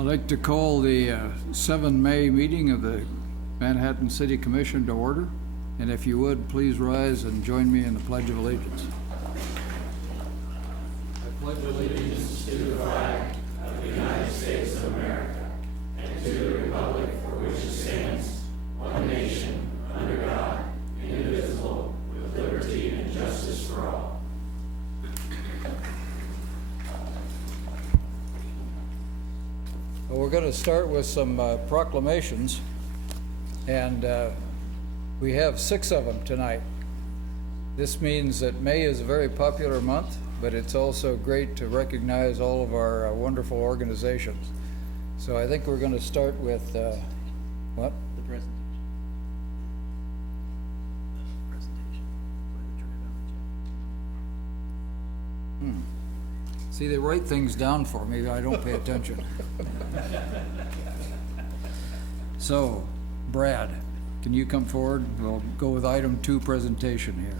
I'd like to call the 7 May meeting of the Manhattan City Commission to order. And if you would, please rise and join me in the Pledge of Allegiance. I pledge allegiance to the flag of the United States of America and to the republic for which it stands, one nation, under God, indivisible, with liberty and justice for all. Well, we're going to start with some proclamations, and we have 6 of them tonight. This means that May is a very popular month, but it's also great to recognize all of our wonderful organizations. So I think we're going to start with what? The presentation. Presentation by the Tri-Valley Chapter. See, they write things down for me. I don't pay attention. So, Brad, can you come forward? We'll go with item 2 presentation here.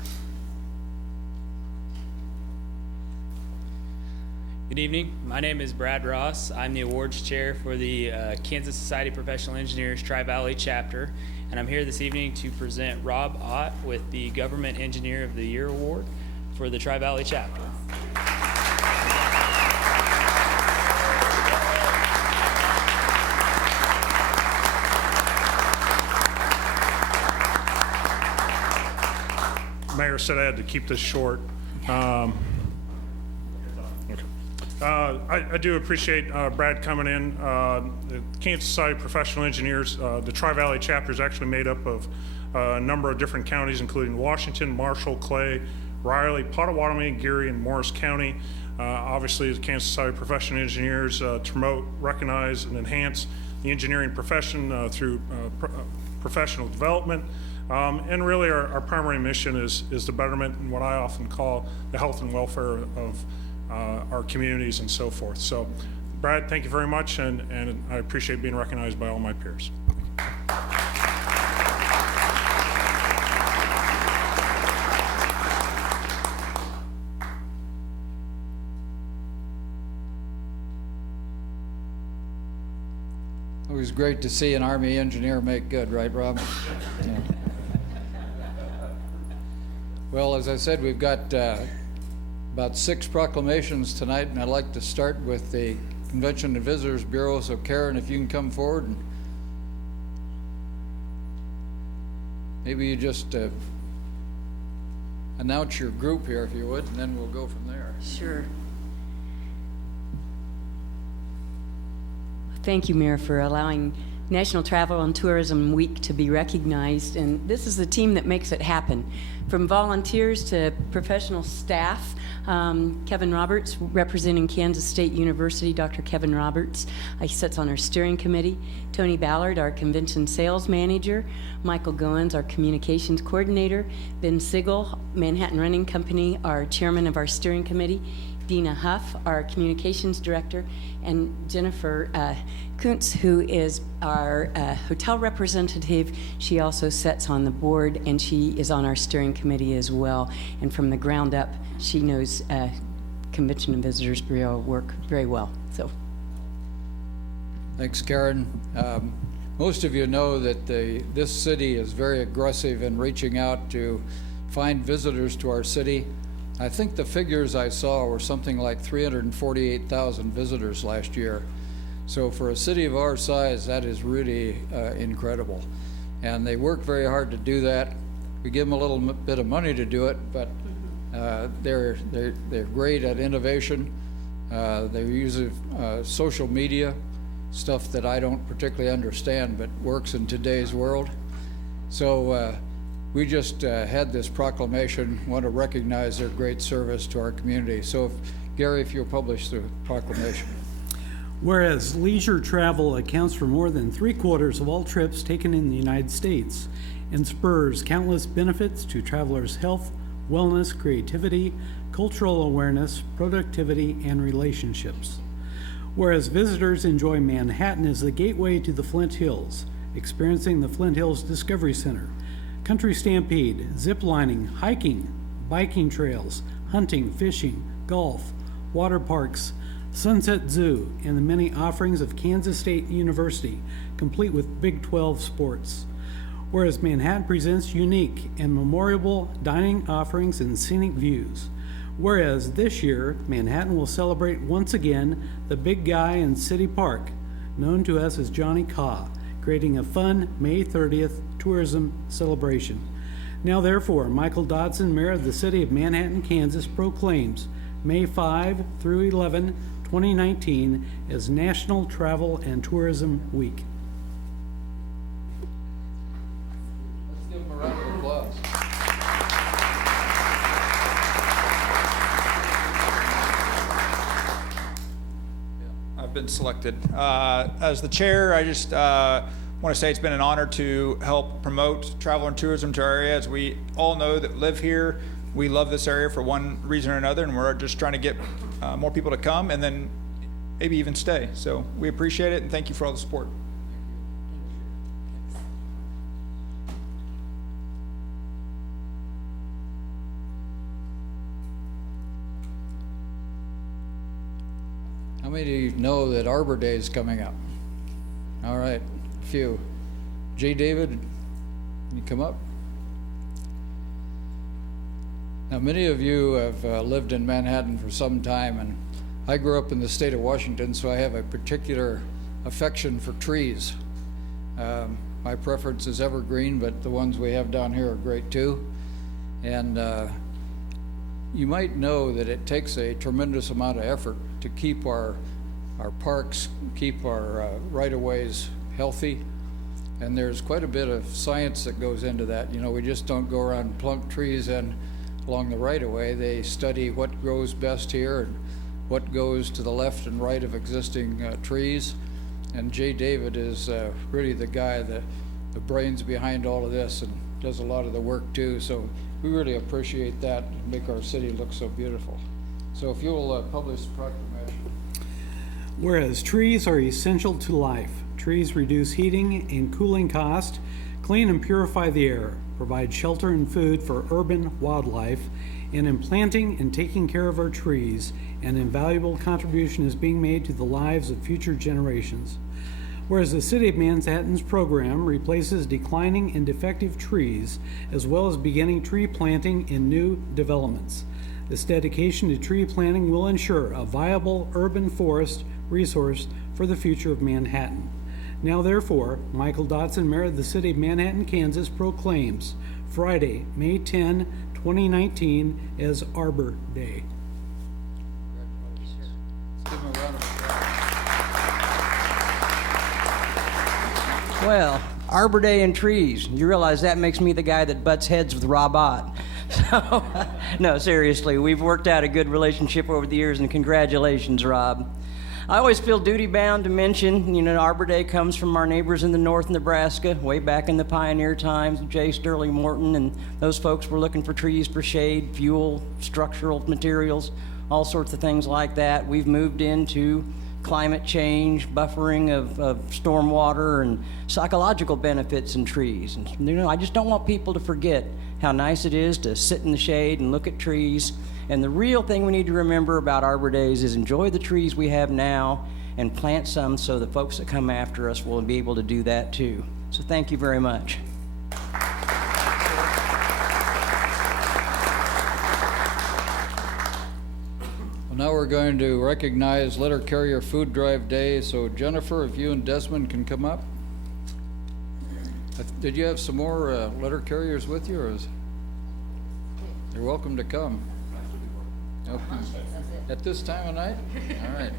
Good evening. My name is Brad Ross. I'm the awards chair for the Kansas Society of Professional Engineers Tri-Valley Chapter, and I'm here this evening to present Rob Ott with the Government Engineer of the Year Award for the Tri-Valley Chapter. Mayor said I had to keep this short. I do appreciate Brad coming in. The Kansas Society of Professional Engineers, the Tri-Valley chapter is actually made up of a number of different counties, including Washington, Marshall, Clay, Riley, Pottawatomie, Geary, and Morris County. Obviously, the Kansas Society of Professional Engineers to promote, recognize, and enhance the engineering profession through professional development. And really our primary mission is the betterment and what I often call the health and welfare of our communities and so forth. So Brad, thank you very much, and I appreciate being recognized by all my peers. Always great to see an Army engineer make good, right, Rob? Yeah. Well, as I said, we've got about 6 proclamations tonight, and I'd like to start with the Convention and Visitors Bureau. So Karen, if you can come forward, and maybe you just announce your group here, if you would, and then we'll go from there. Sure. Thank you, Mayor, for allowing National Travel and Tourism Week to be recognized, and this is the team that makes it happen. From volunteers to professional staff, Kevin Roberts, representing Kansas State University, Dr. Kevin Roberts, he sits on our steering committee. Tony Ballard, our convention sales manager. Michael Goins, our communications coordinator. Ben Sigel, Manhattan Running Company, our chairman of our steering committee. Dina Huff, our communications director, and Jennifer Kuntz, who is our hotel representative. She also sits on the board, and she is on our steering committee as well. And from the ground up, she knows Convention and Visitors Bureau work very well. So, thanks, Karen. Most of you know that this city is very aggressive in reaching out to find visitors to our city. I think the figures I saw were something like 348,000 visitors last year. So for a city of our size, that is really incredible. And they work very hard to do that. We give them a little bit of money to do it, but they're great at innovation. They use social media, stuff that I don't particularly understand, but works in today's world. So we just had this proclamation, want to recognize their great service to our community. So Gary, if you'll publish the proclamation. Whereas leisure travel accounts for more than 3/4 of all trips taken in the United States and spurs countless benefits to travelers' health, wellness, creativity, cultural awareness, productivity, and relationships. Whereas visitors enjoy Manhattan as the gateway to the Flint Hills, experiencing the Flint Hills Discovery Center, country stampede, zip lining, hiking, biking trails, hunting, fishing, golf, water parks, Sunset Zoo, and the many offerings of Kansas State University, complete with Big 12 sports. Whereas Manhattan presents unique and memorable dining offerings and scenic views. Whereas this year, Manhattan will celebrate once again the big guy in City Park, known to us as Johnny Caw, creating a fun May 30th tourism celebration. Now therefore, Michael Dodson, Mayor of the City of Manhattan, Kansas, proclaims May 5 through 11, 2019 as National Travel and Tourism Week. Let's give them a round of applause. I've been selected. As the chair, I just want to say it's been an honor to help promote travel and tourism to our area. As we all know that live here, we love this area for one reason or another, and we're just trying to get more people to come and then maybe even stay. So we appreciate it, and thank you for all the support. How many of you know that Arbor Day is coming up? All right, a few. J. David, can you come up? Now, many of you have lived in Manhattan for some time, and I grew up in the state of Washington, so I have a particular affection for trees. My preference is evergreen, but the ones we have down here are great too. And you might know that it takes a tremendous amount of effort to keep our parks, keep our right-of-ways healthy. And there's quite a bit of science that goes into that. You know, we just don't go around and plunk trees in along the right-of-way. They study what grows best here and what goes to the left and right of existing trees. And Jay David is really the guy, the brains behind all of this, and does a lot of the work too. So we really appreciate that and make our city look so beautiful. So if you'll publish the proclamation. Whereas trees are essential to life, trees reduce heating and cooling cost, clean and purify the air, provide shelter and food for urban wildlife, and in planting and taking care of our trees, an invaluable contribution is being made to the lives of future generations. Whereas the City of Manhattan's program replaces declining and defective trees, as well as beginning tree planting in new developments. This dedication to tree planting will ensure a viable urban forest resource for the future of Manhattan. Now therefore, Michael Dodson, Mayor of the City of Manhattan, Kansas, proclaims Friday, May 10, 2019 as Arbor Day. Let's give them a round of applause. Well, Arbor Day and trees. You realize that makes me the guy that butts heads with Rob Ott. So, no, seriously, we've worked out a good relationship over the years, and congratulations, Rob. I always feel duty-bound to mention, Arbor Day comes from our neighbors in the North Nebraska, way back in the pioneer times, J. Sterling Morton, and those folks were looking for trees for shade, fuel, structural materials, all sorts of things like that. We've moved into climate change, buffering of stormwater, and psychological benefits in trees. And, I just don't want people to forget how nice it is to sit in the shade and look at trees. And the real thing we need to remember about Arbor Days is enjoy the trees we have now and plant some so the folks that come after us will be able to do that too. So thank you very much. Well, now we're going to recognize Letter Carrier Food Drive Day. So Jennifer, if you and Desmond can come up. Did you have some more letter carriers with you, or is? You're welcome to come. Okay. At this time of night? All right.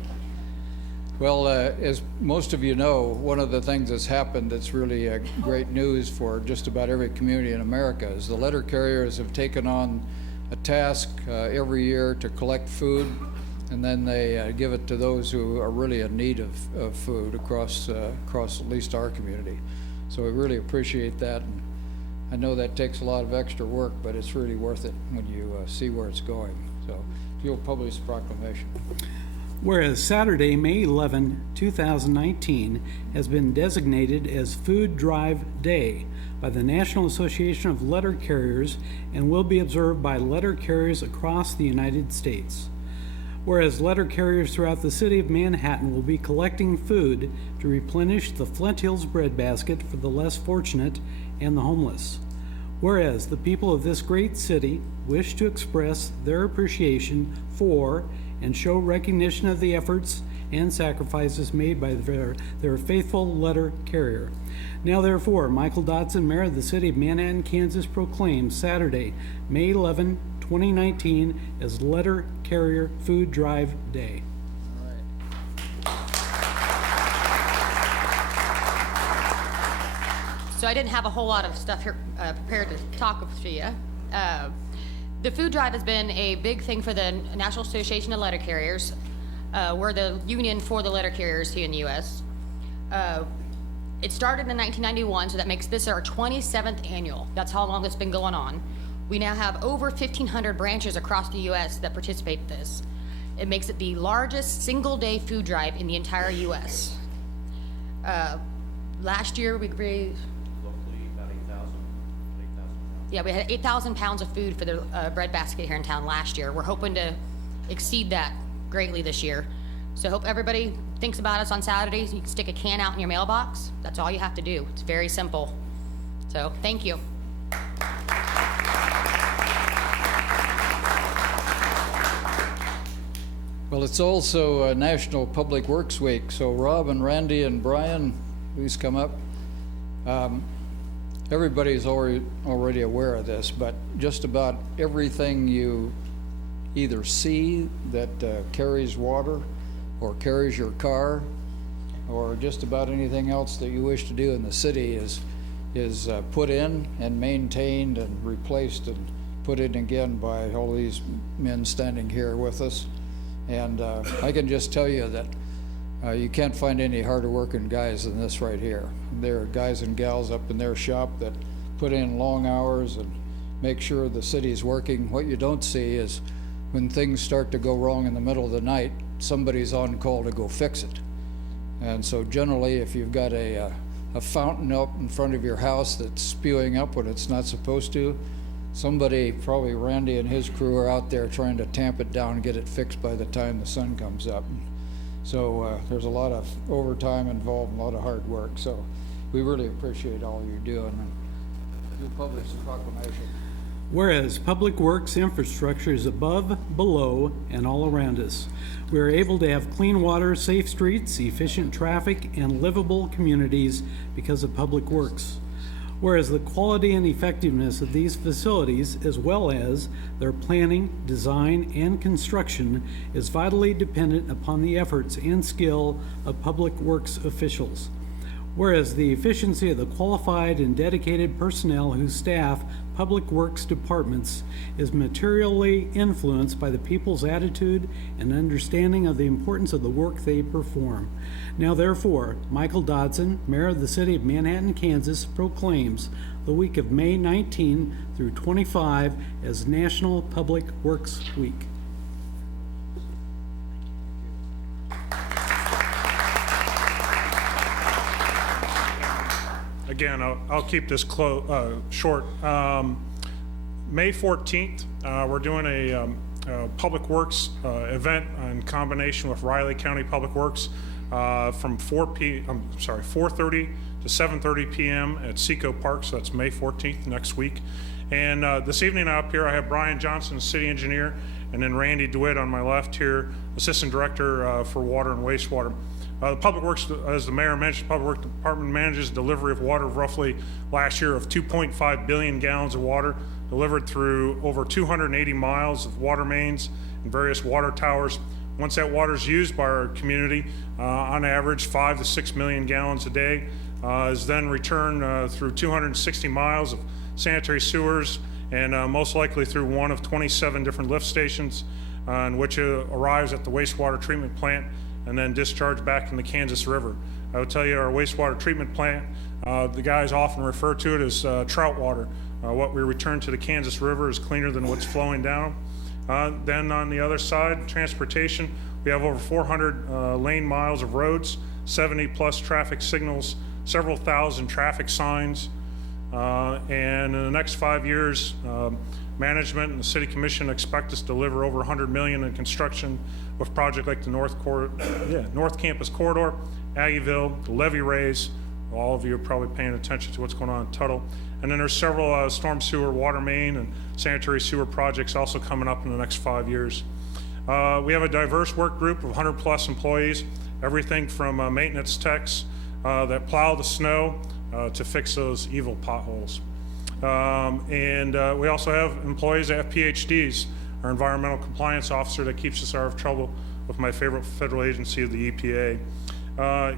Well, as most of you know, one of the things that's happened that's really great news for just about every community in America is the letter carriers have taken on a task every year to collect food, and then they give it to those who are really in need of food across at least our community. So we really appreciate that. And I know that takes a lot of extra work, but it's really worth it when you see where it's going. So you'll publish the proclamation. Whereas Saturday, May 11, 2019 has been designated as Food Drive Day by the National Association of Letter Carriers and will be observed by letter carriers across the United States. Whereas letter carriers throughout the city of Manhattan will be collecting food to replenish the Flint Hills breadbasket for the less fortunate and the homeless. Whereas the people of this great city wish to express their appreciation for and show recognition of the efforts and sacrifices made by their faithful letter carrier. Now therefore, Michael Dodson, Mayor of the City of Manhattan, Kansas, proclaims Saturday, May 11, 2019 as Letter Carrier Food Drive Day. So I didn't have a whole lot of stuff here prepared to talk to you. The food drive has been a big thing for the National Association of Letter Carriers. We're the union for the letter carriers here in the U.S. It started in 1991, so that makes this our 27th annual. That's how long it's been going on. We now have over 1,500 branches across the U.S. that participate in this. It makes it the largest single-day food drive in the entire U.S. Last year, we raised... Yeah, we had 8,000 pounds of food for the breadbasket here in town last year. We're hoping to exceed that greatly this year. So I hope everybody thinks about us on Saturdays. You can stick a can out in your mailbox. That's all you have to do. It's very simple. So thank you. Well, it's also National Public Works Week, so Rob and Randy and Brian, please come up. Everybody's already aware of this, but just about everything you either see that carries water or carries your car or just about anything else that you wish to do in the city is put in and maintained and replaced and put in again by all these men standing here with us. And I can just tell you that you can't find any harder working guys than this right here. There are guys and gals up in their shop that put in long hours and make sure the city's working. What you don't see is when things start to go wrong in the middle of the night, somebody's on call to go fix it. And so generally, if you've got a fountain up in front of your house that's spewing up when it's not supposed to, somebody, probably Randy and his crew, are out there trying to tamp it down and get it fixed by the time the sun comes up. So there's a lot of overtime involved and a lot of hard work. So we really appreciate all you're doing. And you publish the proclamation. Whereas public works infrastructure is above, below, and all around us, we are able to have clean water, safe streets, efficient traffic, and livable communities because of public works. Whereas the quality and effectiveness of these facilities, as well as their planning, design, and construction, is vitally dependent upon the efforts and skill of public works officials. Whereas the efficiency of the qualified and dedicated personnel who staff public works departments is materially influenced by the people's attitude and understanding of the importance of the work they perform. Now therefore, Michael Dodson, Mayor of the City of Manhattan, Kansas, proclaims the week of May 19 through 25 as National Public Works Week. Again, I'll keep this short. May 14th, we're doing a Public Works event in combination with Riley County Public Works from 4:30 to 7:30 p.m. at Seco Park. So that's May 14th, next week. And this evening up here, I have Brian Johnson, city engineer, and then Randy DeWitt on my left here, assistant director for water and wastewater. The Public Works, as the mayor mentioned, the Public Works Department manages delivery of water of roughly last year of 2.5 billion gallons of water delivered through over 280 miles of water mains and various water towers. Once that water is used by our community, on average 5 to 6 million gallons a day, is then returned through 260 miles of sanitary sewers and most likely through one of 27 different lift stations in which it arrives at the wastewater treatment plant and then discharged back in the Kansas River. I would tell you our wastewater treatment plant, the guys often refer to it as trout water. What we return to the Kansas River is cleaner than what's flowing down. Then on the other side, transportation, we have over 400 lane miles of roads, 70 plus traffic signals, several thousand traffic signs, and in the next 5 years, Management and the City Commission expect us to deliver over $100 million in construction with projects like the North Campus Corridor, Aggieville, the levee raise. All of you are probably paying attention to what's going on in Tuttle. And then there's several storm sewer, water main, and sanitary sewer projects also coming up in the next 5 years. We have a diverse work group of 100 plus employees, everything from maintenance techs that plow the snow to fix those evil potholes. We also have employees that have PhDs. Our environmental compliance officer that keeps us out of trouble with my favorite federal agency, the EPA.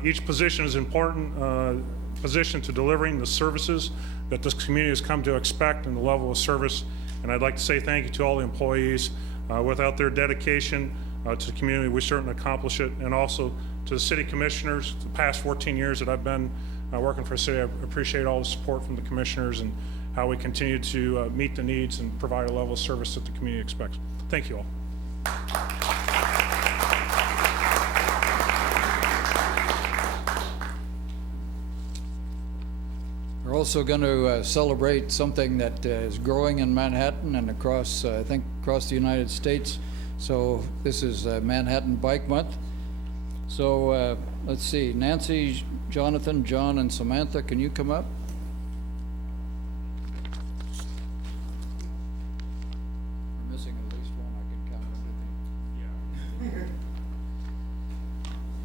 Each position is important position to delivering the services that this community has come to expect and the level of service. And I'd like to say thank you to all the employees. Without their dedication to the community, we certainly accomplish it. And also to the city commissioners, the past 14 years that I've been working for the city, I appreciate all the support from the commissioners and how we continue to meet the needs and provide a level of service that the community expects. Thank you all. We're also going to celebrate something that is growing in Manhattan and across, I think, across the United States. So this is Manhattan Bike Month. So let's see, Nancy, Jonathan, John, and Samantha, can you come up? We're missing at least one, I can count everything. Yeah.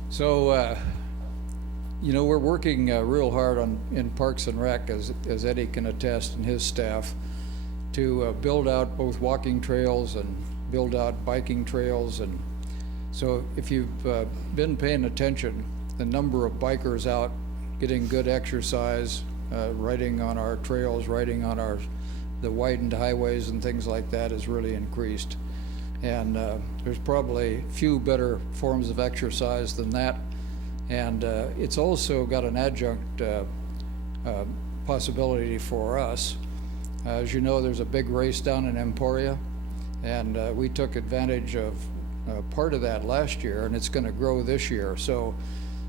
So, you know, we're working real hard in Parks and Rec, as Eddie can attest, and his staff, to build out both walking trails and build out biking trails. And so if you've been paying attention, the number of bikers out getting good exercise, riding on our trails, riding on the widened highways and things like that has really increased. And there's probably few better forms of exercise than that. And it's also got an adjunct possibility for us. As you know, there's a big race down in Emporia, and we took advantage of part of that last year, and it's going to grow this year. So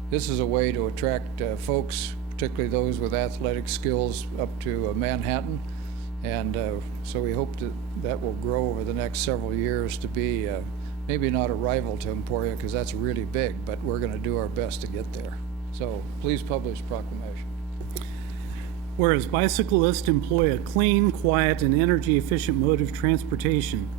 this is a way to attract folks, particularly those with athletic skills, up to Manhattan. And so we hope that will grow over the next several years to be maybe not a rival to Emporia, because that's really big, but we're going to do our best to get there. So please publish proclamation. Whereas bicyclists employ a clean, quiet, and energy-efficient mode of transportation.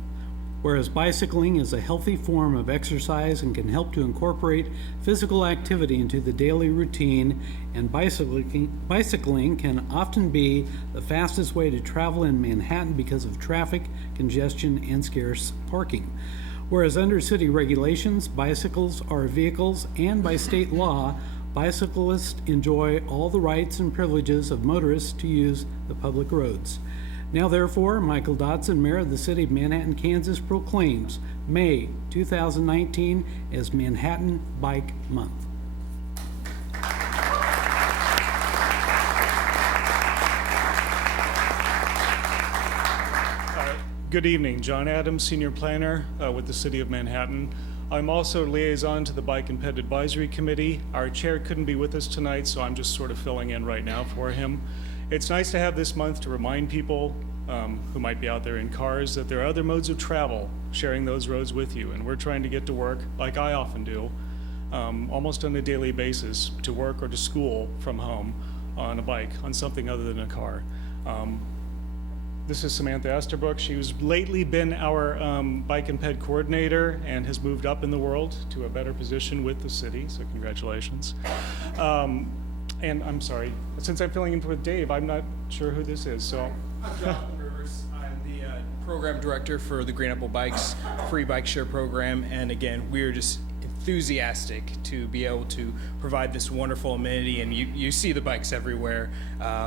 Whereas bicycling is a healthy form of exercise and can help to incorporate physical activity into the daily routine, and bicycling can often be the fastest way to travel in Manhattan because of traffic, congestion, and scarce parking. Whereas under city regulations, bicycles are vehicles, and by state law, bicyclists enjoy all the rights and privileges of motorists to use the public roads. Now therefore, Michael Dodson, Mayor of the City of Manhattan, Kansas, proclaims May 2019 as Manhattan Bike Month. Good evening, John Adams, Senior Planner with the City of Manhattan. I'm also liaison to the Bike and Ped Advisory Committee. Our chair couldn't be with us tonight, so I'm just sort of filling in right now for him. It's nice to have this month to remind people who might be out there in cars that there are other modes of travel sharing those roads with you, and we're trying to get to work, like I often do, almost on a daily basis, to work or to school from home on a bike, on something other than a car. This is Samantha Esterbrook. She's lately been our Bike and Ped coordinator and has moved up in the world to a better position with the city, so congratulations. And I'm sorry, since I'm filling in with Dave, I'm not sure who this is, so. I'm Jonathan Rivers. I'm the program director for the Green Apple Bikes free bike share program, and again, we're just enthusiastic to be able to provide this wonderful amenity, and you see the bikes everywhere,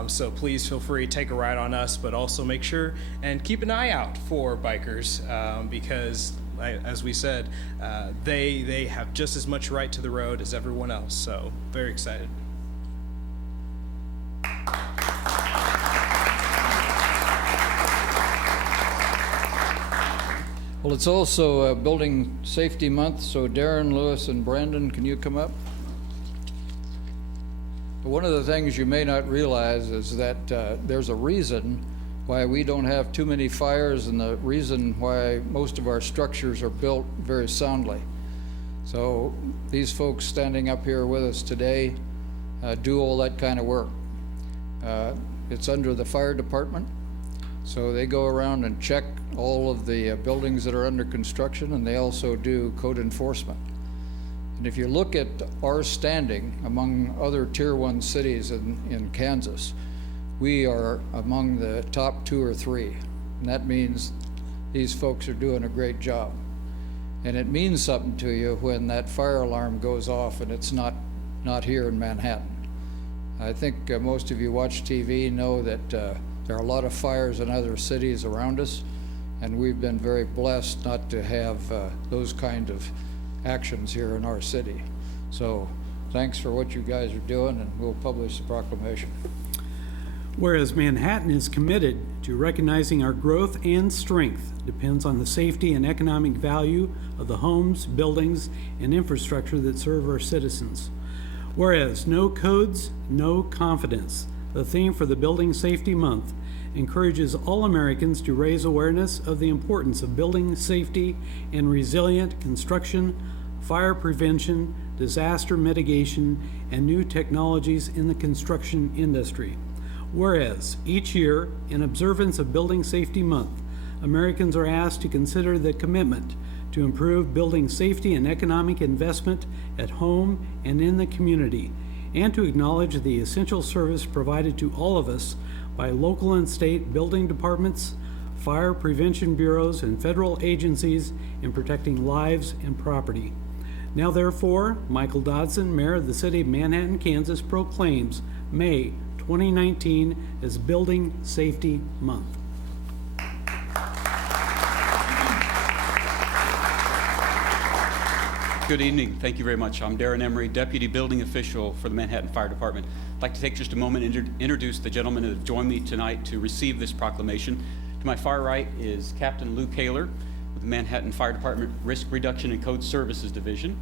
so please feel free to take a ride on us, but also make sure and keep an eye out for bikers, because as we said, they have just as much right to the road as everyone else, so very excited. Well, it's also Building Safety Month, so Darren, Lewis, and Brandon, can you come up? One of the things you may not realize is that there's a reason why we don't have too many fires and the reason why most of our structures are built very soundly. So these folks standing up here with us today do all that kind of work. It's under the fire department, so they go around and check all of the buildings that are under construction, and they also do code enforcement. And if you look at our standing among other Tier 1 cities in Kansas, we are among the top 2 or 3. And that means these folks are doing a great job. And it means something to you when that fire alarm goes off and it's not here in Manhattan. I think most of you watch TV know that there are a lot of fires in other cities around us, and we've been very blessed not to have those kind of actions here in our city. So thanks for what you guys are doing, and we'll publish the proclamation. Whereas Manhattan is committed to recognizing our growth and strength depends on the safety and economic value of the homes, buildings, and infrastructure that serve our citizens. Whereas no codes, no confidence, the theme for the Building Safety Month encourages all Americans to raise awareness of the importance of building safety and resilient construction, fire prevention, disaster mitigation, and new technologies in the construction industry. Whereas each year, in observance of Building Safety Month, Americans are asked to consider the commitment to improve building safety and economic investment at home and in the community, and to acknowledge the essential service provided to all of us by local and state building departments, fire prevention bureaus, and federal agencies in protecting lives and property. Now therefore, Michael Dodson, Mayor of the City of Manhattan, Kansas, proclaims May 2019 as Building Safety Month. Good evening. Thank you very much. I'm Darren Emery, Deputy Building Official for the Manhattan Fire Department. I'd like to take just a moment and introduce the gentlemen that have joined me tonight to receive this proclamation. To my far right is Captain Lou Kaler with the Manhattan Fire Department Risk Reduction and Code Services Division.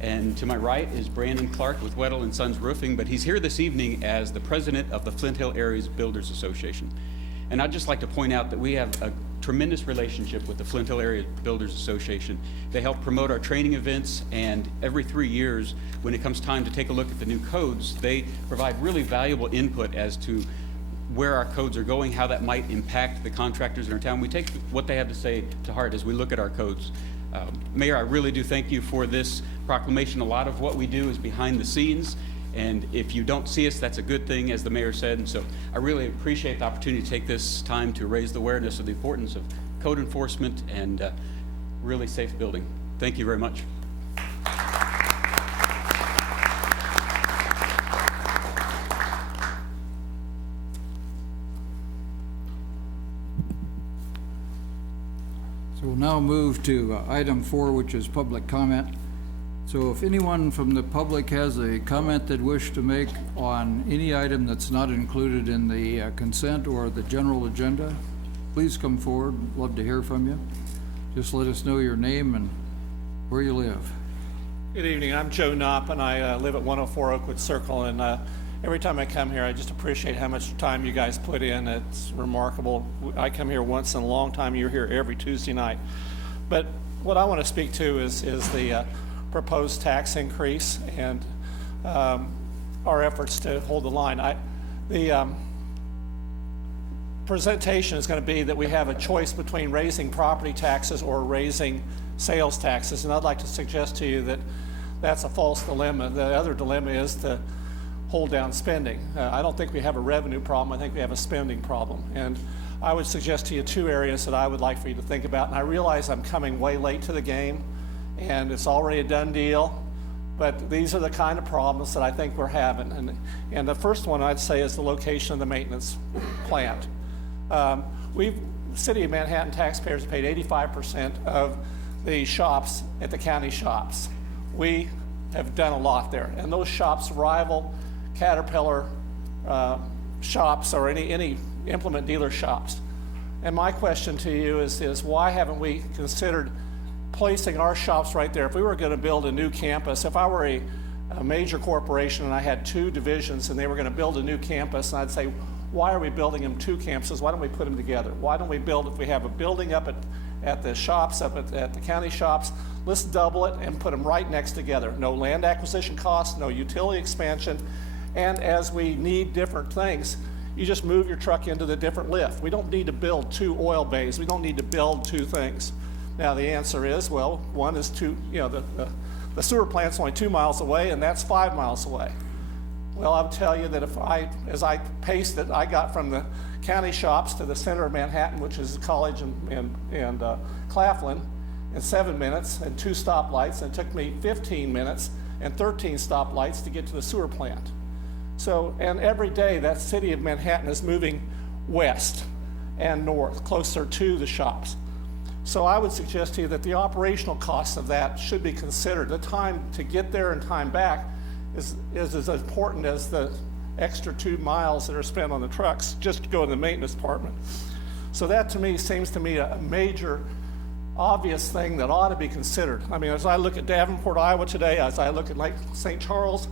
And to my right is Brandon Clark with Weddle & Sons Roofing, but he's here this evening as the president of the Flint Hill Areas Builders Association. And I'd just like to point out that we have a tremendous relationship with the Flint Hill Area Builders Association. They help promote our training events, and every 3 years, when it comes time to take a look at the new codes, they provide really valuable input as to where our codes are going, how that might impact the contractors in our town. We take what they have to say to heart as we look at our codes. Mayor, I really do thank you for this proclamation. A lot of what we do is behind the scenes, and if you don't see us, that's a good thing, as the mayor said. And so I really appreciate the opportunity to take this time to raise the awareness of the importance of code enforcement and really safe building. Thank you very much. So we'll now move to item 4, which is public comment. So if anyone from the public has a comment they'd wish to make on any item that's not included in the consent or the general agenda, please come forward. Love to hear from you. Just let us know your name and where you live. Good evening. I'm Joe Knopp, and I live at 104 Oakwood Circle. And every time I come here, I just appreciate how much time you guys put in. It's remarkable. I come here once in a long time. You're here every Tuesday night. But what I want to speak to is the proposed tax increase and our efforts to hold the line. The presentation is going to be that we have a choice between raising property taxes or raising sales taxes, and I'd like to suggest to you that that's a false dilemma. The other dilemma is to hold down spending. I don't think we have a revenue problem. I think we have a spending problem. And I would suggest to you 2 areas that I would like for you to think about. And I realize I'm coming way late to the game, and it's already a done deal, but these are the kind of problems that I think we're having. And the first one I'd say is the location of the maintenance plant. City of Manhattan taxpayers paid 85% of the shops at the county shops. We have done a lot there, and those shops rival Caterpillar shops or any implement dealer shops. And my question to you is why haven't we considered placing our shops right there? If we were going to build a new campus, if I were a major corporation and I had 2 divisions and they were going to build a new campus, and I'd say, why are we building them two campuses? Why don't we put them together? Why don't we build, if we have a building up at the shops, up at the county shops, let's double it and put them right next together. No land acquisition costs, no utility expansion, and as we need different things, you just move your truck into the different lift. We don't need to build two oil bays. We don't need to build two things. Now the answer is, well, one is the sewer plant's only 2 miles away, and that's 5 miles away. Well, I'll tell you that as I paced it, I got from the county shops to the center of Manhattan, which is the college and Claflin, in 7 minutes and 2 stoplights, and it took me 15 minutes and 13 stoplights to get to the sewer plant. So, and every day that city of Manhattan is moving west and north, closer to the shops. So I would suggest to you that the operational costs of that should be considered. The time to get there and time back is as important as the extra 2 miles that are spent on the trucks just to go in the maintenance department. So that to me seems to me a major obvious thing that ought to be considered. I mean, as I look at Davenport, Iowa today, as I look at Lake St. Charles,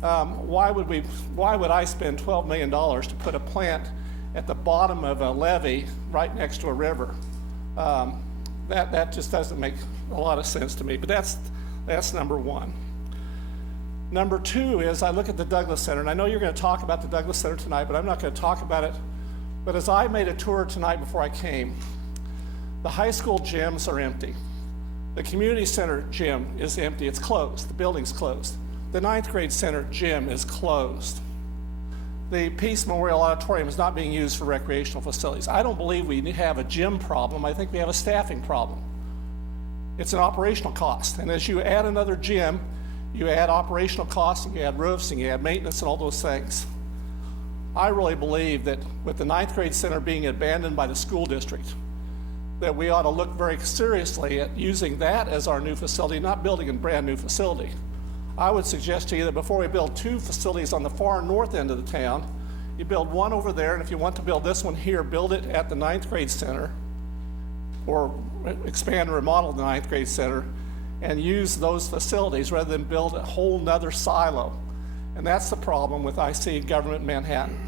why would I spend $12 million to put a plant at the bottom of a levee right next to a river? That just doesn't make a lot of sense to me, but that's number one. Number two is I look at the Douglas Center, and I know you're going to talk about the Douglas Center tonight, but I'm not going to talk about it. But as I made a tour tonight before I came, the high school gyms are empty. The community center gym is empty. It's closed. The building's closed. The 9th grade center gym is closed. The Peace Memorial Auditorium is not being used for recreational facilities. I don't believe we have a gym problem. I think we have a staffing problem. It's an operational cost. And as you add another gym, you add operational costs, and you add roofs, and you add maintenance and all those things. I really believe that with the 9th grade center being abandoned by the school district, that we ought to look very seriously at using that as our new facility, not building a brand new facility. I would suggest to you that before we build 2 facilities on the far north end of the town, you build one over there, and if you want to build this one here, build it at the 9th grade center, or expand and remodel the 9th grade center, and use those facilities rather than build a whole nother silo. And that's the problem with I see government in Manhattan,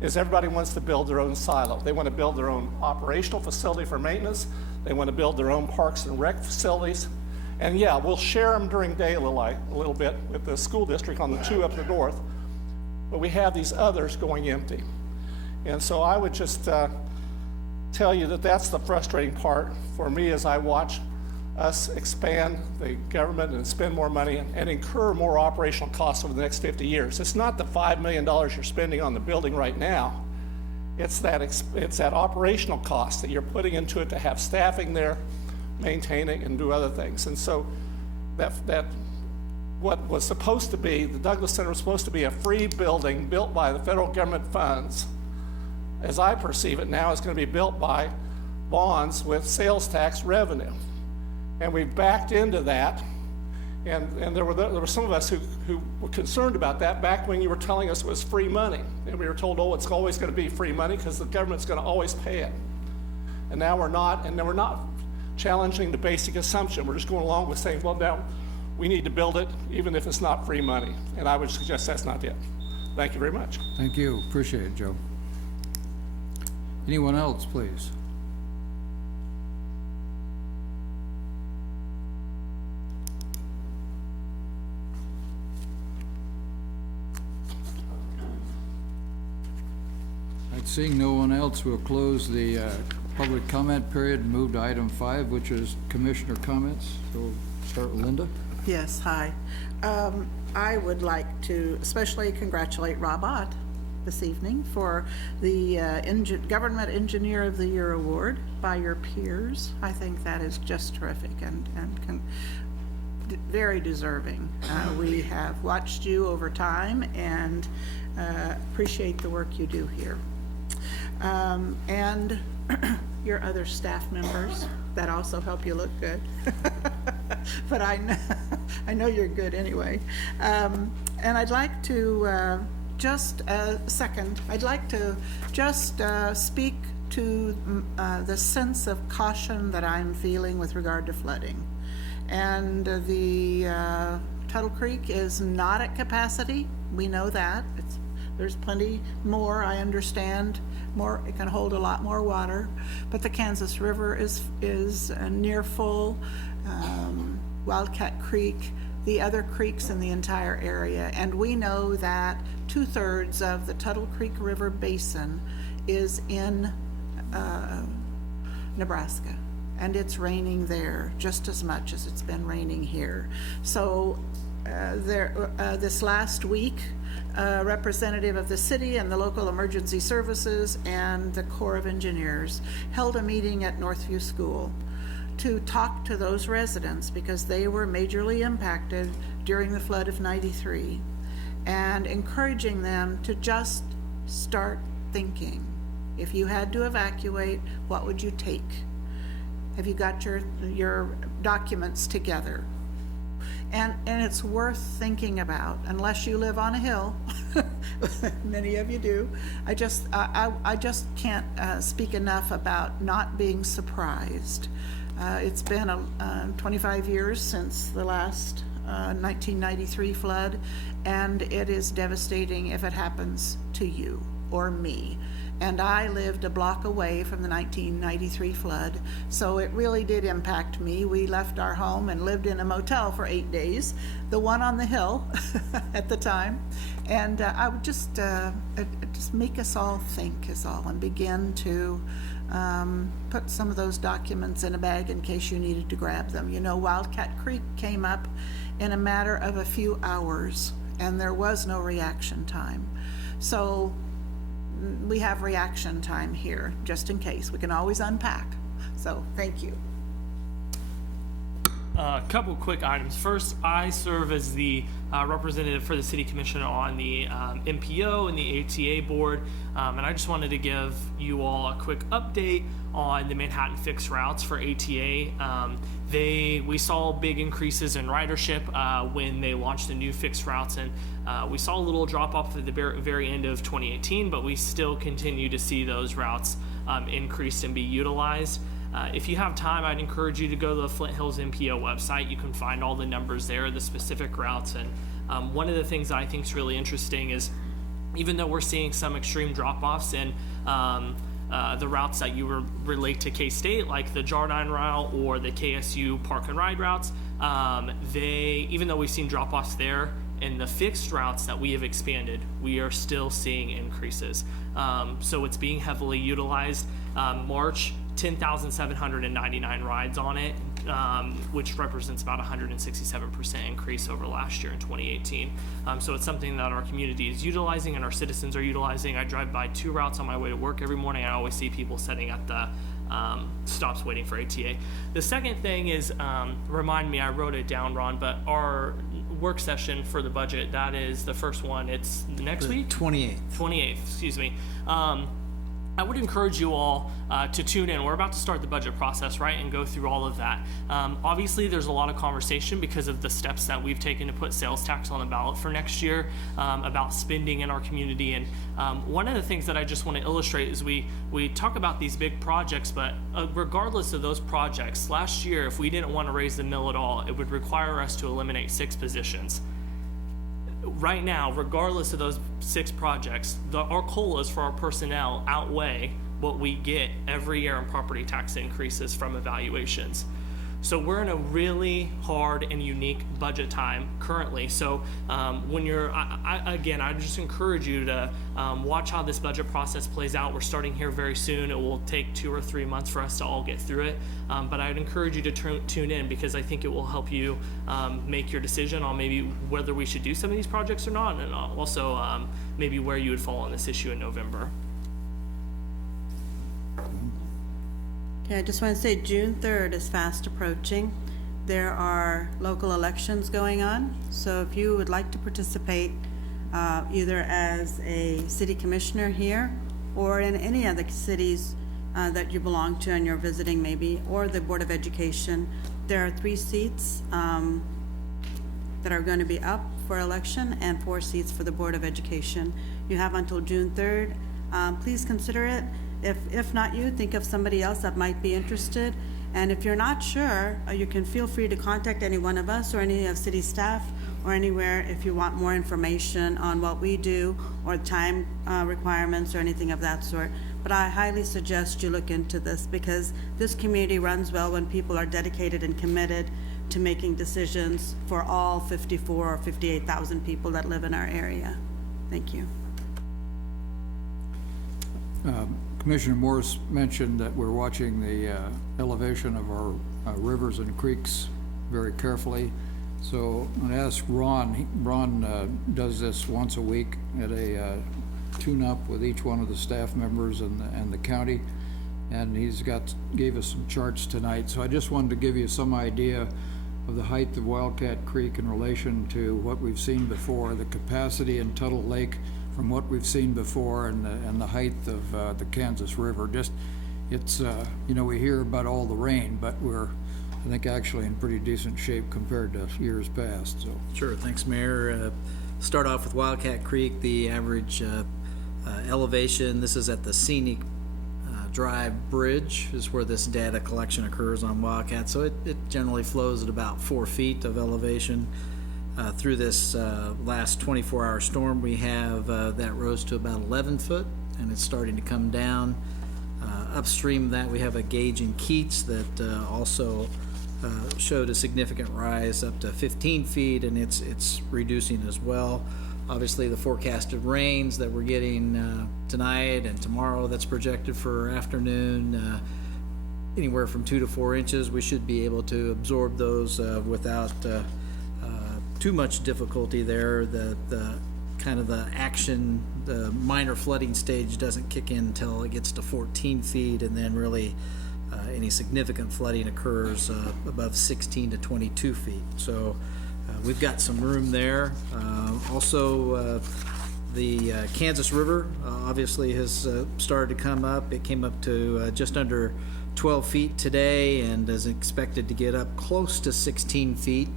is everybody wants to build their own silo. They want to build their own operational facility for maintenance. They want to build their own parks and rec facilities. And yeah, we'll share them during daylight a little bit with the school district on the 2 up the north, but we have these others going empty. And so I would just tell you that that's the frustrating part for me as I watch us expand the government and spend more money and incur more operational costs over the next 50 years. It's not the $5 million you're spending on the building right now. It's that operational cost that you're putting into it to have staffing there, maintain it, and do other things. And so that what was supposed to be, the Douglas Center was supposed to be a free building built by the federal government funds, as I perceive it now, is going to be built by bonds with sales tax revenue. And we've backed into that, and there were some of us who were concerned about that back when you were telling us it was free money. And we were told, oh, it's always going to be free money because the government's going to always pay it. And now we're not, and then we're not challenging the basic assumption. We're just going along with saying, well, now we need to build it even if it's not free money. And I would suggest that's not it. Thank you very much. Thank you. Appreciate it, Joe. Anyone else, please? Seeing no one else, we'll close the public comment period and move to item 5, which is commissioner comments. So we'll start with Linda. Yes, hi. I would like to especially congratulate Rob Ott this evening for the Government Engineer of the Year award by your peers. I think that is just terrific and very deserving. We have watched you over time and appreciate the work you do here. And your other staff members that also help you look good. But I know you're good anyway. And I'd like to just I'd like to just speak to the sense of caution that I'm feeling with regard to flooding. And the Tuttle Creek is not at capacity. We know that. It's There's plenty more, I understand, more, it can hold a lot more water, but the Kansas River is near full, Wildcat Creek, the other creeks in the entire area, and we know that 2/3 of the Tuttle Creek River Basin is in Nebraska, and it's raining there just as much as it's been raining here. So this last week, a representative of the city and the local emergency services and the Corps of Engineers held a meeting at Northview School to talk to those residents because they were majorly impacted during the flood of '93, and encouraging them to just start thinking. If you had to evacuate, what would you take? Have you got your documents together? And it's worth thinking about, unless you live on a hill. Many of you do. I just can't speak enough about not being surprised. It's been 25 years since the last 1993 flood, and it is devastating if it happens to you or me. And I lived a block away from the 1993 flood, so it really did impact me. We left our home and lived in a motel for 8 days, the one on the hill at the time. And I would just make us all think is all, and begin to put some of those documents in a bag in case you needed to grab them. You know, Wildcat Creek came up in a matter of a few hours, and there was no reaction time. So we have reaction time here, just in case. We can always unpack. So, thank you. A couple quick items. First, I serve as the representative for the City Commission on the MPO and the ATA board, and I just wanted to give you all a quick update on the Manhattan fixed routes for ATA. We saw big increases in ridership when they launched the new fixed routes, and we saw a little drop off at the very end of 2018, but we still continue to see those routes increase and be utilized. If you have time, I'd encourage you to go to the Flint Hills MPO website. You can find all the numbers there, the specific routes. And one of the things that I think is really interesting is, even though we're seeing some extreme drop-offs in the routes that you relate to K-State, like the Jardine route or the KSU Park and Ride routes, even though we've seen drop-offs there, in the fixed routes that we have expanded, we are still seeing increases. So it's being heavily utilized. March, 10,799 rides on it, which represents about 167% increase over last year in 2018. So it's something that our community is utilizing and our citizens are utilizing. I drive by 2 routes on my way to work every morning. I always see people sitting at the stops waiting for ATA. The second thing is, remind me, I wrote it down, Ron, but our work session for the budget, that is the first one. It's next week? 28th. 28th, excuse me. I would encourage you all to tune in. We're about to start the budget process, right, and go through all of that. Obviously, there's a lot of conversation because of the steps that we've taken to put sales tax on the ballot for next year, about spending in our community. And one of the things that I just want to illustrate is we talk about these big projects, but regardless of those projects, last year, if we didn't want to raise the mill at all, it would require us to eliminate 6 positions. Right now, regardless of those 6 projects, our COLAs for our personnel outweigh what we get every year in property tax increases from evaluations. So we're in a really hard and unique budget time currently. So when you're, I just encourage you to watch how this budget process plays out. We're starting here very soon. It will take 2 or 3 months for us to all get through it. But I'd encourage you to tune in, because I think it will help you make your decision on maybe whether we should do some of these projects or not, and also maybe where you would fall on this issue in November. Okay, I just want to say June 3rd is fast approaching. There are local elections going on, so if you would like to participate either as a city commissioner here or in any of the cities that you belong to and you're visiting maybe, or the Board of Education, there are 3 seats that are going to be up for election and 4 seats for the Board of Education. You have until June 3rd. Please consider it. If not you, think of somebody else that might be interested. And if you're not sure, you can feel free to contact any one of us or any of city staff or anywhere if you want more information on what we do or time requirements or anything of that sort. But I highly suggest you look into this because this community runs well when people are dedicated and committed to making decisions for all 54 or 58,000 people that live in our area. Thank you. Commissioner Morse mentioned that we're watching the elevation of our rivers and creeks very carefully. So I'm going to ask Ron. Ron does this once a week at a tune-up with each one of the staff members and the county, and gave us some charts tonight. So I just wanted to give you some idea of the height of Wildcat Creek in relation to what we've seen before, the capacity in Tuttle Lake from what we've seen before, and the height of the Kansas River. It's we hear about all the rain, but we're, I think, actually in pretty decent shape compared to years past. So sure, thanks, Mayor. Start off with Wildcat Creek, the average elevation. This is at the Scenic Drive Bridge is where this data collection occurs on Wildcat. So it generally flows at about 4 feet of elevation. Through this last 24-hour storm, we have that rose to about 11 foot, and it's starting to come down. Upstream of that, we have a gauge in Keats that also showed a significant rise up to 15 feet, and it's reducing as well. Obviously, the forecasted rains that we're getting tonight and tomorrow that's projected for afternoon, anywhere from 2 to 4 inches, we should be able to absorb those without too much difficulty there. The kind of the action, the minor flooding stage doesn't kick in until it gets to 14 feet, and then really any significant flooding occurs above 16 to 22 feet. So we've got some room there. Also, the Kansas River obviously has started to come up. It came up to just under 12 feet today and is expected to get up close to 16 feet.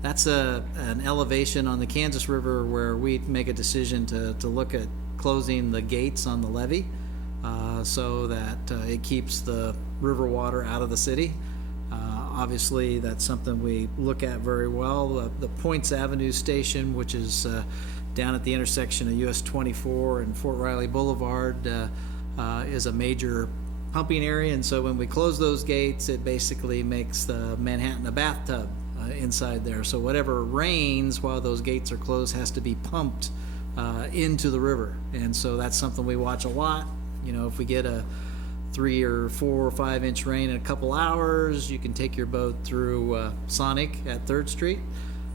That's an elevation on the Kansas River where we make a decision to look at closing the gates on the levee so that it keeps the river water out of the city. Obviously, that's something we look at very well. The Points Avenue station, which is down at the intersection of US 24 and Fort Riley Boulevard, is a major pumping area, and so when we close those gates, it basically makes the Manhattan a bathtub inside there. So whatever rains while those gates are closed has to be pumped into the river, and so that's something we watch a lot. You know, if we get a 3 or 4 or 5 inch rain in a couple hours, you can take your boat through Sonic at 3rd Street,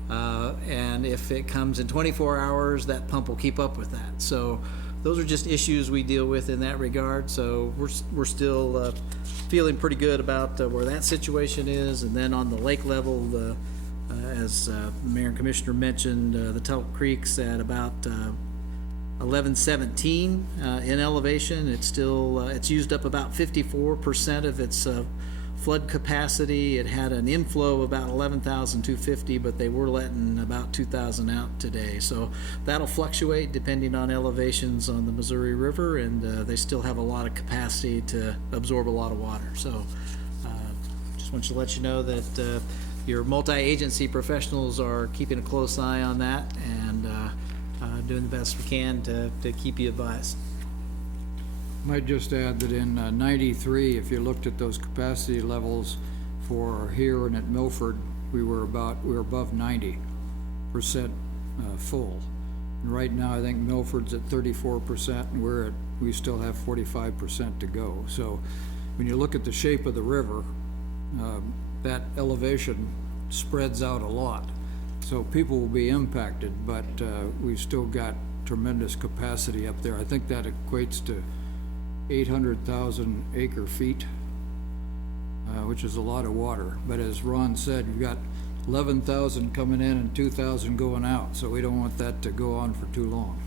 and if it comes in 24 hours, that pump will keep up with that. So those are just issues we deal with in that regard. So we're still feeling pretty good about where that situation is. And then on the lake level, as the Mayor and Commissioner mentioned, the Tuttle Creek's at about 1117 in elevation. It's still it's used up about 54% of its flood capacity. It had an inflow of about 11,250, but they were letting about 2,000 out today. So that'll fluctuate depending on elevations on the Missouri River, and they still have a lot of capacity to absorb a lot of water. So just want to let you know that your multi-agency professionals are keeping a close eye on that and doing the best we can to keep you advised. Might just add that in '93, if you looked at those capacity levels for here and at Milford, we were above 90% full. And right now, I think Milford's at 34%, and we still have 45% to go. So when you look at the shape of the river, that elevation spreads out a lot. So people will be impacted, but we've still got tremendous capacity up there. I think that equates to 800,000 acre feet, which is a lot of water. But as Ron said, you've got 11,000 coming in and 2,000 going out, so we don't want that to go on for too long.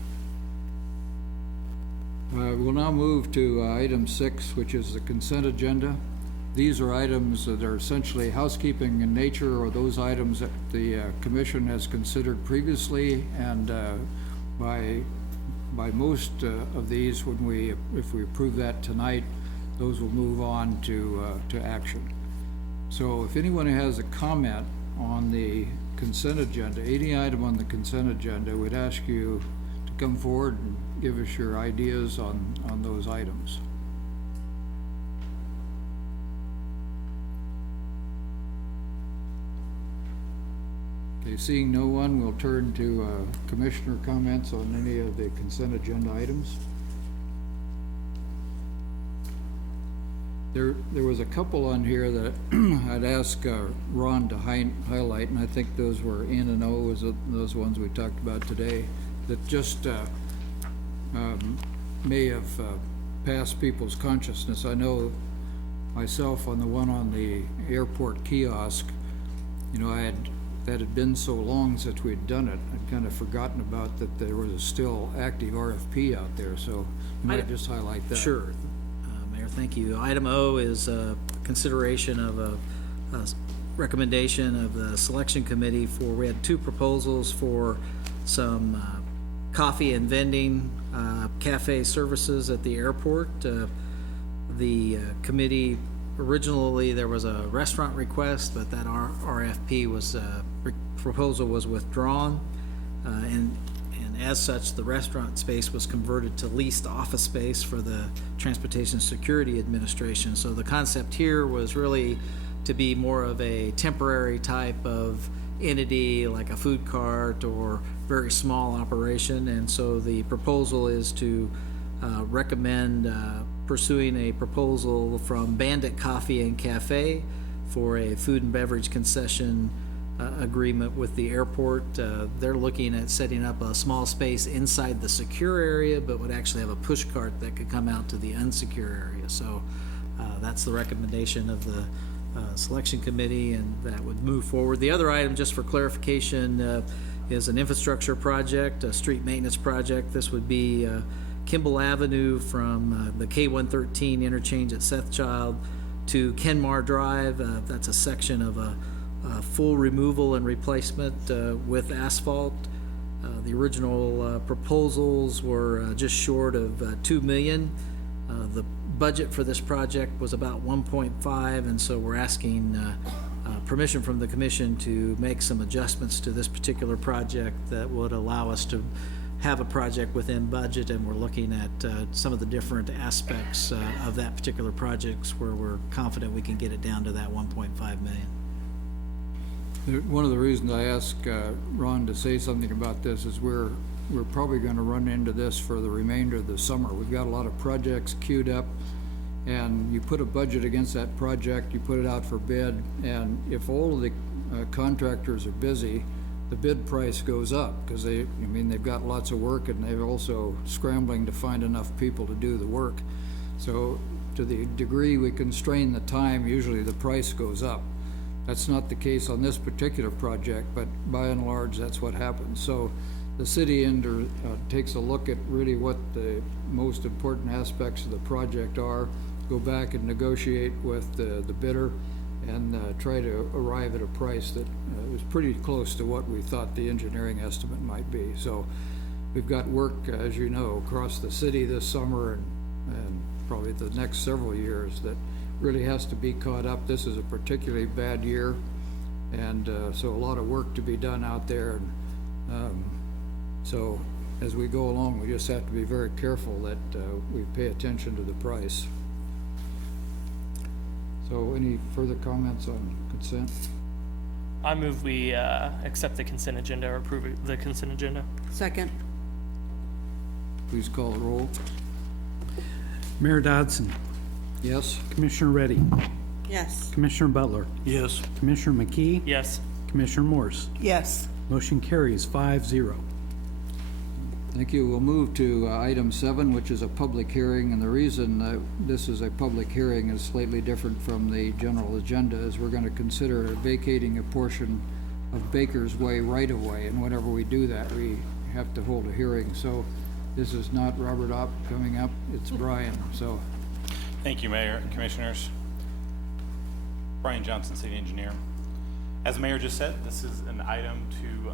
We'll now move to item 6, which is the consent agenda. These are items that are essentially housekeeping in nature, or those items that the commission has considered previously, and by most of these, if we approve that tonight, those will move on to action. So if anyone has a comment on the consent agenda, any item on the consent agenda, we'd ask you to come forward and give us your ideas on those items. Okay, seeing no one, we'll turn to commissioner comments on any of the consent agenda items. There was a couple on here that I'd ask Ron to highlight, and I think those were N and O, those ones we talked about today, that just may have passed people's consciousness. I know myself on the one on the airport kiosk, you know, that had been so long since we'd done it, I'd kind of forgotten about that there was a still active RFP out there, so you might just highlight that. Sure. Mayor, thank you. Item O is consideration of a recommendation of the selection committee for, we had 2 proposals for some coffee and vending cafe services at the airport. The committee, originally there was a restaurant request, but that RFP was, proposal was withdrawn. And as such, the restaurant space was converted to leased office space for the Transportation Security Administration. So the concept here was really to be more of a temporary type of entity, like a food cart or very small operation. And so the proposal is to recommend pursuing a proposal from Bandit Coffee and Cafe for a food and beverage concession agreement with the airport. They're looking at setting up a small space inside the secure area, but would actually have a push cart that could come out to the unsecure area. So that's the recommendation of the selection committee, and that would move forward. The other item, just for clarification, is an infrastructure project, a street maintenance project. This would be Kimball Avenue from the K-113 interchange at Sethchild to Kenmar Drive. That's a section of a full removal and replacement with asphalt. The original proposals were just short of $2 million. The budget for this project was about 1.5, and so we're asking permission from the commission to make some adjustments to this particular project that would allow us to have a project within budget, and we're looking at some of the different aspects of that particular project where we're confident we can get it down to that 1.5 million. One of the reasons I asked Ron to say something about this is we're probably going to run into this for the remainder of the summer. We've got a lot of projects queued up, and you put a budget against that project, you put it out for bid, and if all of the contractors are busy, the bid price goes up because they've got lots of work, and they're also scrambling to find enough people to do the work. So to the degree we constrain the time, usually the price goes up. That's not the case on this particular project, but by and large, that's what happens. So the city takes a look at really what the most important aspects of the project are, go back and negotiate with the bidder, and try to arrive at a price that was pretty close to what we thought the engineering estimate might be. So we've got work, as you know, across the city this summer and probably the next several years that really has to be caught up. This is a particularly bad year, and so a lot of work to be done out there. So as we go along, we just have to be very careful that we pay attention to the price. So any further comments on consent? I move we accept the consent agenda or approve the consent agenda. Second. Please call the roll. Mayor Dodson, Yes? Commissioner Reddy, Yes. Commissioner Butler, Yes. Commissioner McKee, Yes. Commissioner Morse. Yes. Motion carries 5-0. Thank you. We'll move to item 7, which is a public hearing, and the reason this is a public hearing is slightly different from the general agenda, is we're going to consider vacating a portion of Baker's Way right-of-way, and whenever we do that, we have to hold a hearing. So this is not Robert Opp coming up, it's Brian. So thank you, Mayor and Commissioners. Brian Johnson, City Engineer. As the Mayor just said, this is an item to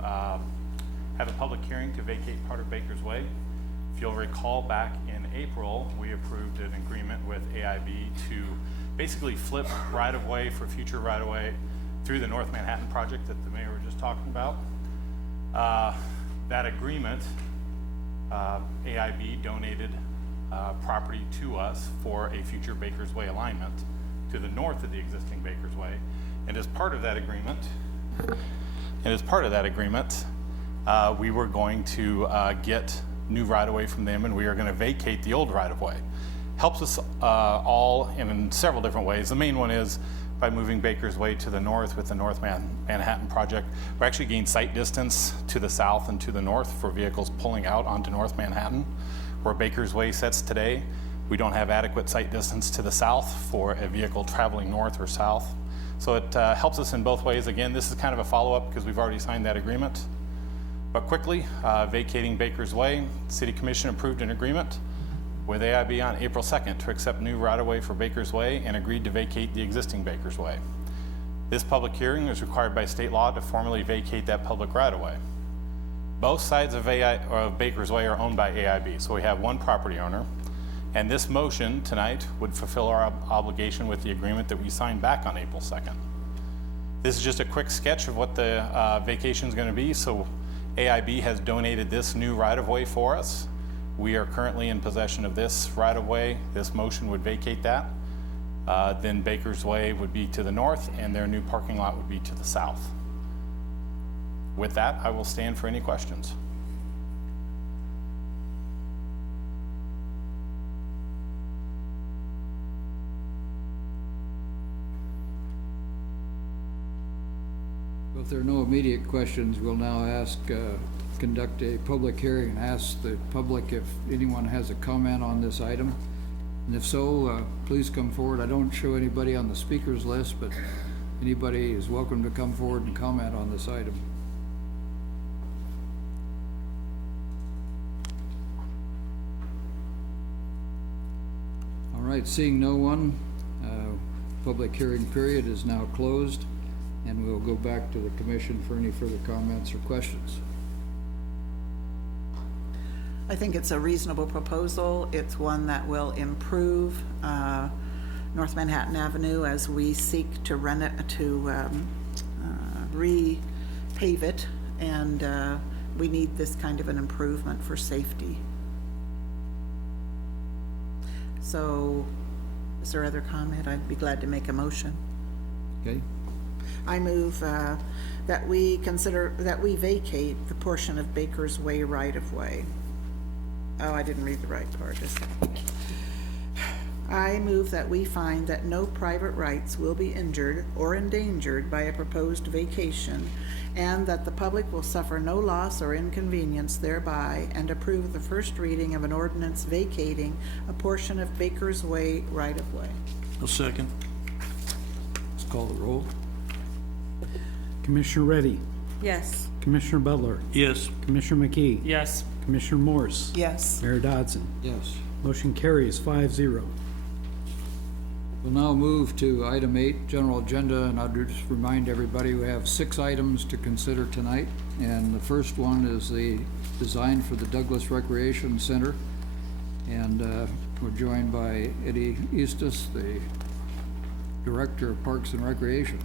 have a public hearing to vacate part of Baker's Way. If you'll recall, back in April, we approved an agreement with AIB to basically flip right-of-way for future right-of-way through the North Manhattan project that the mayor was just talking about. That agreement, AIB donated property to us for a future Baker's Way alignment to the north of the existing Baker's Way. And as part of that agreement, we were going to get new right-of-way from them, and we are going to vacate the old right-of-way. Helps us all in several different ways. The main one is by moving Baker's Way to the north with the North Manhattan project. We actually gain sight distance to the south and to the north for vehicles pulling out onto North Manhattan. Where Baker's Way sits today, we don't have adequate sight distance to the south for a vehicle traveling north or south. So it helps us in both ways. Again, this is kind of a follow-up because we've already signed that agreement. But quickly, vacating Baker's Way, City Commission approved an agreement with AIB on April 2nd to accept new right-of-way for Baker's Way and agreed to vacate the existing Baker's Way. This public hearing is required by state law to formally vacate that public right-of-way. Both sides of Baker's Way are owned by AIB, so we have one property owner, and this motion tonight would fulfill our obligation with the agreement that we signed back on April 2nd. This is just a quick sketch of what the vacation is going to be. So AIB has donated this new right-of-way for us. We are currently in possession of this right-of-way. This motion would vacate that. Then Baker's Way would be to the north, and their new parking lot would be to the south. With that, I will stand for any questions. If there are no immediate questions, we'll now conduct a public hearing and ask the public if anyone has a comment on this item. And if so, please come forward. I don't show anybody on the speakers list, but anybody is welcome to come forward and comment on this item. All right, seeing no one, public hearing period is now closed, and we'll go back to the commission for any further comments or questions. I think it's a reasonable proposal. It's one that will improve North Manhattan Avenue as we seek to repave it, and we need this kind of an improvement for safety. So, is there other comment? I'd be glad to make a motion. Okay. I move that we vacate the portion of Baker's Way right-of-way. Oh, I didn't read the right part. I move that we find that no private rights will be injured or endangered by a proposed vacation, and that the public will suffer no loss or inconvenience thereby, and approve the first reading of an ordinance vacating a portion of Baker's Way right-of-way. A second. Let's call the roll. Commissioner Reddy, Yes. Commissioner Butler, Yes. Commissioner McKee, Yes. Commissioner Morse, Yes. Mayor Dodson. Yes. Motion carries 5-0. We'll now move to item 8, general agenda, and I'll just remind everybody we have 6 items to consider tonight. And the first one is the design for the Douglas Recreation Center. And we're joined by Eddie Eustis, the Director of Parks and Recreation.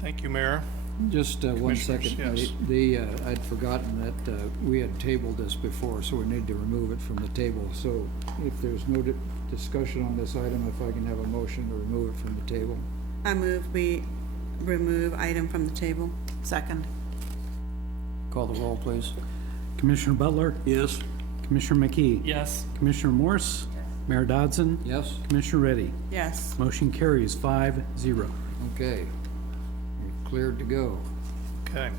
Thank you, Mayor. Just one Commissioners, second. yes. I'd forgotten that we had tabled this before, so we need to remove it from the table. So if there's no discussion on this item, if I can have a motion to remove it from the table. I move we remove item from the table. Second. Call the roll, please. Commissioner Butler? Yes. Commissioner McKee? Yes. Commissioner Morse? Mayor Dodson? Yes? Commissioner Reddy? Yes. Motion carries 5-0. Okay. You're cleared to go. Okay,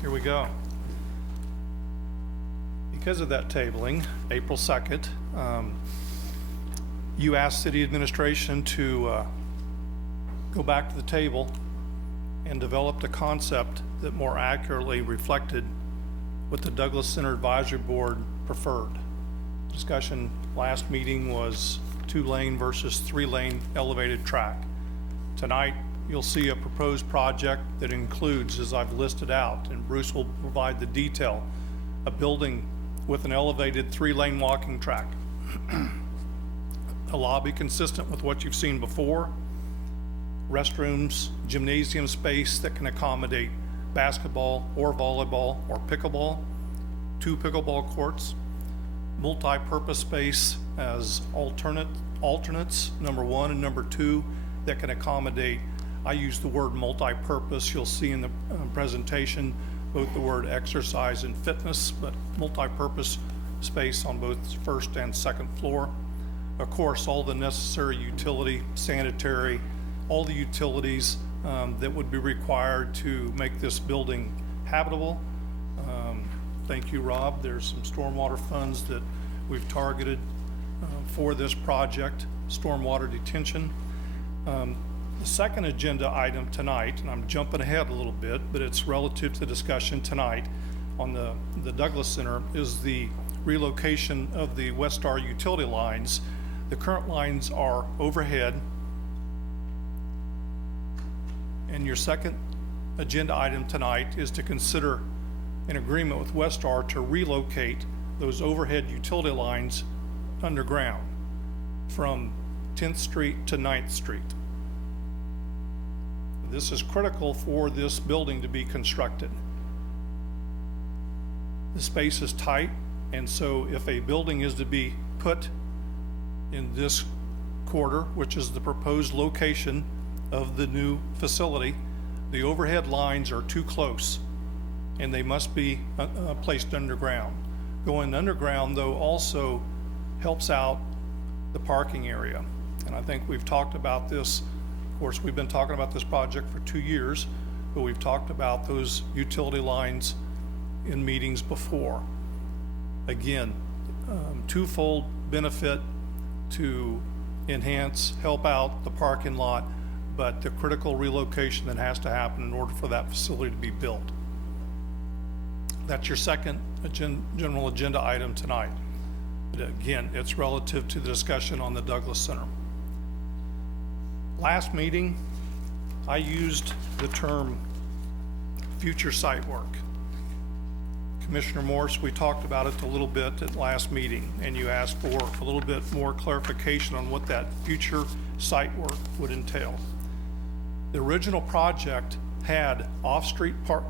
here we go. Because of that tabling, April 2nd, you asked city administration to go back to the table and develop a concept that more accurately reflected what the Douglas Center Advisory Board preferred. Discussion last meeting was 2-lane versus 3-lane elevated track. Tonight, you'll see a proposed project that includes, as I've listed out, and Bruce will provide the detail, a building with an elevated 3-lane walking track, a lobby consistent with what you've seen before, restrooms, gymnasium space that can accommodate basketball or volleyball or pickleball, 2 pickleball courts, multi-purpose space as alternates, number 1 and number 2, that can accommodate, I use the word multi-purpose, you'll see in the presentation, both the word exercise and fitness, but multi-purpose space on both first and second floor. Of course, all the necessary utility, sanitary, all the utilities that would be required to make this building habitable. Thank you, Rob. There's some stormwater funds that we've targeted for this project, stormwater detention. The second agenda item tonight, and I'm jumping ahead a little bit, but it's relative to the discussion tonight on the Douglas Center, is the relocation of the Westar utility lines. The current lines are overhead. And your second agenda item tonight is to consider an agreement with Westar to relocate those overhead utility lines underground from 10th Street to 9th Street. This is critical for this building to be constructed. The space is tight, and so if a building is to be put in this quarter, which is the proposed location of the new facility, the overhead lines are too close and they must be placed underground. Going underground, though, also helps out the parking area. And I think we've talked about this. Of course, we've been talking about this project for 2 years, but we've talked about those utility lines in meetings before. Again, twofold benefit to enhance, help out the parking lot, but the critical relocation that has to happen in order for that facility to be built. That's your second general agenda item tonight. But again, it's relative to the discussion on the Douglas Center. Last meeting, I used the term future site work. Commissioner Morse, we talked about it a little bit at last meeting, and you asked for a little bit more clarification on what that future site work would entail. The original project had off-street park.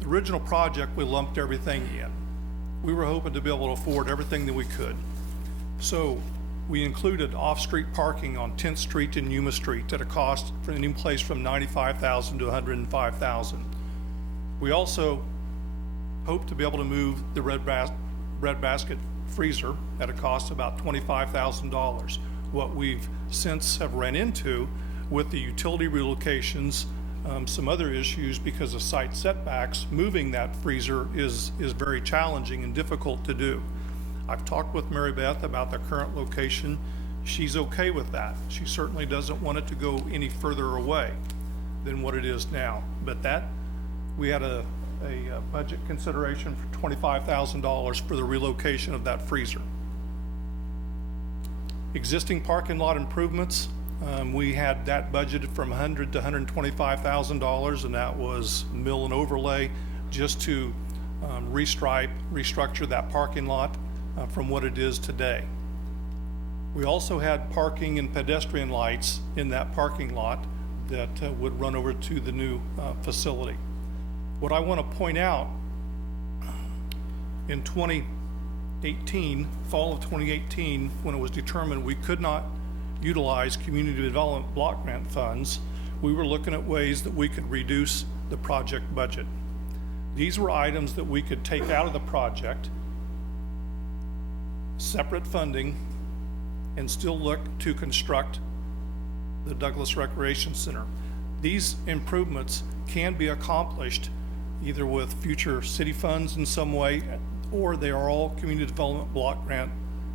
The original project, we lumped everything in. We were hoping to be able to afford everything that we could. So we included off-street parking on 10th Street and Yuma Street at a cost for any place from $95,000 to $105,000. We also hope to be able to move the Red Basket freezer at a cost of about $25,000. What we've since have ran into with the utility relocations, some other issues because of site setbacks, moving that freezer is very challenging and difficult to do. I've talked with Mary Beth about the current location. She's okay with that. She certainly doesn't want it to go any further away than what it is now. But that, we had a budget consideration for $25,000 for the relocation of that freezer. Existing parking lot improvements, we had that budgeted from $100,000 to $125,000, and that was mill and overlay just to restructure that parking lot from what it is today. We also had parking and pedestrian lights in that parking lot that would run over to the new facility. What I want to point out, in 2018, fall of 2018, when it was determined we could not utilize community development block grant funds, we were looking at ways that we could reduce the project budget. These were items that we could take out of the project, separate funding, and still look to construct the Douglas Recreation Center. These improvements can be accomplished either with future city funds in some way, or they are all community development block grant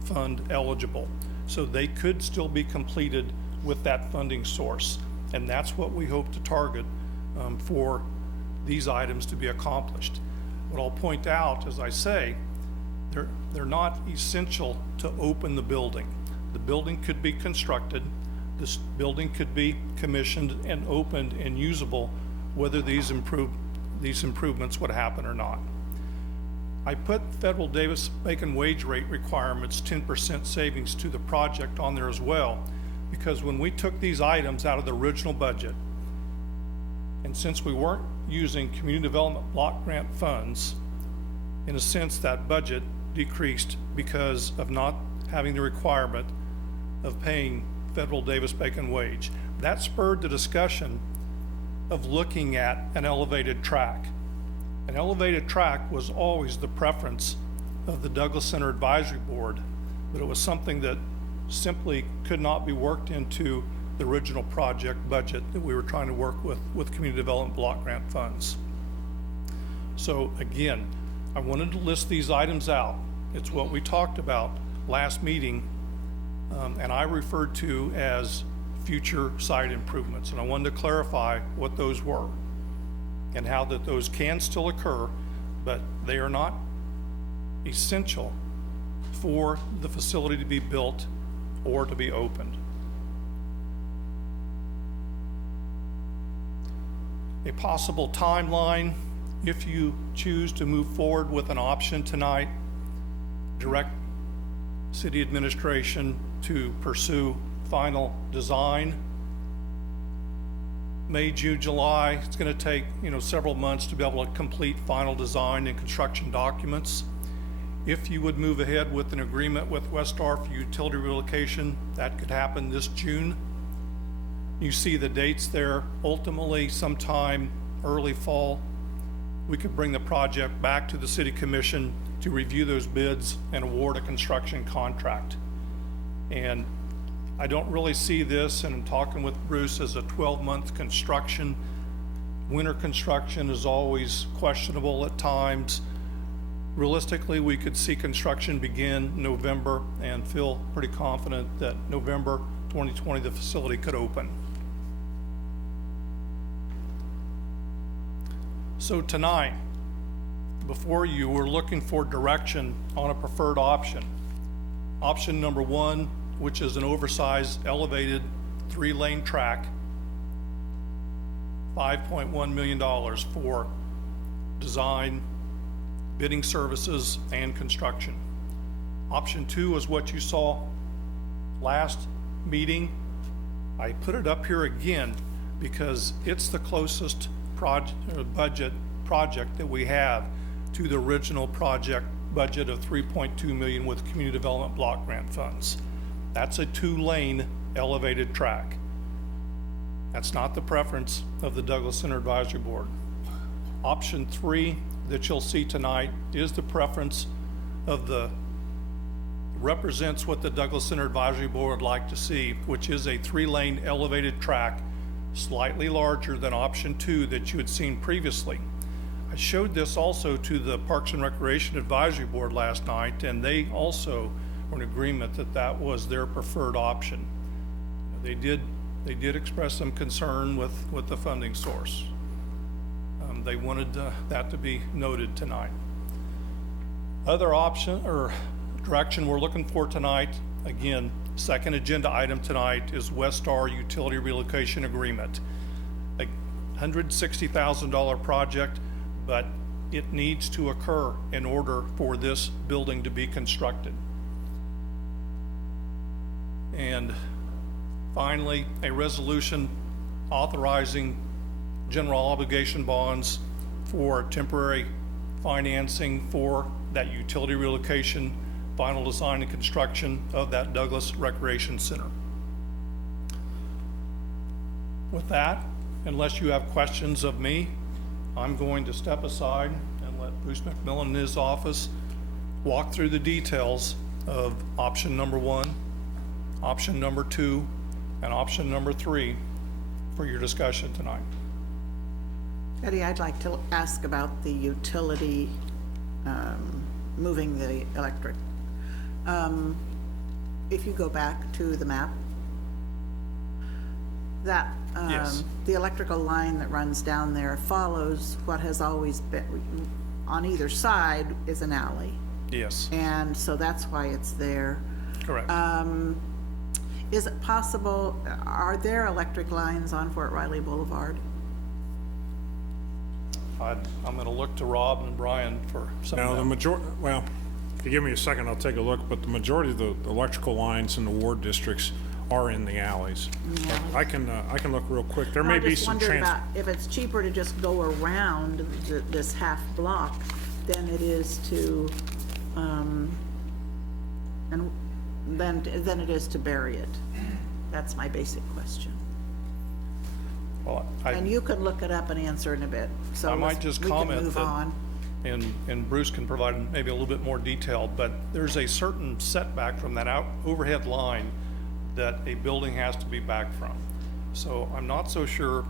fund eligible. So they could still be completed with that funding source. And that's what we hope to target for these items to be accomplished. What I'll point out, as I say, they're not essential to open the building. The building could be constructed. this building could be commissioned and opened and usable, whether these improvements would happen or not. I put federal Davis-Bacon wage rate requirements, 10% savings to the project on there as well, because when we took these items out of the original budget, and since we weren't using community development block grant funds, in a sense that budget decreased because of not having the requirement of paying federal Davis-Bacon wage. That spurred the discussion of looking at an elevated track. An elevated track was always the preference of the Douglas Center Advisory Board, but it was something that simply could not be worked into the original project budget that we were trying to work with community development block grant funds. So again, I wanted to list these items out. It's what we talked about last meeting, and I referred to as future site improvements, and I wanted to clarify what those were and how that those can still occur, but they are not essential for the facility to be built or to be opened. A possible timeline, if you choose to move forward with an option tonight, direct city administration to pursue final design. May, June, July, it's going to take several months to be able to complete final design and construction documents. If you would move ahead with an agreement with Westar for utility relocation, that could happen this June. You see the dates there. Ultimately, sometime early fall, we could bring the project back to the City Commission to review those bids and award a construction contract. And I don't really see this, and I'm talking with Bruce, as a 12-month construction. Winter construction is always questionable at times. Realistically, we could see construction begin November and feel pretty confident that November 2020 the facility could open. So tonight, before you, we're looking for direction on a preferred option. Option number one, which is an oversized, elevated 3-lane track, $5.1 million for design, bidding services, and construction. Option two is what you saw last meeting. I put it up here again because it's the closest budget project that we have to the original project budget of $3.2 million with community development block grant funds. That's a 2-lane elevated track. That's not the preference of the Douglas Center Advisory Board. Option three that you'll see tonight is the preference of represents what the Douglas Center Advisory Board would like to see, which is a 3-lane elevated track, slightly larger than option two that you had seen previously. I showed this also to the Parks and Recreation Advisory Board last night, and they also were in agreement that that was their preferred option. They did express some concern with the funding source. They wanted that to be noted tonight. Other option or direction we're looking for tonight, again, second agenda item tonight is Westar Utility Relocation Agreement. A $160,000 project, but it needs to occur in order for this building to be constructed. And finally, a resolution authorizing general obligation bonds for temporary financing for that utility relocation, final design and construction of that Douglas Recreation Center. With that, unless you have questions of me, I'm going to step aside and let Bruce McMillan in his office walk through the details of option number one, option number two, and option number three for your discussion tonight. Eddie, I'd like to ask about the utility, moving the electric. If you go back to the map, that Yes. the electrical line that runs down there follows what has always been, on either side is an alley. Yes, And so that's why it's there. correct. Is it possible, are there electric lines on Fort Riley Boulevard? I'm going to look to Rob and Brian for some Now, of the that. majority, well, if you give me a second, I'll take a look, but the majority of the electrical lines in the ward districts are in the alleys. But I can look real quick. There may be some I just wondered about if it's cheaper to just go around this half block than it is to, and than it is to bury it. That's my basic question. Well, And you can look it up and answer in a bit, so I might just we can comment move that- on. and Bruce can provide maybe a little bit more detail, but there's a certain setback from that overhead line that a building has to be back from. So I'm not so sure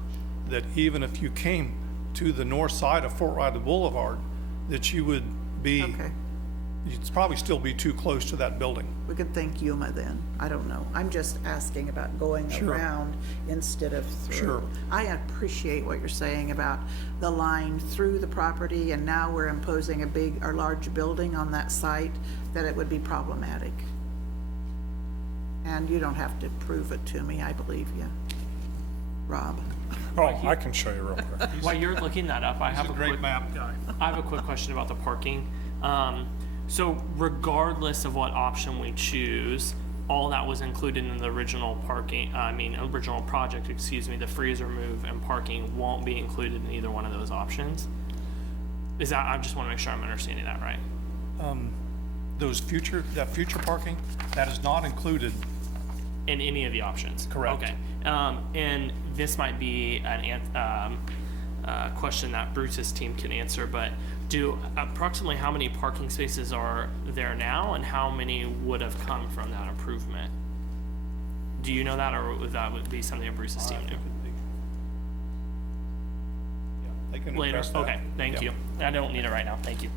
that even if you came to the north side of Fort Riley Boulevard, that you would be, Okay, you'd probably still be too close to that building. we could thank Yuma then. I don't know. I'm just asking about going Sure. around instead of through. Sure. I appreciate what you're saying about the line through the property, and now we're imposing a big or large building on that site, that it would be problematic. And you don't have to prove it to me, I believe you. Rob? Oh, I can show you real quick. While you're looking that up, I have He's a a great quick map guy. I have a quick question about the parking. So regardless of what option we choose, all that was included in the original original project, the freezer move and parking won't be included in either one of those options? I just want to make sure I'm understanding that right. That future parking, that is not included. In any of the options? Correct. Okay. And this might be a question that Bruce's team can answer, but approximately how many parking spaces are there now, and how many would have come from that improvement? Do you know that, or would that be something that Bruce's team knew? Yeah, they can Later, address that. okay, thank Yeah. you. I don't need it right now, thank you.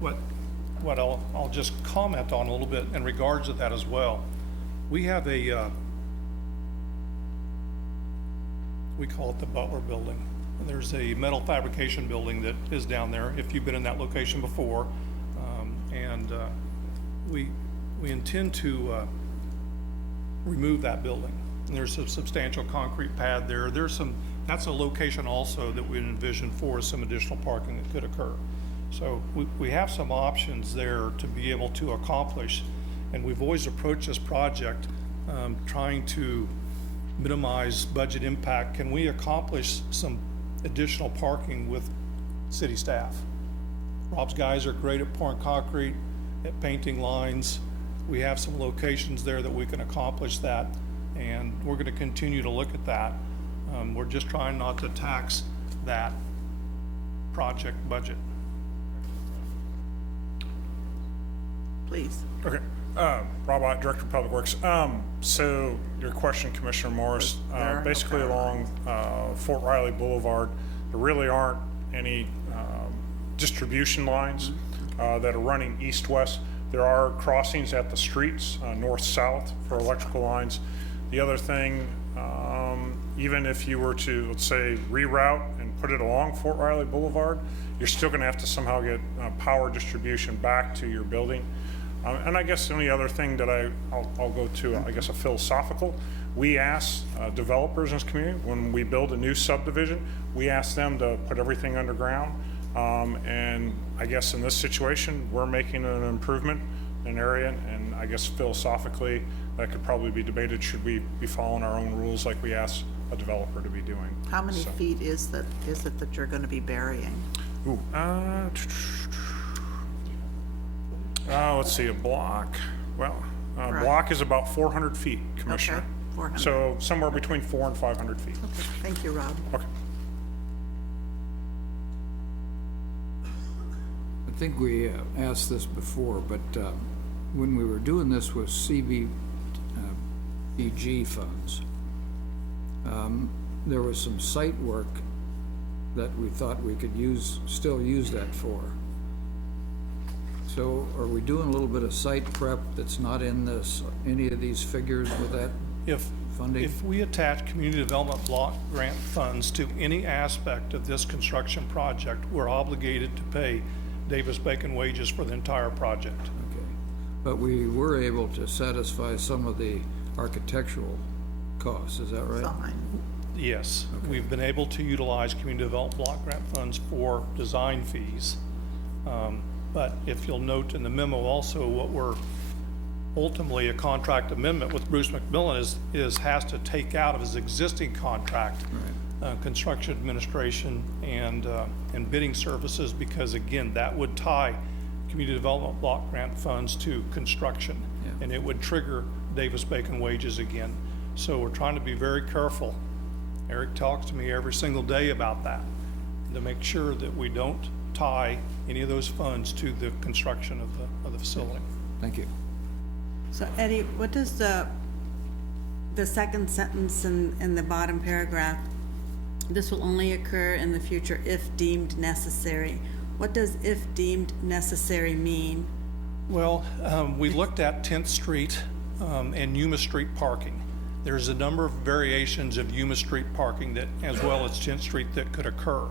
What I'll just comment on a little bit in regards to that as well. We have we call it the Butler Building. There's a metal fabrication building that is down there, if you've been in that location before. We intend to remove that building. And there's a substantial concrete pad there. That's a location also that we envision for some additional parking that could occur. So we have some options there to be able to accomplish, and we've always approached this project trying to minimize budget impact. Can we accomplish some additional parking with city staff? Rob's guys are great at pouring concrete, at painting lines. We have some locations there that we can accomplish that, and we're going to continue to look at that. We're just trying not to tax that project budget. Please. Okay. Rob Ott, Director of Public Works. So your question, Commissioner Morris, There are no basically power along Fort Riley Boulevard, there really aren't any distribution lines that are running east-west. There are crossings at the streets, north-south, for electrical lines. The other thing, even if you were to, let's say, reroute and put it along Fort Riley Boulevard, you're still going to have to somehow get power distribution back to your building. And I guess the only other thing that I'll go to, I guess, a philosophical, we ask developers in this community, when we build a new subdivision, we ask them to put everything underground. And I guess in this situation, we're making an improvement in an area, and I guess philosophically, that could probably be debated, should we be following our own rules like we ask a developer to be doing? How many So- feet is it that you're going to be burying? Ooh, let's see, a block. Well, a Right. block is about 400 feet, Commissioner. Okay, 400. So somewhere between 400 and 500 feet. Okay, thank you, Rob. Okay. I think we asked this before, but when we were doing this with CBG funds, there was some site work that we thought we could still use that for. So are we doing a little bit of site prep that's not in any of these figures with that funding? If we attach community development block grant funds to any aspect of this construction project, we're obligated to pay Davis-Bacon wages for the entire project. Okay, but we were able to satisfy some of the architectural costs, is that right? Yes, we've been able to utilize community development block grant funds for design fees. But if you'll note in the memo also, what we're ultimately a contract amendment with Bruce McMillan has to take out of his existing contract, construction administration and bidding services, because again, that would tie community development block grant funds to construction, and it would trigger Davis-Bacon wages again. So we're trying to be very careful. Eric talks to me every single day about that, to make sure that we don't tie any of those funds to the construction of the facility. Thank you. So Eddie, what does the second sentence in the bottom paragraph, this will only occur in the future if deemed necessary. What does if deemed necessary mean? Well, we looked at 10th Street and Yuma Street parking. There's a number of variations of Yuma Street parking that, as well as 10th Street, that could occur.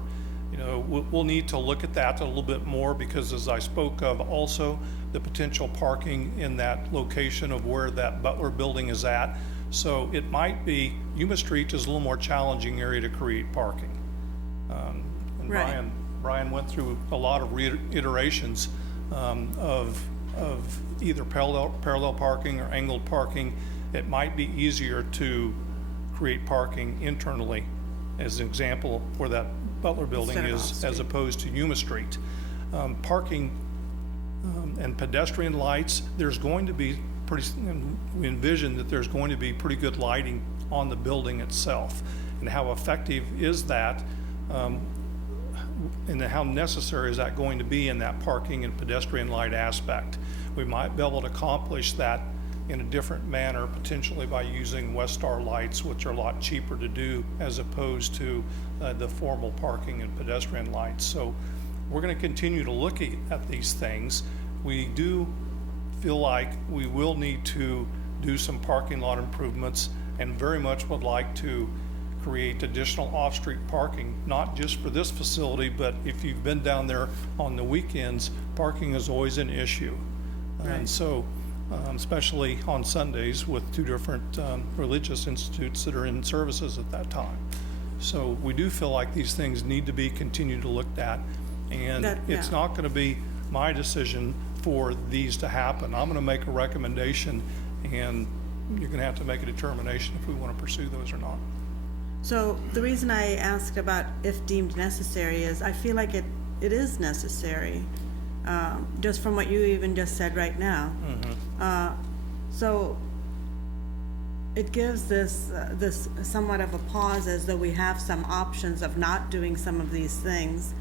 You know, we'll need to look at that a little bit more, because as I spoke of also, the potential parking in that location of where that Butler building is at. So it might be, Yuma Street is a little more challenging area to create parking. And Right. Brian went through a lot of reiterations of either parallel parking or angled parking. It might be easier to create parking internally, as an example, where that Butler building Instead of is, off-street. as opposed to Yuma Street. Parking and pedestrian lights, there's going to be we envision that there's going to be pretty good lighting on the building itself. And how effective is that? And how necessary is that going to be in that parking and pedestrian light aspect? We might be able to accomplish that in a different manner, potentially by using Westar lights, which are a lot cheaper to do as opposed to the formal parking and pedestrian lights. So we're going to continue to look at these things. We do feel like we will need to do some parking lot improvements, and very much would like to create additional off-street parking, not just for this facility, but if you've been down there on the weekends, parking is always an issue. And so, especially on Sundays with two different religious institutes that are in services at that time. So we do feel like these things need to be continued to looked at, and it's not going to be my decision for these to happen. I'm going to make a recommendation, and you're going to have to make a determination if we want to pursue those or not. So the reason I asked about if deemed necessary is I feel like it is necessary, just from what you even just said right now. So it gives this somewhat of a pause, as though we have some options of not doing some of these things.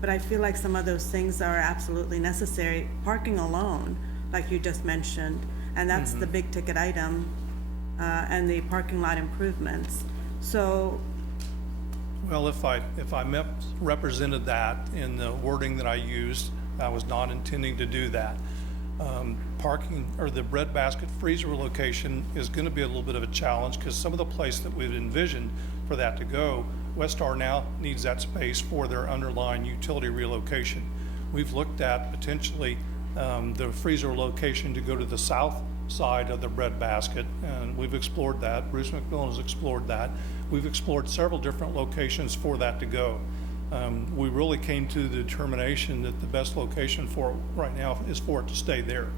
But I feel like some of those things are absolutely necessary. Parking alone, like you just mentioned, and that's the big ticket item, and the parking lot improvements. So, well, if I represented that in the wording that I used, I was not intending to do that. Parking, or the breadbasket freezer location, is going to be a little bit of a challenge, because some of the place that we'd envisioned for that to go, Westar now needs that space for their underlying utility relocation. We've looked at potentially the freezer location to go to the south side of the breadbasket, and we've explored that. Bruce McMillan has explored that. We've explored several different locations for that to go. We really came to the determination that the best location for it right now is for it to stay there.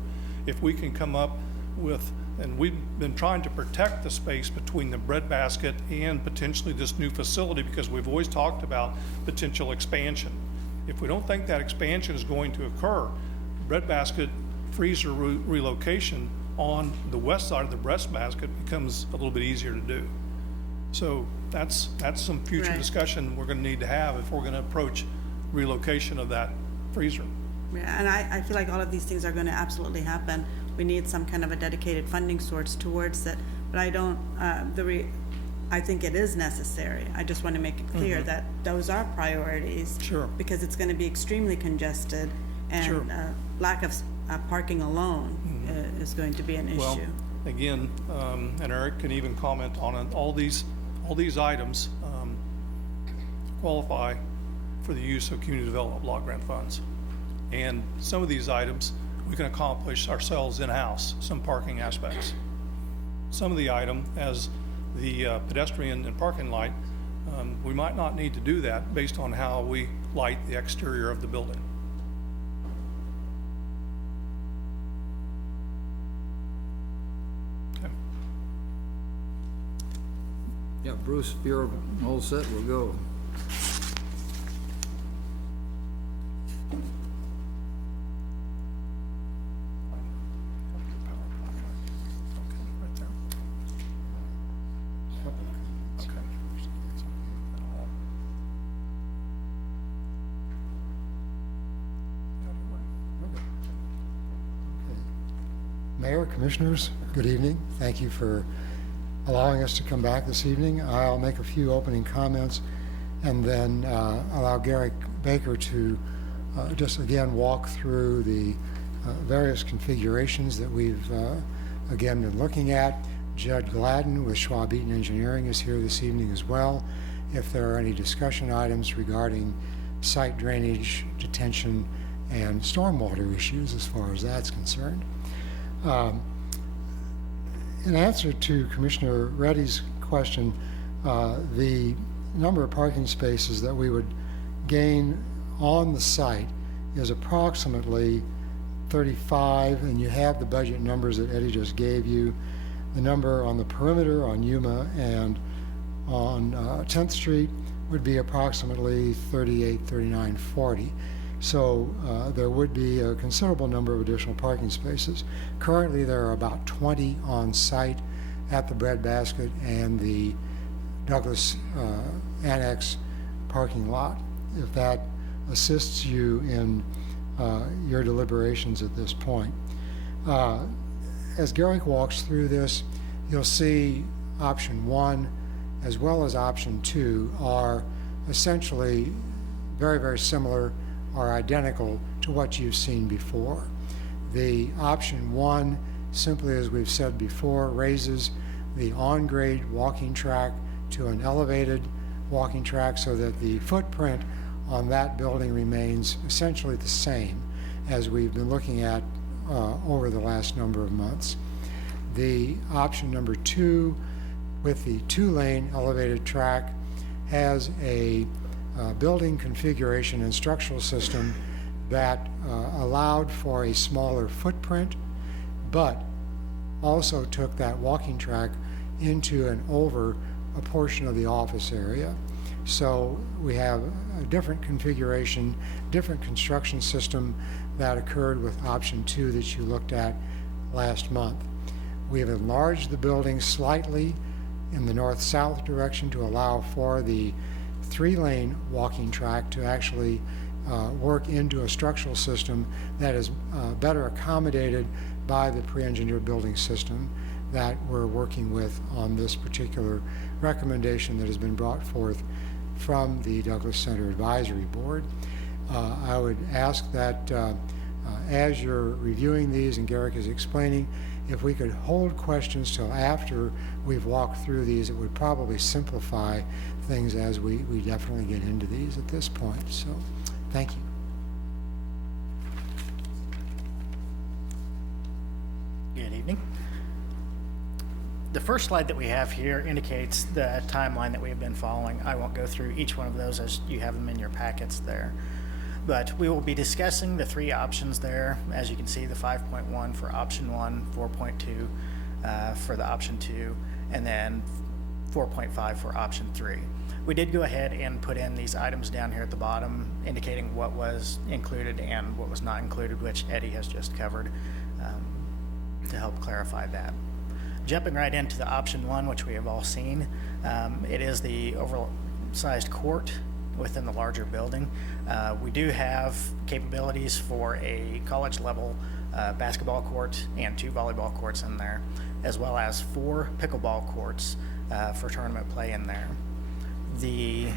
If we can come up with, and we've been trying to protect the space between the breadbasket and potentially this new facility, because we've always talked about potential expansion. If we don't think that expansion is going to occur, breadbasket freezer relocation on the west side of the breadbasket becomes a little bit easier to do. So that's some future discussion we're going to need to have if we're going to approach relocation of that freezer. yeah, and I feel like all of these things are going to absolutely happen. We need some kind of a dedicated funding source towards it, but I don't, I think it is necessary. I just want to make it clear that those are priorities. Sure. Because it's going to be extremely congested, and lack of parking alone is going to be an issue. Well, again, and Eric can even comment on it, all these items qualify for the use of community development block grant funds. And some of these items we can accomplish ourselves in-house, some parking aspects. some of the item as the pedestrian and parking light, we might not need to do that based on how we light the exterior of the building. Okay. Yeah, Bruce, if you're all set, we'll go. Mayor, Commissioners, good evening. Thank you for allowing us to come back this evening. I'll make a few opening comments and then allow Garrick Baker to just again walk through the various configurations that we've again been looking at. Judd Gladden with Schwab Eaton Engineering is here this evening as well. If there are any discussion items regarding site drainage, detention, and stormwater issues as far as that's concerned. In answer to Commissioner Reddy's question, the number of parking spaces that we would gain on the site is approximately 35, and you have the budget numbers that Eddie just gave you. The number on the perimeter on Yuma and on 10th Street would be approximately 38, 39, 40. So there would be a considerable number of additional parking spaces. Currently, there are about 20 on site at the Breadbasket and the Douglas Annex parking lot. If that assists you in your deliberations at this point. As Garrick walks through this, you'll see option 1 as well as option 2 are essentially very, very similar or identical to what you've seen before. The option 1, simply as we've said before, raises the on-grade walking track to an elevated walking track so that the footprint on that building remains essentially the same as we've been looking at over the last number of months. The option number 2, with the 2-lane elevated track, has a building configuration and structural system that allowed for a smaller footprint, but also took that walking track into and over a portion of the office area. So we have a different configuration, different construction system that occurred with option 2 that you looked at last month. We have enlarged the building slightly in the north-south direction to allow for the 3-lane walking track to actually work into a structural system that is better accommodated by the pre-engineered building system that we're working with on this particular recommendation that has been brought forth from the Douglas Center Advisory Board. I would ask that as you're reviewing these and Garrick is explaining, if we could hold questions till after we've walked through these, it would probably simplify things as we definitely get into these at this point. So, thank you. Good evening. The first slide that we have here indicates the timeline that we have been following. I won't go through each one of those as you have them in your packets there. But we will be discussing the 3 options there. As you can see, the 5.1 for option 1, 4.2 for the option 2, and then 4.5 for option 3. We did go ahead and put in these items down here at the bottom indicating what was included and what was not included, which Eddie has just covered to help clarify that. Jumping right into the option 1, which we have all seen, it is the oversized court within the larger building. We do have capabilities for a college level basketball court and 2 volleyball courts in there, as well as 4 pickleball courts for tournament play in there. The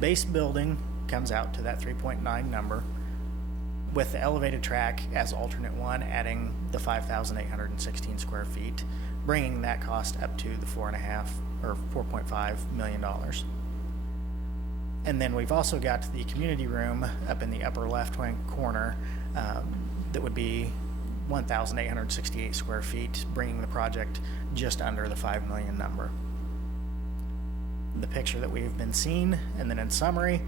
base building comes out to that 3.9 number, with the elevated track as alternate 1, adding the 5,816 square feet, bringing that cost up to the $4.5 million. And then we've also got the community room up in the upper left-hand corner that would be 1,868 square feet, bringing the project just under the 5 million number. The picture that we've been seeing, and then in summary,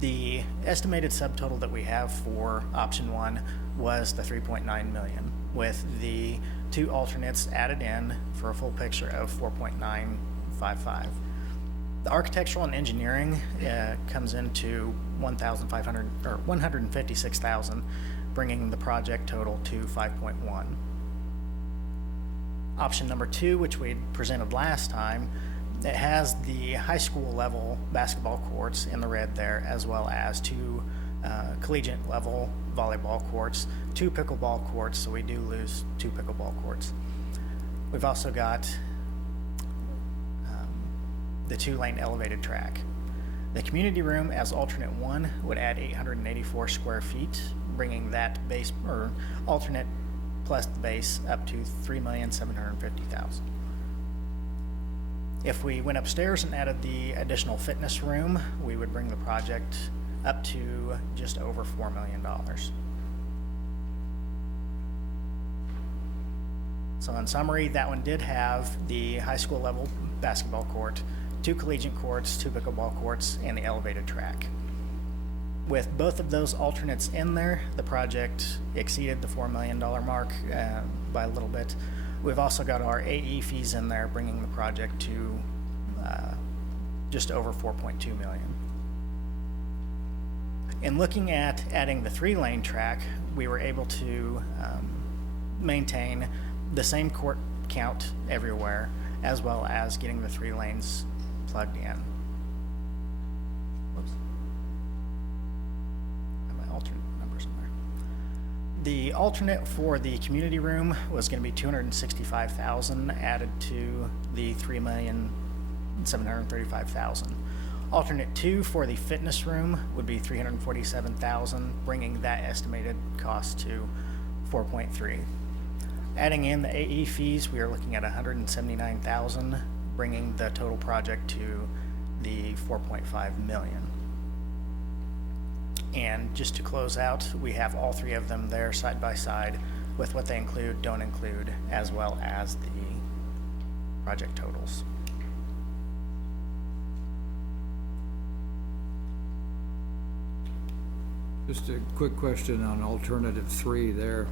the estimated subtotal that we have for option 1 was the 3.9 million, with the 2 alternates added in for a full picture of 4.955. The architectural and engineering comes into 1,500 or 156,000, bringing the project total to 5.1. Option number 2, which we presented last time, it has the high school level basketball courts in the red there, as well as 2 collegiate level volleyball courts, 2 pickleball courts, so we do lose 2 pickleball courts. We've also got the 2-lane elevated track. The community room as alternate 1 would add 884 square feet, bringing that base or alternate plus the base up to 3,750,000. If we went upstairs and added the additional fitness room, we would bring the project up to just over $4 million. So in summary, that one did have the high school level basketball court, 2 collegiate courts, 2 pickleball courts, and the elevated track. With both of those alternates in there, the project exceeded the $4 million mark by a little bit. We've also got our AE fees in there, bringing the project to just over 4.2 million. In looking at adding the 3-lane track, we were able to maintain the same court count everywhere, as well as getting the 3 lanes plugged in. Whoops. Have my alternate numbers in there. The alternate for the community room was going to be 265,000 added to the 3,735,000. Alternate 2 for the fitness room would be 347,000, bringing that estimated cost to 4.3. Adding in the AE fees, we are looking at 179,000, bringing the total project to the 4.5 million. And just to close out, we have all 3 of them there side by side with what they include, don't include, as well as the project totals. Just a quick question on alternative 3 there.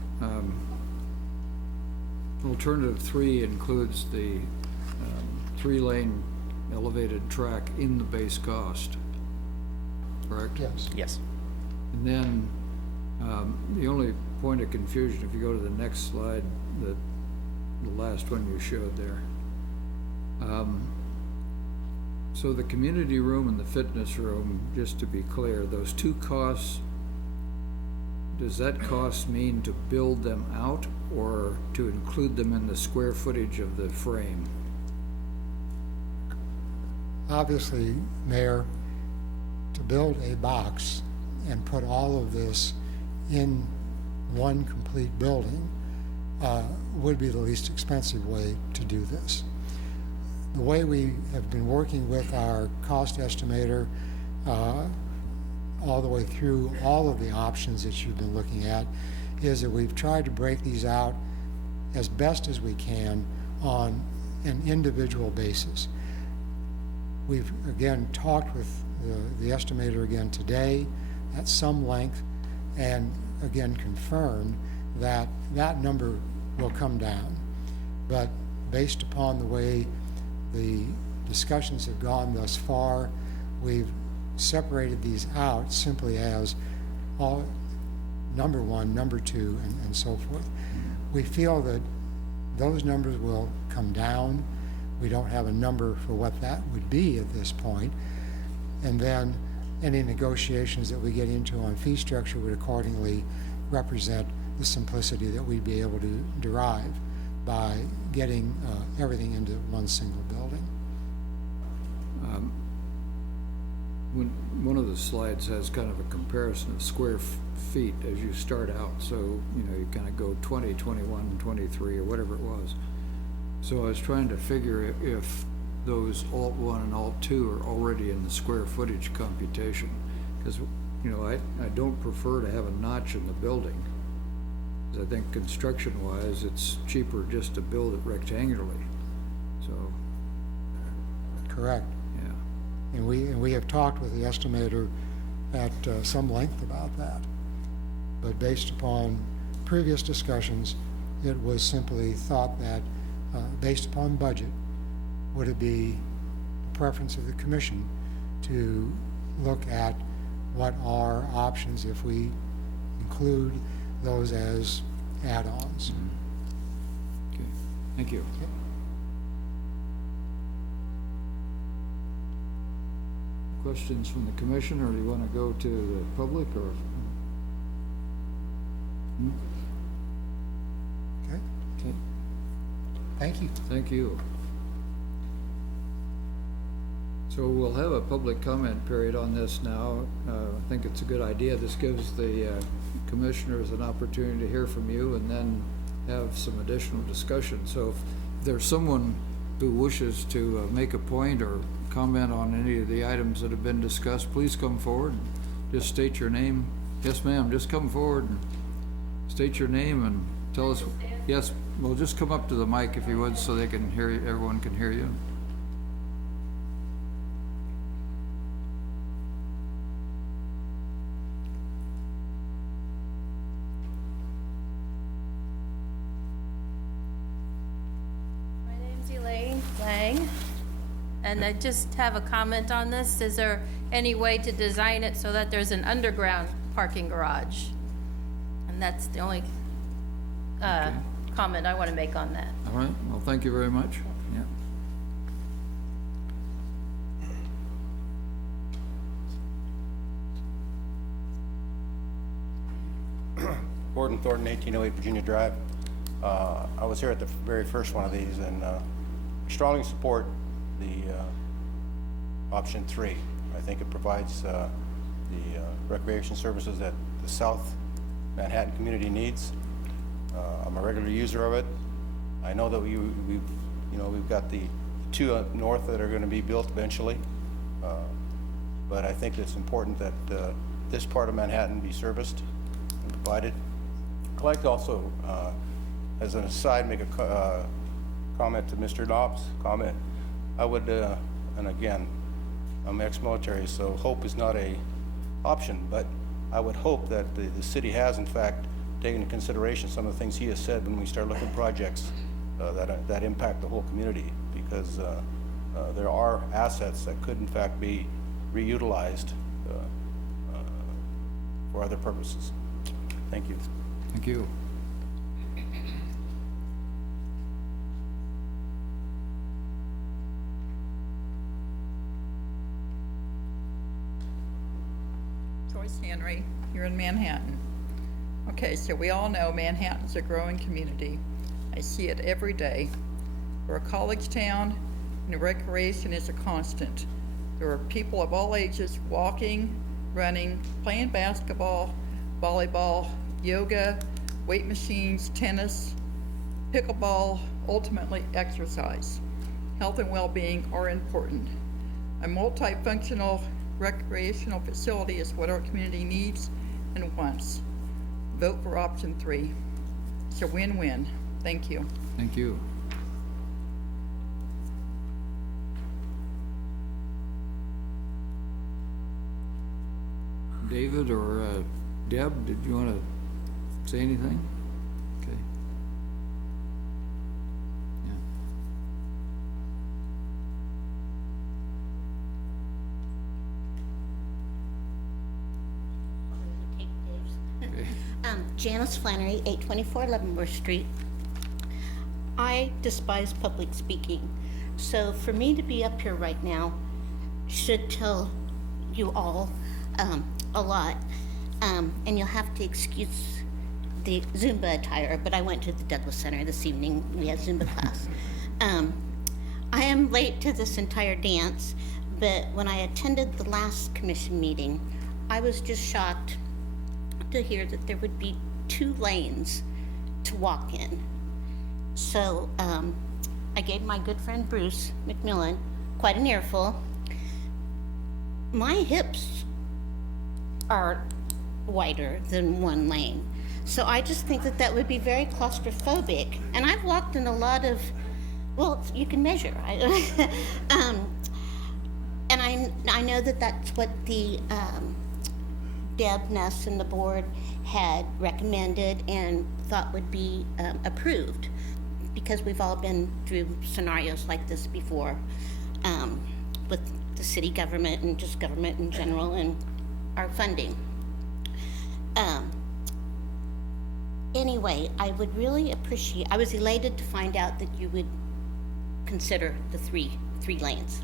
Alternative 3 includes the 3-lane elevated track in the base cost, correct? Yes. Yes. And then the only point of confusion, if you go to the next slide, the last one you showed there. So the community room and the fitness room, just to be clear, those 2 costs, does that cost mean to build them out or to include them in the square footage of the frame? Obviously, Mayor, to build a box and put all of this in one complete building would be the least expensive way to do this. The way we have been working with our cost estimator all the way through all of the options that you've been looking at is that we've tried to break these out as best as we can on an individual basis. We've again talked with the estimator again today at some length and again confirmed that that number will come down. But based upon the way the discussions have gone thus far, we've separated these out simply as all number 1, number 2, and so forth. We feel that those numbers will come down. We don't have a number for what that would be at this point. And then any negotiations that we get into on fee structure would accordingly represent the simplicity that we'd be able to derive by getting everything into one single building. One of the slides has kind of a comparison of square feet as you start out. So, you know, you kind of go 20, 21, 23, or whatever it was. So I was trying to figure if those Alt 1 and Alt 2 are already in the square footage computation. Because, you know, I don't prefer to have a notch in the building. 'Cause I think construction-wise, it's cheaper just to build it rectangularly, so, Correct. yeah. And we have talked with the estimator at some length about that. But based upon previous discussions, it was simply thought that, based upon budget, would it be the preference of the commission to look at what are options if we include those as add-ons. Okay, thank you. Questions from the commission, or do you want to go to the public, or? Okay, Okay, thank you. thank you. So we'll have a public comment period on this now. I think it's a good idea. This gives the commissioners an opportunity to hear from you and then have some additional discussion. So if there's someone who wishes to make a point or comment on any of the items that have been discussed, please come forward and just state your name. Yes, ma'am, just come forward and state your name and tell us. Yes, well, just come up to the mic if you would, so they can hear you, everyone can hear you. My name's Elaine Lang, and I just have a comment on this. Is there any way to design it so that there's an underground parking garage? And that's the only comment I want to make on that. All right, well, thank you very much. Yeah. Gordon Thornton, 1808 Virginia Drive. I was here at the very first one of these, and strongly support the option 3. I think it provides the recreation services that the South Manhattan community needs. I'm a regular user of it. I know that we've got the 2 up north that are going to be built eventually, but I think it's important that this part of Manhattan be serviced and provided. I'd like to also, as an aside, make a comment to Mr. Knopf's comment. I would, and again, I'm ex-military, so hope is not a option, but I would hope that the city has, in fact, taken into consideration some of the things he has said when we start looking at projects that impact the whole community, because there are assets that could, in fact, be reutilized for other purposes. Thank you. Thank you. Joyce Henry, you're in Manhattan. Okay, so we all know Manhattan's a growing community. I see it every day. We're a college town, and recreation is a constant. There are people of all ages walking, running, playing basketball, volleyball, yoga, weight machines, tennis, pickleball, ultimately exercise. Health and well-being are important. A multifunctional recreational facility is what our community needs and wants. Vote for option 3. It's a win-win. Thank you. Thank you. David or Deb, did you want to say anything? Okay. Yeah. Okay. Janice Flannery, 824 Leavenworth Street. I despise public speaking, so for me to be up here right now should tell you all a lot, and you'll have to excuse the Zumba attire, but I went to the Douglas Center this evening. We had Zumba class. I am late to this entire dance, but when I attended the last commission meeting, I was just shocked to hear that there would be 2 lanes to walk in. So I gave my good friend Bruce McMillan quite an earful. My hips are wider than 1 lane. So I just think that that would be very claustrophobic. And I've walked in a lot of, well, you can measure. And I know that that's what the Deb Ness and the board had recommended and thought would be approved, because we've all been through scenarios like this before with the city government and just government in general and our funding. Anyway, I would really appreciate, I was elated to find out that you would consider the three lanes.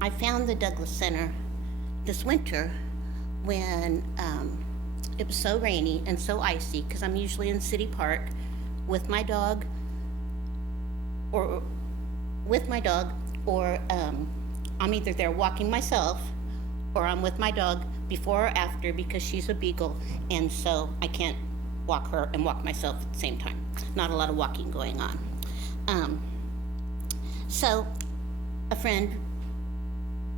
I found the Douglas Center this winter when it was so rainy and so icy, because I'm usually in City Park with my dog, or I'm either there walking myself, or I'm with my dog before or after, because she's a beagle, and so I can't walk her and walk myself at the same time. Not a lot of walking going on. So a friend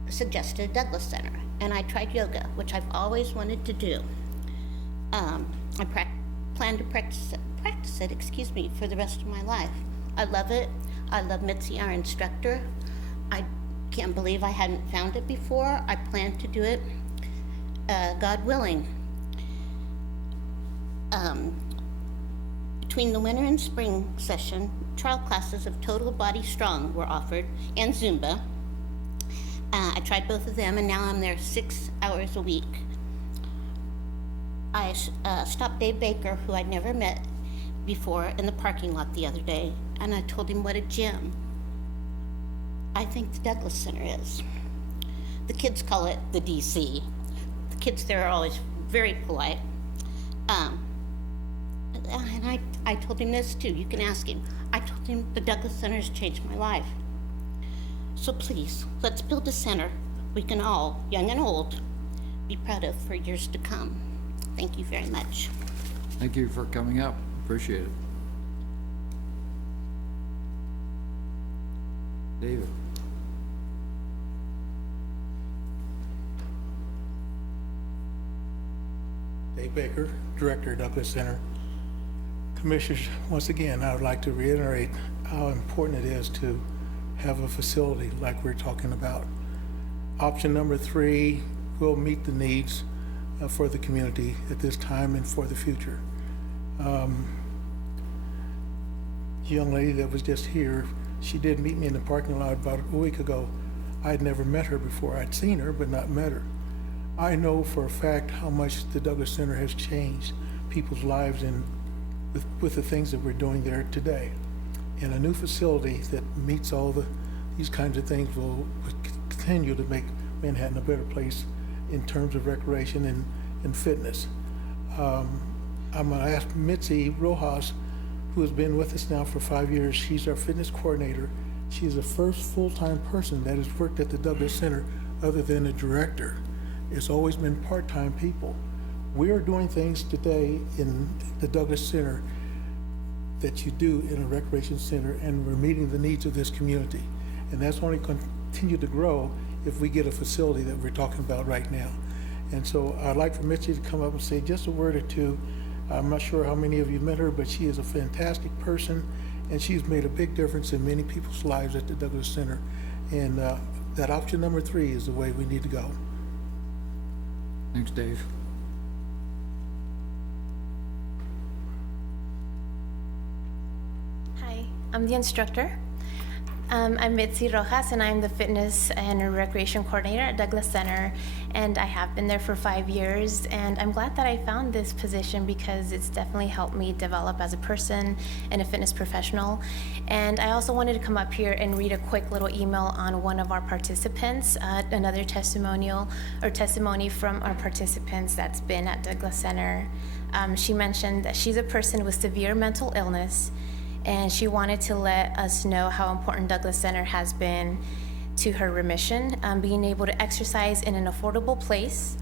suggested Douglas Center, and I tried yoga, which I've always wanted to do. I plan to practice it, for the rest of my life. I love it. I love Mitzi, our instructor. I can't believe I hadn't found it before. I plan to do it, God willing. Between the winter and spring session, trial classes of Total Body Strong were offered, and Zumba. I tried both of them, and now I'm there 6 hours a week. I stopped Dave Baker, who I'd never met before, in the parking lot the other day, and I told him what a gem I think the Douglas Center is. The kids call it the DC. The kids there are always very polite. And I told him this too, you can ask him. I told him the Douglas Center has changed my life. So please, let's build a center we can all, young and old, be proud of for years to come. Thank you very much. Thank you for coming up. Appreciate it. David. Dave Baker, Director, Douglas Center. Commissioners, once again, I would like to reiterate how important it is to have a facility like we're talking about. Option number 3 will meet the needs for the community at this time and for the future. The young lady that was just here, she did meet me in the parking lot about a week ago. I'd never met her before. I'd seen her, but not met her. I know for a fact how much the Douglas Center has changed people's lives and with the things that we're doing there today. And a new facility that meets all these kinds of things will continue to make Manhattan a better place in terms of recreation and fitness. I'm going to ask Mitzi Rojas, who has been with us now for 5 years. She's our fitness coordinator. She's the first full-time person that has worked at the Douglas Center other than a director. It's always been part-time people. We are doing things today in the Douglas Center that you do in a recreation center, and we're meeting the needs of this community. And that's only continue to grow if we get a facility that we're talking about right now. And so I'd like for Mitzi to come up and say just a word or two. I'm not sure how many of you met her, but she is a fantastic person, and she's made a big difference in many people's lives at the Douglas Center. And that option number 3 is the way we need to go. Thanks, Dave. Hi, I'm the instructor. I'm Mitzi Rojas, and I'm the fitness and recreation coordinator at Douglas Center, and I have been there for 5 years, and I'm glad that I found this position because it's definitely helped me develop as a person and a fitness professional. And I also wanted to come up here and read a quick little email on one of our participants, another testimony from our participants that's been at Douglas Center. She mentioned that she's a person with severe mental illness, and she wanted to let us know how important Douglas Center has been to her remission. Being able to exercise in an affordable place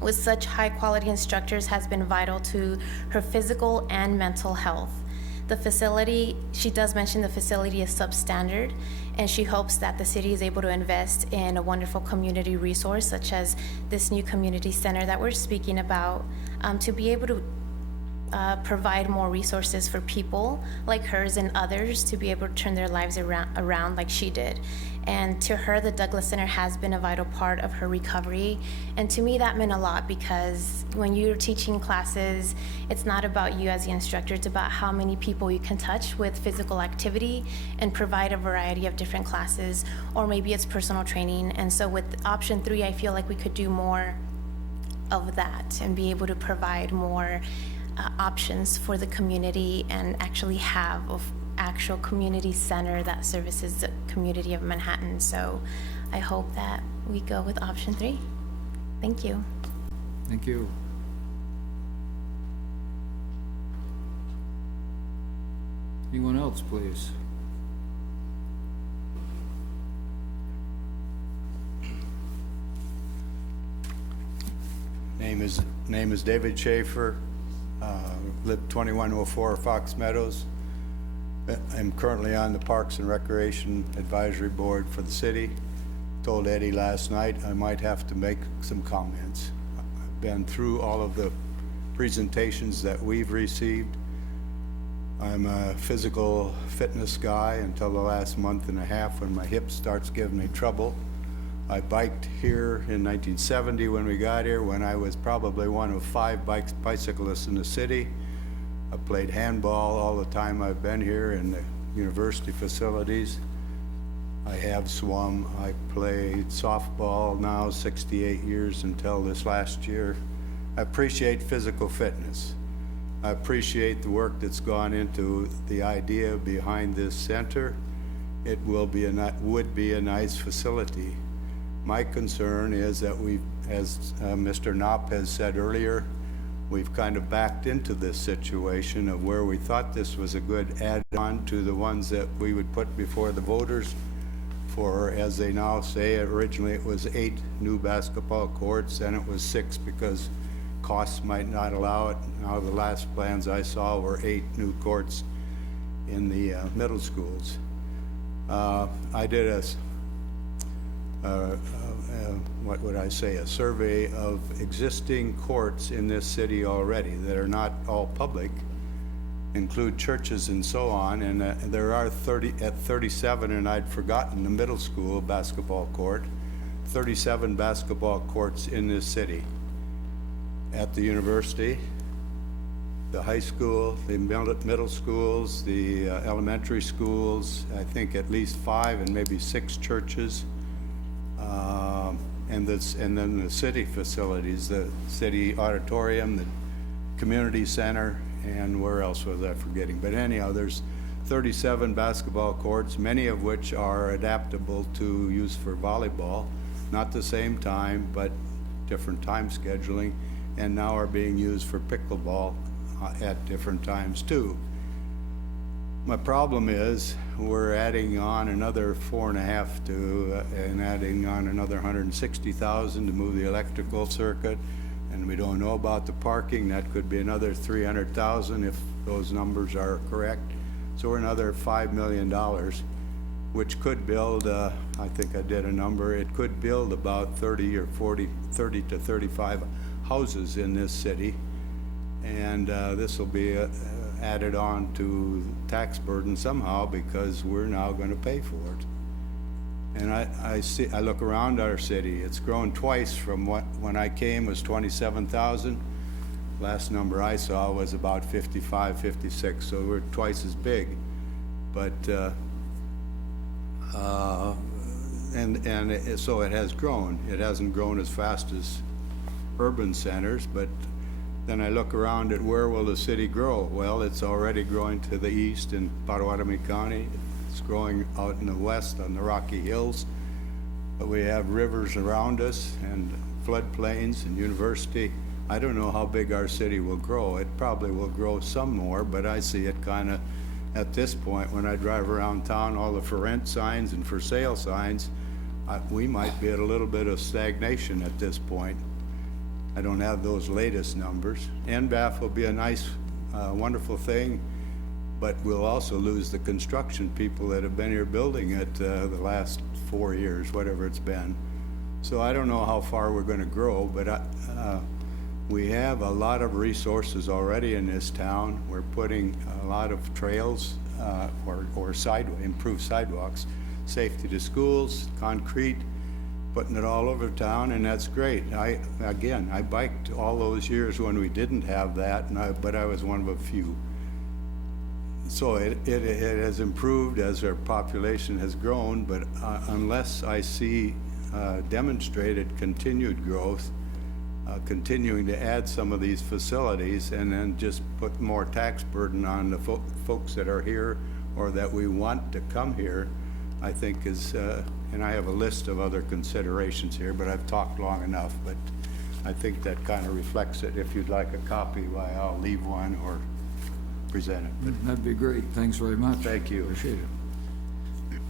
with such high quality instructors has been vital to her physical and mental health. The facility, she does mention the facility is substandard, and she hopes that the city is able to invest in a wonderful community resource such as this new community center that we're speaking about, to be able to provide more resources for people like hers and others to be able to turn their lives around like she did. And to her, the Douglas Center has been a vital part of her recovery. And to me, that meant a lot, because when you're teaching classes, it's not about you as the instructor, it's about how many people you can touch with physical activity and provide a variety of different classes, or maybe it's personal training. And so with option 3, I feel like we could do more of that and be able to provide more options for the community and actually have an actual community center that services the community of Manhattan. So I hope that we go with option 3. Thank you. Thank you. Anyone else, please? Name is David Schaefer. Live 2104 Fox Meadows. I'm currently on the Parks and Recreation Advisory Board for the city. Told Eddie last night I might have to make some comments. I've been through all of the presentations that we've received. I'm a physical fitness guy until the last month and a half when my hip starts giving me trouble. I biked here in 1970 when we got here, when I was probably one of 5 bicyclists in the city. I played handball all the time I've been here in the university facilities. I have swum. I played softball now 68 years until this last year. I appreciate physical fitness. I appreciate the work that's gone into the idea behind this center. It would be a nice facility. My concern is that as Mr. Knopp has said earlier, we've kind of backed into this situation of where we thought this was a good add-on to the ones that we would put before the voters for, as they now say, originally it was 8 new basketball courts, and it was 6 because costs might not allow it. Now the last plans I saw were 8 new courts in the middle schools. I did a survey of existing courts in this city already that are not all public, include churches and so on, and there are 37, and I'd forgotten the middle school basketball court, 37 basketball courts in this city. At the university, the high school, the middle schools, the elementary schools, I think at least 5 and maybe 6 churches. And then the city facilities, the city auditorium, the community center, and where else was I forgetting? But anyhow, there's 37 basketball courts, many of which are adaptable to use for volleyball, not the same time, but different time scheduling, and now are being used for pickleball at different times too. My problem is we're adding on another 4.5 and adding on another 160,000 to move the electrical circuit, and we don't know about the parking. That could be another 300,000 if those numbers are correct. So we're another $5 million, which could build, I think I did a number, it could build about 30 to 35 houses in this city, and this will be added on to tax burden somehow because we're now going to pay for it. And I look around our city, it's grown twice from what when I came was 27,000. Last number I saw was about 55, 56, so we're twice as big. But so it has grown. It hasn't grown as fast as urban centers, but then I look around at where will the city grow? Well, it's already growing to the east in Potawatomi County. It's growing out in the west on the Rocky Hills. But we have rivers around us and floodplains and university. I don't know how big our city will grow. It probably will grow some more, but I see it kind of at this point when I drive around town, all the for rent signs and for sale signs, we might be at a little bit of stagnation at this point. I don't have those latest numbers. NBAF will be a nice, wonderful thing, but we'll also lose the construction people that have been here building it the last 4 years, whatever it's been. So I don't know how far we're going to grow, but We have a lot of resources already in this town. We're putting a lot of trails or improved sidewalks, safety to schools, concrete, putting it all over town, and that's great. I biked all those years when we didn't have that, but I was one of a few. So it has improved as our population has grown, but unless I see demonstrated continued growth, continuing to add some of these facilities and then just put more tax burden on the folks that are here or that we want to come here, I think is, and I have a list of other considerations here, but I've talked long enough, but I think that kind of reflects it. If you'd like a copy, why, I'll leave one or present it. But That'd be great. Thanks very much. thank you. Appreciate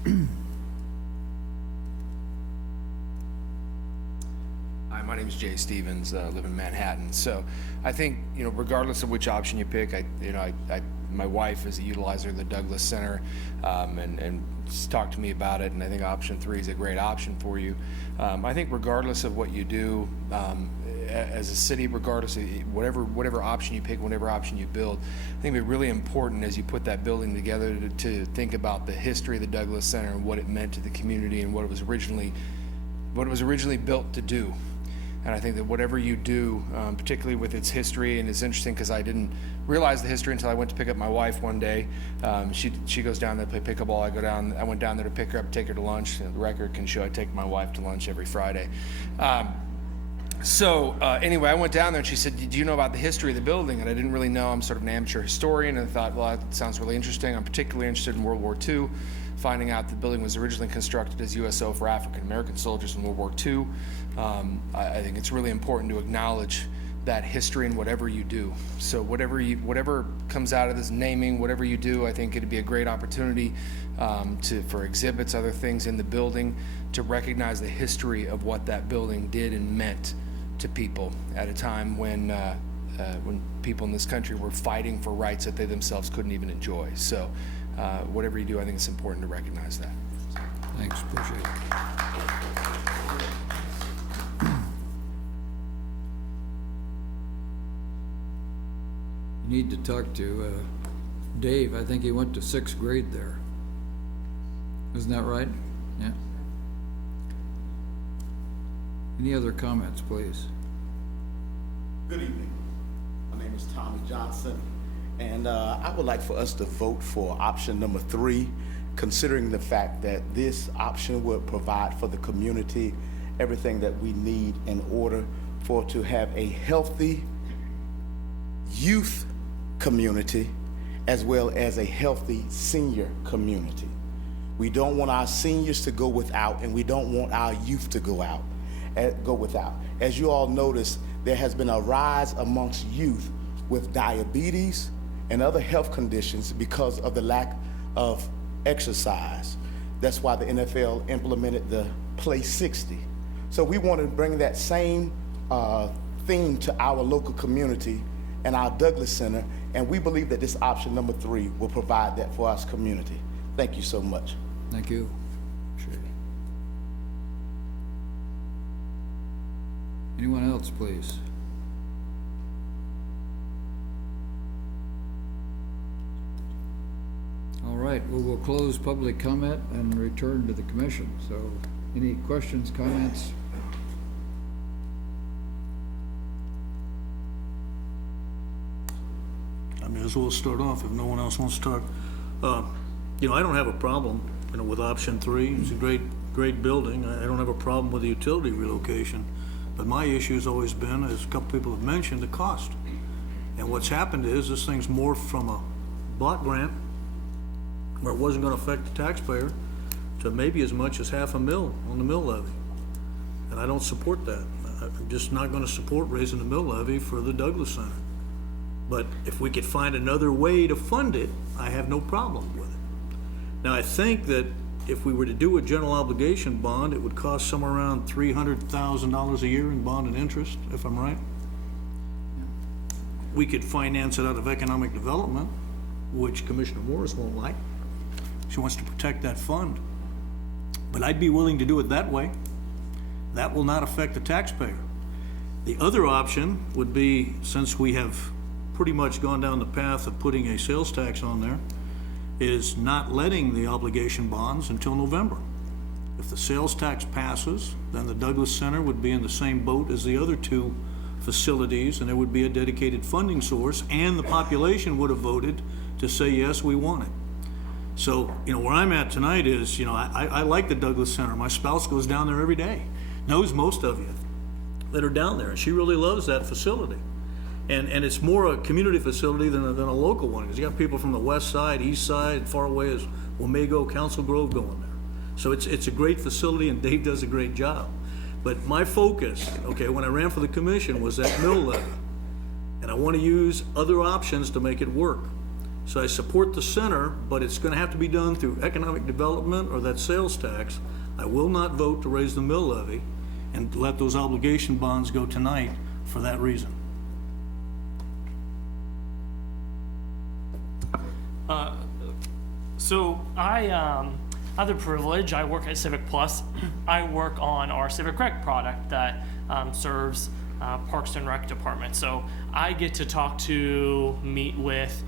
it. Hi, my name is Jay Stevens, live in Manhattan. So I think, regardless of which option you pick, my wife is a utilizer of the Douglas Center, and she's talked to me about it, and I think option 3 is a great option for you. I think regardless of what you do, as a city, regardless of whatever option you pick, whatever option you build, I think it'd be really important as you put that building together to think about the history of the Douglas Center and what it meant to the community and what it was originally built to do. And I think that whatever you do, particularly with its history, and it's interesting because I didn't realize the history until I went to pick up my wife one day. She goes down there to play pickleball. I went down there to pick her up, take her to lunch. The record can show I take my wife to lunch every Friday. Anyway, I went down there and she said, "Do you know about the history of the building?" And I didn't really know. I'm sort of an amateur historian, and I thought, well, that sounds really interesting. I'm particularly interested in World War II, finding out the building was originally constructed as USO for African American soldiers in World War II. I think it's really important to acknowledge that history in whatever you do. So whatever comes out of this naming, whatever you do, I think it'd be a great opportunity for exhibits, other things in the building, to recognize the history of what that building did and meant to people at a time when people in this country were fighting for rights that they themselves couldn't even enjoy. So whatever you do, I think it's important to recognize that. Thanks, appreciate it. You need to talk to Dave. I think he went to 6th grade there. Isn't that right? Yeah. Any other comments, please? Good evening. My name is Tommy Johnson, and I would like for us to vote for option number 3, considering the fact that this option would provide for the community everything that we need in order for to have a healthy youth community as well as a healthy senior community. We don't want our seniors to go without, and we don't want our youth to go without. As you all notice, there has been a rise amongst youth with diabetes and other health conditions because of the lack of exercise. That's why the NFL implemented the Play 60. So we want to bring that same theme to our local community and our Douglas Center, and we believe that this option number 3 will provide that for our community. Thank you so much. Thank you. Appreciate it. Anyone else, please? All right, well, we'll close public comment and return to the commission. So, any questions, comments? I may as well start off if no one else wants to talk. I don't have a problem, with option 3. It's a great building. I don't have a problem with the utility relocation. But my issue has always been, as a couple people have mentioned, the cost. And what's happened is this thing's morphed from a block grant where it wasn't going to affect the taxpayer to maybe as much as $500,000 on the mill levy. And I don't support that. I'm just not going to support raising the mill levy for the Douglas Center. But if we could find another way to fund it, I have no problem with it. Now, I think that if we were to do a general obligation bond, it would cost somewhere around $300,000 a year in bond and interest, if I'm right. We could finance it out of economic development, which Commissioner Morris won't like. She wants to protect that fund. But I'd be willing to do it that way. That will not affect the taxpayer. The other option would be, since we have pretty much gone down the path of putting a sales tax on there, is not letting the obligation bonds until November. If the sales tax passes, then the Douglas Center would be in the same boat as the other two facilities, and there would be a dedicated funding source, and the population would have voted to say, yes, we want it. So, where I'm at tonight is, I like the Douglas Center. My spouse goes down there every day, knows most of you that are down there, and she really loves that facility. And it's more a community facility than a local one, because you got people from the west side, east side, far away as Wamego, Council Grove going there. So it's a great facility, and Dave does a great job. But my focus, when I ran for the commission, was that mill levy. And I want to use other options to make it work. So I support the center, but it's going to have to be done through economic development or that sales tax. I will not vote to raise the mill levy and let those obligation bonds go tonight for that reason. So I have the privilege, I work at Civic Plus. I work on our Civic Rec product that serves Parks and Rec Department. So I get to meet with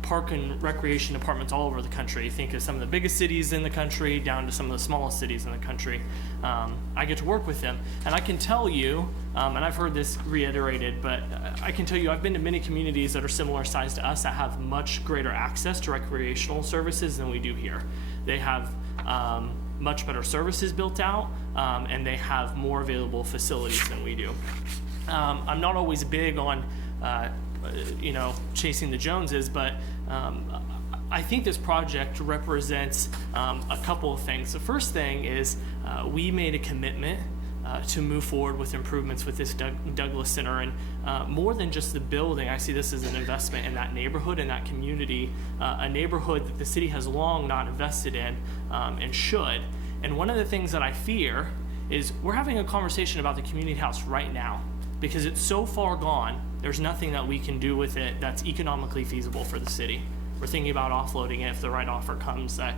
park and recreation departments all over the country. Think of some of the biggest cities in the country down to some of the smallest cities in the country. I get to work with them, and I can tell you, and I've heard this reiterated, but I can tell you I've been to many communities that are similar size to us that have much greater access to recreational services than we do here. They have much better services built out, and they have more available facilities than we do. I'm not always big on chasing the Joneses, but I think this project represents a couple of things. The first thing is we made a commitment to move forward with improvements with this Douglas Center, and more than just the building, I see this as an investment in that neighborhood and that community, a neighborhood that the city has long not invested in and should. And one of the things that I fear is we're having a conversation about the community house right now because it's so far gone. There's nothing that we can do with it that's economically feasible for the city. We're thinking about offloading it if the right offer comes that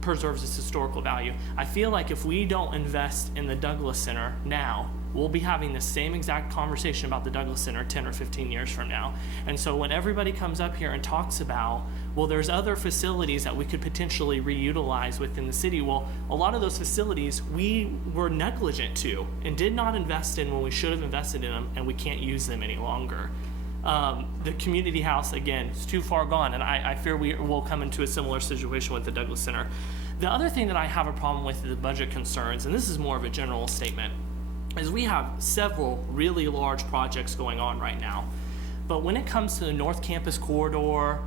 preserves its historical value. I feel like if we don't invest in the Douglas Center now, we'll be having the same exact conversation about the Douglas Center 10 or 15 years from now. And so when everybody comes up here and talks about, well, there's other facilities that we could potentially reutilize within the city, well, a lot of those facilities we were negligent to and did not invest in when we should have invested in them, and we can't use them any longer. The community house, again, is too far gone, and I fear we will come into a similar situation with the Douglas Center. The other thing that I have a problem with is the budget concerns, and this is more of a general statement, is we have several really large projects going on right now. But when it comes to the North Campus corridor,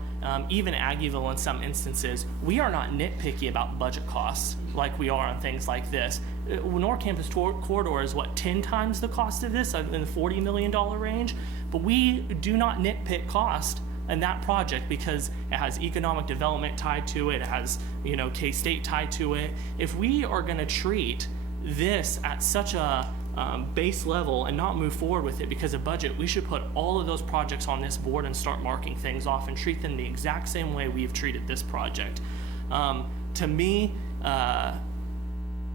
even Aggieville in some instances, we are not nitpicky about budget costs like we are on things like this. North Campus corridor is 10 times the cost of this, in the $40 million range, but we do not nitpick cost in that project because it has economic development tied to it, it has K-State tied to it. If we are going to treat this at such a base level and not move forward with it because of budget, we should put all of those projects on this board and start marking things off and treat them the exact same way we've treated this project. To me,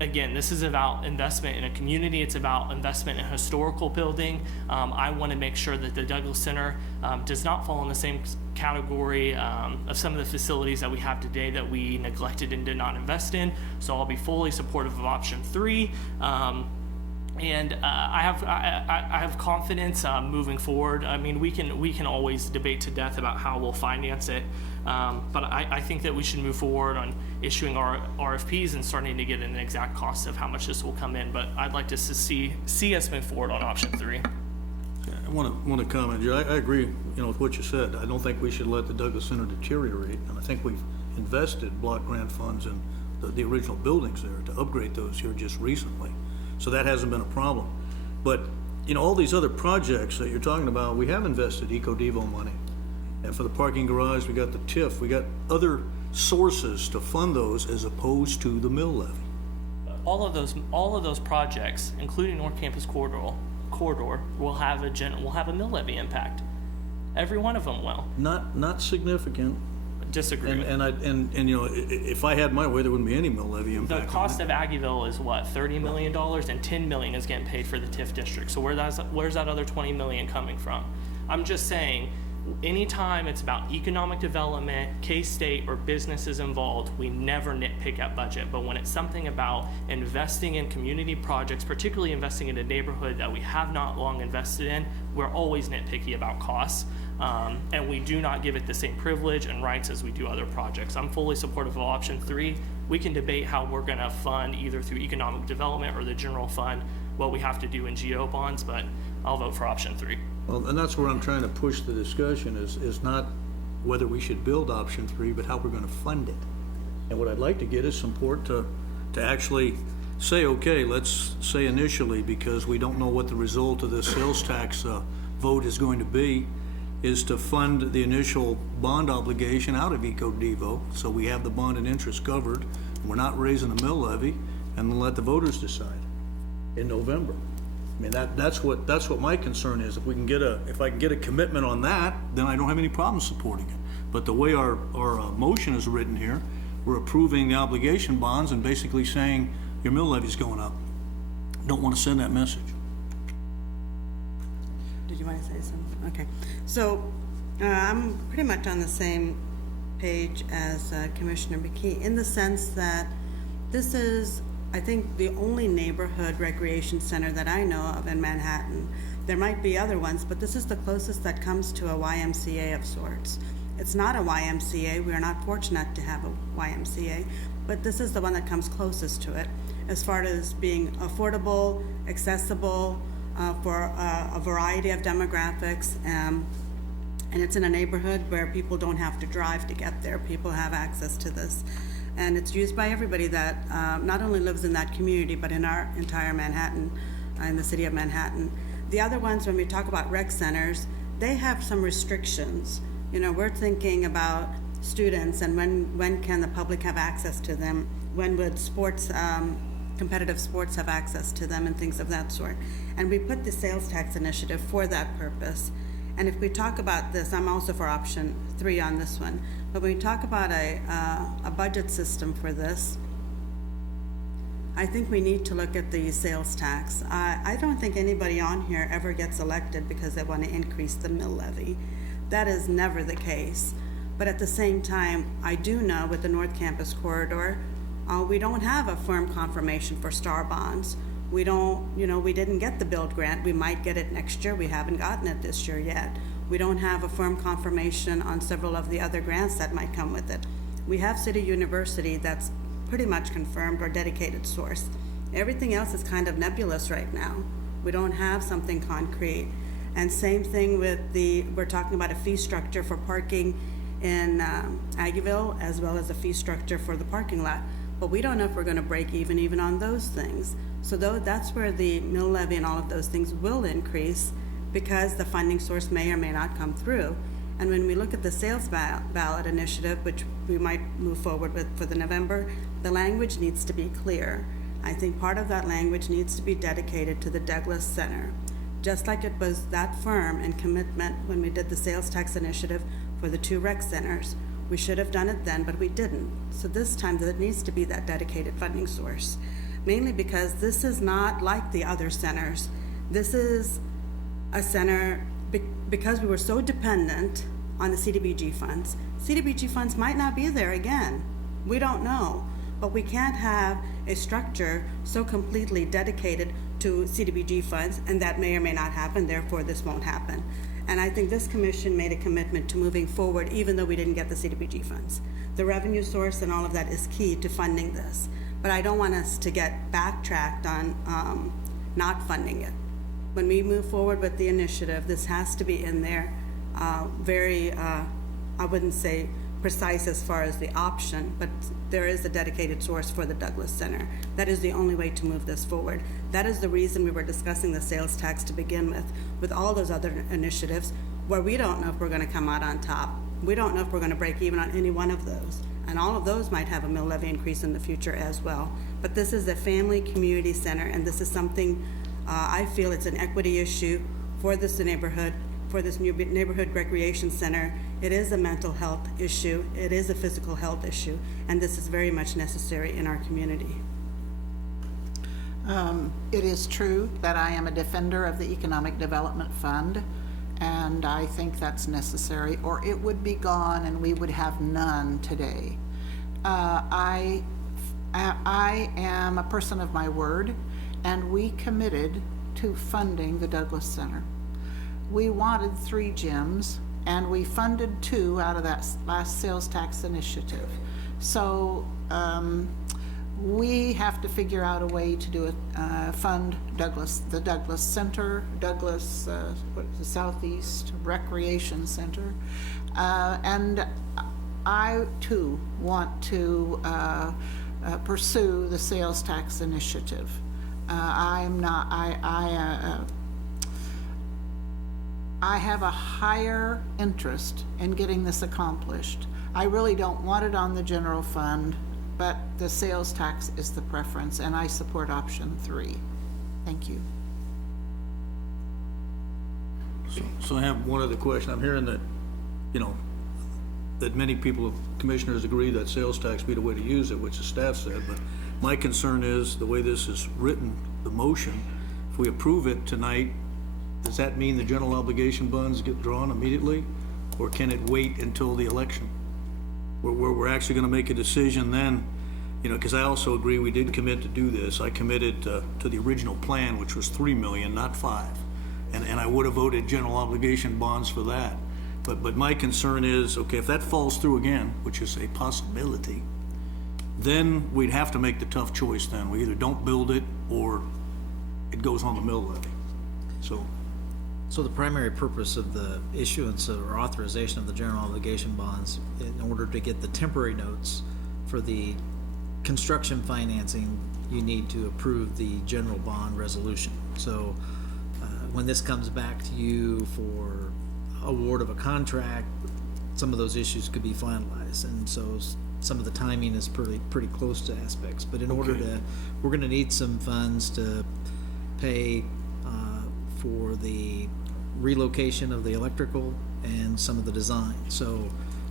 again, this is about investment in a community. It's about investment in a historical building. I want to make sure that the Douglas Center does not fall in the same category of some of the facilities that we have today that we neglected and did not invest in. So I'll be fully supportive of option 3. And I have confidence moving forward. I mean, we can always debate to death about how we'll finance it, but I think that we should move forward on issuing our RFPs and starting to get an exact cost of how much this will come in. But I'd like to see us move forward on option 3. I want to comment, Joe. I agree, with what you said. I don't think we should let the Douglas Center deteriorate, and I think we've invested block grant funds in the original buildings there to upgrade those here just recently. So that hasn't been a problem. But, all these other projects that you're talking about, we have invested EcoDevo money. And for the parking garage, we got the TIF. We got other sources to fund those as opposed to the mill levy. All of those projects, including North Campus corridor, will have a mill levy impact. Every one of them will. Not significant. Disagree. And you know, if I had my way, there wouldn't be any mill levy The impact. cost of Aggieville is what, $30 million, and $10 million is getting paid for the TIF district. So where's that other $20 million coming from? I'm just saying, anytime it's about economic development, K-State or businesses involved, we never nitpick at budget. But when it's something about investing in community projects, particularly investing in a neighborhood that we have not long invested in, we're always nitpicky about costs. And we do not give it the same privilege and rights as we do other projects. I'm fully supportive of option 3. We can debate how we're going to fund either through economic development or the general fund what we have to do in GO bonds, but I'll vote for option 3. Well, and that's where I'm trying to push the discussion is not whether we should build option 3, but how we're going to fund it. And what I'd like to get is support to actually say, okay, let's say initially, because we don't know what the result of this sales tax vote is going to be, is to fund the initial bond obligation out of EcoDevo, so we have the bond and interest covered. We're not raising the mill levy, and then let the voters decide in November. I mean, that's what my concern is. If I can get a commitment on that, then I don't have any problem supporting it. But the way our motion is written here, we're approving the obligation bonds and basically saying your mill levy's going up. Don't want to send that message. Did you want to say something? Okay. So I'm pretty much on the same page as Commissioner McKee in the sense that this is, I think, the only neighborhood recreation center that I know of in Manhattan. There might be other ones, but this is the closest that comes to a YMCA of sorts. It's not a YMCA. We are not fortunate to have a YMCA, but this is the one that comes closest to it as far as being affordable, accessible, for a variety of demographics, and it's in a neighborhood where people don't have to drive to get there. People have access to this, and it's used by everybody that not only lives in that community, but in our entire Manhattan, in the city of Manhattan. The other ones, when we talk about rec centers, they have some restrictions. You know, we're thinking about students and when can the public have access to them? When would sports, competitive sports have access to them and things of that sort. And we put the sales tax initiative for that purpose. And if we talk about this, I'm also for option 3 on this one, but when we talk about a budget system for this, I think we need to look at the sales tax. I don't think anybody on here ever gets elected because they want to increase the mill levy. That is never the case. But at the same time, I do know with the North Campus Corridor, we don't have a firm confirmation for STAR bonds. We don't, we didn't get the build grant. We might get it next year. We haven't gotten it this year yet. We don't have a firm confirmation on several of the other grants that might come with it. We have City University that's pretty much confirmed or dedicated source. Everything else is kind of nebulous right now. We don't have something concrete. And same thing with we're talking about a fee structure for parking in Aggieville as well as a fee structure for the parking lot. But we don't know if we're going to break even on those things. So that's where the mill levy and all of those things will increase because the funding source may or may not come through. And when we look at the sales ballot initiative, which we might move forward with for the November, the language needs to be clear. I think part of that language needs to be dedicated to the Douglas Center. Just like it was that firm and commitment when we did the sales tax initiative for the 2 rec centers. We should have done it then, but we didn't. So this time there needs to be that dedicated funding source, mainly because this is not like the other centers. This is a center, because we were so dependent on the CDBG funds. CDBG funds might not be there again. We don't know, but we can't have a structure so completely dedicated to CDBG funds, and that may or may not happen, therefore this won't happen. And I think this commission made a commitment to moving forward even though we didn't get the CDBG funds. The revenue source and all of that is key to funding this. But I don't want us to get backtracked on not funding it. When we move forward with the initiative, this has to be in there very, I wouldn't say precise as far as the option, but there is a dedicated source for the Douglas Center. That is the only way to move this forward. That is the reason we were discussing the sales tax to begin with all those other initiatives where we don't know if we're going to come out on top. We don't know if we're going to break even on any one of those. And all of those might have a mill levy increase in the future as well. But this is a family community center, and this is something I feel it's an equity issue for this neighborhood, for this new neighborhood recreation center, It is a mental health issue, it is a physical health issue, and this is very much necessary in our community. It is true that I am a defender of the Economic Development Fund, and I think that's necessary, or it would be gone and we would have none today. I am a person of my word, and we committed to funding the Douglas Center. We wanted 3 gyms, and we funded 2 out of that last sales tax initiative. So we have to figure out a way to do it, fund Douglas, the Douglas Center, Douglas, what is the Southeast Recreation Center. And I too want to pursue the sales tax initiative. I have a higher interest in getting this accomplished. I really don't want it on the general fund, but the sales tax is the preference, and I support option 3. Thank you. So I have one other question. I'm hearing that, you know, that many people, commissioners agree that sales tax be the way to use it, which the staff said, but my concern is the way this is written, the motion, if we approve it tonight, does that mean the general obligation bonds get drawn immediately? Or can it wait until the election? Where we're actually gonna make a decision then, you know, because I also agree we did commit to do this. I committed to the original plan, which was 3 million, not 5. And I would have voted general obligation bonds for that. But my concern is, okay, if that falls through again, which is a possibility, then we'd have to make the tough choice then. We either don't build it or it goes on the mill levy. So the primary purpose of the issuance or authorization of the general obligation bonds, in order to get the temporary notes for the construction financing, you need to approve the general bond resolution. So when this comes back to you for award of a contract, some of those issues could be finalized, and so some of the timing is pretty close to aspects. But in order to, we're going to need some funds to pay for the relocation of the electrical and some of the design. So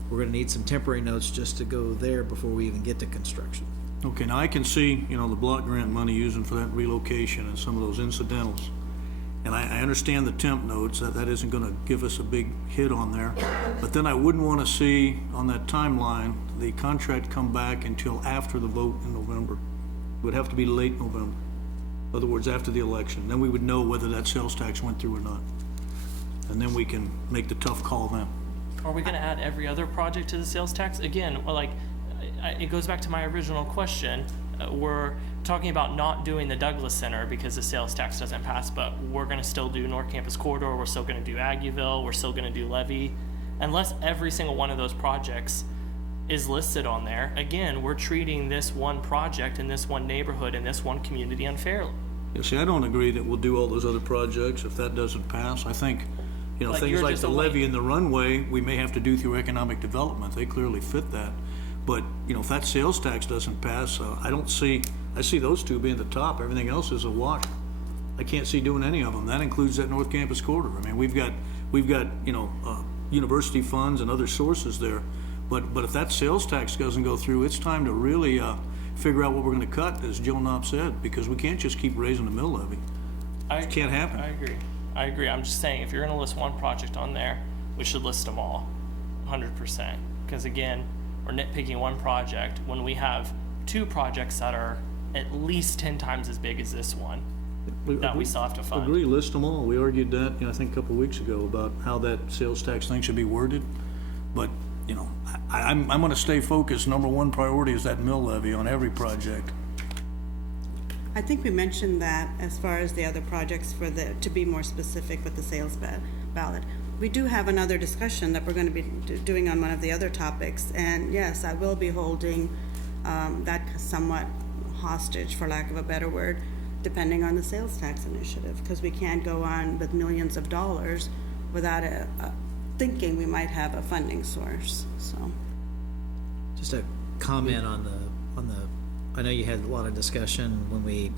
we're going to need some temporary notes just to go there before we even get to construction. Okay, now I can see, you know, the block grant money using for that relocation and some of those incidentals. And I understand the temp notes, that isn't gonna give us a big hit on there. But then I wouldn't wanna see on that timeline, the contract come back until after the vote in November. It would have to be late November. In other words, after the election. Then we would know whether that sales tax went through or not. And then we can make the tough call then. Are we gonna add every other project to the sales tax? Again, well, like, it goes back to my original question. We're talking about not doing the Douglas Center because the sales tax doesn't pass, but we're gonna still do North Campus Corridor, we're still gonna do Aggieville, we're still gonna do Levy. Unless every single one of those projects is listed on there, again, we're treating this one project in this one neighborhood in this one community unfairly. Yeah, see, I don't agree that we'll do all those other projects if that doesn't pass. I think, you know, Like, things you're like just the a levy link. and the runway, we may have to do through economic development. They clearly fit that. But, you know, if that sales tax doesn't pass, I see those two being the top. Everything else is a wash. I can't see doing any of them. That includes that North Campus Corridor. I mean, we've got, you know, university funds and other sources there. But if that sales tax doesn't go through, it's time to really, figure out what we're gonna cut, as Jill Knopp said, because we can't just keep raising the mill levy. It can't happen. I agree. I'm just saying, if you're gonna list one project on there, we should list them all, 100%. Because again, we're nitpicking one project when we have 2 projects that are at least 10 times as big as this one that we still have to fund. Agree, list them all. We argued that, you know, I think a couple of weeks ago about how that sales tax thing should be worded. But, you know, I'm gonna stay focused. Number one priority is that mill levy on every project. I think we mentioned that as far as the other projects to be more specific with the sales ballot. We do have another discussion that we're going to be doing on one of the other topics, and yes, I will be holding that somewhat hostage, for lack of a better word, depending on the sales tax initiative, because we can't go on with millions of dollars without thinking we might have a funding source. So, Just a comment on the, I know you had a lot of discussion when we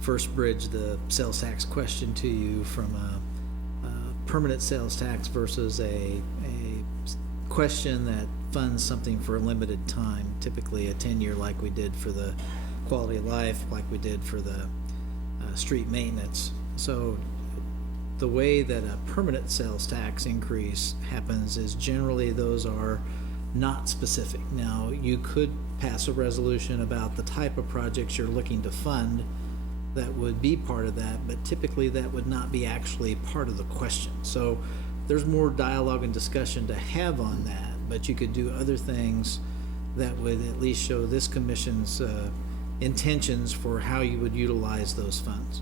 first bridged the sales tax question to you from a permanent sales tax versus a question that funds something for a limited time, typically a 10-year like we did for the quality of life, like we did for the street maintenance. So the way that a permanent sales tax increase happens is generally those are not specific. Now, you could pass a resolution about the type of projects you're looking to fund that would be part of that, but typically that would not be actually part of the question. So there's more dialogue and discussion to have on that, but you could do other things that would at least show this commission's intentions for how you would utilize those funds.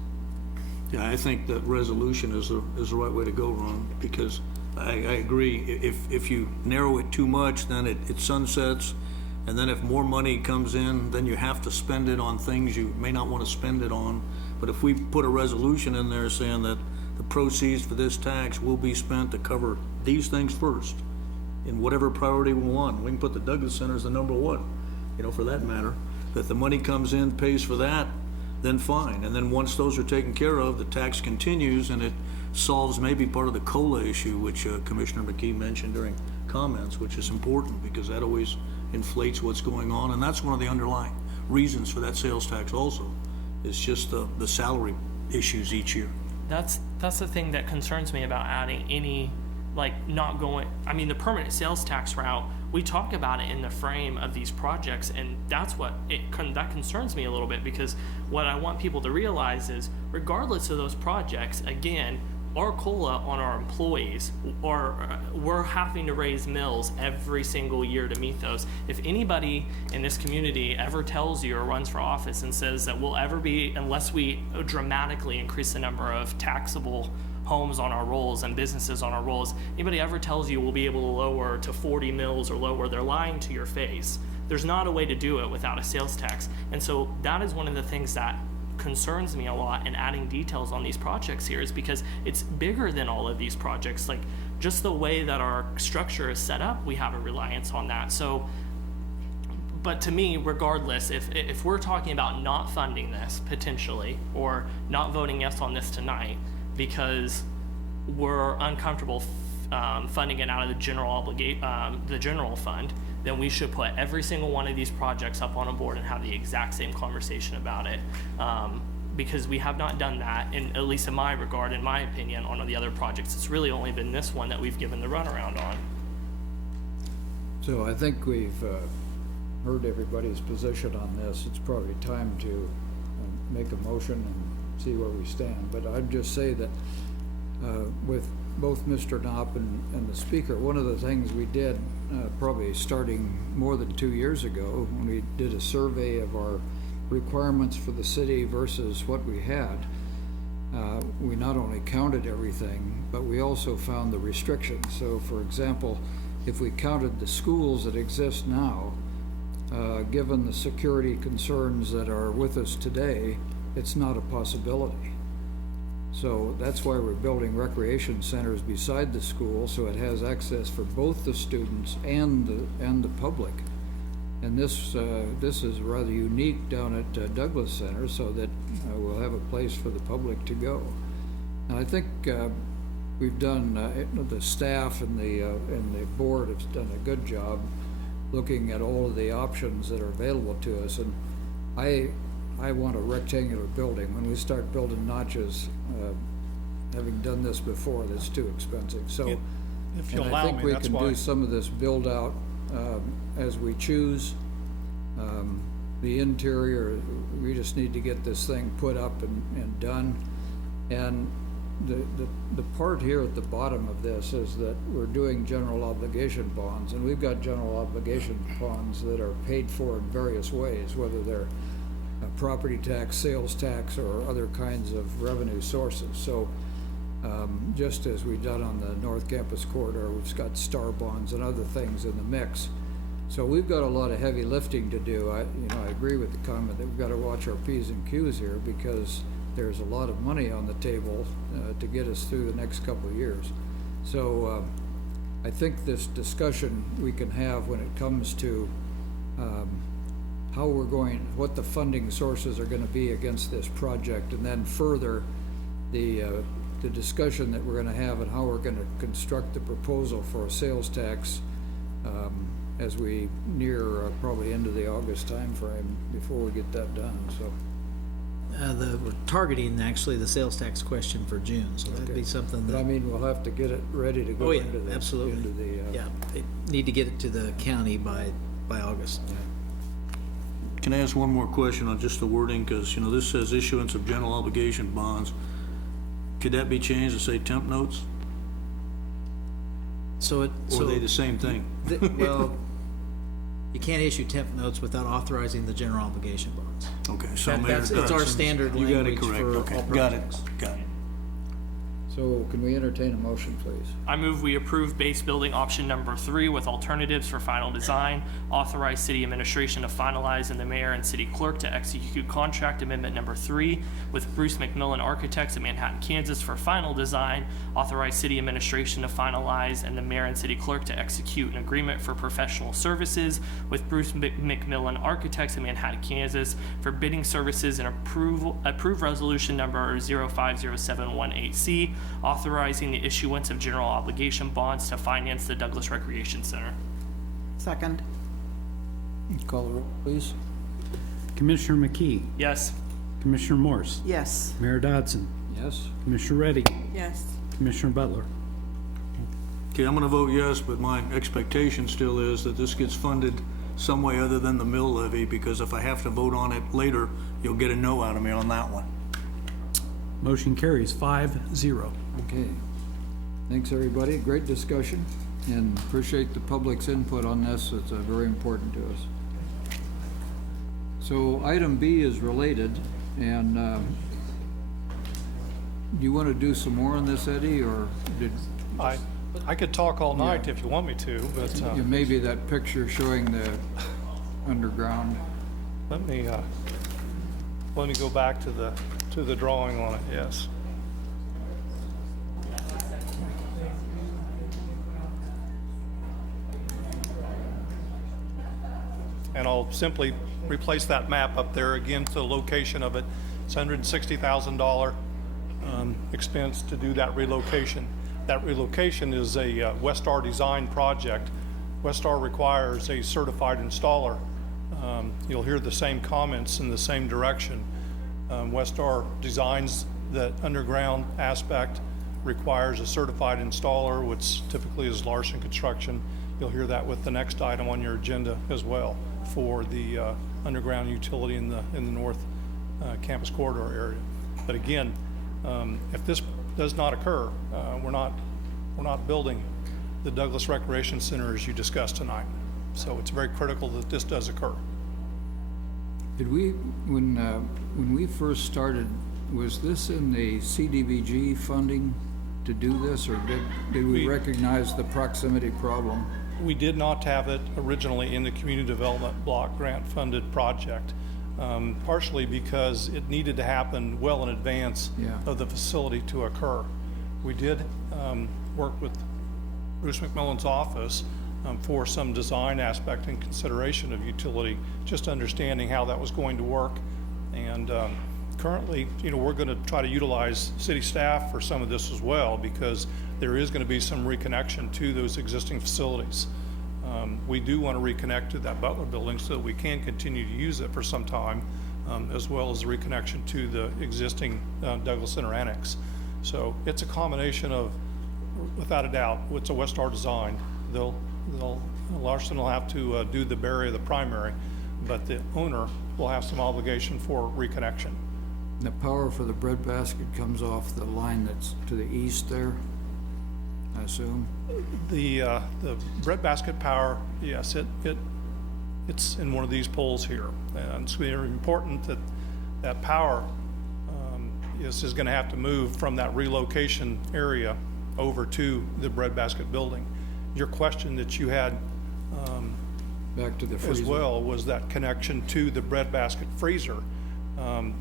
Yeah, I think that resolution is the right way to go, Ron, because I agree. If you narrow it too much, then it sunsets, and then if more money comes in, then you have to spend it on things you may not want to spend it on. But if we put a resolution in there saying that the proceeds for this tax will be spent to cover these things first, in whatever priority we want, we can put the Douglas Center as the number one, for that matter. That the money comes in, pays for that, then fine. And then once those are taken care of, the tax continues and it solves maybe part of the COLA issue, which Commissioner McKee mentioned during comments, which is important because that always inflates what's going on. And that's one of the underlying reasons for that sales tax also. It's just the salary issues each year. That's the thing that concerns me about adding any, the permanent sales tax route. We talk about it in the frame of these projects, and that's that concerns me a little bit, because what I want people to realize is, regardless of those projects, again, our COLA on our employees, we're having to raise mills every single year to meet those. If anybody in this community ever tells you or runs for office and says that we'll ever be, unless we dramatically increase the number of taxable homes on our rolls and businesses on our rolls, anybody ever tells you we'll be able to lower to 40 mills or lower, they're lying to your face. There's not a way to do it without a sales tax. And so that is one of the things that concerns me a lot in adding details on these projects here, is because it's bigger than all of these projects. Like, just the way that our structure is set up, we have a reliance on that. So, but to me, regardless, if we're talking about not funding this potentially, or not voting yes on this tonight, because we're uncomfortable funding it out of the general fund, then we should put every single one of these projects up on a board and have the exact same conversation about it. Because we have not done that, at least in my regard, in my opinion, on the other projects. It's really only been this one that we've given the runaround on. So I think we've heard everybody's position on this. It's probably time to make a motion and see where we stand. But I'd just say that with both Mr. Knopp and the speaker, one of the things we did probably starting more than 2 years ago, when we did a survey of our requirements for the city versus what we had, we not only counted everything, but we also found the restrictions. So for example, if we counted the schools that exist now, given the security concerns that are with us today, it's not a possibility. So that's why we're building recreation centers beside the school, so it has access for both the students and the public. And this is rather unique down at Douglas Center, so that we'll have a place for the public to go. And I think we've done, the staff and the board have done a good job looking at all of the options that are available to us. And I want a rectangular building. When we start building notches, having done this before, that's too expensive. So, if you'll and allow I think me, we that's can why. do some of this build out as we choose. The interior, we just need to get this thing put up and done. And the part here at the bottom of this is that we're doing general obligation bonds, and we've got general obligation bonds that are paid for in various ways, whether they're property tax, sales tax, or other kinds of revenue sources. So just as we've done on the North Campus corridor, we've got star bonds and other things in the mix. So we've got a lot of heavy lifting to do. I agree with the comment that we've got to watch our P's and Q's here, because there's a lot of money on the table to get us through the next couple of years. So I think this discussion we can have when it comes to how we're going, what the funding sources are going to be against this project, and then further the discussion that we're going to have and how we're going to construct the proposal for a sales tax as we near probably into the August timeframe before we get that done, so. We're targeting actually the sales tax question for June, so that'd be something But I that, mean, we'll have to get it ready to oh go yeah, into the. absolutely. Into the, Yeah, they need to get it to the county by August. Can I ask one more question on just the wording, because, you know, this says issuance of general obligation bonds. Could that be changed to say temp notes, So it, or so, are they the same thing? well, you can't issue temp notes without authorizing the general obligation bonds. Okay, so That- Mayor that's- it's our Dodson, standard you got it language correct. for Okay, all got it, projects. got it. So can we entertain a motion, please? I move we approve base building option number 3 with alternatives for final design, authorize city administration to finalize, and the mayor and city clerk to execute contract amendment number 3 with Bruce McMillan Architects of Manhattan, Kansas for final design, authorize city administration to finalize, and the mayor and city clerk to execute an agreement for professional services with Bruce McMillan Architects of Manhattan, Kansas for bidding services, and approve resolution number 050718C, authorizing the issuance of general obligation bonds to finance the Douglas Recreation Center. Second. Call the roll, please. Commissioner McKee, Yes. Commissioner Morse, Yes. Mayor Dodson, Yes? Commissioner Reddy, Yes. Commissioner Butler. Okay, I'm gonna vote yes, but my expectation still is that this gets funded some way other than the mill levy, because if I have to vote on it later, you'll get a no out of me on that one. Motion carries 5-0. Okay. Thanks, everybody. Great discussion, and appreciate the public's input on this. It's very important to us. So item B is related, and do you want to do some more on this, Eddie, or did? I could talk all night if you want me to, but Maybe that picture showing the underground. let me go back to the drawing on it, yes. And I'll simply replace that map up there again to the location of it. It's $160,000 expense to do that relocation. That relocation is a Westar design project. Westar requires a certified installer. You'll hear the same comments in the same direction. Westar designs that underground aspect, requires a certified installer, which typically is Larson Construction. You'll hear that with the next item on your agenda as well for the underground utility in the north campus corridor area. But again, if this does not occur, we're not building the Douglas Recreation Center as you discussed tonight. So it's very critical that this does occur. Did we, when we first started, was this in the CDBG funding to do this, or did we recognize the proximity problem? We did not have it originally in the Community Development Block Grant funded project, partially because it needed to happen well in advance of the facility to occur. We did work with Bruce McMillan's office for some design aspect and consideration of utility, just understanding how that was going to work. And currently, we're going to try to utilize city staff for some of this as well, because there is going to be some reconnection to those existing facilities. We do want to reconnect to that Butler building so that we can continue to use it for some time, as well as the reconnection to the existing Douglas Center Annex. So it's a combination of, without a doubt, it's a Westar design. Larson will have to do the barrier, the primary, but the owner will have some obligation for reconnection. The power for the breadbasket comes off the line that's to the east there, I assume? The breadbasket power, yes, it's in one of these poles here. And it's very important that that power is going to have to move from that relocation area over to the breadbasket building. Your question that you had back to the as freezer well was that connection to the breadbasket freezer.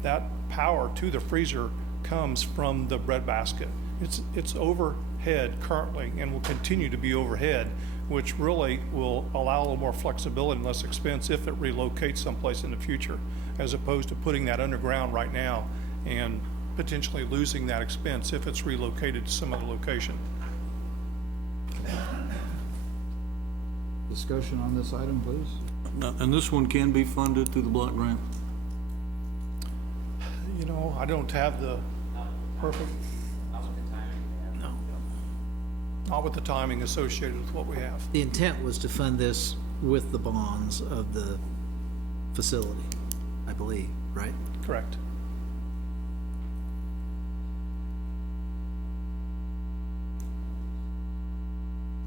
That power to the freezer comes from the breadbasket. It's overhead currently and will continue to be overhead, which really will allow a little more flexibility and less expense if it relocates someplace in the future, as opposed to putting that underground right now and potentially losing that expense if it's relocated to some other location. Discussion on this item, please. And this one can be funded through the block grant? You know, I don't have the perfect, not with the timing associated with what we have. The intent was to fund this with the bonds of the facility, I believe, right? Correct.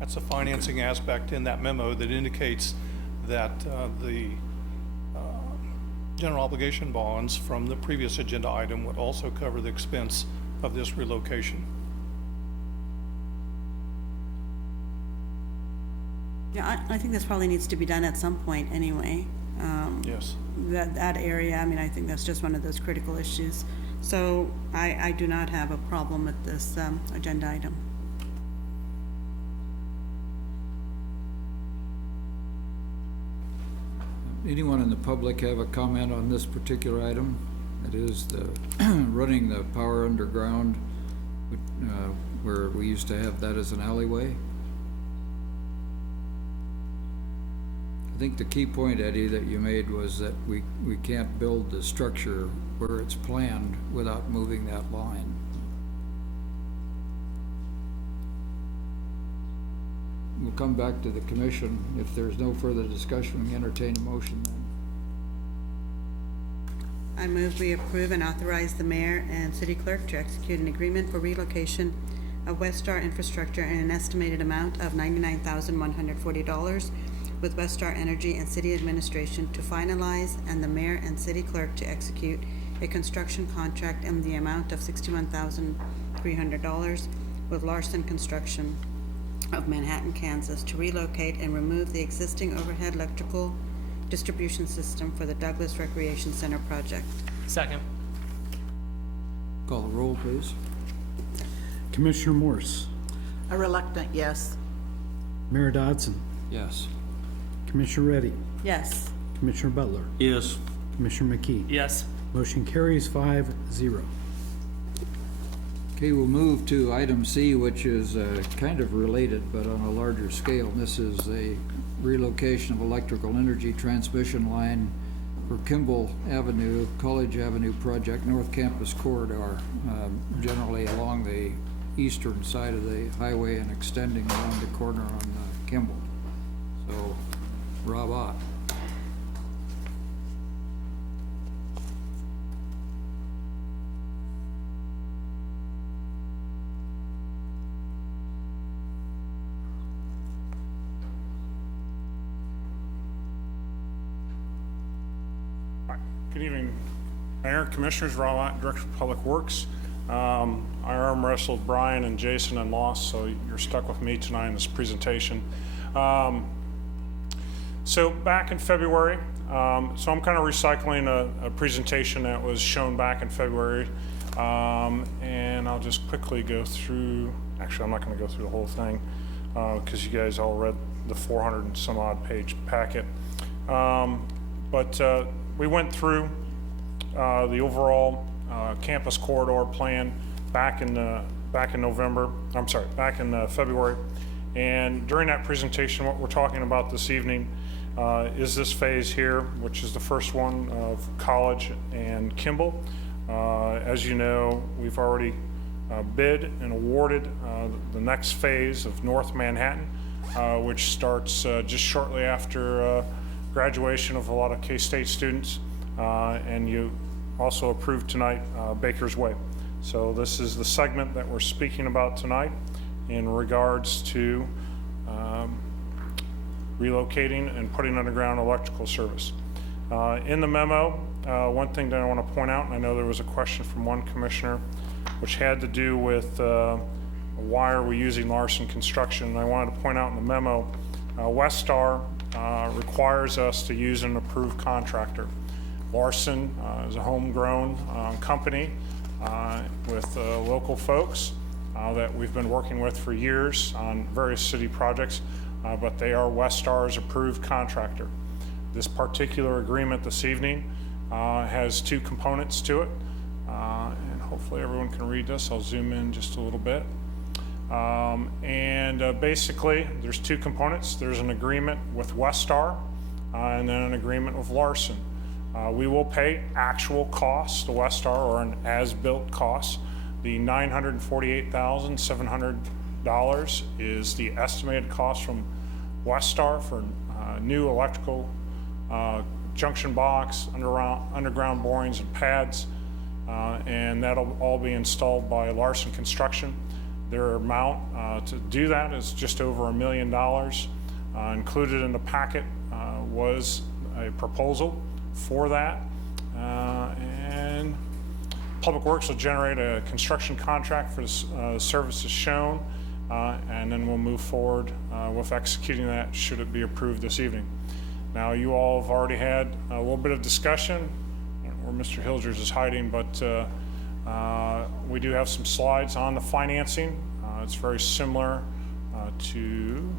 That's a financing aspect in that memo that indicates that the general obligation bonds from the previous agenda item would also cover the expense of this relocation. Yeah, I think this probably needs to be done at some point anyway. Yes. That area, I mean, I think that's just one of those critical issues. So I do not have a problem with this agenda item. Anyone in the public have a comment on this particular item? That is the running the power underground, where we used to have that as an alleyway. I think the key point, Eddie, that you made was that we can't build the structure where it's planned without moving that line. We'll come back to the commission. If there's no further discussion, we entertain a motion then. I move we approve and authorize the mayor and city clerk to execute an agreement for relocation of Westar Infrastructure in an estimated amount of $99,140 with Westar Energy and city administration to finalize, and the mayor and city clerk to execute a construction contract in the amount of $61,300 with Larson Construction of Manhattan, Kansas, to relocate and remove the existing overhead electrical distribution system for the Douglas Recreation Center project. Second. Call the roll, please. Commissioner Morse, A reluctant yes. Mayor Dodson, Yes. Commissioner Reddy, Yes. Commissioner Butler, Yes. Commissioner McKee. Yes. Motion carries 5-0. Okay, we'll move to item C, which is kind of related, but on a larger scale. And this is a relocation of electrical energy transmission line for Kimball Avenue, College Avenue project, North Campus Corridor, generally along the eastern side of the highway and extending around the corner on Kimball. So, Rob Ott. Good evening, Mayor, Commissioners, Rob Ott, Director of Public Works. I arm wrestled Brian and Jason and lost, so you're stuck with me tonight in this presentation. So back in February, so I'm kind of recycling a presentation that was shown back in February, and I'll just quickly go through, actually I'm not going to go through the whole thing because you guys all read the 400 and some odd page packet. But we went through the overall campus corridor plan back in February. And during that presentation, what we're talking about this evening is this phase here, which is the first one of College and Kimball. As you know, we've already bid and awarded the next phase of North Manhattan, which starts just shortly after graduation of a lot of K-State students, and you also approved tonight Baker's Way. So this is the segment that we're speaking about tonight in regards to relocating and putting underground electrical service. In the memo, one thing that I want to point out, and I know there was a question from one commissioner, which had to do with why are we using Larson Construction, and I wanted to point out in the memo, Westar requires us to use an approved contractor. Larson is a homegrown company with local folks that we've been working with for years on various city projects, but they are Westar's approved contractor. This particular agreement this evening has two components to it, and hopefully everyone can read this. I'll zoom in just a little bit. Basically, there's two components. There's an agreement with Westar and then an agreement with Larson. We will pay actual costs to Westar, or an as-built cost. The $948,700 is the estimated cost from Westar for new electrical junction box, underground borings and pads, and that'll all be installed by Larson Construction. Their amount to do that is just over $1 million. Included in the packet was a proposal for that, and Public Works will generate a construction contract for the services shown, and then we'll move forward with executing that should it be approved this evening. Now, you all have already had a little bit of discussion. I don't know where Mr. Hilgers is hiding, but we do have some slides on the financing. It's very similar to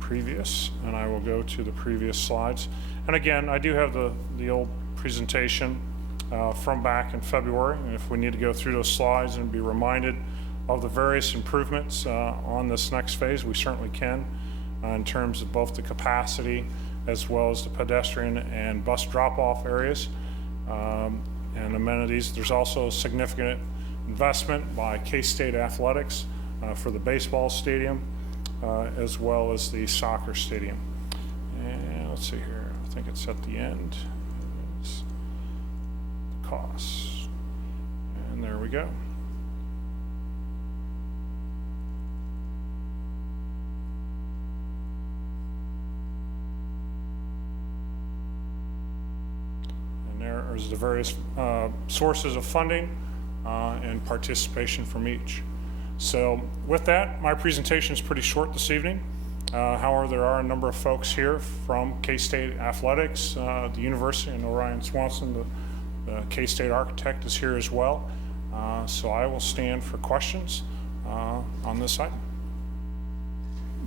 previous, and I will go to the previous slides. And again, I do have the old presentation from back in February, and if we need to go through those slides and be reminded of the various improvements on this next phase, we certainly can, in terms of both the capacity as well as the pedestrian and bus drop-off areas and amenities. There's also significant investment by K-State Athletics for the baseball stadium as well as the soccer stadium. And let's see here, I think it's at the end. It's the costs. And there we go. And there is the various sources of funding and participation from each. So with that, my presentation is pretty short this evening. However, there are a number of folks here from K-State Athletics, the university, and Orion Swanson, the K-State architect, is here as well. So I will stand for questions on this item.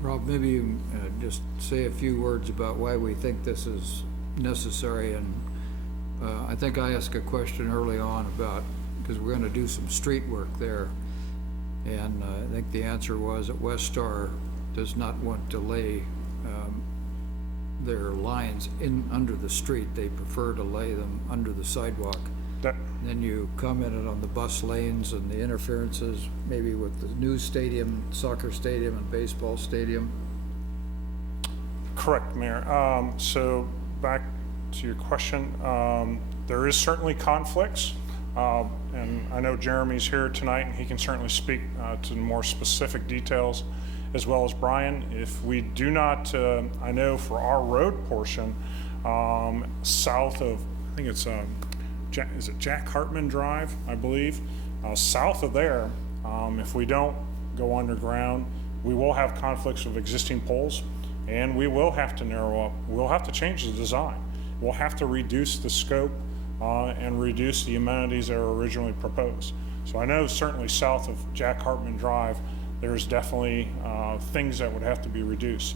Rob, maybe you just say a few words about why we think this is necessary. And I think I asked a question early on about, because we're going to do some street work there. And I think the answer was that Westar does not want to lay their lines in under the street. They prefer to lay them under the sidewalk. Then you commented on the bus lanes and the interferences, maybe with the new stadium, soccer stadium and baseball stadium. Correct, Mayor. So back to your question, there is certainly conflicts. And I know Jeremy's here tonight, and he can certainly speak to more specific details, as well as Brian. If we do not, I know for our road portion, south of, I think it's, is it Jack Hartman Drive, I believe? South of there, if we don't go underground, we will have conflicts with existing poles, and we will have to narrow up. We'll have to change the design. We'll have to reduce the scope and reduce the amenities that were originally proposed. So I know certainly south of Jack Hartman Drive, there's definitely things that would have to be reduced.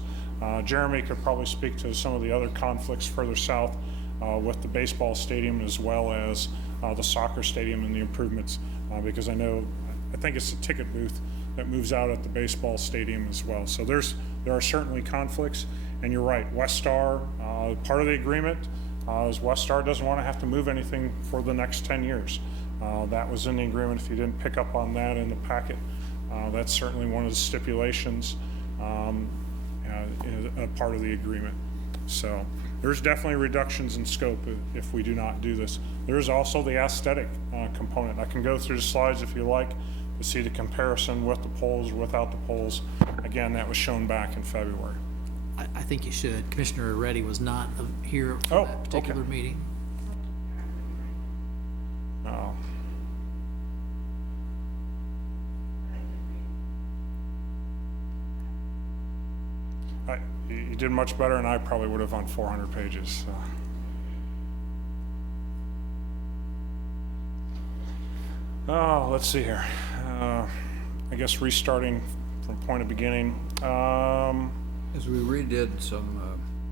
Jeremy could probably speak to some of the other conflicts further south with the baseball stadium as well as the soccer stadium and the improvements, because I think it's the ticket booth that moves out at the baseball stadium as well. So there are certainly conflicts, and you're right, Westar, part of the agreement is Westar doesn't want to have to move anything for the next 10 years. That was in the agreement. If you didn't pick up on that in the packet, that's certainly one of the stipulations, a part of the agreement. So there's definitely reductions in scope if we do not do this. There's also the aesthetic component. I can go through the slides if you like to see the comparison with the poles, without the poles. Again, that was shown back in February. I think you should. Commissioner Reddy was not here for that particular meeting. No. You did much better, and I probably would have on 400 pages. So. Oh, let's see here. I guess restarting from point of beginning. As we redid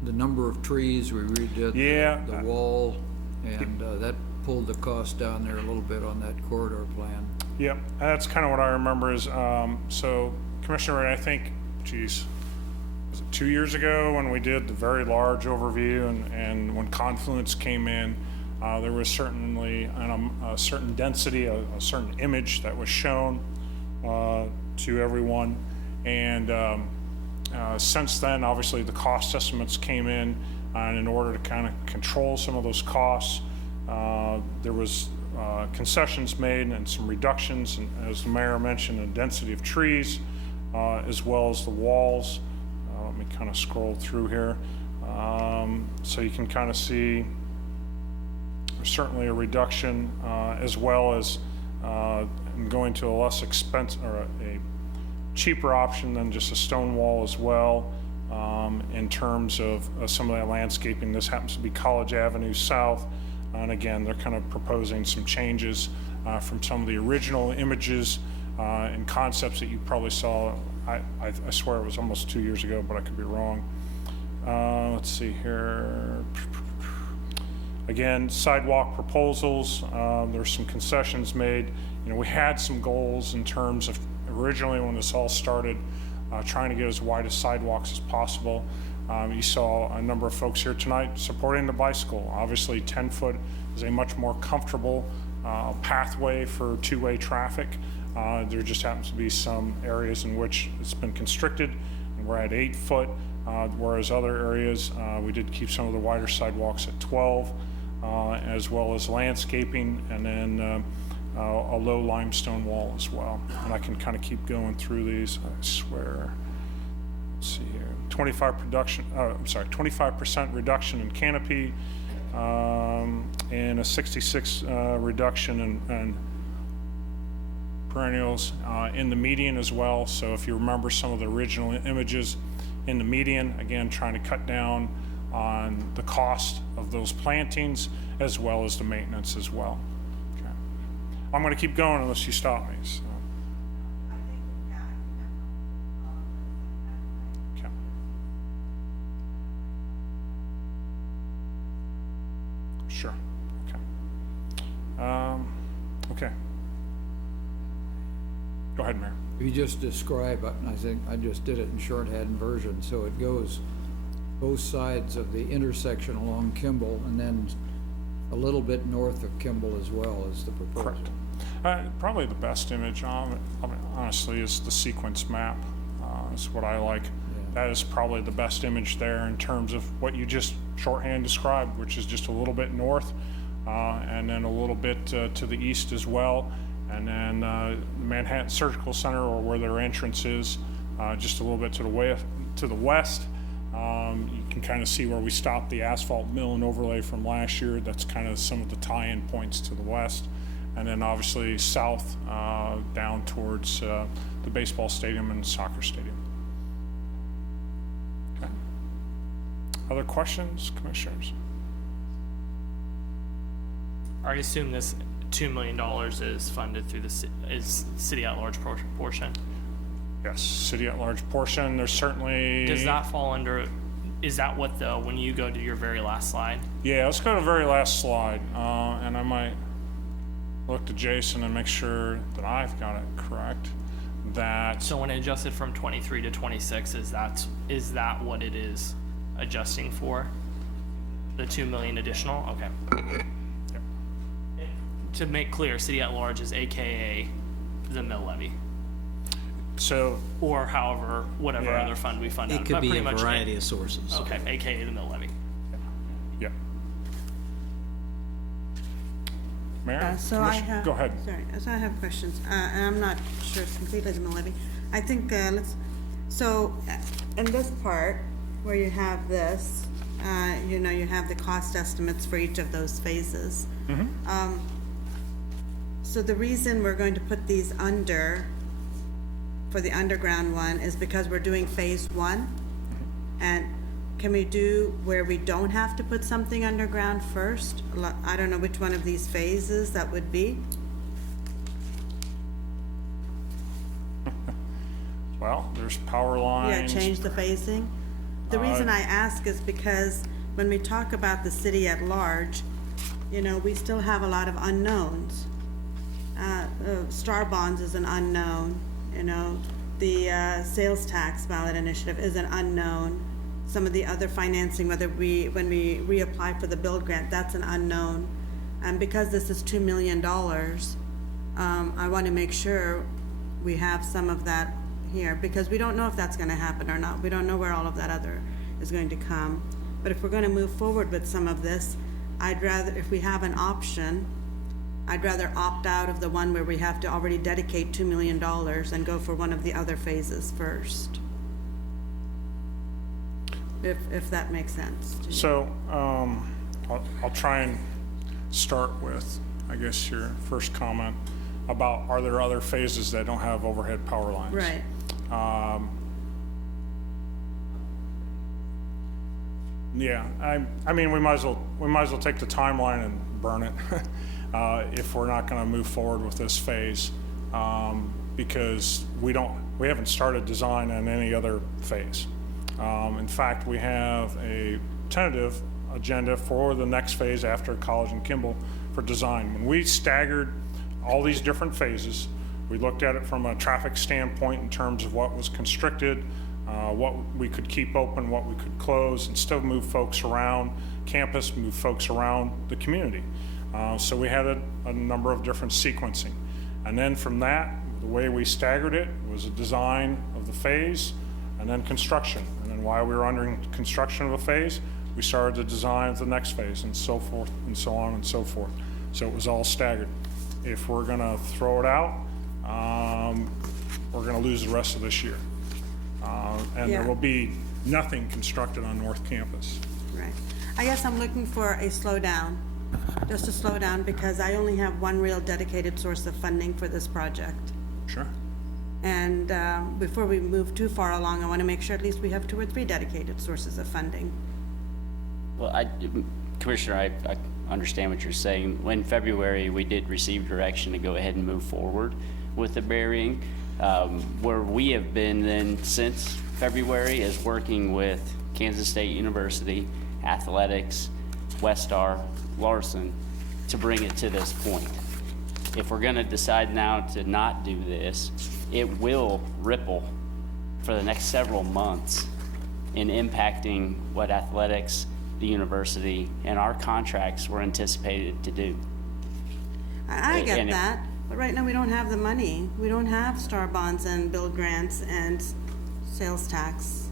the number of trees, we redid the wall, and that pulled the cost down there a little bit on that corridor plan. Yep, that's kind of what I remember is, so Commissioner Ray, I think, geez, was it 2 years ago when we did the very large overview and when Confluence came in, there was certainly a certain density, a certain image that was shown to everyone. And since then, obviously, the cost estimates came in, and in order to kind of control some of those costs, there was concessions made and some reductions, and as the mayor mentioned, the density of trees, as well as the walls. Let me kind of scroll through here. So you can kind of see there's certainly a reduction, as well as going to a less expensive or a cheaper option than just a stone wall as well. In terms of some of that landscaping, this happens to be College Avenue South. And again, they're kind of proposing some changes from some of the original images and concepts that you probably saw. I swear it was almost 2 years ago, but I could be wrong. Let's see here. Again, sidewalk proposals. There's some concessions made. You know, we had some goals in terms of originally when this all started, trying to get as wide as sidewalks as possible. You saw a number of folks here tonight supporting the bicycle. Obviously, 10-foot is a much more comfortable pathway for two-way traffic. There just happens to be some areas in which it's been constricted, and we're at 8 foot, whereas other areas, we did keep some of the wider sidewalks at 12, as well as landscaping, and then a low limestone wall as well. And I can kind of keep going through these, I swear. Let's see here. 25% reduction in canopy, and a 66 reduction in perennials in the median as well. So if you remember some of the original images in the median, again, trying to cut down on the cost of those plantings as well as the maintenance as well. Okay. I'm going to keep going unless you stop me. So. Okay. Sure. Okay. Okay. Go ahead, Mayor. You just described, I think I just did it in shorthand version, so it goes both sides of the intersection along Kimball and then a little bit north of Kimball as well as the proposal. Correct. Probably the best image, honestly, is the sequence map. That's what I like. Yeah. That is probably the best image there in terms of what you just shorthand described, which is just a little bit north and then a little bit to the east as well. And then Manhattan Surgical Center, or where their entrance is, just a little bit to the west. You can kind of see where we stopped the asphalt mill and overlay from last year. That's kind of some of the tie-in points to the west. And then obviously south down towards the baseball stadium and soccer stadium. Okay. Other questions, commissioners? I assume this $2 million is funded through the city at large portion. Yes, city at large portion. There's certainly. Does that fall under? Is that what when you go to your very last slide? Yeah, let's go to the very last slide, and I might look to Jason and make sure that I've got it correct. So when adjusted from 23 to 26, is that what it is adjusting for? The 2 million additional? Okay. To make clear, city at large is AKA the mill levy. So, or however, whatever other fund we fund out of. It could be a variety of sources. Okay, AKA the mill levy. Yeah. Mayor? So I have. Go ahead. Sorry, so I have questions, and I'm not sure it's completely the mill levy. I think in this part where you have this, you have the cost estimates for each of those phases. Mm-hmm. So the reason we're going to put these under for the underground one is because we're doing phase 1. And can we do where we don't have to put something underground first? I don't know which one of these phases that would be. Well, there's power lines. Yeah, change the phasing. The reason I ask is because when we talk about the city at large, we still have a lot of unknowns. Star Bonds is an unknown, you know. The sales tax ballot initiative is an unknown. Some of the other financing, when we reapply for the build grant, that's an unknown. And because this is $2 million, I want to make sure we have some of that here, because we don't know if that's going to happen or not. We don't know where all of that other is going to come. But if we're going to move forward with some of this, I'd rather, if we have an option, I'd rather opt out of the one where we have to already dedicate $2 million and go for one of the other phases first. If that makes sense to you. So I'll try and start with, I guess, your first comment about, are there other phases that don't have overhead power lines? Right. Yeah, I mean, we might as well take the timeline and burn it if we're not going to move forward with this phase, because we haven't started design on any other phase. In fact, we have a tentative agenda for the next phase after College and Kimball for design. When we staggered all these different phases, we looked at it from a traffic standpoint in terms of what was constricted, what we could keep open, what we could close, and still move folks around campus, move folks around the community. So we had a number of different sequencing. And then from that, the way we staggered it was a design of the phase and then construction. And then while we were under construction of a phase, we started the design of the next phase and so forth and so on and so forth. So it was all staggered. If we're gonna throw it out, we're gonna lose the rest of this year. And there will be nothing constructed on North Campus. Right. I guess I'm looking for a slowdown, just a slowdown, because I only have one real dedicated source of funding for this project. Sure. And before we move too far along, I want to make sure at least we have 2 or 3 dedicated sources of funding. Well, Commissioner, I understand what you're saying. In February, we did receive direction to go ahead and move forward with the burying. Where we have been then since February is working with Kansas State University, athletics, Westar, Larson, to bring it to this point. If we're going to decide now to not do this, it will ripple for the next several months in impacting what athletics, the university, and our contracts were anticipated to do. I get that, but right now we don't have the money. We don't have Star Bonds and build grants and sales tax.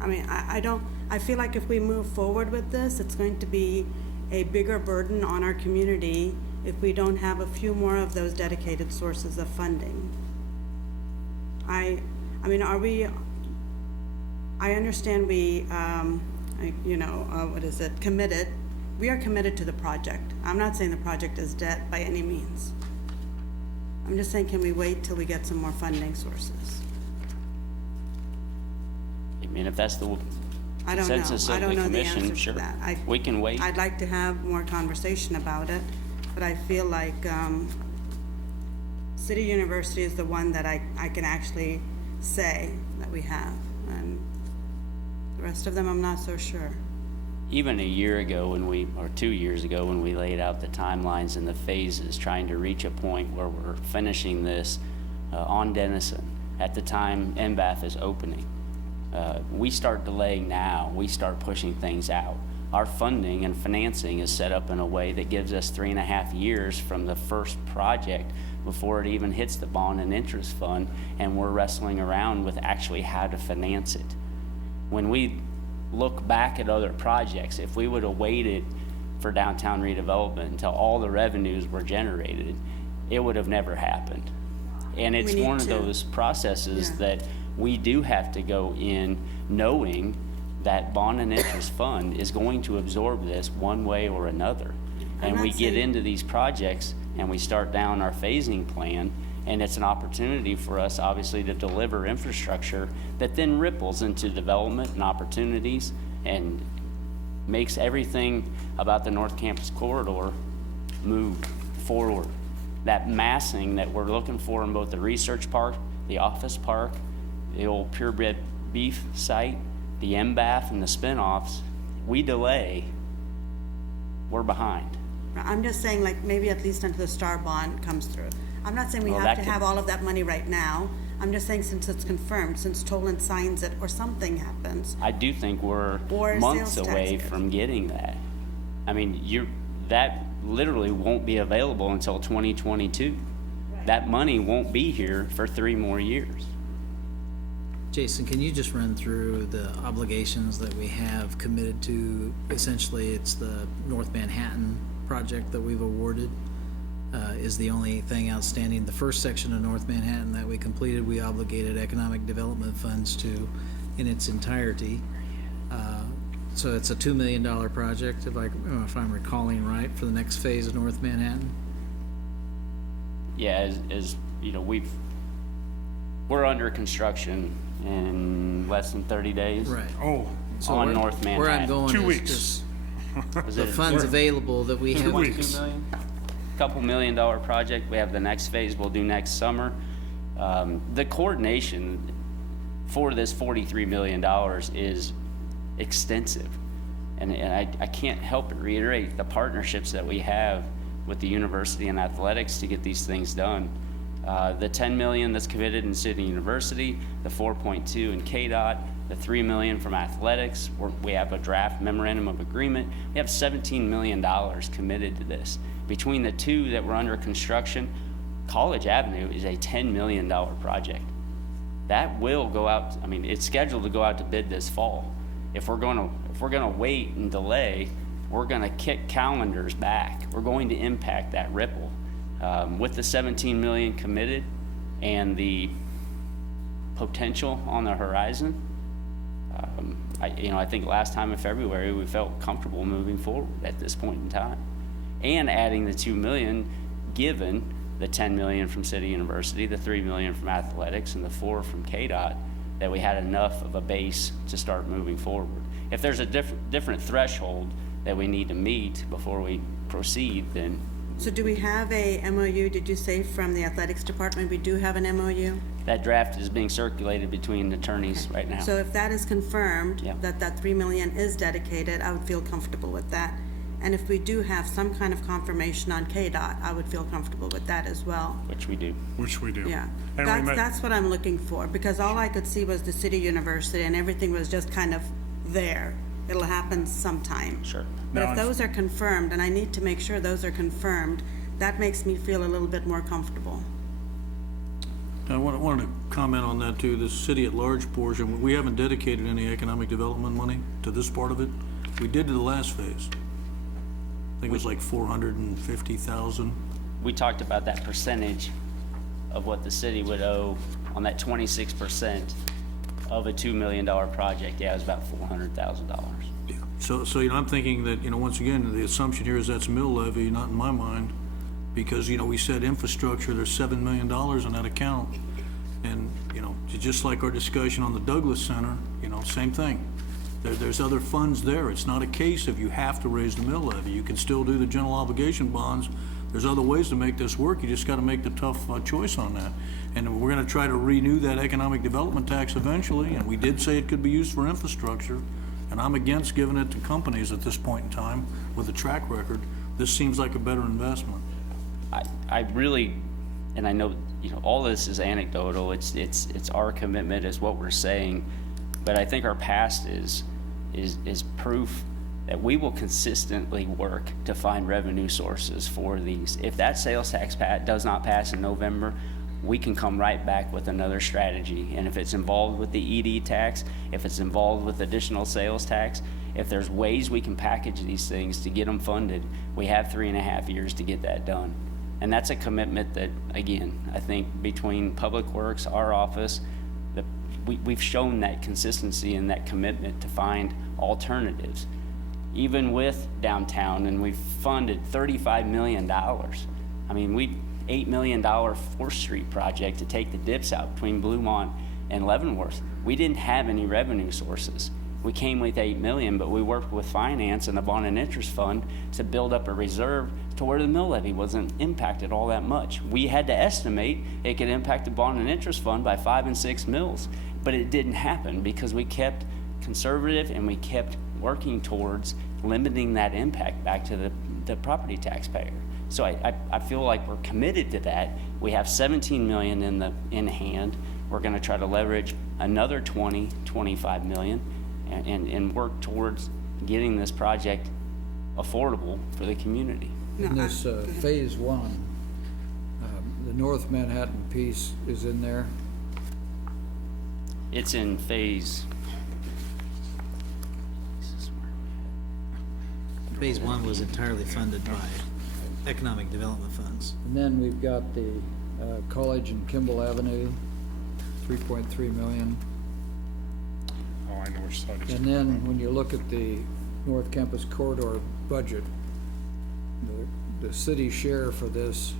I mean, I feel like if we move forward with this, it's going to be a bigger burden on our community if we don't have a few more of those dedicated sources of funding. I mean, I understand we, committed. We are committed to the project. I'm not saying the project is dead by any means. I'm just saying, can we wait till we get some more funding sources? I mean, if that's the I don't know. consensus I of don't the know the commission, answer to sure, that. we can wait. I'd like to have more conversation about it, but I feel like City University is the one that I can actually say that we have, and the rest of them I'm not so sure. Even a year ago or 2 years ago, when we laid out the timelines and the phases, trying to reach a point where we're finishing this on Denison, at the time NBAF is opening. We start delaying now, we start pushing things out. Our funding and financing is set up in a way that gives us 3.5 years from the first project before it even hits the bond and interest fund, and we're wrestling around with actually how to finance it. When we look back at other projects, if we would have waited for downtown redevelopment until all the revenues were generated, it would have never happened. And it's one of those processes that we do have to go in knowing that bond and interest fund is going to absorb this one way or another. And we get into these projects and we start down our phasing plan, and it's an opportunity for us, obviously, to deliver infrastructure that then ripples into development and opportunities and makes everything about the North Campus corridor move forward. That massing that we're looking for in both the research park, the office park, the old purebred beef site, the MBAF and the spinoffs, we delay, we're behind. I'm just saying, like, maybe at least until the STAR bond comes through. I'm not saying we Well, have that to could- have all of that money right now. I'm just saying since it's confirmed, since Toland signs it or something happens. I do think we're Or months sales away tax. from getting that. I mean, that literally won't be available until 2022. That money won't be here for 3 more years. Jason, can you just run through the obligations that we have committed to? Essentially, it's the North Manhattan project that we've awarded is the only thing outstanding. The first section of North Manhattan that we completed, we obligated economic development funds to in its entirety. So it's a $2 million project, if I'm recalling right, for the next phase of North Manhattan. Yeah, as you know, we're under construction in less than 30 days. Right. Oh, So on where- North Manhattan. Where I'm going 2 is weeks. just Was the it funds available that we have. weeks. $2 million? Couple $1 million project. We have the next phase we'll do next summer. The coordination for this $43 million is extensive. And I can't help but reiterate the partnerships that we have with the university and athletics to get these things done. The $10 million that's committed in City University, the 4.2 in KDOT, the $3 million from athletics. We have a draft memorandum of agreement. We have $17 million committed to this. Between the two that were under construction, College Avenue is a $10 million project. That will go out, I mean, it's scheduled to go out to bid this fall. If we're gonna wait and delay, we're gonna kick calendars back. We're going to impact that ripple. With the 17 million committed and the potential on the horizon, I think last time in February, we felt comfortable moving forward at this point in time. And adding the 2 million, given the 10 million from City University, the 3 million from athletics, and the 4 from KDOT, that we had enough of a base to start moving forward. If there's a different threshold that we need to meet before we proceed, then So do we have a MOU, did you say from the athletics department, we do have an MOU? that draft is being circulated between attorneys right now. So if that is confirmed, Yeah. that 3 million is dedicated, I would feel comfortable with that. And if we do have some kind of confirmation on KDOT, I would feel comfortable with that as well. Which we do. Which we do. Yeah, And we met- that's what I'm looking for, because all I could see was the City University and everything was just kind of there. It'll happen sometime. Sure. But Now, if those are confirmed, and I need to make sure those are confirmed, that makes me feel a little bit more comfortable. I wanted to comment on that too, the city at large portion. We haven't dedicated any economic development money to this part of it. We did to the last phase. I think it was like 450,000. We talked about that percentage of what the city would owe on that 26% of a $2 million project. Yeah, it was about $400,000. Yeah. So, I'm thinking that, once again, the assumption here is that's mill levy, not in my mind. Because, we said infrastructure, there's $7 million in that account. And, just like our discussion on the Douglas Center, same thing. There's other funds there. It's not a case of you have to raise the mill levy. You can still do the general obligation bonds. There's other ways to make this work. You just got to make the tough choice on that. And we're going to try to renew that economic development tax eventually. And we did say it could be used for infrastructure. And I'm against giving it to companies at this point in time with a track record. This seems like a better investment. I really, and I know, all this is anecdotal. It's our commitment is what we're saying. But I think our past is proof that we will consistently work to find revenue sources for these. If that sales tax does not pass in November, we can come right back with another strategy. And if it's involved with the ED tax, if it's involved with additional sales tax, if there's ways we can package these things to get them funded, we have 3.5 years to get that done. And that's a commitment that, again, I think between Public Works, our office, we've shown that consistency and that commitment to find alternatives. Even with downtown, and we've funded $35 million. I mean, $8 million 4th Street project to take the dips out between Bluemont and Leavenworth. We didn't have any revenue sources. We came with $8 million, but we worked with finance and the bond and interest fund to build up a reserve to where the mill levy wasn't impacted all that much. We had to estimate it could impact the bond and interest fund by 5 and 6 mills, but it didn't happen because we kept conservative and we kept working towards limiting that impact back to the property taxpayer. So I feel like we're committed to that. We have 17 million in hand. We're going to try to leverage another 25 million and work towards getting this project affordable for the community. In this phase one, the North Manhattan piece is in there. It's in phase. Phase 1 was entirely funded by economic development funds. And then we've got the College and Kimball Avenue, 3.3 million. Oh, I know which side it's. And then when you look at the North Campus Corridor budget, the city share for this,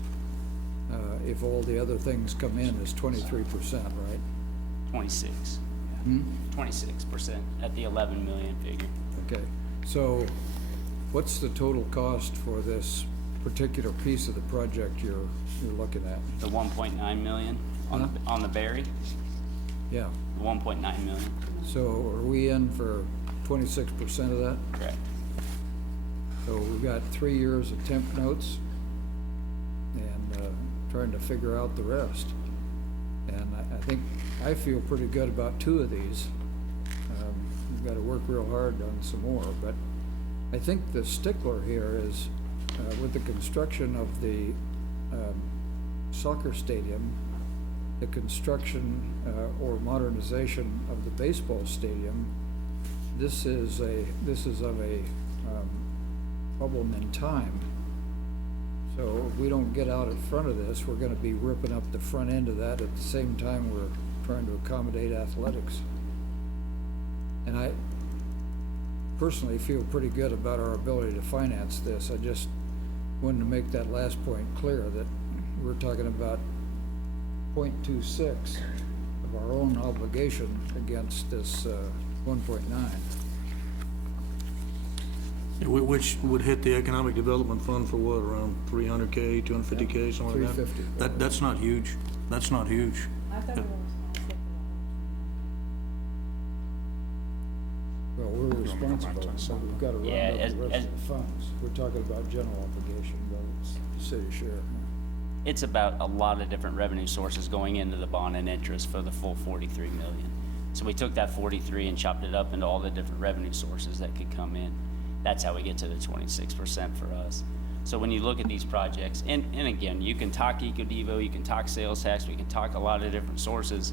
if all the other things come in, is 23%, right? 26. 26% at the 11 million figure. Okay, so what's the total cost for this particular piece of the project you're looking at? The 1.9 million on the Berry, Yeah, the 1.9 million. so are we in for 26% of that? Correct. So we've got 3 years of temp notes and trying to figure out the rest. And I feel pretty good about 2 of these. We've got to work real hard on some more, but I think the stickler here is with the construction of the soccer stadium, the construction or modernization of the baseball stadium. This is of a problem in time. So if we don't get out in front of this, we're going to be ripping up the front end of that at the same time we're trying to accommodate athletics. And I personally feel pretty good about our ability to finance this. I just wanted to make that last point clear, that we're talking about 0.26 of our own obligation against this 1.9. Which would hit the Economic Development Fund for what, around 300K, 250K, something like that? 350. That's not huge. That's not huge. Well, we're responsible, so we've got to round Yeah, up the rest of the funds. We're talking about general obligation, but it's the city share. It's about a lot of different revenue sources going into the bond and interest for the full 43 million. So we took that 43 and chopped it up into all the different revenue sources that could come in. That's how we get to the 26% for us. So when you look at these projects, and again, you can talk EcoDevo, you can talk sales tax, we can talk a lot of different sources.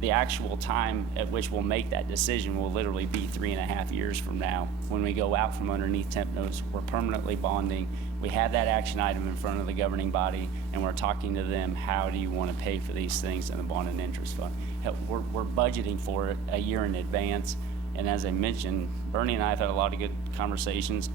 The actual time at which we'll make that decision will literally be 3.5 years from now. When we go out from underneath temp notes, we're permanently bonding. We have that action item in front of the governing body, and we're talking to them, how do you want to pay for these things in the bond and interest fund? Hell, we're budgeting for it a year in advance. And as I mentioned, Bernie and I have had a lot of good conversations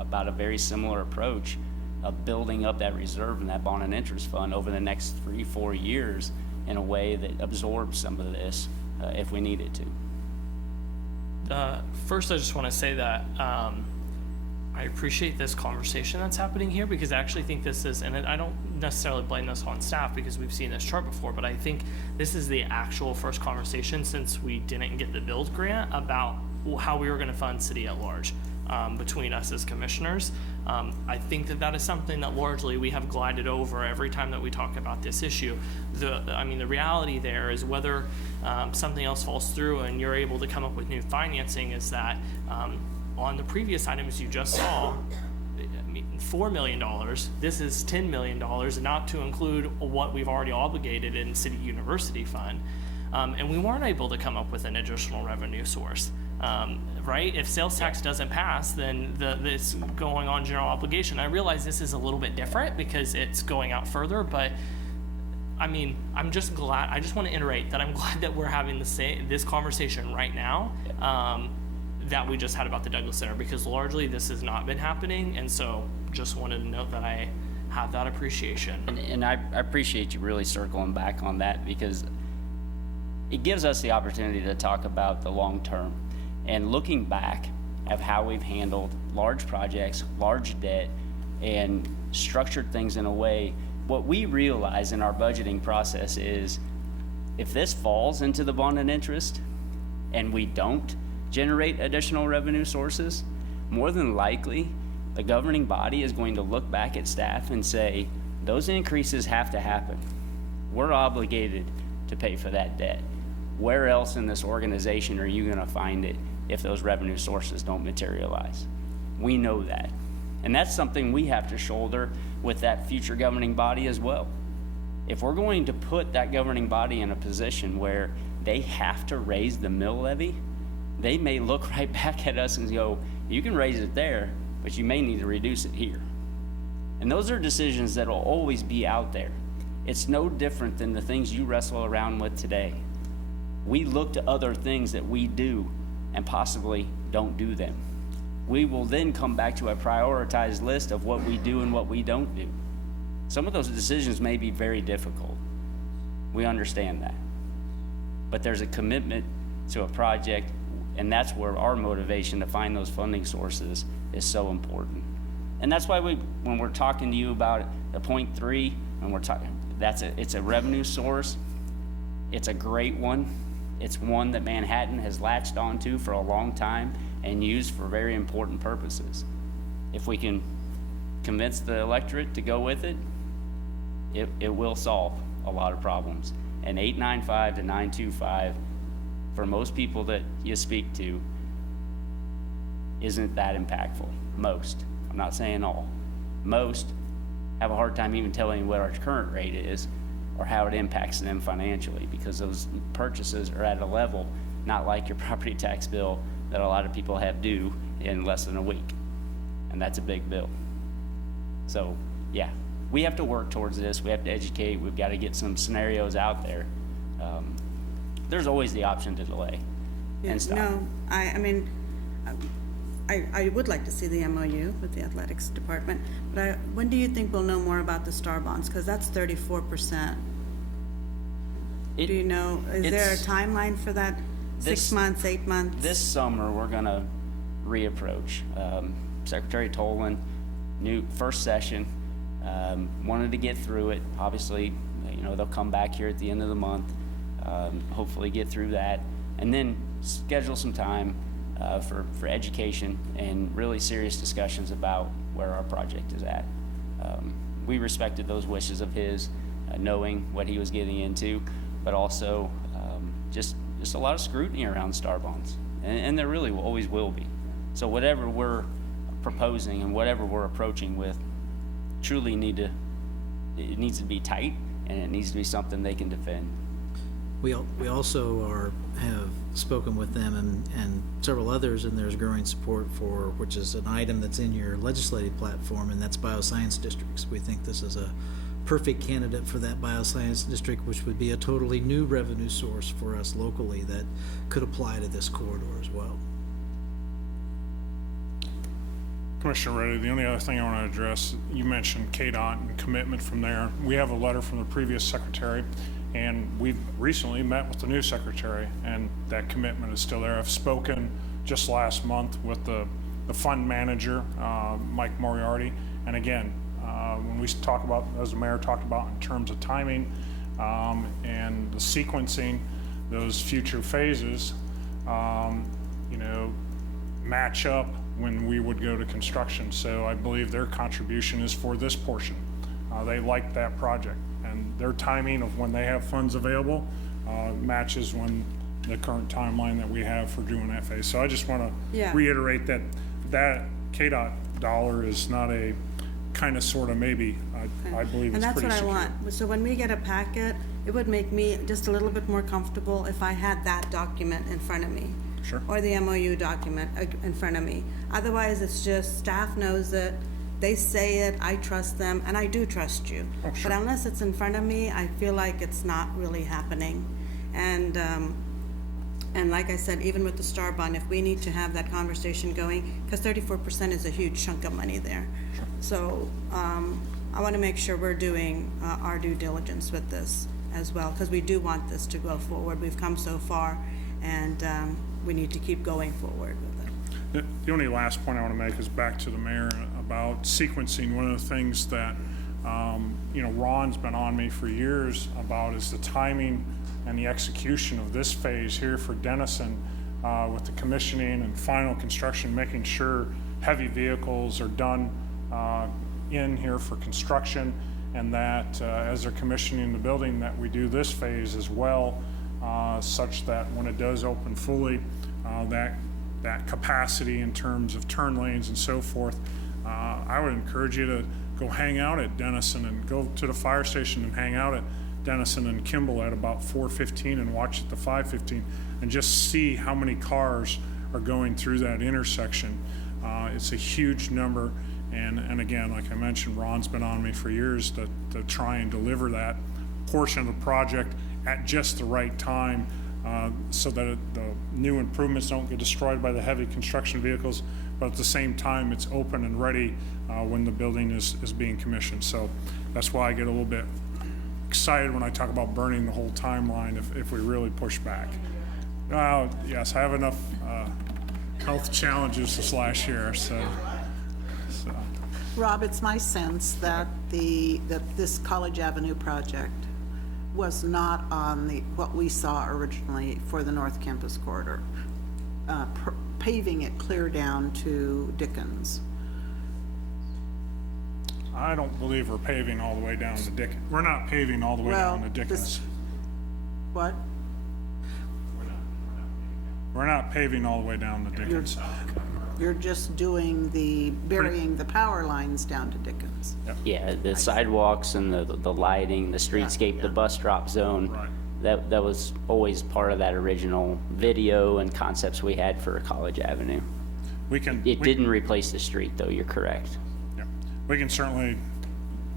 about a very similar approach of building up that reserve in that bond and interest fund over the next 3-4 years in a way that absorbs some of this if we needed to. First, I just want to say that I appreciate this conversation that's happening here, because I actually think this is, and I don't necessarily blame this on staff because we've seen this chart before, but I think this is the actual first conversation since we didn't get the build grant about how we were going to fund city at large between us as commissioners. I think that is something that largely we have glided over every time that we talk about this issue. The reality there is whether something else falls through and you're able to come up with new financing is that on the previous items you just saw, $4 million, this is $10 million, not to include what we've already obligated in City University Fund. And we weren't able to come up with an additional revenue source. Right? If sales tax doesn't pass, then this going on general obligation. I realize this is a little bit different because it's going out further, but I'm just glad. I just want to iterate that I'm glad that we're having this conversation right now that we just had about the Douglas Center, because largely this has not been happening, and so just wanted to note that I have that appreciation. And I appreciate you really circling back on that, because it gives us the opportunity to talk about the long term and looking back at how we've handled large projects, large debt, and structured things in a way. What we realize in our budgeting process is if this falls into the bond and interest and we don't generate additional revenue sources, more than likely The governing body is going to look back at staff and say, those increases have to happen. We're obligated to pay for that debt. Where else in this organization are you going to find it if those revenue sources don't materialize? We know that. And that's something we have to shoulder with that future governing body as well. If we're going to put that governing body in a position where they have to raise the mill levy, they may look right back at us and go, you can raise it there, but you may need to reduce it here. And those are decisions that will always be out there. It's no different than the things you wrestle around with today. We look to other things that we do and possibly don't do them. We will then come back to a prioritized list of what we do and what we don't do. Some of those decisions may be very difficult. We understand that. But there's a commitment to a project, and that's where our motivation to find those funding sources is so important. And that's why when we're talking to you about the 0.3, and we're talking, it's a revenue source. It's a great one. It's one that Manhattan has latched onto for a long time and used for very important purposes. If we can convince the electorate to go with it, it will solve a lot of problems. And 895 to 925, for most people that you speak to, isn't that impactful. Most, I'm not saying all. Most have a hard time even telling what our current rate is or how it impacts them financially, because those purchases are at a level not like your property tax bill that a lot of people have due in less than a week. And that's a big bill. So, yeah, we have to work towards this. We have to educate. We've got to get some scenarios out there. There's always the option to delay and stop. No, I mean, I would like to see the MOU with the athletics department, but when do you think we'll know more about the STAR bonds? Because that's 34%. Do you know, is there a timeline for that? 6 months, 8 months? This summer, we're going to reapproach. Secretary Tolan, new first session, wanted to get through it. Obviously, they'll come back here at the end of the month, hopefully get through that, and then schedule some time for education and really serious discussions about where our project is at. We respected those wishes of his, knowing what he was getting into, but also just a lot of scrutiny around STAR bonds, and there really always will be. So whatever we're proposing and whatever we're approaching with, truly it needs to be tight, and it needs to be something they can defend. We also have spoken with them and several others, and there's growing support for, which is an item that's in your legislative platform, and that's bioscience districts. We think this is a perfect candidate for that bioscience district, which would be a totally new revenue source for us locally that could apply to this corridor as well. Commissioner Reddy, the only other thing I want to address, you mentioned KDOT and commitment from there. We have a letter from the previous secretary, and we've recently met with the new secretary, and that commitment is still there. I've spoken just last month with the fund manager, Mike Moriarty, and again, when we talk about, as the mayor talked about in terms of timing and the sequencing, those future phases, match up when we would go to construction. So I believe their contribution is for this portion. They like that project, and their timing of when they have funds available matches when the current timeline that we have for doing that phase. So I just want to reiterate that KDOT dollar is not a kind of sort of maybe. I believe it's pretty secure. And that's what I want. So when we get a packet, it would make me just a little bit more comfortable if I had that document in front of me. Sure. Or the MOU document in front of me. Otherwise, it's just staff knows it, they say it, I trust them, and I do trust you. Oh, sure. But unless it's in front of me, I feel like it's not really happening. And like I said, even with the STAR bond, if we need to have that conversation going, because 34% is a huge chunk of money there. Sure. So I want to make sure we're doing our due diligence with this as well, because we do want this to go forward. We've come so far, and we need to keep going forward with it. The only last point I want to make is back to the mayor about sequencing. One of the things that Ron's been on me for years about is the timing and the execution of this phase here for Denison with the commissioning and final construction, making sure heavy vehicles are done in here for construction, and that as they're commissioning the building, that we do this phase as well, such that when it does open fully, that capacity in terms of turn lanes and so forth, I would encourage you to go hang out at Denison and go to the fire station and hang out at Denison and Kimball at about 4:15 and watch at the 5:15 and just see how many cars are going through that intersection. It's a huge number, and again, like I mentioned, Ron's been on me for years to try and deliver that portion of the project at just the right time, so that the new improvements don't get destroyed by the heavy construction vehicles, but at the same time it's open and ready when the building is being commissioned. So that's why I get a little bit excited when I talk about burning the whole timeline if we really push back. Yes, I have enough health challenges this last year, so. Rob, it's my sense that this College Avenue project was not on what we saw originally for the North Campus corridor, paving it clear down to Dickens. I don't believe we're paving all the way down to Dickens. We're not paving all the way down to Dickens. What? We're not paving all the way down to Dickens. You're just doing burying the power lines down to Dickens. Yeah, the sidewalks and the lighting, the streetscape, the bus drop zone. Right. That was always part of that original video and concepts we had for College Avenue. It didn't replace the street, though, you're correct. Yeah, we can certainly,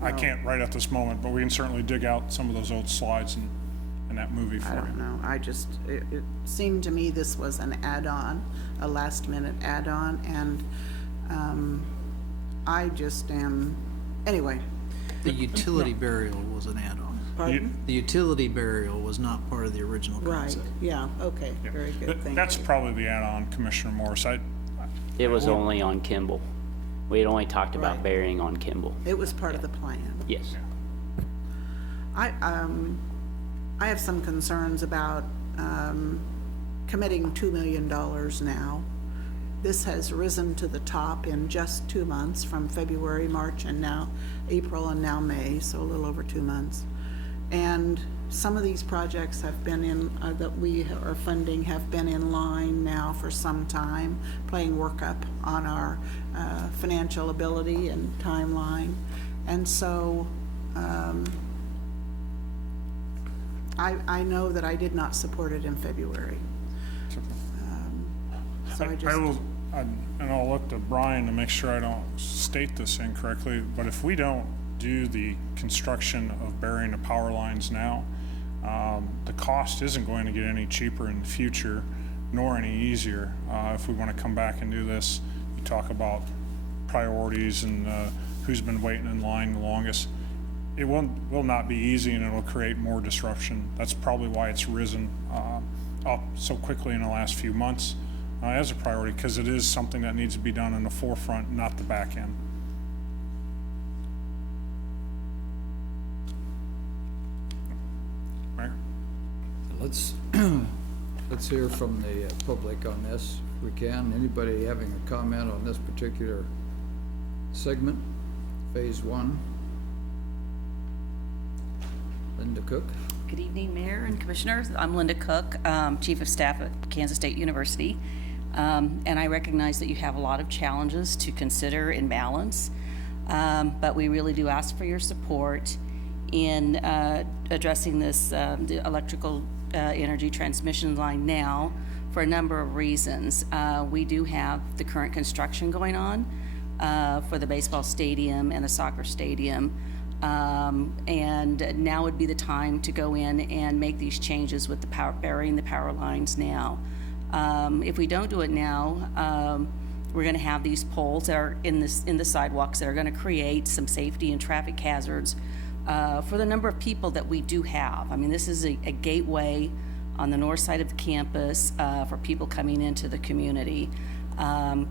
I can't right at this moment, but we can certainly dig out some of those old slides and that movie for you. I don't know, it seemed to me this was an add-on, a last-minute add-on, and I just am, anyway. The utility burial was an add-on. Pardon? The utility burial was not part of the original Right, concept. yeah, okay, very good, thank you. That's probably the add-on, Commissioner Morris. It was only on Kimball. We had only talked about Right. burying on Kimball. It was part of the plan. Yes. I have some concerns about committing $2 million now. This has risen to the top in just 2 months, from February, March, and now April, and now May, so a little over 2 months. And some of these projects have been that we are funding have been in line now for some time, playing workup on our financial ability and timeline. And so I know that I did not support it in February. So I just. And I'll look to Brian to make sure I don't state this incorrectly, but if we don't do the construction of burying the power lines now, the cost isn't going to get any cheaper in the future, nor any easier. If we want to come back and do this, you talk about priorities and who's been waiting in line the longest. It will not be easy, and it'll create more disruption. That's probably why it's risen up so quickly in the last few months as a priority, because it is something that needs to be done in the forefront, not the back end. Mayor? Let's hear from the public on this, if we can. Anybody having a comment on this particular segment, phase one? Linda Cook. Good evening, Mayor and Commissioners. I'm Linda Cook, Chief of Staff at Kansas State University. And I recognize that you have a lot of challenges to consider and balance, but we really do ask for your support in addressing this the electrical energy transmission line now for a number of reasons. We do have the current construction going on for the baseball stadium and the soccer stadium. And now would be the time to go in and make these changes with the burying the power lines now. If we don't do it now, we're going to have these poles that are in the sidewalks that are going to create some safety and traffic hazards for the number of people that we do have. I mean, this is a gateway on the north side of the campus for people coming into the community.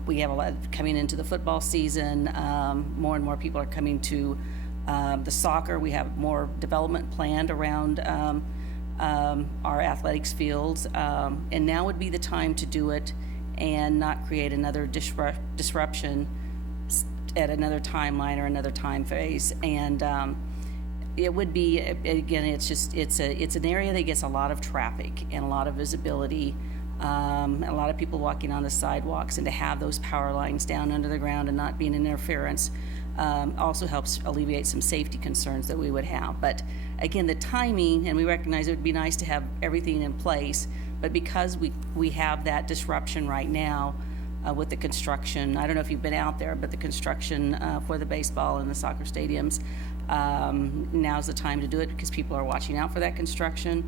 We have a lot coming into the football season. More and more people are coming to the soccer. We have more development planned around our athletics fields, and now would be the time to do it and not create another disruption at another timeline or another time phase. And it would be, again, it's an area that gets a lot of traffic and a lot of visibility, and a lot of people walking on the sidewalks, and to have those power lines down under the ground and not being an interference also helps alleviate some safety concerns that we would have. But again, the timing, and we recognize it would be nice to have everything in place, but because we have that disruption right now with the construction, I don't know if you've been out there, but the construction for the baseball and the soccer stadiums, now's the time to do it because people are watching out for that construction.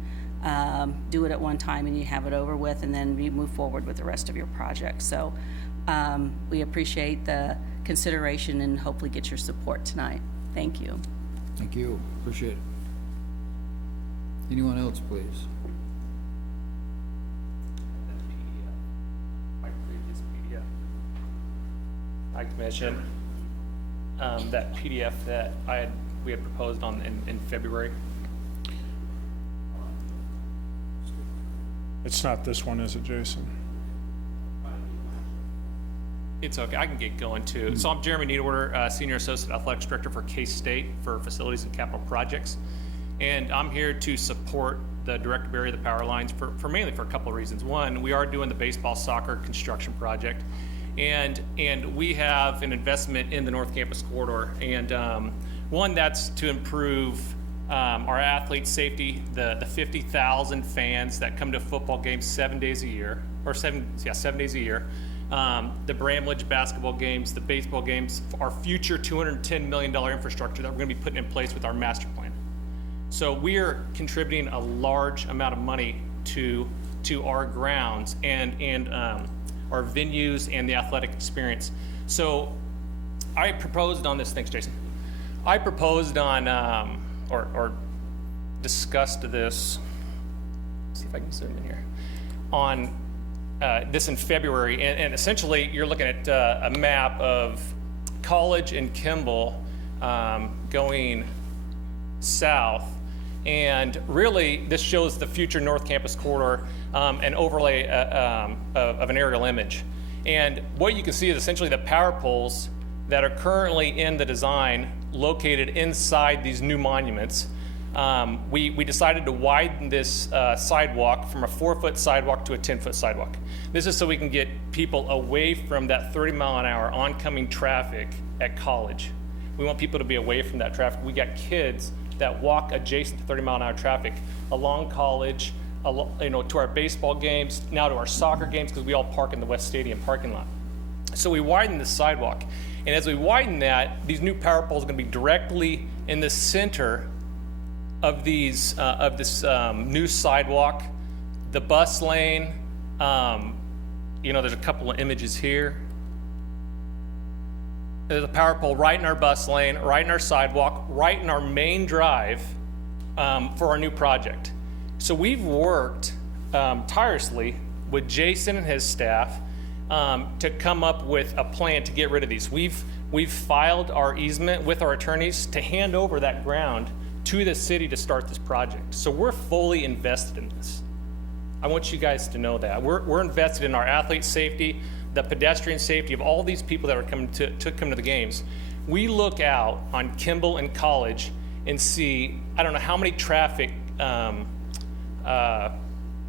Do it at one time and you have it over with, and then you move forward with the rest of your project. So we appreciate the consideration and hopefully get your support tonight. Thank you. Thank you. Appreciate it. Anyone else, please? My previous PDF. I commissioned that PDF that we had proposed on in February. It's not this one, is it, Jason? It's okay, I can get going too. So I'm Jeremy Niederwerder, Senior Associate Athletics Director for K-State for Facilities and Capital Projects. And I'm here to support the direct bury of the power lines for mainly for a couple of reasons. One, we are doing the baseball soccer construction project, and we have an investment in the North Campus corridor. And one, that's to improve our athletes' safety, the 50,000 fans that come to football games 7 days a year, or 7 days a year. The Bramlage basketball games, the baseball games, our future $210 million infrastructure that we're going to be putting in place with our master plan. So we are contributing a large amount of money to our grounds and our venues and the athletic experience. So I proposed on this, thanks Jason. I proposed on, or discussed this, let's see if I can zoom in here, on this in February, and essentially you're looking at a map of College and Kimball going south, and really this shows the future North Campus corridor, an overlay of an aerial image. And what you can see is essentially the power poles that are currently in the design located inside these new monuments. We decided to widen this sidewalk from a 4-foot sidewalk to a 10-foot sidewalk. This is so we can get people away from that 30-mile-an-hour oncoming traffic at College. We want people to be away from that traffic. We got kids that walk adjacent to 30-mile-an-hour traffic along College, to our baseball games, now to our soccer games, because we all park in the West Stadium parking lot. So we widened the sidewalk, and as we widen that, these new power poles are going to be directly in the center of these this new sidewalk, the bus lane. There's a couple of images here. There's a power pole right in our bus lane, right in our sidewalk, right in our main drive for our new project. So we've worked tirelessly with Jason and his staff to come up with a plan to get rid of these. We've filed our easement with our attorneys to hand over that ground to the city to start this project. So we're fully invested in this. I want you guys to know that. We're invested in our athlete safety, the pedestrian safety of all these people that are coming to come to the games. We look out on Kimball and College and see, I don't know how many traffic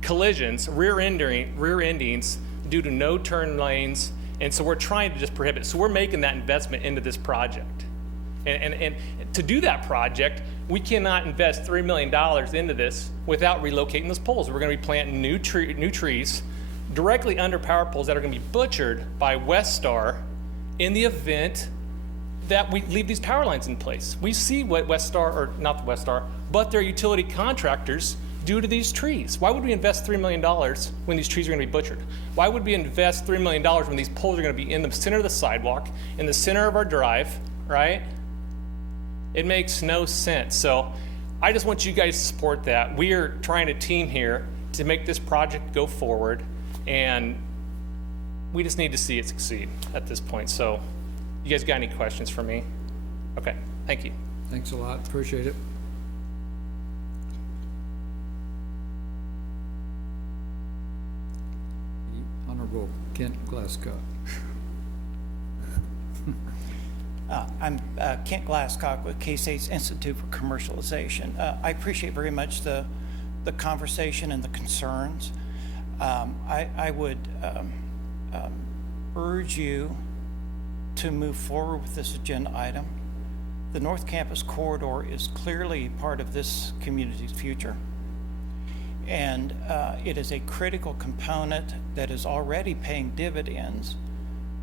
collisions, rear endings due to no turn lanes, and so we're trying to just prohibit. So we're making that investment into this project. And to do that project, we cannot invest $3 million into this without relocating those poles. We're going to be planting new trees directly under power poles that are going to be butchered by Westar in the event that we leave these power lines in place. We see what Westar, or not the Westar, but their utility contractors do to these trees. Why would we invest $3 million when these trees are going to be butchered? Why would we invest $3 million when these poles are going to be in the center of the sidewalk, in the center of our drive, right? It makes no sense. So I just want you guys to support that. We are trying to team here to make this project go forward, and we just need to see it succeed at this point. So you guys got any questions for me? Okay, thank you. Thanks a lot, appreciate it. The Honorable Kent Glasscock. I'm Kent Glasscock with K-State's Institute for Commercialization. I appreciate very much the conversation and the concerns. I would urge you to move forward with this agenda item. The North Campus Corridor is clearly part of this community's future, and it is a critical component that is already paying dividends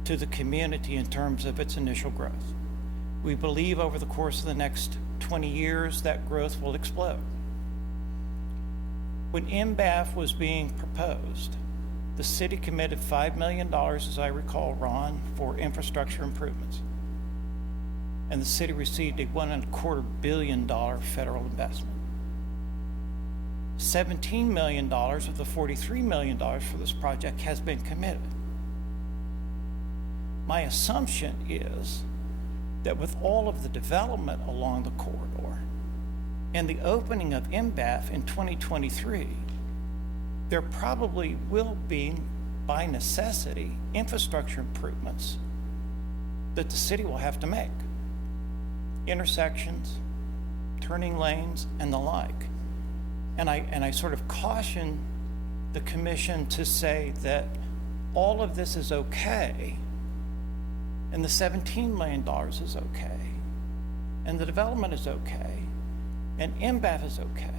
to the community in terms of its initial growth. We believe over the course of the next 20 years that growth will explode. When MBAF was being proposed, the city committed $5 million, as I recall, Ron, for infrastructure improvements. And the city received a $1.25 billion federal investment. $17 million of the $43 million for this project has been committed. My assumption is that with all of the development along the corridor and the opening of MBAF in 2023, there probably will be, by necessity, infrastructure improvements that the city will have to make. Intersections, turning lanes, and the like. And I sort of caution the commission to say that all of this is okay, and the $17 million is okay, and the development is okay, and MBAF is okay,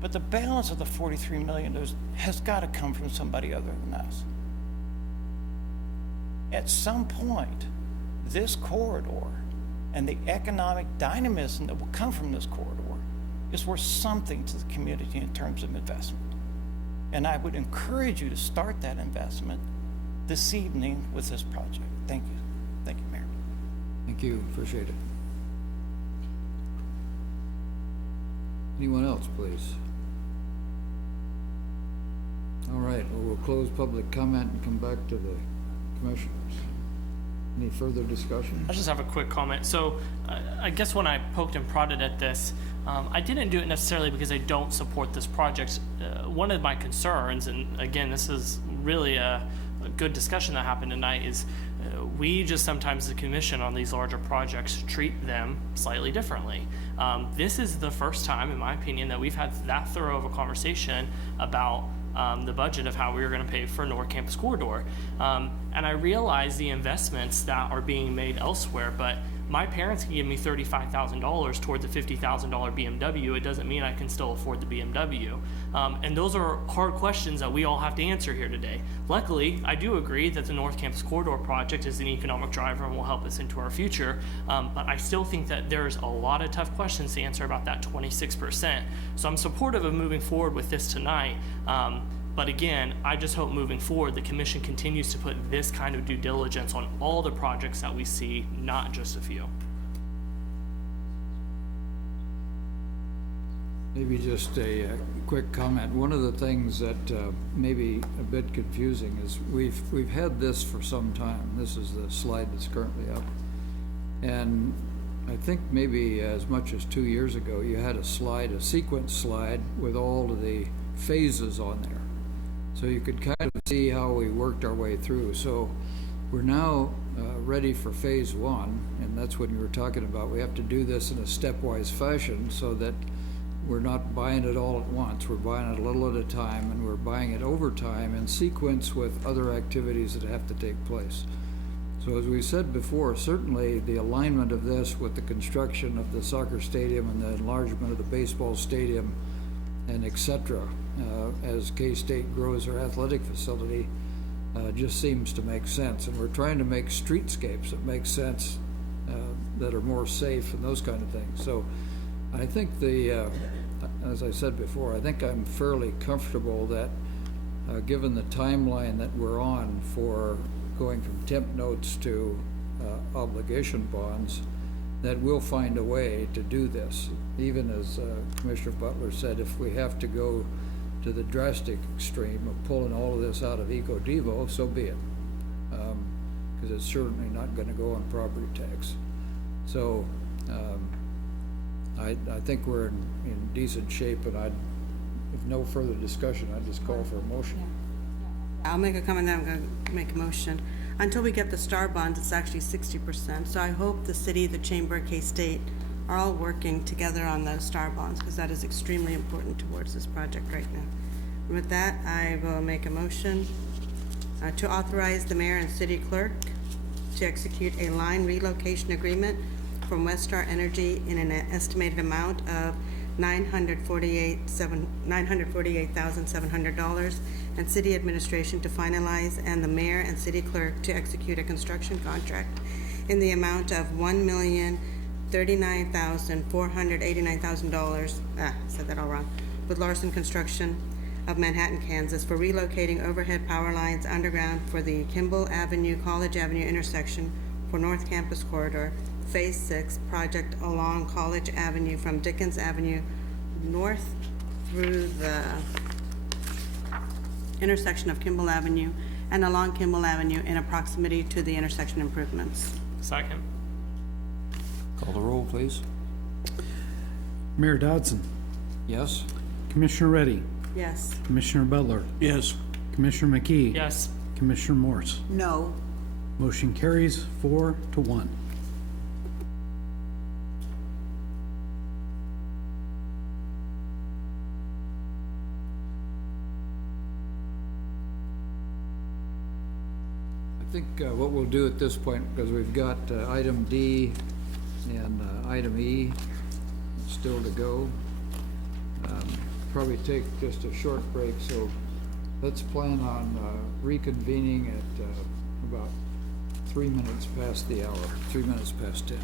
but the balance of the $43 million has got to come from somebody other than us. At some point, this corridor and the economic dynamism that will come from this corridor is worth something to the community in terms of investment. And I would encourage you to start that investment this evening with this project. Thank you. Thank you, Mayor. Thank you, appreciate it. Anyone else, please? All right, well, we'll close public comment and come back to the commissioners. Any further discussion? I just have a quick comment. So I guess when I poked and prodded at this, I didn't do it necessarily because I don't support this project. One of my concerns, and again, this is really a good discussion that happened tonight, is we just sometimes, the commission on these larger projects, treat them slightly differently. This is the first time, in my opinion, that we've had that thorough of a conversation about the budget of how we were going to pay for North Campus Corridor. And I realize the investments that are being made elsewhere, but my parents can give me $35,000 towards a $50,000 BMW. It doesn't mean I can still afford the BMW. And those are hard questions that we all have to answer here today. Luckily, I do agree that the North Campus Corridor project is an economic driver and will help us into our future. But I still think that there's a lot of tough questions to answer about that 26%. So I'm supportive of moving forward with this tonight. But again, I just hope moving forward, the commission continues to put this kind of due diligence on all the projects that we see, not just a few. Maybe just a quick comment. One of the things that may be a bit confusing is we've had this for some time. This is the slide that's currently up. And I think maybe as much as 2 years ago, you had a slide, a sequence slide with all of the phases on there. So you could kind of see how we worked our way through. So we're now ready for phase one, and that's what you were talking about. We have to do this in a stepwise fashion so that we're not buying it all at once. We're buying it a little at a time, and we're buying it over time in sequence with other activities that have to take place. So as we said before, certainly the alignment of this with the construction of the soccer stadium and the enlargement of the baseball stadium and et cetera, as K-State grows their athletic facility, just seems to make sense. And we're trying to make streetscapes that make sense, that are more safe and those kind of things. So I think as I said before, I think I'm fairly comfortable that given the timeline that we're on for going from temp notes to obligation bonds, that we'll find a way to do this. Even as Commissioner Butler said, if we have to go to the drastic extreme of pulling all of this out of EcoDevo, so be it. Because it's certainly not going to go on property tax. So I think we're in decent shape, and if no further discussion, I'd just call for a motion. I'll make a comment, then I'm going to make a motion. Until we get the STAR bonds, it's actually 60%. So I hope the city, the chamber, K-State are all working together on those STAR bonds, because that is extremely important towards this project right now. And with that, I will make a motion to authorize the mayor and city clerk to execute a line relocation agreement from Westar Energy in an estimated amount of $948,700, and city administration to finalize, and the mayor and city clerk to execute a construction contract in the amount of $1,039,489,000. Said that all wrong. With Larson Construction of Manhattan, Kansas, for relocating overhead power lines underground for the Kimball Avenue, College Avenue intersection for North Campus Corridor, Phase 6 project along College Avenue from Dickens Avenue north through the intersection of Kimball Avenue and along Kimball Avenue in a proximity to the intersection improvements. Second. Call the roll, please. Mayor Dodson. Yes? Commissioner Reddy. Yes. Commissioner Butler. Yes. Commissioner McKee. Yes. Commissioner Morse. No. Motion carries 4-1. I think what we'll do at this point, because we've got item D and item E still to go, probably take just a short break, so let's plan on reconvening at about 3 minutes past the hour, 3 minutes past 10.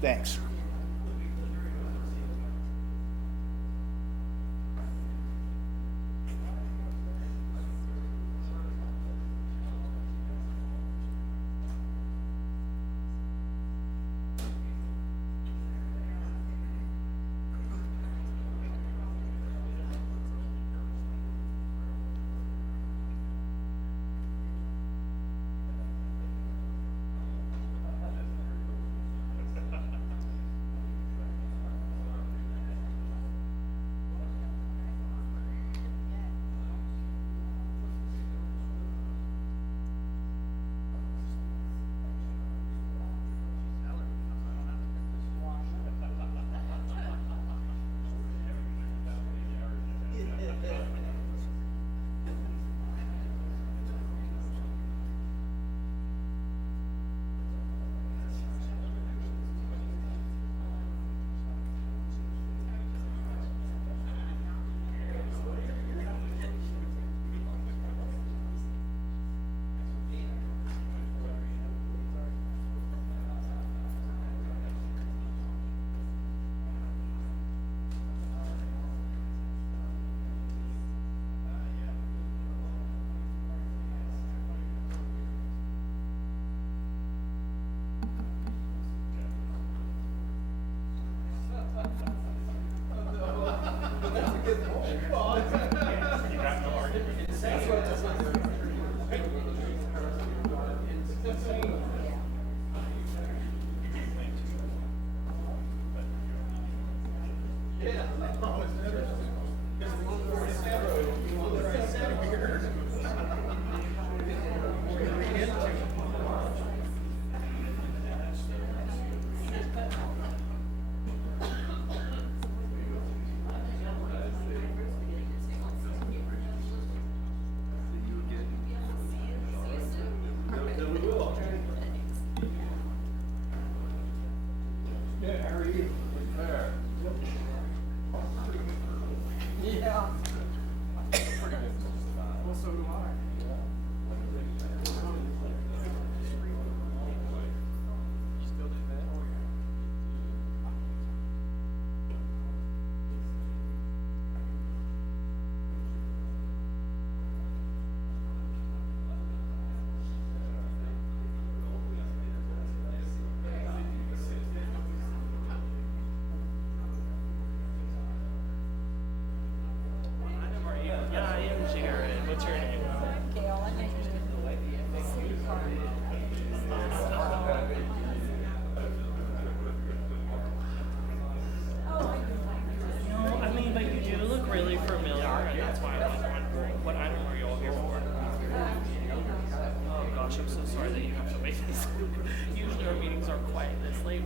Thanks.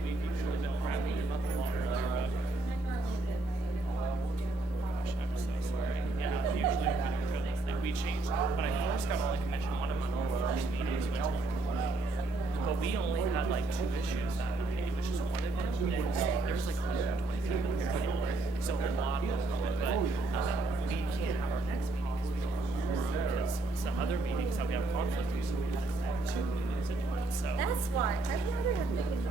we've usually been wrapping them up a lot earlier. Gosh, I'm so sorry. Yeah, usually we're gonna go this thing. We changed. When I first got on the commission, one of my first meetings went to but we only had like 2 issues that night, which is one of them. There was like 120 people here anyway, so a lot of them. But we can't have our next meeting because some other meetings that we have conflict with, so we had to have 2 meetings at once. So That's why I wonder if they can.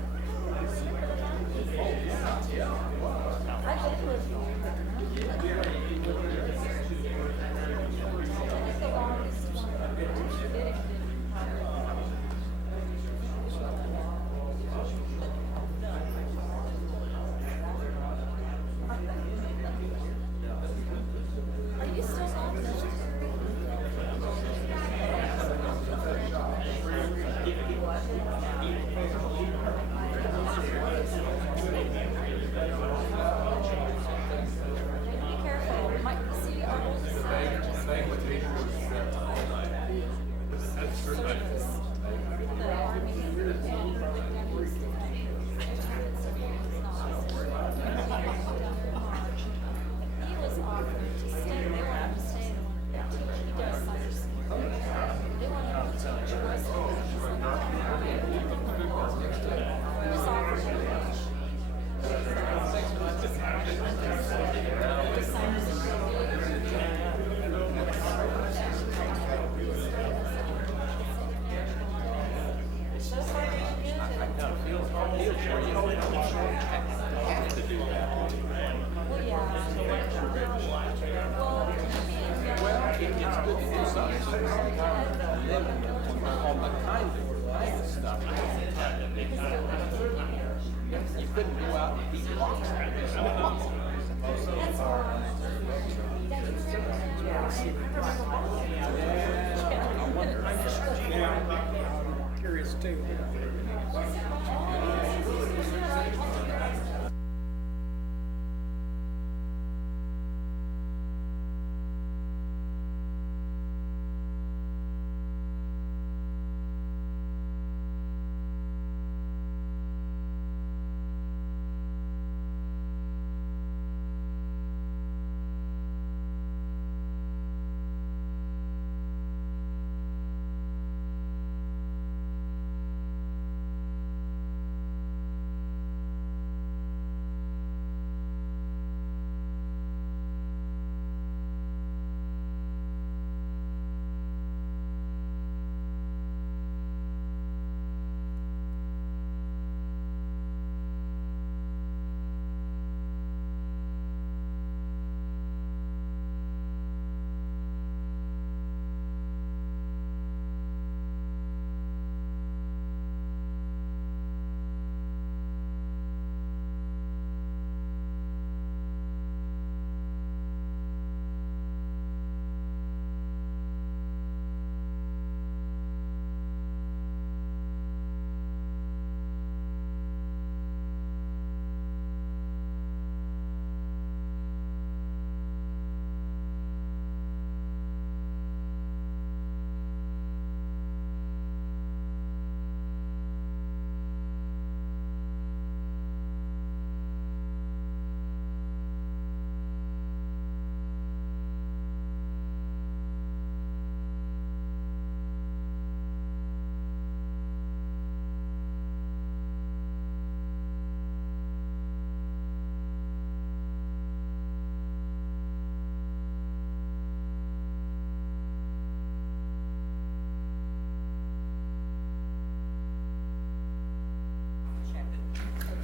Are you still on this? Be careful. Might see our oldest son just the army he was offered to stay. They wanted him to stay and teach. He does cybersecurity. They wanted him to teach West Point. He's like, he was offered You couldn't go out and beat rocks. I'm curious too.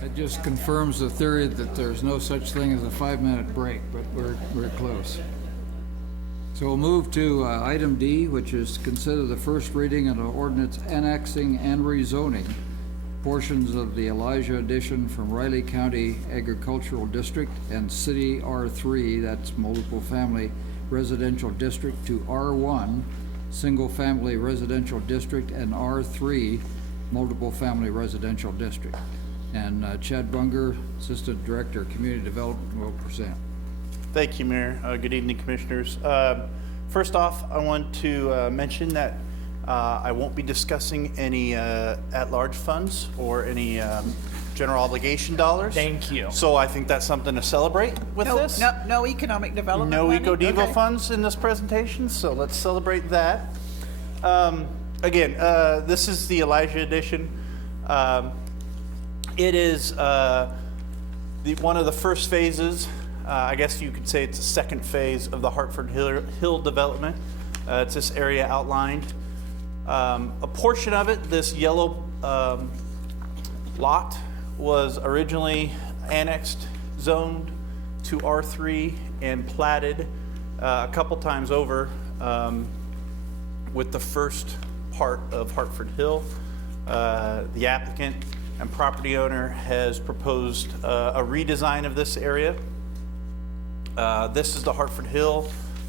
It just confirms the theory that there's no such thing as a 5-minute break, but we're close. So we'll move to item D, which is consider the first reading of an ordinance annexing and rezoning portions of the Elijah addition from Riley County Agricultural District and City R3, that's multiple family residential district, to R1, single family residential district, and R3, multiple family residential district. And Chad Bunger, Assistant Director of Community Development, will present. Thank you, Mayor. Good evening, Commissioners. First off, I want to mention that I won't be discussing any at-large funds or any general obligation dollars. Thank you. So I think that's something to celebrate with this. No economic development No money? EcoDevo Okay. funds in this presentation, so let's celebrate that. Again, this is the Elijah edition. It is one of the first phases. I guess you could say it's the second phase of the Hartford Hill development. It's this area outlined. A portion of it, this yellow lot, was originally annexed, zoned to R3 and platted a couple times over with the first part of Hartford Hill. The applicant and property owner has proposed a redesign of this area. This is the Hartford Hill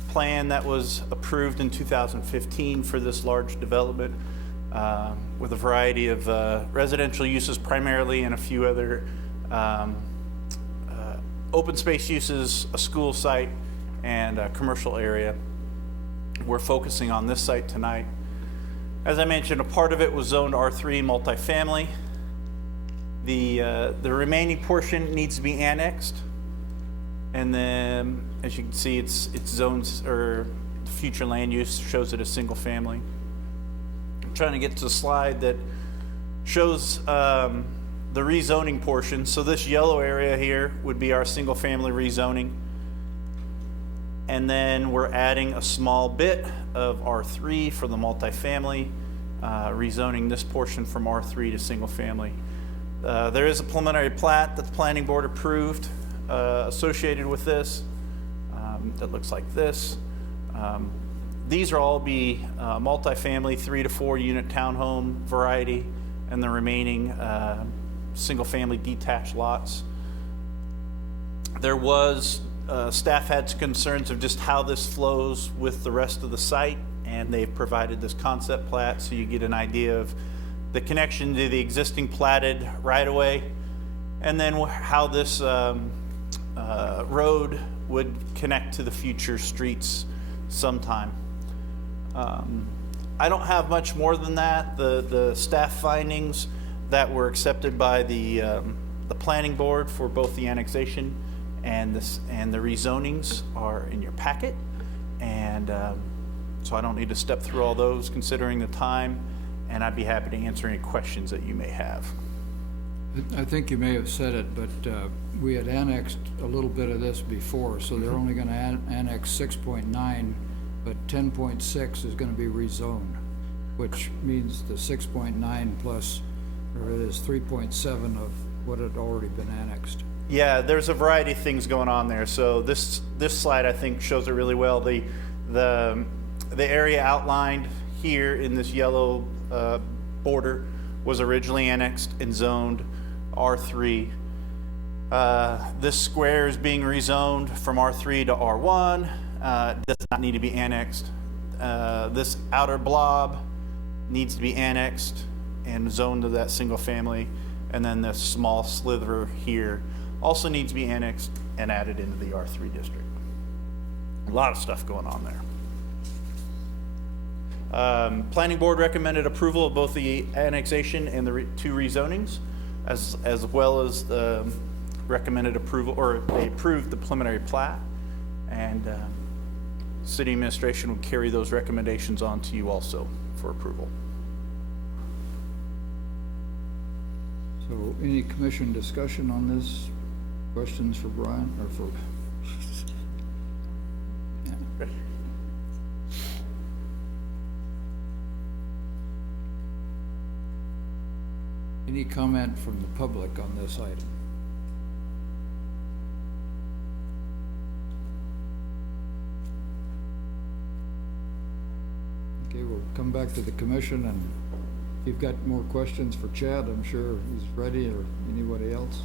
plan that was approved in 2015 for this large development with a variety of residential uses primarily and a few other open space uses, a school site, and a commercial area. We're focusing on this site tonight. As I mentioned, a part of it was zoned R3 multifamily. The remaining portion needs to be annexed. And then, as you can see, its zones or future land use shows it as single family. I'm trying to get to a slide that shows the rezoning portion. So this yellow area here would be our single family rezoning. And then we're adding a small bit of R3 for the multifamily, rezoning this portion from R3 to single family. There is a preliminary plat that the planning board approved associated with this that looks like this. These are all be multifamily 3 to 4 unit townhome variety, and the remaining single family detached lots. There was staff had some concerns of just how this flows with the rest of the site, and they've provided this concept plat so you get an idea of the connection to the existing platted right-of-way, and then how this road would connect to the future streets sometime. I don't have much more than that. The staff findings that were accepted by the planning board for both the annexation and the rezonings are in your packet, and so I don't need to step through all those considering the time, and I'd be happy to answer any questions that you may have. I think you may have said it, but we had annexed a little bit of this before, so they're only going to annex 6.9, but 10.6 is going to be rezoned, which means the 6.9 plus, or it is 3.7 of what had already been annexed. Yeah, there's a variety of things going on there. So this slide I think shows it really well. The area outlined here in this yellow border was originally annexed and zoned R3. This square is being rezoned from R3 to R1. Does not need to be annexed. This outer blob needs to be annexed and zoned to that single family. And then this small sliver here also needs to be annexed and added into the R3 district. A lot of stuff going on there. Planning board recommended approval of both the annexation and the two rezonings, as well as the recommended approval, or they approved the preliminary plat, and city administration will carry those recommendations on to you also for approval. So any commission discussion on this? Questions for Brian or for? Yeah. Any comment from the public on this item? Okay, we'll come back to the commission, and if you've got more questions for Chad, I'm sure he's ready, or anybody else.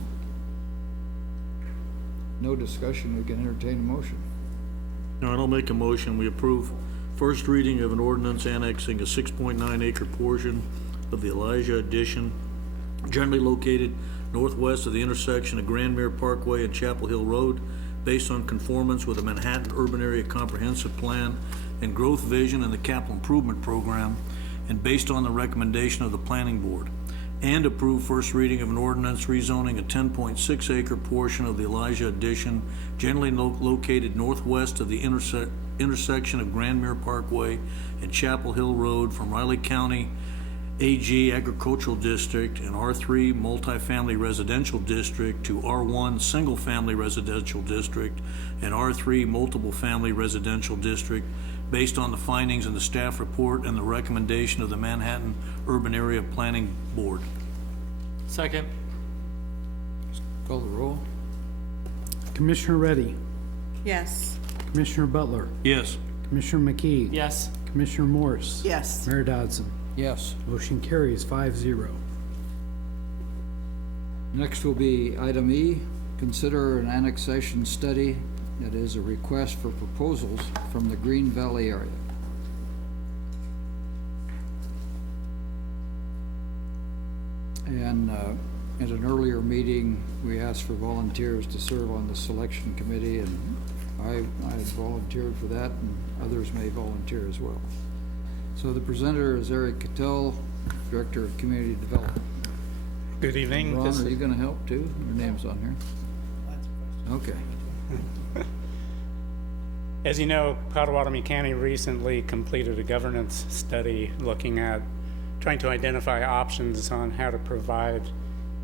No discussion, we can entertain a motion. No, I'll make a motion. We approve first reading of an ordinance annexing a 6.9 acre portion of the Elijah addition, generally located northwest of the intersection of Grandmere Parkway and Chapel Hill Road, based on conformance with the Manhattan Urban Area Comprehensive Plan and Growth Vision and the Capital Improvement Program, and based on the recommendation of the Planning Board. and approve first reading of an ordinance rezoning a 10.6 acre portion of the Elijah Addition, generally located northwest of the intersection of Grandmere Parkway and Chapel Hill Road from Riley County AG Agricultural District and R3 Multifamily Residential District to R1 Single Family Residential District and R3 Multiple Family Residential District based on the findings in the staff report and the recommendation of the Manhattan Urban Area Planning Board. Second. Call the roll. Commissioner Reddy, Yes. Commissioner Butler, Yes. Commissioner McKee. Yes. Commissioner Morse. Yes. Mayor Dodson. Yes. Motion carries 5-0. Next will be item E, consider an annexation study. That is a request for proposals from the Green Valley area. And at an earlier meeting, we asked for volunteers to serve on the selection committee, and I had volunteered for that, and others may volunteer as well. So the presenter is Eric Cattell, Director of Community Development. Good evening. Ron, are you going to help too? Your name's on here. Okay. As you know, Potawatomi County recently completed a governance study looking at trying to identify options on how to provide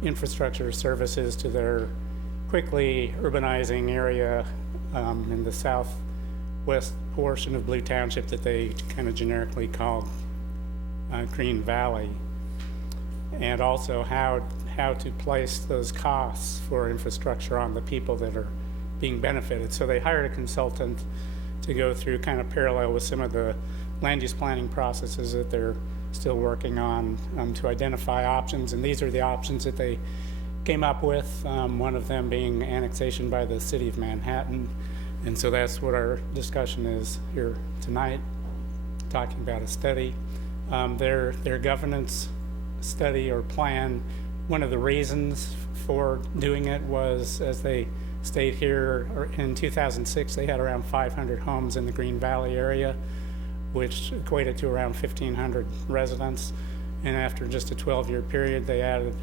infrastructure services to their quickly urbanizing area in the southwest portion of Blue Township that they kind of generically call Green Valley, and also how to place those costs for infrastructure on the people that are being benefited. So they hired a consultant to go through kind of parallel with some of the land use planning processes that they're still working on to identify options, and these are the options that they came up with, one of them being annexation by the city of Manhattan. And so that's what our discussion is here tonight, talking about a study. Their governance study or plan, one of the reasons for doing it was, as they stayed here in 2006, they had around 500 homes in the Green Valley area, which equated to around 1,500 residents. And after just a 12-year period, they added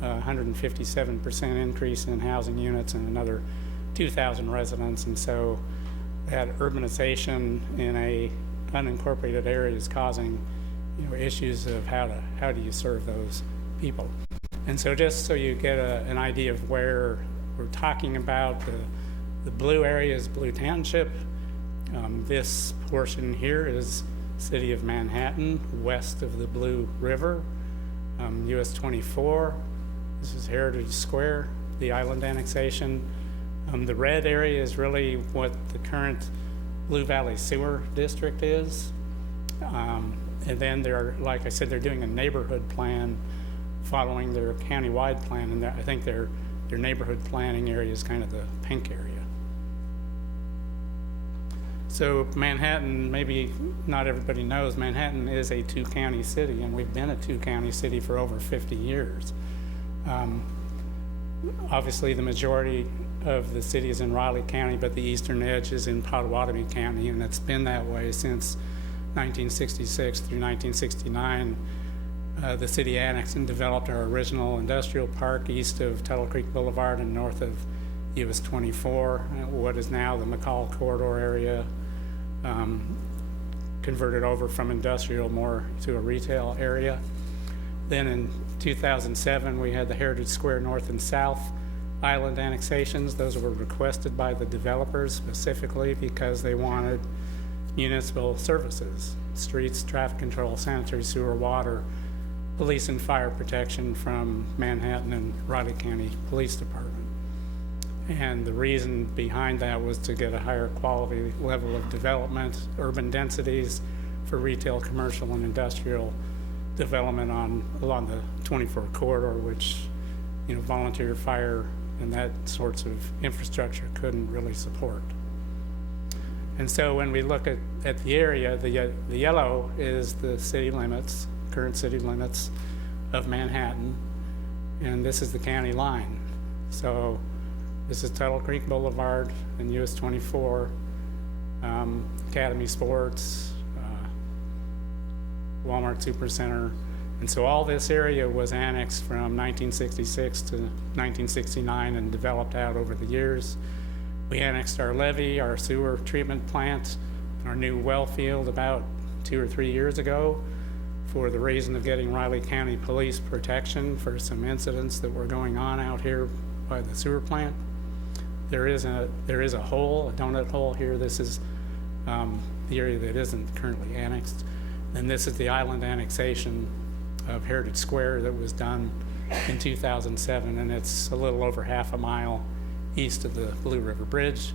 157% increase in housing units and another 2,000 residents. And so that urbanization in a unincorporated area is causing, issues of how do you serve those people. And so just so you get an idea of where we're talking about, the blue area is Blue Township. This portion here is City of Manhattan, west of the Blue River. US 24, this is Heritage Square, the island annexation. The red area is really what the current Blue Valley Sewer District is. And then like I said, they're doing a neighborhood plan following their county-wide plan, and I think their neighborhood planning area is kind of the pink area. So Manhattan, maybe not everybody knows, Manhattan is a two-county city, and we've been a two-county city for over 50 years. Obviously, the majority of the city is in Riley County, but the eastern edge is in Potawatomi County, and it's been that way since 1966 through 1969. The city annexed and developed our original industrial park east of Tuttle Creek Boulevard and north of US 24, what is now the McCall Corridor area, converted over from industrial more to a retail area. Then in 2007, we had the Heritage Square North and South Island annexations. Those were requested by the developers specifically because they wanted municipal services, streets, traffic control, sanitary sewer, water, police and fire protection from Manhattan and Riley County Police Department. And the reason behind that was to get a higher quality level of development, urban densities for retail, commercial, and industrial development along the 24 corridor, which volunteer fire and that sorts of infrastructure couldn't really support. And so when we look at the area, the yellow is the city limits, current city limits of Manhattan, and this is the county line. So this is Tuttle Creek Boulevard and US 24, Academy Sports, Walmart Supercenter, And so all this area was annexed from 1966 to 1969 and developed out over the years. We annexed our levee, our sewer treatment plant, our new well field about 2 or 3 years ago for the reason of getting Riley County Police protection for some incidents that were going on out here by the sewer plant. There is a hole, a donut hole here. This is the area that isn't currently annexed. And this is the island annexation of Heritage Square that was done in 2007, and it's a little over half a mile east of the Blue River Bridge.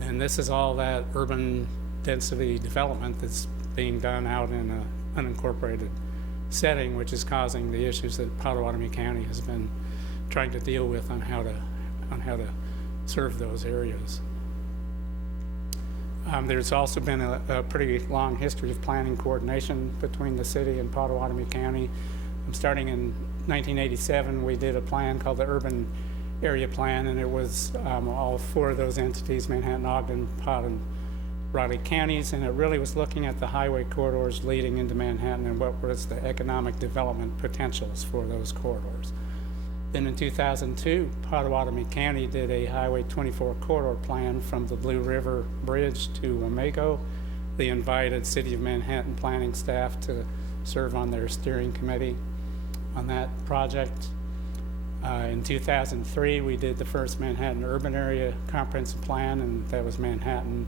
And this is all that urban density development that's being done out in an unincorporated setting, which is causing the issues that Pottawatomie County has been trying to deal with on how to serve those areas. There's also been a pretty long history of planning coordination between the city and Pottawatomie County. Starting in 1987, we did a plan called the Urban Area Plan, and it was all 4 of those entities, Manhattan, Ogden, Pot, and Riley counties, and it really was looking at the highway corridors leading into Manhattan and what was the economic development potentials for those corridors. Then in 2002, Pottawatomie County did a Highway 24 corridor plan from the Blue River Bridge to Wamego. They invited City of Manhattan planning staff to serve on their steering committee on that project. In 2003, we did the first Manhattan Urban Area Comprehensive Plan, and that was Manhattan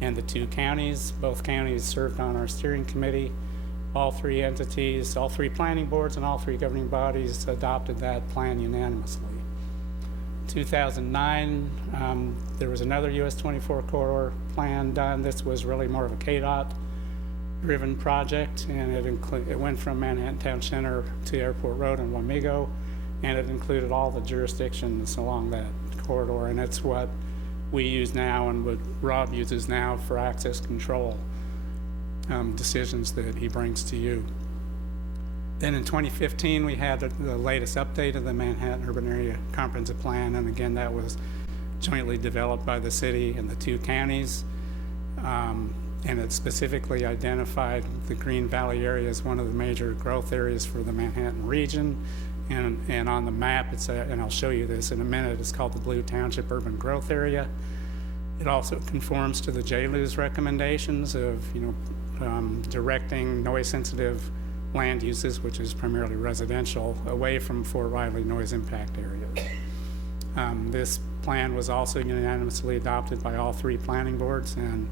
and the 2 counties. Both counties served on our steering committee. All 3 entities, all 3 planning boards, and all 3 governing bodies adopted that plan unanimously. 2009, there was another US 24 corridor plan done. This was really more of a KDOT-driven project, and it went from Manhattan Town Center to Airport Road in Wamego, and it included all the jurisdictions along that corridor, and it's what we use now and what Rob uses now for access control decisions that he brings to you. Then in 2015, we had the latest update of the Manhattan Urban Area Comprehensive Plan, and again, that was jointly developed by the city and the 2 counties, and it specifically identified the Green Valley area as one of the major growth areas for the Manhattan region, and on the map, and I'll show you this in a minute, it's called the Blue Township Urban Growth Area. It also conforms to the JLU's recommendations of, directing noise-sensitive land uses, which is primarily residential, away from Fort Riley noise impact areas. This plan was also unanimously adopted by all 3 planning boards and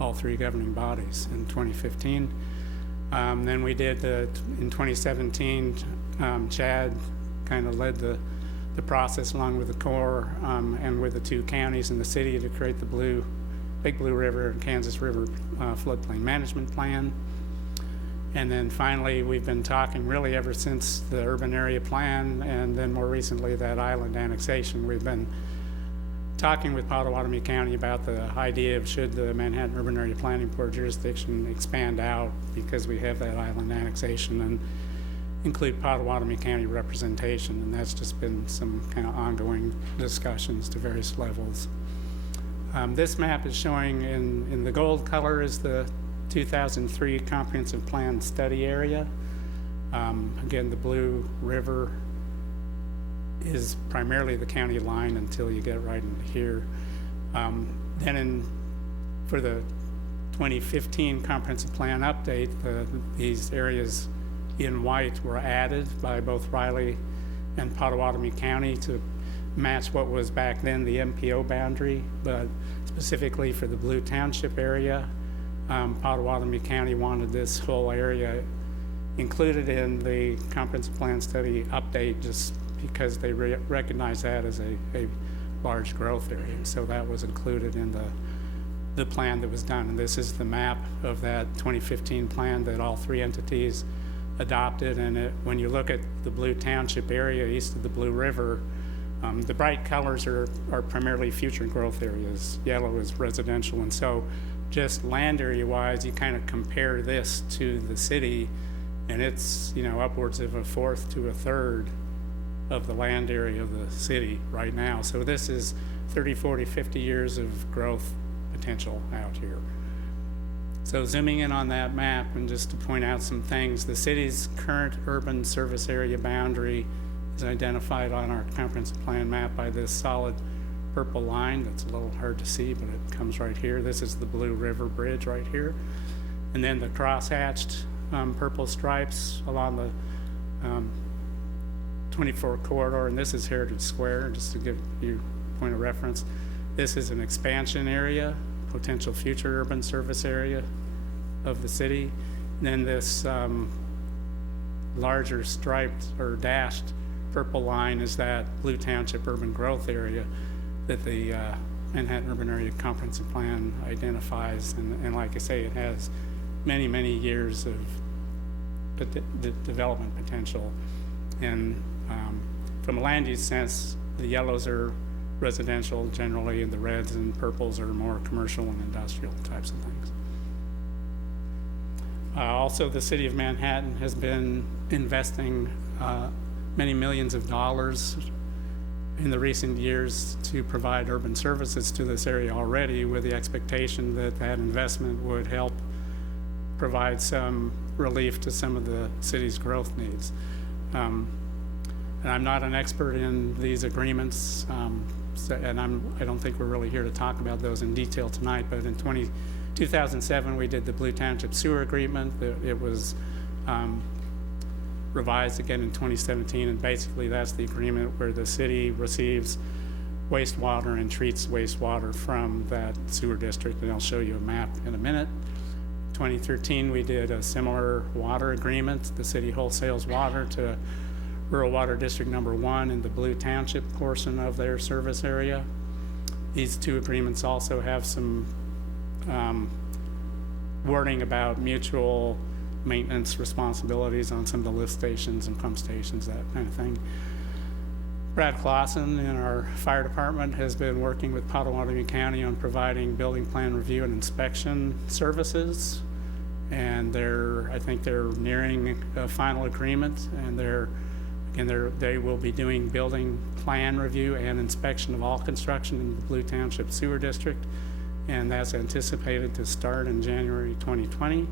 all 3 governing bodies in 2015. Then we did in 2017, Chad kind of led the process along with the Corps and with the 2 counties and the city to create the Big Blue River and Kansas River Floodplain Management Plan. And then finally, we've been talking really ever since the Urban Area Plan, and then more recently that island annexation. We've been talking with Pottawatomie County about the idea of should the Manhattan Urban Area Planning Board jurisdiction expand out because we have that island annexation and include Pottawatomie County representation, and that's just been some kind of ongoing discussions to various levels. This map is showing in the gold color is the 2003 Comprehensive Plan Study Area. Again, the Blue River is primarily the county line until you get right into here. Then for the 2015 Comprehensive Plan update, these areas in white were added by both Riley and Pottawatomie County to match what was back then the MPO boundary, but specifically for the Blue Township area, Pottawatomie County wanted this whole area included in the Comprehensive Plan Study update just because they recognize that as a large growth area. And so that was included in the plan that was done. And this is the map of that 2015 plan that all 3 entities adopted. And when you look at the Blue Township area east of the Blue River, the bright colors are primarily future growth areas. Yellow is residential. And so just land area wise, you kind of compare this to the city, and it's, upwards of 1/4 to 1/3 of the land area of the city right now. So this is 30, 40, 50 years of growth potential out here. So zooming in on that map, and just to point out some things, the city's current urban service area boundary is identified on our comprehensive plan map by this solid purple line. That's a little hard to see, but it comes right here. This is the Blue River Bridge right here. And then the cross-hatched purple stripes along the 24 corridor, and this is Heritage Square, just to give you a point of reference. This is an expansion area, potential future urban service area of the city. And then this larger striped or dashed purple line is that Blue Township urban growth area that the Manhattan Urban Area Comprehensive Plan identifies. And like I say, it has many, many years of development potential. And from a land use sense, the yellows are residential generally, and the reds and purples are more commercial and industrial types of things. Also, the city of Manhattan has been investing many millions of dollars in the recent years to provide urban services to this area already, with the expectation that that investment would help provide some relief to some of the city's growth needs. And I'm not an expert in these agreements, and I don't think we're really here to talk about those in detail tonight, but in 2007 we did the Blue Township Sewer Agreement. It was revised again in 2017, and basically that's the agreement where the city receives wastewater and treats wastewater from that sewer district, and I'll show you a map in a minute. 2013 we did a similar water agreement. The city wholesales water to Rural Water District Number 1 in the Blue Township portion of their service area. These two agreements also have some wording about mutual maintenance responsibilities on some of the lift stations and pump stations, that kind of thing. Brad Clausen in our fire department has been working with Pottawatomie County on providing building plan review and inspection services, and I think they're nearing a final agreement, and they will be doing building plan review and inspection of all construction in the Blue Township Sewer District, and that's anticipated to start in January 2020.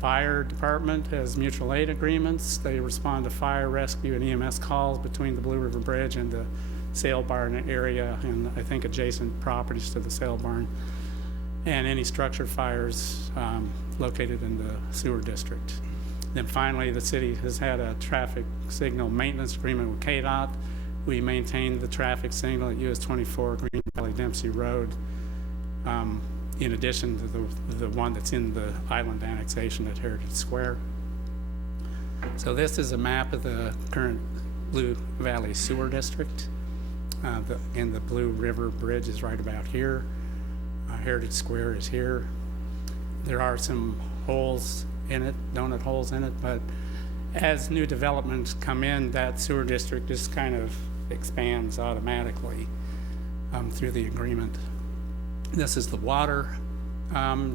Fire department has mutual aid agreements. They respond to fire, rescue, and EMS calls between the Blue River Bridge and the sale barn area, and I think adjacent properties to the sale barn, and any structure fires located in the sewer district. Then finally, the city has had a traffic signal maintenance agreement with KDOT. We maintain the traffic signal at US 24 Green Valley Dempsey Road, in addition to the one that's in the island annexation at Heritage Square. So this is a map of the current Blue Valley Sewer District. And the Blue River Bridge is right about here. Heritage Square is here. There are some holes in it, donut holes in it, but as new developments come in, that sewer district just kind of expands automatically through the agreement. This is the water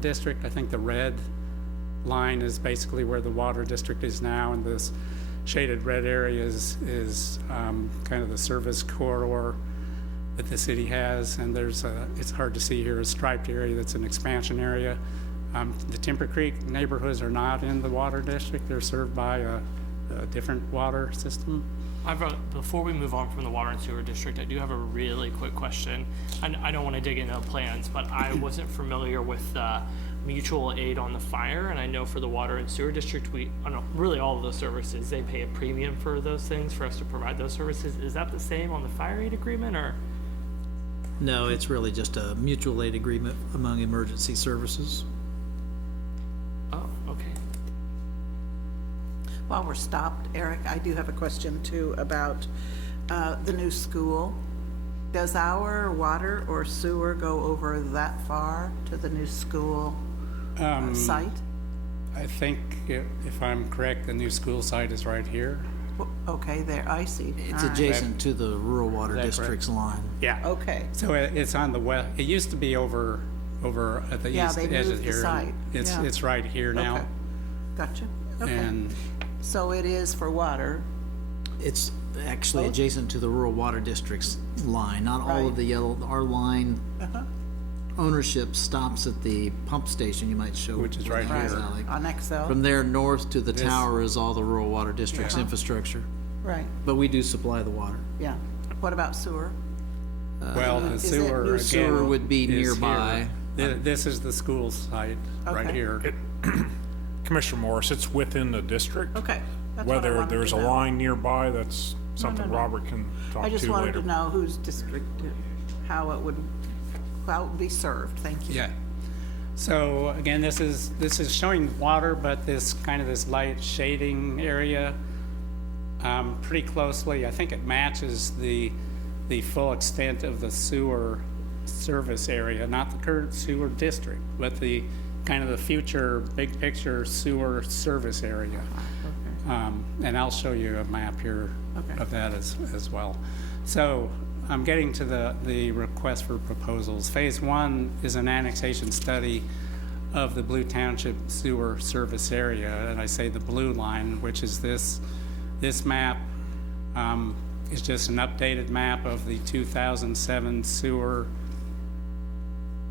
district. I think the red line is basically where the water district is now, and this shaded red area is kind of the service corridor that the city has, and it's hard to see here, a striped area that's an expansion area. The Timber Creek neighborhoods are not in the water district. They're served by a different water system. Before we move on from the water and sewer district, I do have a really quick question. I don't want to dig into plans, but I wasn't familiar with mutual aid on the fire, and I know for the water and sewer district, really all of those services, they pay a premium for those things for us to provide those services. Is that the same on the fire aid agreement, or? No, it's really just a mutual aid agreement among emergency services. Oh, okay. While we're stopped, Eric, I do have a question too about the new school. Does our water or sewer go over that far to the new school site? I think, if I'm correct, the new school site is right here. Okay, there, I see. It's All right. adjacent to the rural water Is that district's line. Yeah. Okay. So it's on the west. It used to be over at the Yeah, east they edge of moved the here. site. Yeah. It's right here now. Okay. Gotcha. Okay. And So it is for water. It's actually adjacent to the rural water district's line, not all Right. of the yellow, our line ownership stops at the pump station, you might show. Which is where right that is, here. Alec. On Excel? From there north to the This- tower is all the rural water district's Yeah. infrastructure, Right, but we do supply the water. yeah. What about sewer? Well, the Is it sewer new again. Sewer would be is here. nearby. This is the school site right Okay. here. Commissioner Morris, it's within the district. Okay. that's what I Whether wanted there's to a know. line nearby, that's something no. Robert can talk I just to wanted later. to know whose district, how it would be served. Thank you. Yeah. So again, this is showing water, but this kind of this light shading area pretty closely. I think it matches the full extent of the sewer service area, not the current sewer district, but the kind of the future big picture sewer service area. And I'll show you a map here of that as well. So I'm getting to the request for proposals. Phase 1 is an annexation study of the Blue Township sewer service area, and I say the blue line, which is this map is just an updated map of the 2007 sewer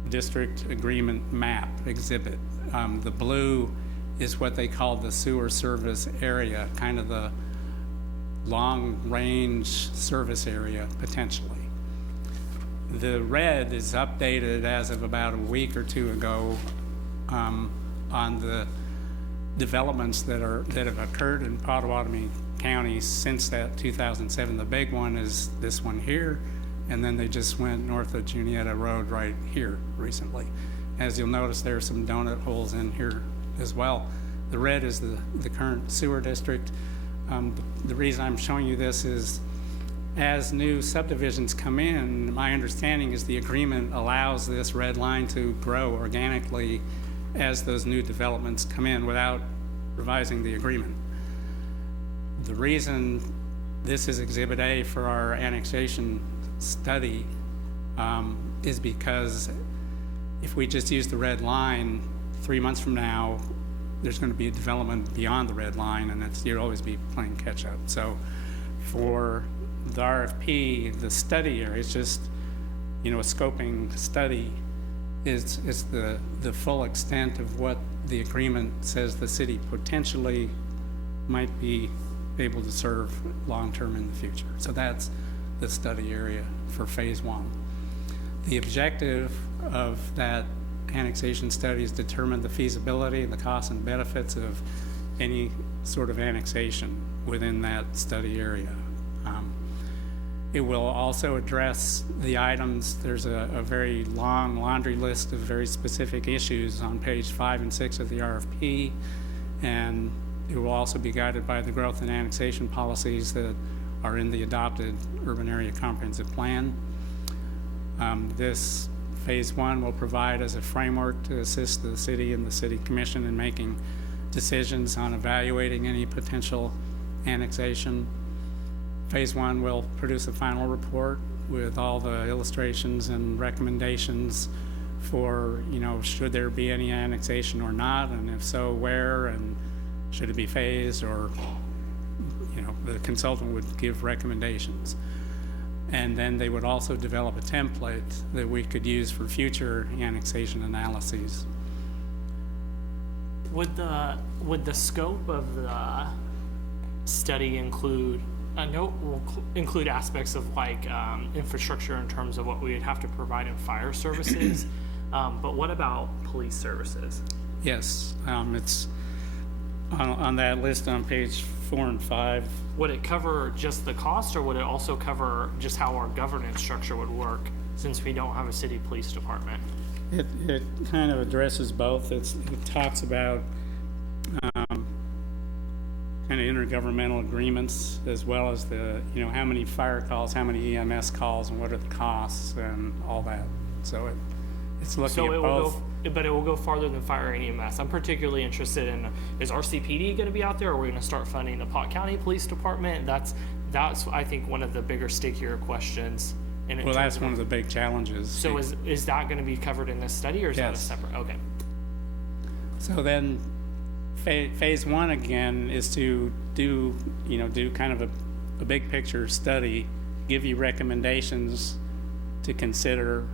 district agreement map exhibit. The blue is what they call the sewer service area, kind of the long-range service area, potentially. The red is updated as of about a week or two ago on the developments that have occurred in Pottawatomie County since that 2007. The big one is this one here, and then they just went north of Juniata Road right here recently. As you'll notice, there are some donut holes in here as well. The red is the current sewer district. The reason I'm showing you this is as new subdivisions come in, my understanding is the agreement allows this red line to grow organically as those new developments come in without revising the agreement. The reason this is Exhibit A for our annexation study is because if we just use the red line, 3 months from now, there's going to be a development beyond the red line, and you'll always be playing catch up. So for the RFP, the study area is just, a scoping study is the full extent of what the agreement says the city potentially might be able to serve long-term in the future. So that's the study area for phase 1. The objective of that annexation study is determine the feasibility, the costs and benefits of any sort of annexation within that study area. It will also address the items. There's a very long laundry list of very specific issues on page 5 and 6 of the RFP, and it will also be guided by the growth and annexation policies that are in the adopted urban area comprehensive plan. This phase 1 will provide as a framework to assist the city and the city commission in making decisions on evaluating any potential annexation. Phase 1 will produce a final report with all the illustrations and recommendations for, should there be any annexation or not, and if so, where, and should it be phased, or, the consultant would give recommendations. And then they would also develop a template that we could use for future annexation analyses. Would the scope of the study include? I know it will include aspects of infrastructure in terms of what we would have to provide in fire services, but what about police services? Yes, it's on that list on page 4 and 5. Would it cover just the cost, or would it also cover just how our governance structure would work, since we don't have a city police department? It kind of addresses both. It talks about kind of intergovernmental agreements, as well as the, how many fire calls, how many EMS calls, and what are the costs and all that. So it's looking at both. But it will go farther than fire and EMS. I'm particularly interested in, is RCPD going to be out there, or are we going to start funding the Pot County Police Department? That's I think one of the bigger, stickier questions. Well, that's one of the big challenges. So is that going to be covered in this study, or is that a separate? Okay. So then phase 1 again is to do kind of a big picture study, give you recommendations to consider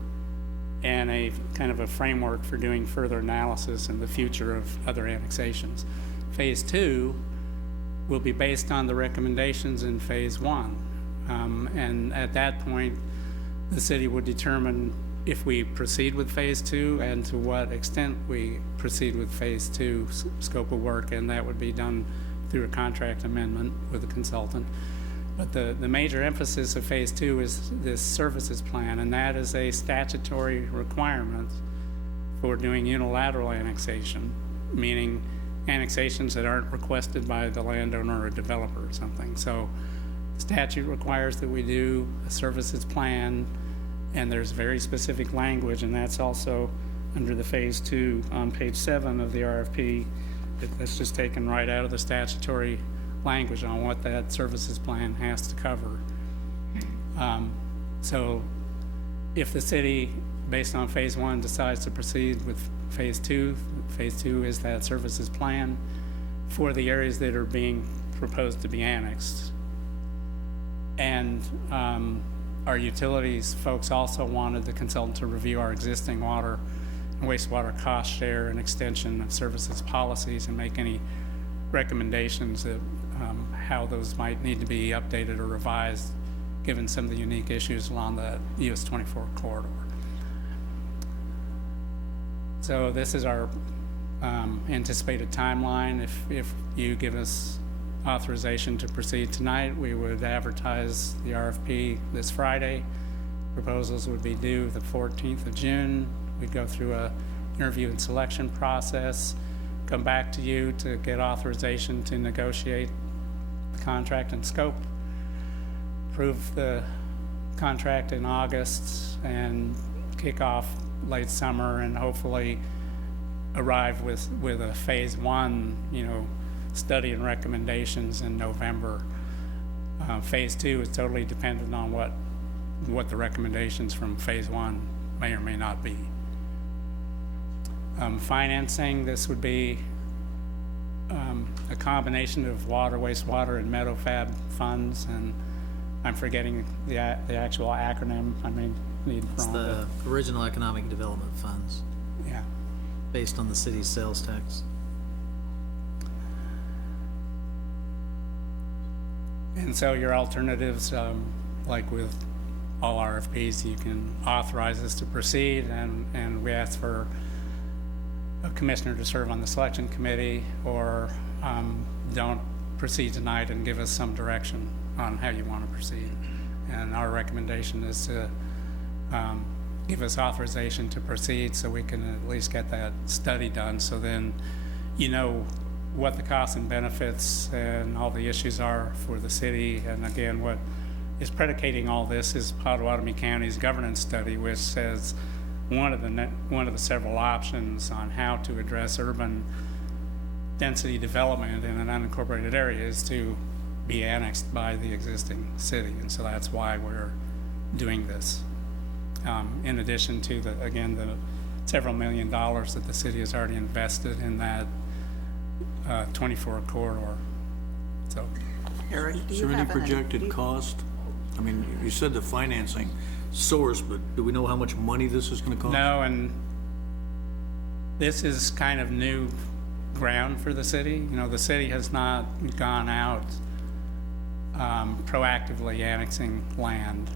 and a kind of a framework for doing further analysis in the future of other annexations. Phase 2 will be based on the recommendations in Phase 1. And at that point, the city would determine if we proceed with Phase 2 and to what extent we proceed with Phase 2 scope of work, and that would be done through a contract amendment with the consultant. But the major emphasis of Phase 2 is this services plan, and that is a statutory requirement for doing unilateral annexation, meaning annexations that aren't requested by the landowner or developer or something. So statute requires that we do a services plan, and there's very specific language, and that's also under the Phase 2 on page 7 of the RFP. That's just taken right out of the statutory language on what that services plan has to cover. So if the city, based on Phase 1, decides to proceed with Phase 2, Phase 2 is that services plan for the areas that are being proposed to be annexed. And our utilities folks also wanted the consultant to review our existing water and wastewater cost share and extension of services policies and make any recommendations that how those might need to be updated or revised given some of the unique issues along the US 24 corridor. So this is our anticipated timeline. If you give us authorization to proceed tonight, we would advertise the RFP this Friday. Proposals would be due the 14th of June. We'd go through a interview and selection process, come back to you to get authorization to negotiate the contract and scope, approve the contract in August, and kick off late summer, and hopefully arrive with a Phase 1, study and recommendations in November. Phase 2 is totally dependent on what the recommendations from Phase 1 may or may not be. Financing, this would be a combination of water, wastewater, and Meadowfab funds, and I'm forgetting the actual acronym. I may need It's the original economic development funds. Yeah. Based on the city's sales tax. And so your alternatives, like with all RFPs, you can authorize us to proceed, and we ask for a commissioner to serve on the selection committee, or don't proceed tonight and give us some direction on how you want to proceed. And our recommendation is to give us authorization to proceed so we can at least get that study done, so then what the costs and benefits and all the issues are for the city. And again, what is predicating all this is Potawatomi County's governance study, which says one of the several options on how to address urban density development in an unincorporated area is to be annexed by the existing city. And so that's why we're doing this. In addition to the several $1 million that the city has already invested in that 24 corridor. So, Eric, do Is you there any have projected cost? I mean, you said the financing source, but do we know how much money this is gonna cost? No, and this is kind of new ground for the city. The city has not gone out proactively annexing land.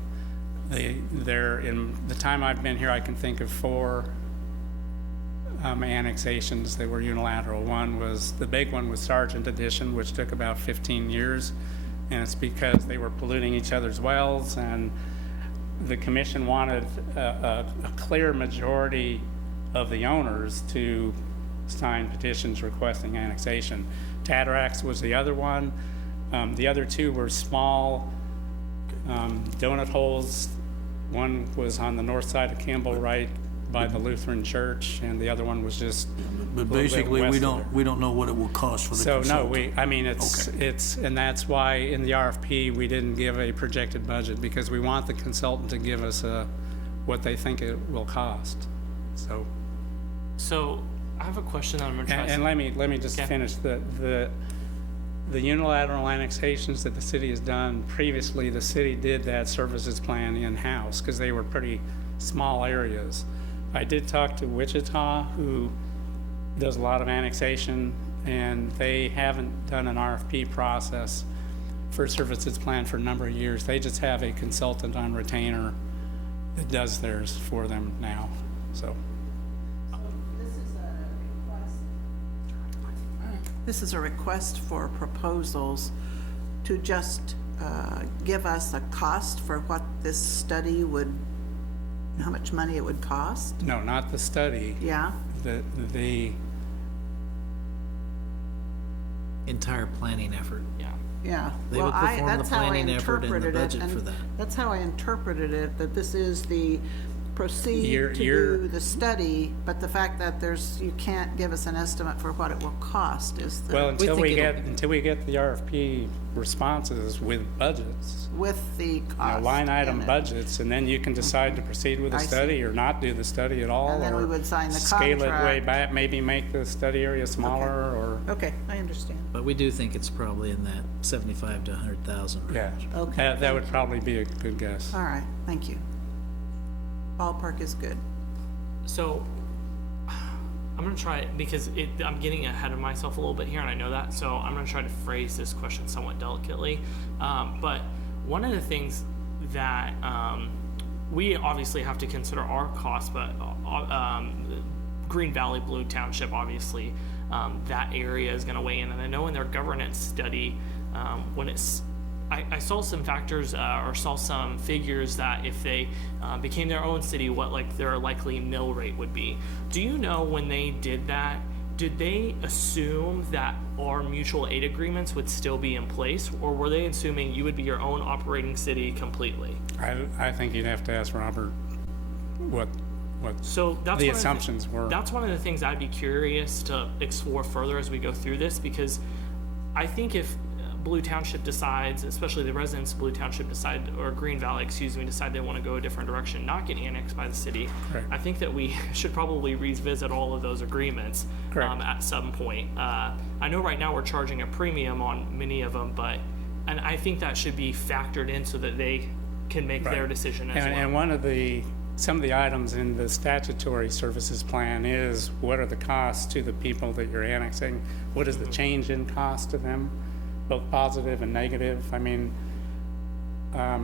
In the time I've been here, I can think of 4 annexations that were unilateral. The big one was Sargent Addition, which took about 15 years, and it's because they were polluting each other's wells, and the commission wanted a clear majority of the owners to sign petitions requesting annexation. Tatarax was the other one. The other 2 were small donut holes. One was on the north side of Campbell, right by the Lutheran church, and the other one was just. But basically, we don't know what it will cost for the So consultant. no, it's, and that's why in the RFP we didn't give a projected budget, because we want the consultant to give us what they think it will cost. So I have a question that I'm gonna try. And let me just finish the unilateral annexations that the city has done previously. The city did that services plan in-house because they were pretty small areas. I did talk to Wichita, who does a lot of annexation, and they haven't done an RFP process for services plan for a number of years. They just have a consultant on retainer that does theirs for them now, so. This is a request for proposals to just give us a cost for what this study would, how much money it would cost? No, not the study. Yeah? The Entire planning effort. yeah. Yeah. They Well, would perform the that's how I planning effort and the interpreted it, budget and for that. That's how I interpreted it, that this is the proceed You're- to you're- do the study, but the fact that you can't give us an estimate for what it will cost is the. Well, until we think get the RFP responses with budgets, With the cost. line in item it. budgets, and then you can decide to proceed with the I see. study or not do the study at all. And then we or would sign the Scale it way contract. back, maybe make the study area smaller, or, Okay, I understand. But we do think it's probably in that 75 to 100,000 yeah. range. Okay. That would probably be a good guess. All right, thank you. Ballpark is good. So I'm gonna try it because I'm getting ahead of myself a little bit here, and I know that. So I'm gonna try to phrase this question somewhat delicately. But one of the things that we obviously have to consider our costs, but Green Valley Blue Township, obviously, that area is going to weigh in. And I know in their governance study, when I saw some factors or saw some figures that if they became their own city, what like their likely mill rate would be. Do you know when they did that, did they assume that our mutual aid agreements would still be in place, or were they assuming you would be your own operating city completely? I think you'd have to ask Robert what So that's the one of assumptions were. That's one of the things I'd be curious to explore further as we go through this, because I think if Blue Township decides, especially the residents of Blue Township decide, or Green Valley, excuse me, decide they want to go a different direction, not get annexed by the city, Correct. I think that we should probably revisit all of those agreements at some point. I know right now we're charging a premium on many of them, and I think that should be factored in so that they can make their decision as well. And one of some of the items in the statutory services plan is what are the costs to the people that you're annexing? What is the change in cost to them, both positive and negative? I mean,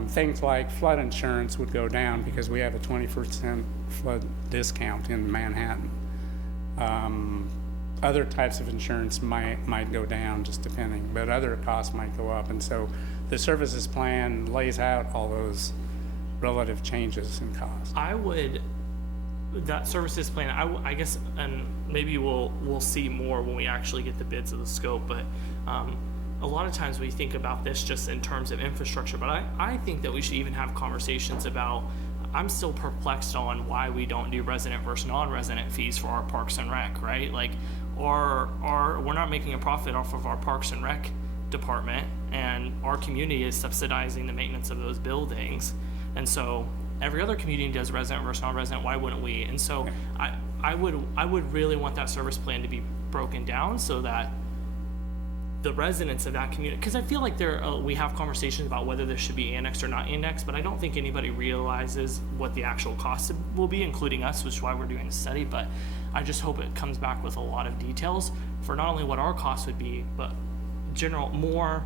things like flood insurance would go down because we have a 20% flood discount in Manhattan. Other types of insurance might go down, just depending, but other costs might go up. And so the services plan lays out all those relative changes in cost. That services plan, I guess, and maybe we'll see more when we actually get the bids of the scope, but a lot of times we think about this just in terms of infrastructure, but I think that we should even have conversations about, I'm still perplexed on why we don't do resident versus non-resident fees for our Parks and Rec, right? Like, or we're not making a profit off of our Parks and Rec department, and our community is subsidizing the maintenance of those buildings. And so every other community does resident versus non-resident, why wouldn't we? And so I would really want that service plan to be broken down so that the residents of that community, because I feel like we have conversations about whether this should be annexed or not annexed, but I don't think anybody realizes what the actual cost will be, including us, which is why we're doing the study. But I just hope it comes back with a lot of details for not only what our costs would be, but more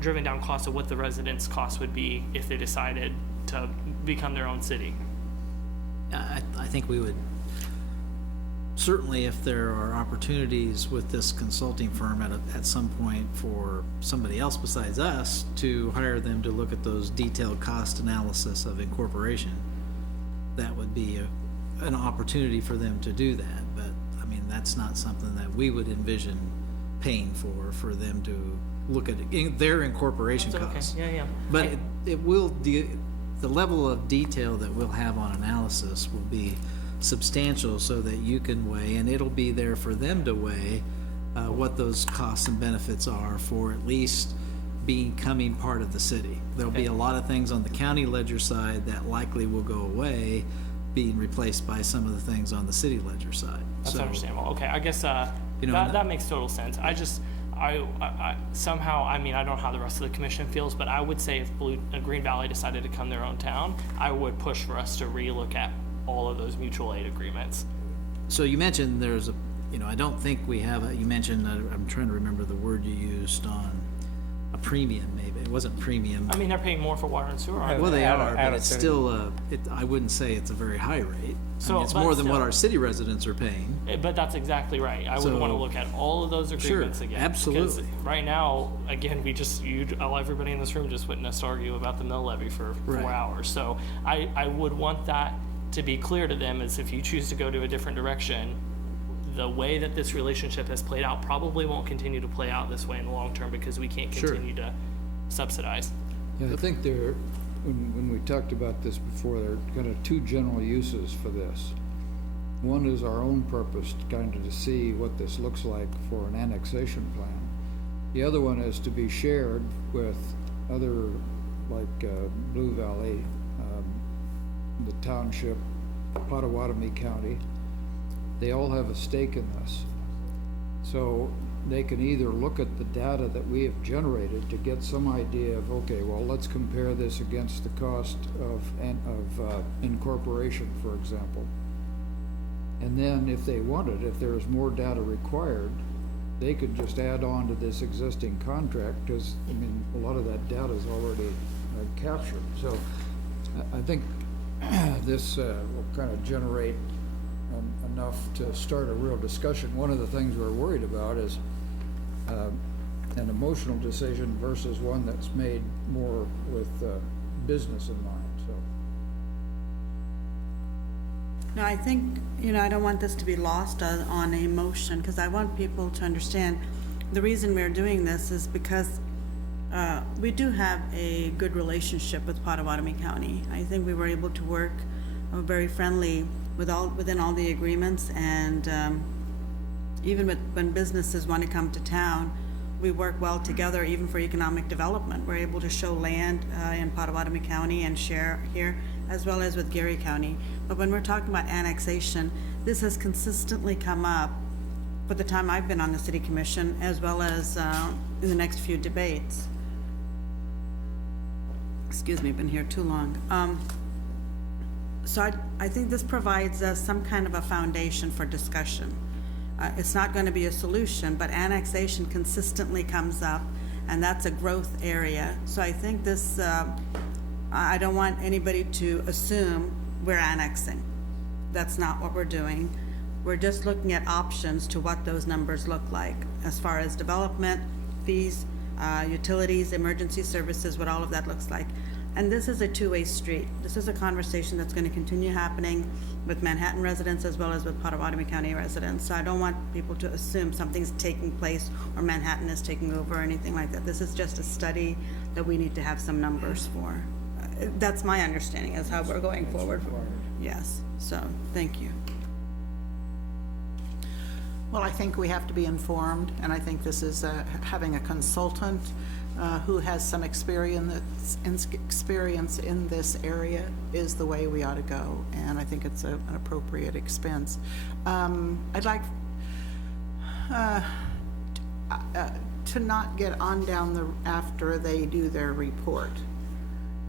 driven down costs of what the residents' costs would be if they decided to become their own city. I think we would, certainly if there are opportunities with this consulting firm at some point for somebody else besides us to hire them to look at those detailed cost analysis of incorporation, that would be an opportunity for them to do that. But I mean, that's not something that we would envision paying for them to look at their incorporation That's okay. costs. Yeah. But it will, the level of detail that we'll have on analysis will be substantial so that you can weigh, and it'll be there for them to weigh what those costs and benefits are for at least becoming part of the city. There'll be a lot of things on the county ledger side that likely will go away, being replaced by some of the things on the city ledger side. That's So, understandable. Okay, I guess that makes total sense. I somehow, I mean, I don't know how the rest of the commission feels, but I would say if Green Valley decided to come their own town, I would push for us to relook at all of those mutual aid agreements. So you mentioned there's a, I don't think we have you mentioned, I'm trying to remember the word you used on a premium, maybe. It wasn't premium. I mean, they're paying more for water and sewer, aren't Well, they are, but add it's a still, I wouldn't say it's a very high rate. So, It's but more than what still- our city residents are paying. But that's exactly right. I would So- want to look at all of those agreements again. absolutely. Because right now, again, everybody in this room just witnessed argue about the mill levy for 4 Right. hours. So I would want that to be clear to them, is if you choose to go to a different direction, the way that this relationship has played out probably won't continue to play out this way in the long term, because we can't Sure. continue to subsidize. Yeah, I think when we talked about this before, there are kind of two general uses for this. One is our own purpose, kind of to see what this looks like for an annexation plan. The other one is to be shared with other, like Blue Valley, the township, Potawatomi County. They all have a stake in this. So they can either look at the data that we have generated to get some idea of, okay, well, let's compare this against the cost of incorporation, for example. And then if they wanted, if there is more data required, they could just add on to this existing contract, because, I mean, a lot of that data is already captured. So I think this will kind of generate enough to start a real discussion. One of the things we're worried about is an emotional decision versus one that's made more with business in mind, so. No, I think, I don't want this to be lost on emotion, because I want people to understand the reason we're doing this is because we do have a good relationship with Potawatomi County. I think we were able to work very friendly within all the agreements, and even when businesses want to come to town, we work well together, even for economic development. We're able to show land in Potawatomi County and share here, as well as with Geary County. But when we're talking about annexation, this has consistently come up for the time I've been on the city commission, as well as in the next few debates. Excuse me, been here too long. So I think this provides us some kind of a foundation for discussion. It's not going to be a solution, but annexation consistently comes up, and that's a growth area. So I think this, I don't want anybody to assume we're annexing. That's not what we're doing. We're just looking at options to what those numbers look like as far as development, fees, utilities, emergency services, what all of that looks like. And this is a two-way street. This is a conversation that's going to continue happening with Manhattan residents as well as with Potawatomi County residents. So I don't want people to assume something's taking place or Manhattan is taking over or anything like that. This is just a study that we need to have some numbers for. That's my understanding is how we're going forward. Yes, so thank you. Well, I think we have to be informed, and I think this is having a consultant who has some experience in this area is the way we ought to go, and I think it's an appropriate expense. I'd like to not get on down after they do their report,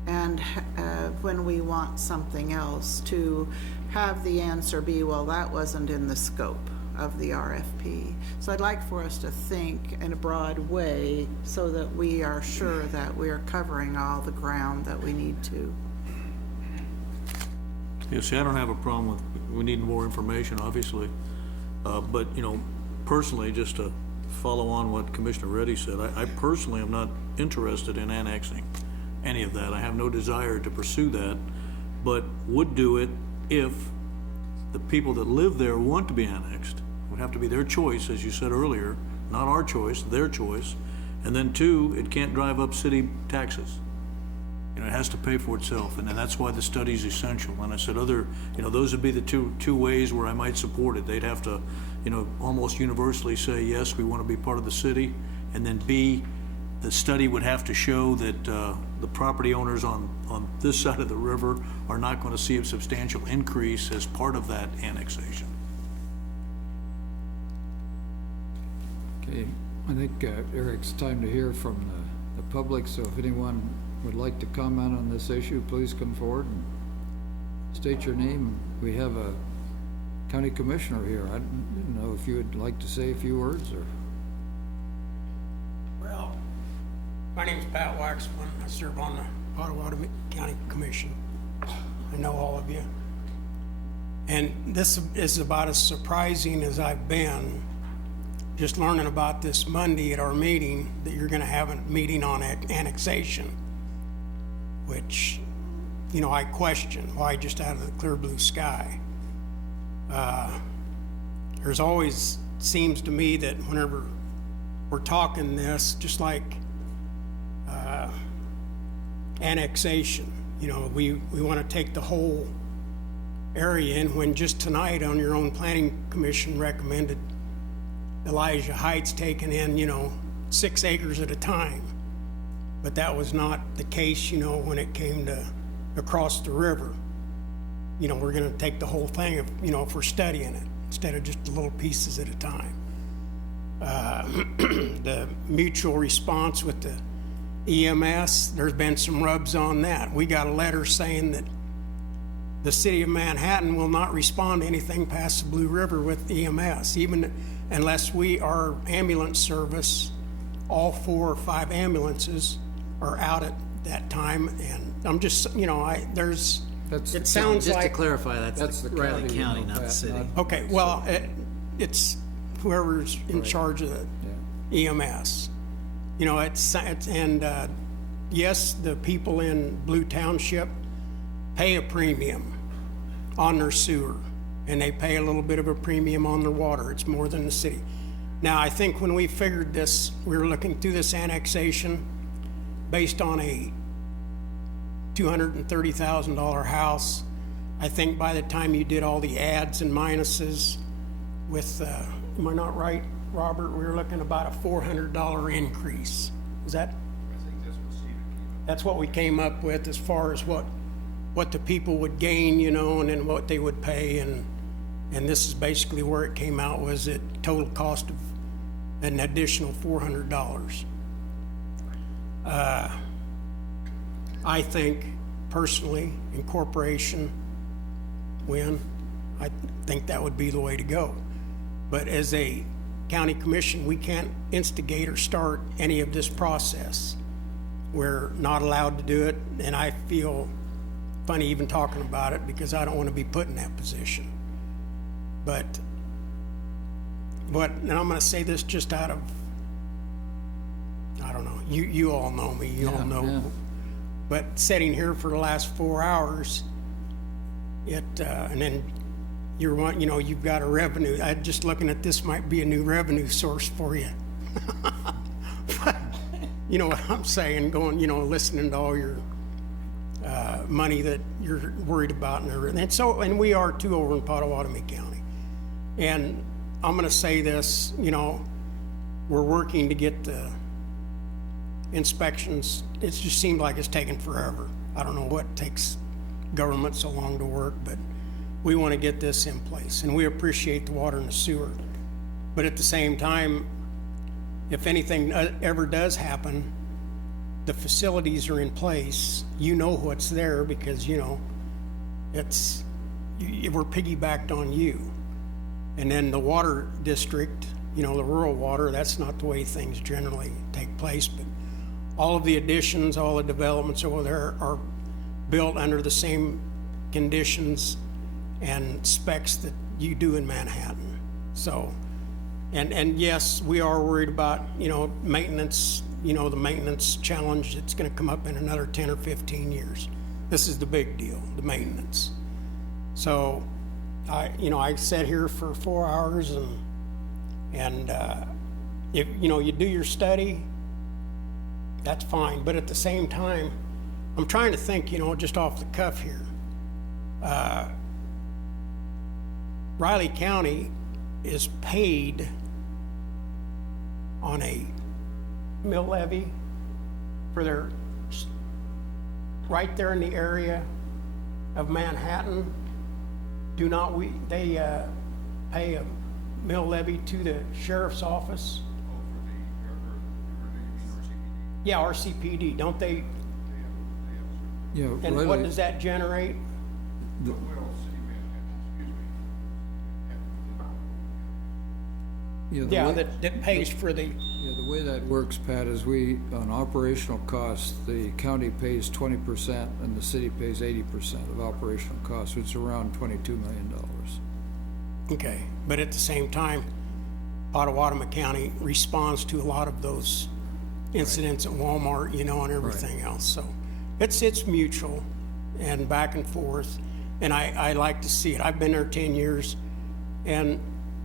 and when we want something else, to have the answer be, well, that wasn't in the scope of the RFP. So I'd like for us to think in a broad way so that we are sure that we are covering all the ground that we need to. Yeah, see, I don't have a problem with, we need more information, obviously. But, personally, just to follow on what Commissioner Reddy said, I personally am not interested in annexing any of that. I have no desire to pursue that, but would do it if the people that live there want to be annexed. It would have to be their choice, as you said earlier, not our choice, their choice. And then two, it can't drive up city taxes. It has to pay for itself, and that's why the study is essential. And I said those would be the two ways where I might support it. They'd have to, almost universally say, yes, we want to be part of the city. And then B, the study would have to show that the property owners on this side of the river are not going to see a substantial increase as part of that annexation. Okay, I think, Eric, it's time to hear from the public, so if anyone would like to comment on this issue, please come forward. state your name. We have a county commissioner here. I didn't know if you would like to say a few words, or? Well, my name's Pat Waxman. I serve on the Potawatomi County Commission. I know all of you. And this is about as surprising as I've been, just learning about this Monday at our meeting, that you're gonna have a meeting on annexation, which, you know, I question, why just out of the clear blue sky? There's always, seems to me that whenever we're talking this, just like annexation, you know, we want to take the whole area in, when just tonight on your own planning commission recommended Elijah Heights taking in, you know, 6 acres at a time. But that was not the case, you know, when it came to across the river. You know, we're going to take the whole thing, you know, if we're studying it, instead of just the little pieces at a time. The mutual response with the EMS, there's been some rubs on that. We got a letter saying that the city of Manhattan will not respond to anything past the Blue River with EMS, even unless our ambulance service, all 4 or 5 ambulances are out at that time. And I'm just, you know, it sounds Just like. to clarify, that's the Riley county, County, you know, not the city. Okay, well, it's whoever's in charge of the EMS. You know, yes, the people in Blue Township pay a premium on their sewer, and they pay a little bit of a premium on their water. It's more than the city. Now, I think when we figured this, we were looking through this annexation based on a $230,000 house. I think by the time you did all the adds and minuses with, am I not right, Robert? We were looking about a $400 increase. Is that? That's what we came up with as far as what the people would gain, you know, and then what they would pay. And this is basically where it came out, was at total cost of an additional $400. I think personally, incorporation, I think that would be the way to go. But as a county commission, we can't instigate or start any of this process. We're not allowed to do it, and I feel funny even talking about it because I don't want to be put in that position. And I'm going to say this just out of, I don't know, you all know me, you all know. Yeah. But sitting here for the last 4 hours, and then you've got a revenue. I'm just looking at this might be a new revenue source for you. But, you know what I'm saying, going, you know, listening to all your money that you're worried about and everything. And we are too over in Potawatomi County. And I'm going to say this, you know, we're working to get the inspections. It just seemed like it's taken forever. I don't know what takes government so long to work, but we want to get this in place, and we appreciate the water and the sewer. But at the same time, if anything ever does happen, the facilities are in place. You know what's there because, you know, we're piggybacked on you. And then the water district, you know, the rural water, that's not the way things generally take place. But all of the additions, all the developments over there are built under the same conditions and specs that you do in Manhattan. So, and yes, we are worried about, you know, maintenance, you know, the maintenance challenge that's going to come up in another 10 or 15 years. This is the big deal, the maintenance. So, I sat here for 4 hours and if, you know, you do your study, that's fine. But at the same time, I'm trying to think, you know, just off the cuff here. Riley County is paid on a mill levy for their, right there in the area of Manhattan. They pay a mill levy to the sheriff's office. Yeah, RCPD, don't they? Yeah, And Riley, what does that generate? Yeah, the Yeah, way- that pays for the, Yeah, the way that works, Pat, is on operational costs, the county pays 20% and the city pays 80% of operational costs, which is around $22 million. okay, but at the same time, Potawatomi County responds to a lot of those incidents at Walmart, you know, and everything else, so it's mutual and back and forth, and I like to see it. I've been there 10 years, and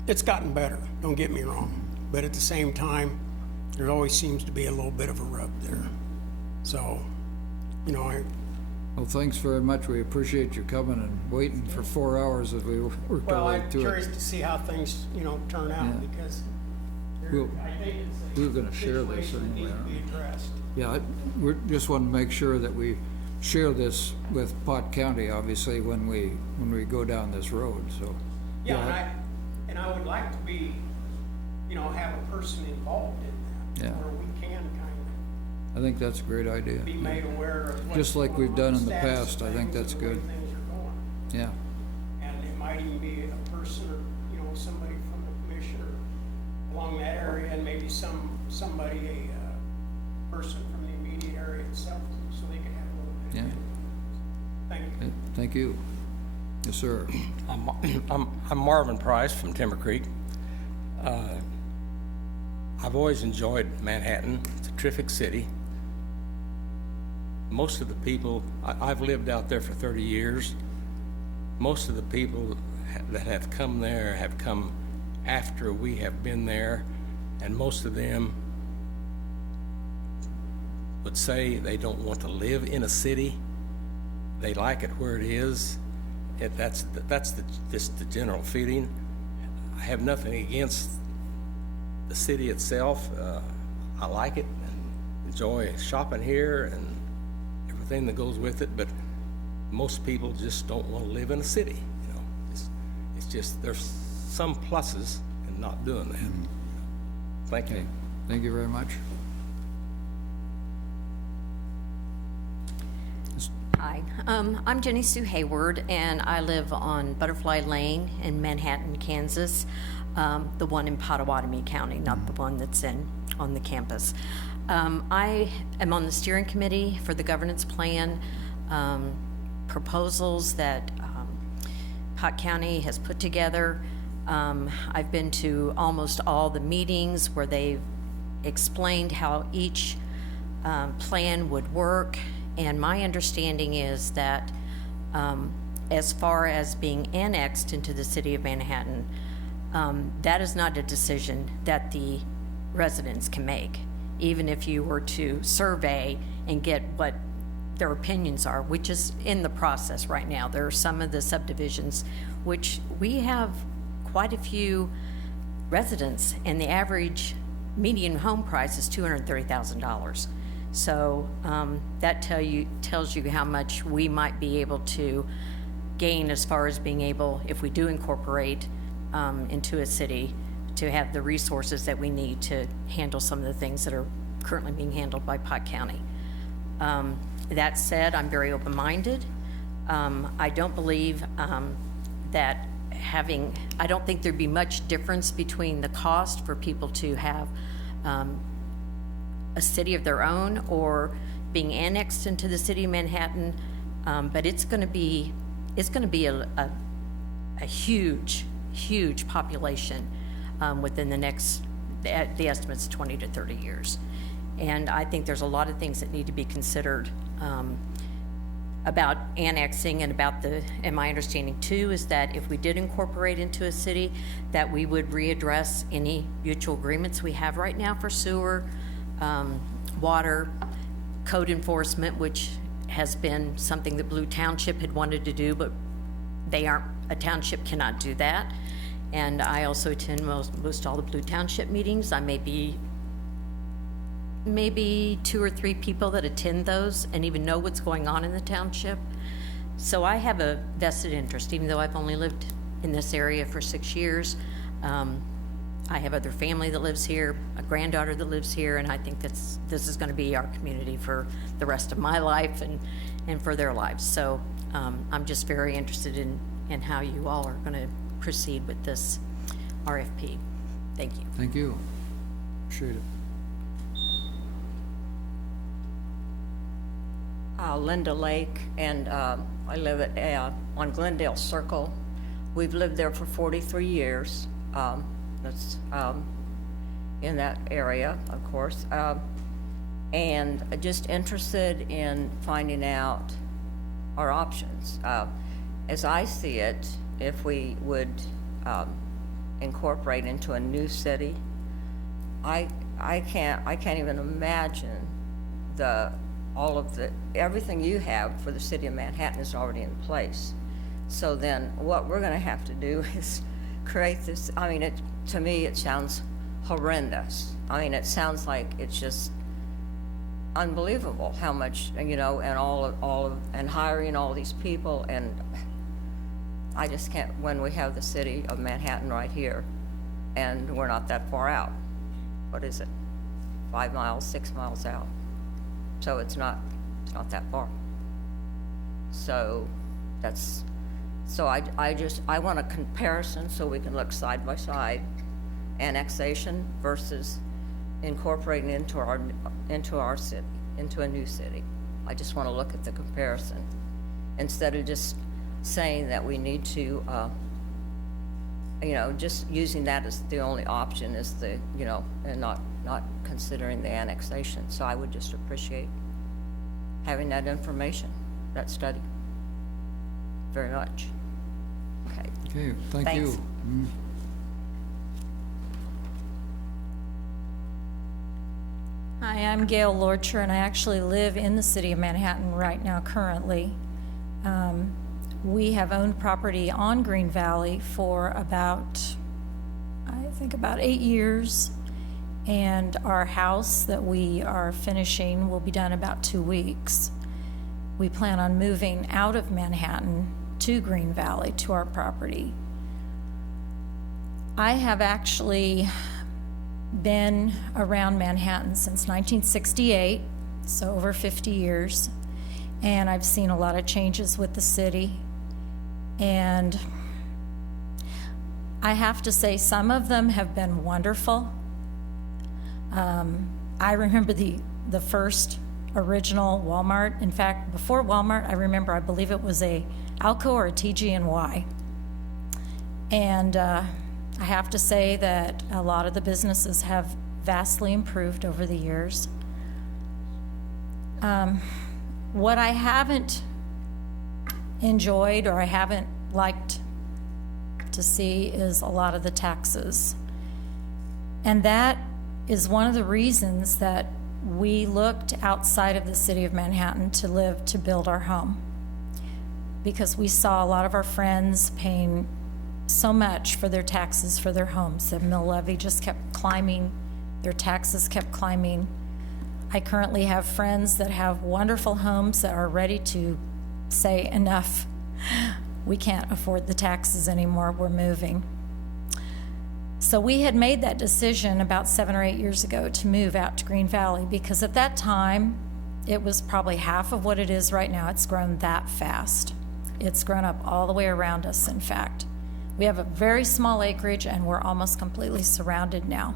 it's gotten better, don't get me wrong, but at the same time, there always seems to be a little bit of a rub there. So, you know, Well, thanks very much. We appreciate you coming and waiting for 4 hours as we worked well, our way I'm to curious it. to see how things, you know, turn out, Yeah. because We'll- I think it's we're a gonna share this situation that needs to anyway, be addressed. Yeah, we just want to make sure that we share this with Pot County, obviously, when we go down this road, so. Yeah, and I would like to be, you know, have a person involved in that, Yeah. where we can kind I think that's a great idea. of be made aware of what's Just like going we've on, done in the status past, of I think things that's and the way good. things are going. Yeah, And it might even be a person or, you know, somebody from the commission or along that area, and maybe somebody, a person from the immediate area itself, so they can have a little bit of yeah. input. Thank you. Thank you. Yes, sir. I'm Marvin Price from Timber Creek. I've always enjoyed Manhattan. It's a terrific city. Most of the people, I've lived out there for 30 years. Most of the people that have come there have come after we have been there, and most of them would say they don't want to live in a city. They like it where it is. That's just the general feeling. I have nothing against the city itself. I like it and enjoy shopping here and everything that goes with it, but most people just don't want to live in a city, you know. It's just, there's some pluses in not doing that. Thank you. Okay, thank you very much. Hi, I'm Jenny Sue Hayward, and I live on Butterfly Lane in Manhattan, Kansas, the one in Potawatomi County, not the one that's on the campus. I am on the steering committee for the governance plan proposals that Pot County has put together. I've been to almost all the meetings where they've explained how each plan would work. And my understanding is that as far as being annexed into the city of Manhattan, that is not a decision that the residents can make, even if you were to survey and get what their opinions are, which is in the process right now. There are some of the subdivisions which we have quite a few residents, and the average median home price is $230,000. So that tells you how much we might be able to gain as far as being able, if we do incorporate into a city, to have the resources that we need to handle some of the things that are currently being handled by Pot County. That said, I'm very open-minded. I don't believe that I don't think there'd be much difference between the cost for people to have a city of their own or being annexed into the city of Manhattan, but it's going to be a huge population within the next, the estimate's 20 to 30 years. And I think there's a lot of things that need to be considered about annexing, and my understanding too is that if we did incorporate into a city, that we would readdress any mutual agreements we have right now for sewer, water, code enforcement, which has been something that Blue Township had wanted to do, but a township cannot do that. And I also attend most all the Blue Township meetings. I may be maybe 2 or 3 people that attend those and even know what's going on in the township. So I have a vested interest, even though I've only lived in this area for 6 years. I have other family that lives here, a granddaughter that lives here, and I think this is going to be our community for the rest of my life and for their lives. So I'm just very interested in how you all are going to proceed with this RFP. Thank you. Thank you. Appreciate it. Linda Lake, and I live at on Glendale Circle. We've lived there for 43 years. That's in that area, of course, and just interested in finding out our options. As I see it, if we would incorporate into a new city, I can't even imagine everything you have for the city of Manhattan is already in place. So then what we're gonna have to do is create this, I mean, to me, it sounds horrendous. I mean, it sounds like it's just unbelievable how much, and and hiring all these people, and I just can't, when we have the city of Manhattan right here, and we're not that far out. What is it? 5 miles, 6 miles out. So it's not that far. So I want a comparison so we can look side by side, annexation versus incorporating into our city, into a new city. I just want to look at the comparison instead of just saying that we need to, just using that as the only option is and not considering the annexation. So I would just appreciate having that information, that study, very much. Okay. Okay, thank Thanks. you. Mm. Hi, I'm Gail Lorcher, and I actually live in the city of Manhattan right now currently. We have owned property on Green Valley for about 8 years, and our house that we are finishing will be done about 2 weeks. We plan on moving out of Manhattan to Green Valley, to our property. I have actually been around Manhattan since 1968, so over 50 years, and I've seen a lot of changes with the city. And I have to say, some of them have been wonderful. I remember the first original Walmart. In fact, before Walmart, I believe it was a Alco or a TG&Y. And I have to say that a lot of the businesses have vastly improved over the years. What I haven't enjoyed or I haven't liked to see is a lot of the taxes. And that is one of the reasons that we looked outside of the city of Manhattan to build our home. Because we saw a lot of our friends paying so much for their taxes for their homes. The mill levy just kept climbing, their taxes kept climbing. I currently have friends that have wonderful homes that are ready to say, enough, we can't afford the taxes anymore, we're moving. So we had made that decision about 7 or 8 years ago to move out to Green Valley, because at that time, it was probably half of what it is right now. It's grown that fast. It's grown up all the way around us, in fact. We have a very small acreage, and we're almost completely surrounded now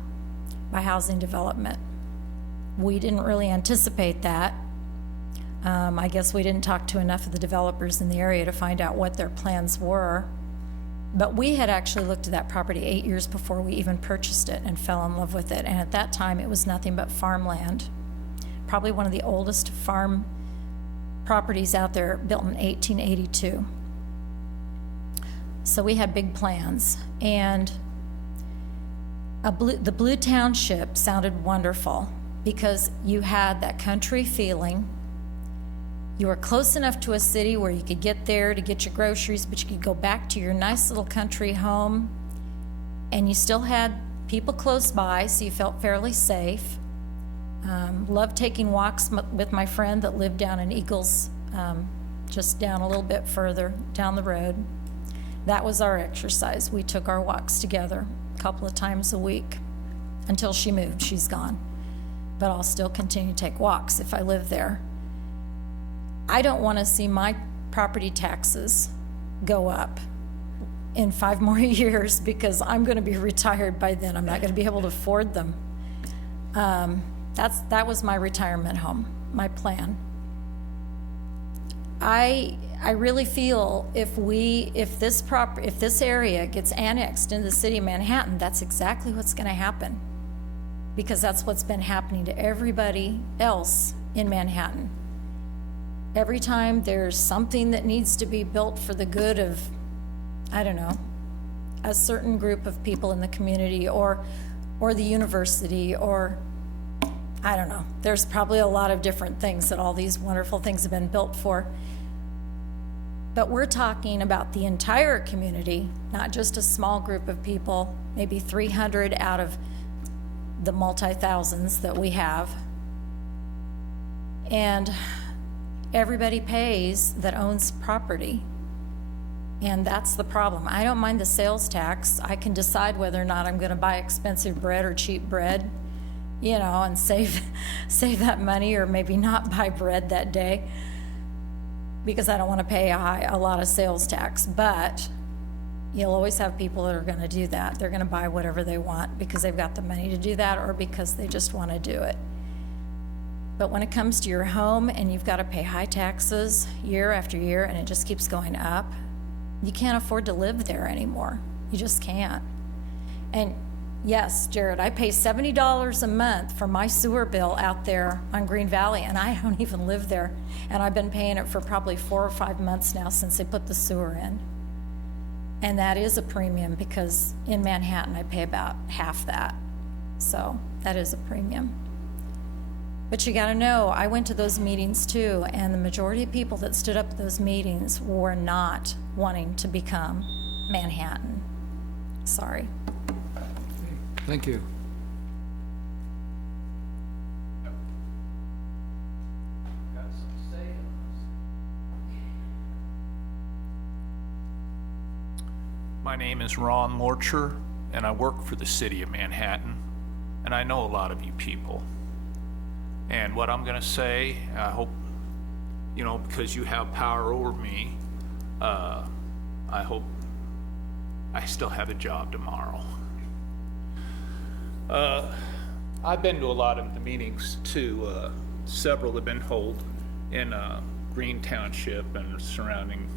by housing development. We didn't really anticipate that. I guess we didn't talk to enough of the developers in the area to find out what their plans were. But we had actually looked at that property 8 years before we even purchased it and fell in love with it. And at that time, it was nothing but farmland. Probably one of the oldest farm properties out there, built in 1882. So we had big plans. And the Blue Township sounded wonderful because you had that country feeling. You were close enough to a city where you could get there to get your groceries, but you could go back to your nice little country home, and you still had people close by, so you felt fairly safe. Loved taking walks with my friend that lived down in Eagles, just down a little bit further down the road. That was our exercise. We took our walks together a couple of times a week until she moved. She's gone. But I'll still continue to take walks if I live there. I don't want to see my property taxes go up in 5 more years because I'm going to be retired by then. I'm not going to be able to afford them. That was my retirement home, my plan. I really feel if this area gets annexed into the city of Manhattan, that's exactly what's going to happen, because that's what's been happening to everybody else in Manhattan. Every time there's something that needs to be built for the good of, I don't know, a certain group of people in the community or the university, or I don't know. There's probably a lot of different things that all these wonderful things have been built for. But we're talking about the entire community, not just a small group of people, maybe 300 out of the multi-thousands that we have. And everybody pays that owns property. And that's the problem. I don't mind the sales tax. I can decide whether or not I'm going to buy expensive bread or cheap bread, you know, and save that money, or maybe not buy bread that day because I don't want to pay a lot of sales tax. But you'll always have people that are going to do that. They're going to buy whatever they want because they've got the money to do that, or because they just want to do it. But when it comes to your home and you've got to pay high taxes year after year and it just keeps going up, you can't afford to live there anymore. You just can't. And yes, Jared, I pay $70 a month for my sewer bill out there on Green Valley, and I don't even live there. And I've been paying it for probably 4 or 5 months now since they put the sewer in. And that is a premium, because in Manhattan I pay about half that. So that is a premium. But you gotta know, I went to those meetings too, and the majority of people that stood up at those meetings were not wanting to become Manhattan. Sorry. Thank you. My name is Ron Lorcher, and I work for the city of Manhattan, and I know a lot of you people. And what I'm gonna say, I hope, you know, because you have power over me, I hope I still have a job tomorrow. I've been to a lot of the meetings too. Several have been held in Green Township and surrounding.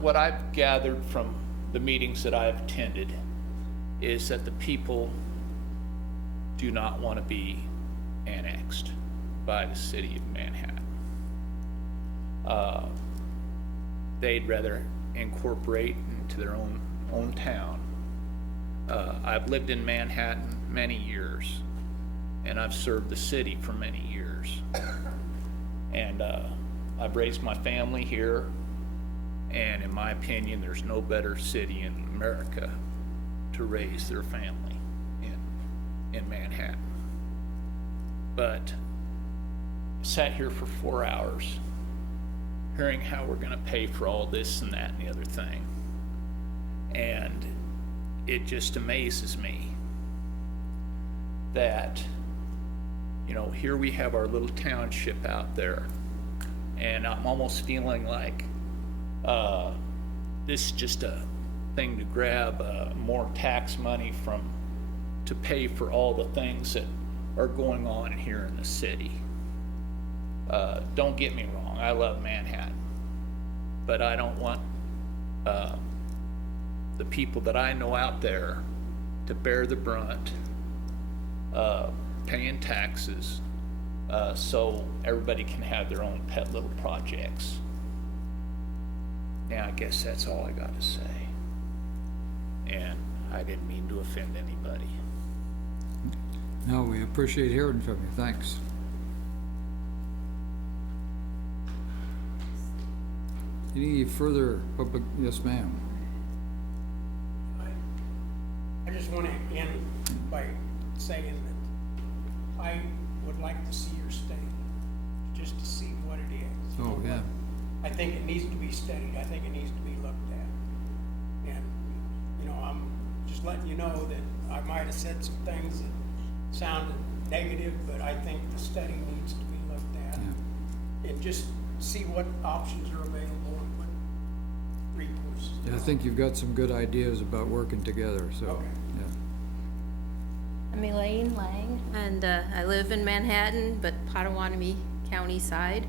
What I've gathered from the meetings that I've attended is that the people do not want to be annexed by the city of Manhattan. They'd rather incorporate into their own town. I've lived in Manhattan many years, and I've served the city for many years. And I've raised my family here, and in my opinion, there's no better city in America to raise their family in Manhattan. But I sat here for 4 hours hearing how we're gonna pay for all this and that and the other thing. And it just amazes me that, you know, here we have our little township out there, and I'm almost feeling like this is just a thing to grab more tax money to pay for all the things that are going on here in the city. Don't get me wrong, I love Manhattan, but I don't want the people that I know out there to bear the brunt, paying taxes, so everybody can have their own pet little projects. Yeah, I guess that's all I got to say. And I didn't mean to offend anybody. No, we appreciate hearing from you. Thanks. Any further public? Yes, ma'am. I just want to end by saying that I would like to see your study, just to see what it is. Oh, yeah. I think it needs to be studied. I think it needs to be looked at. And, you know, I'm just letting you know that I might have said some things that sounded negative, but I think the study needs to be looked at. looked at and just see what options are available and what recourse. Yeah, I think you've got some good ideas about working together, so, Okay. yeah. I'm Elaine Lang, and I live in Manhattan, but Potawatomi County side.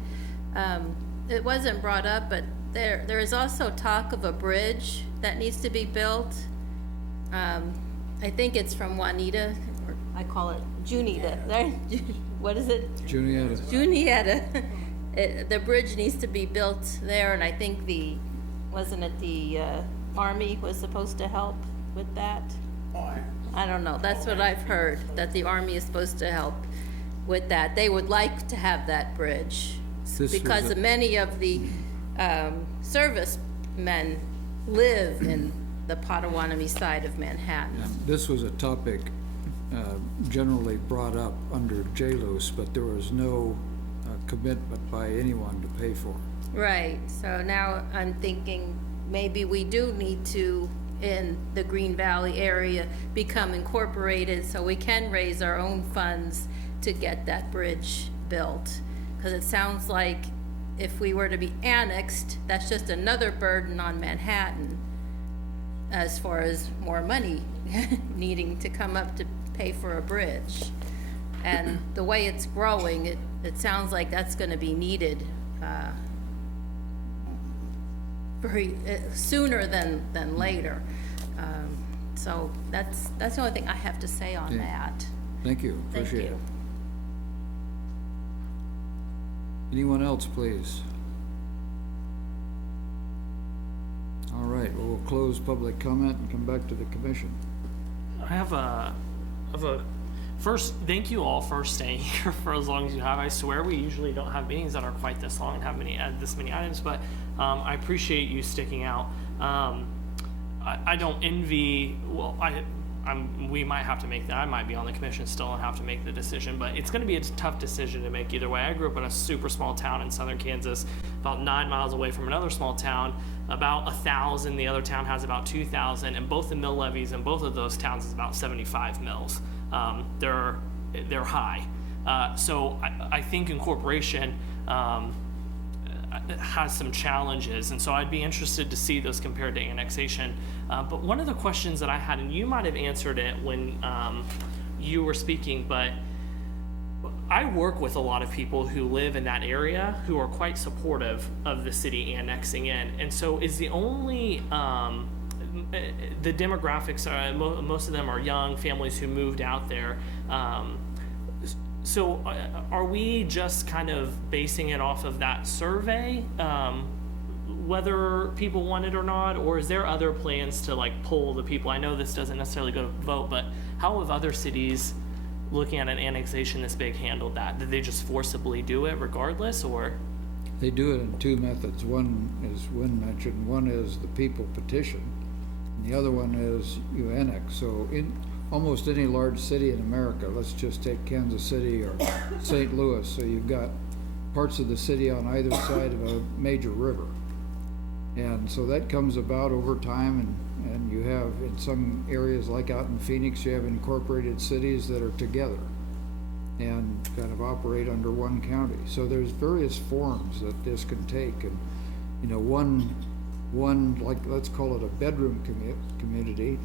It wasn't brought up, but there is also talk of a bridge that needs to be built. I think it's from Juanita, or I call it Junita. What is it? Juniata. Juniata. The bridge needs to be built there, and I think wasn't it the Army was supposed to help with that? I don't know. That's what I've heard, that the Army is supposed to help with that. They would like to have that bridge because many of the servicemen live in the Potawatomi side of Manhattan. This was a topic generally brought up under JLUIS, but there was no commitment by anyone to pay for it. Right. So now I'm thinking maybe we do need to, in the Green Valley area, become incorporated so we can raise our own funds to get that bridge built. Because it sounds like if we were to be annexed, that's just another burden on Manhattan as far as more money needing to come up to pay for a bridge. And the way it's growing, it sounds like that's going to be needed sooner than later. So that's the only thing I have to say on that. Thank you, appreciate it. Anyone else, please? All right, well, we'll close public comment and come back to the commission. I have a first, thank you all for staying here for as long as you have. I swear we usually don't have meetings that are quite this long and have this many items, but I appreciate you sticking out. I don't envy, well, we might have to make that. I might be on the commission still and have to make the decision, but it's going to be a tough decision to make either way. I grew up in a super small town in southern Kansas, about 9 miles away from another small town, about 1,000. The other town has about 2,000, and both the mill levies in both of those towns is about 75 mills. They're high. So I think incorporation has some challenges, and so I'd be interested to see those compared to annexation. But one of the questions that I had, and you might have answered it when you were speaking, but I work with a lot of people who live in that area who are quite supportive of the city annexing in. And so is the only, the demographics, most of them are young families who moved out there. So are we just kind of basing it off of that survey, whether people want it or not, or is there other plans to like pull the people? I know this doesn't necessarily go to vote, but how have other cities looking at an annexation this big handled that? Did they just forcibly do it regardless, or? They do it in two methods. One is Wynn mentioned, one is the people petition, and the other one is you annex. So in almost any large city in America, let's just take Kansas City or St. Louis, so you've got parts of the city on either side of a major river. And so that comes about over time, and you have, in some areas like out in Phoenix, you have incorporated cities that are together and kind of operate under one county. So there's various forms that this can take, and you know, one like, let's call it a bedroom community,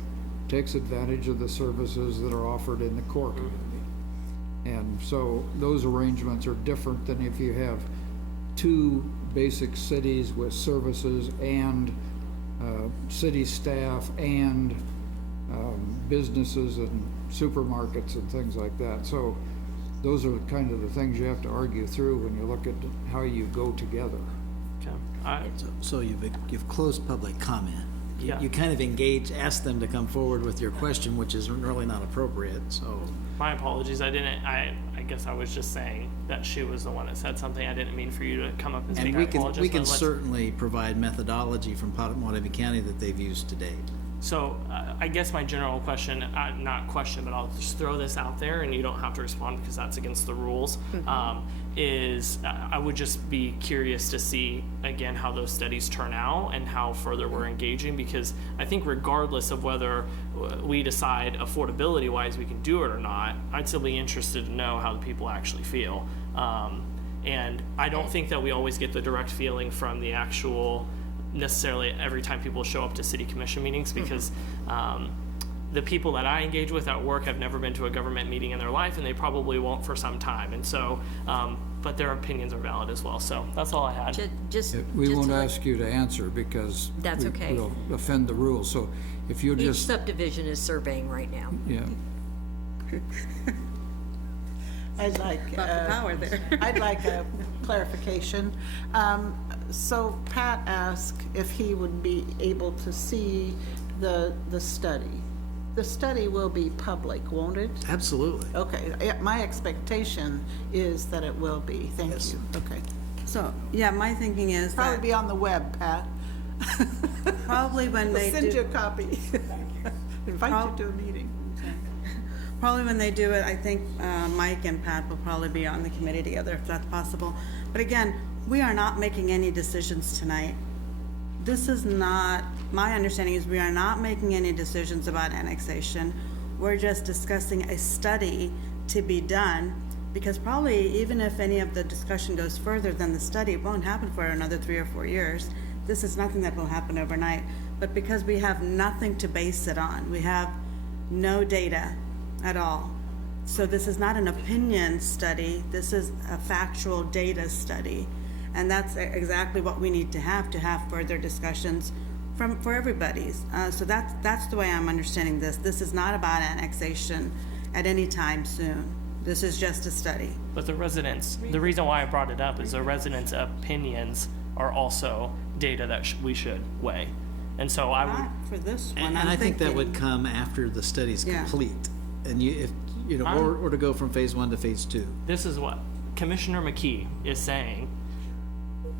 takes advantage of the services that are offered in the core community. And so those arrangements are different than if you have two basic cities with services and city staff and businesses and supermarkets and things like that. So those are kind of the things you have to argue through when you look at how you go together. Okay. So you've closed public comment. Yeah. You kind of asked them to come forward with your question, which is really not appropriate, so. My apologies, I guess I was just saying that she was the one that said something. I didn't mean for you to come up and speak. And we can certainly provide methodology from Potawatomi County that they've used to date. So I guess my general question, not question, but I'll just throw this out there and you don't have to respond because that's against the rules, is I would just be curious to see, again, how those studies turn out and how further we're engaging, because I think regardless of whether we decide affordability-wise we can do it or not, I'd still be interested to know how the people actually feel. And I don't think that we always get the direct feeling from the actual, necessarily every time people show up to city commission meetings, because the people that I engage with at work have never been to a government meeting in their life, and they probably won't for some time. And so, but their opinions are valid as well. So that's all I had. We won't ask you to answer because That's okay. we'll offend the rules. So if you Each just, subdivision is surveying right now. yeah, I'd like, power there. I'd like a clarification. So Pat asked if he would be able to see the study. The study will be public, won't it? Absolutely. Okay, my expectation is that it will be. Thank you. Okay. So, yeah, my thinking is Probably that be on the web, Pat. probably when We'll they send you a do, copy. Invite you to a meeting. probably when they do it, I think Mike and Pat will probably be on the committee together if that's possible. But again, we are not making any decisions tonight. This is not, my understanding is we are not making any decisions about annexation. We're just discussing a study to be done, because probably even if any of the discussion goes further than the study, it won't happen for another 3 or 4 years. This is nothing that will happen overnight. But because we have nothing to base it on, we have no data at all. So this is not an opinion study, this is a factual data study. And that's exactly what we need to have further discussions for everybody's. So that's the way I'm understanding this. This is not about annexation at any time soon. This is just a study. But the residents, the reason why I brought it up is the residents' opinions are also data that we should weigh. And so I would, Not for this one, And I'm I think that would thinking- come after the study's Yeah. complete. And or to go from phase 1 to phase 2. this is what Commissioner McKee is saying,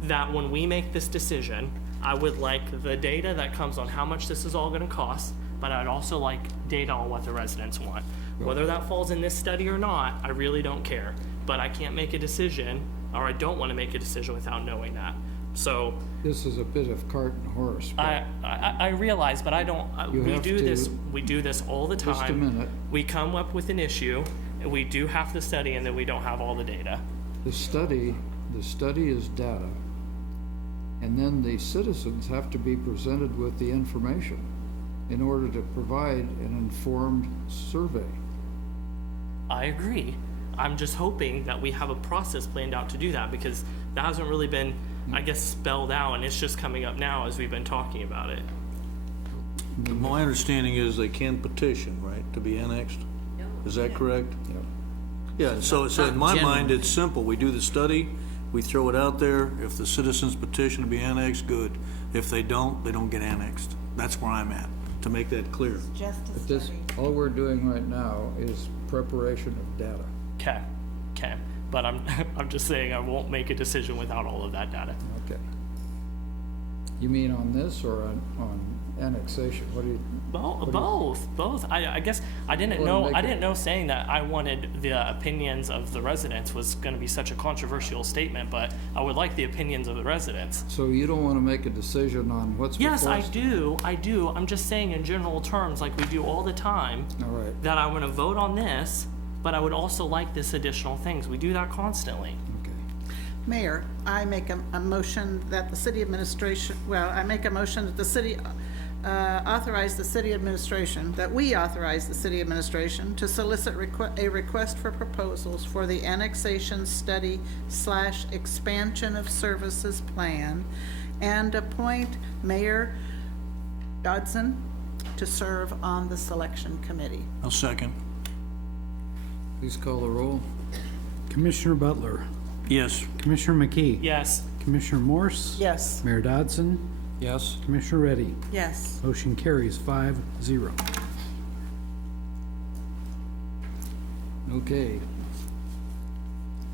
that when we make this decision, I would like the data that comes on how much this is all gonna cost, but I'd also like data on what the residents want. Whether that falls in this study or not, I really don't care, but I can't make a decision, or I don't wanna make a decision without knowing that. So, this is a bit of cart and horse. but I realize, but I don't, You we have do this, to- we do this all the time. Just a minute. We come up with an issue, and we do half the study, and then we don't have all the data. The study is data. And then the citizens have to be presented with the information in order to provide an informed survey. I agree. I'm just hoping that we have a process planned out to do that, because that hasn't really been, I guess, spelled out, and it's just coming up now as we've been talking about it. My understanding is they can petition, right, to be annexed? Is that correct? Yeah, so in my mind, it's simple. We do the study, we throw it out there. If the citizens petition to be annexed, good. If they don't get annexed. That's where I'm at, to make that clear. Just a But this, study. all we're doing right now is preparation of data. Okay. But I'm, I'm just saying I won't make a decision without all of that data. Okay. You mean on this or on annexation? What do you? Both. I guess I didn't know saying that I wanted the opinions of the residents was gonna be such a controversial statement, but I would like the opinions of the residents. So you don't want to make a decision on what's before us? Yes, I do. I'm just saying in general terms, like we do all the time, All right. that I wanna vote on this, but I would also like this additional things. We do that constantly. Mayor, I make a motion that the city administration, I make a motion that the city authorize the city administration, that we authorize the city administration to solicit a request for proposals for the annexation study / expansion of services plan, and appoint Mayor Dodson to serve on the selection committee. I'll second. Please call the roll. Commissioner Butler, Yes. Commissioner McKee. Yes. Commissioner Morse. Yes. Mayor Dodson, Yes. Commissioner Reddy. Yes. Motion carries 5-0. Okay.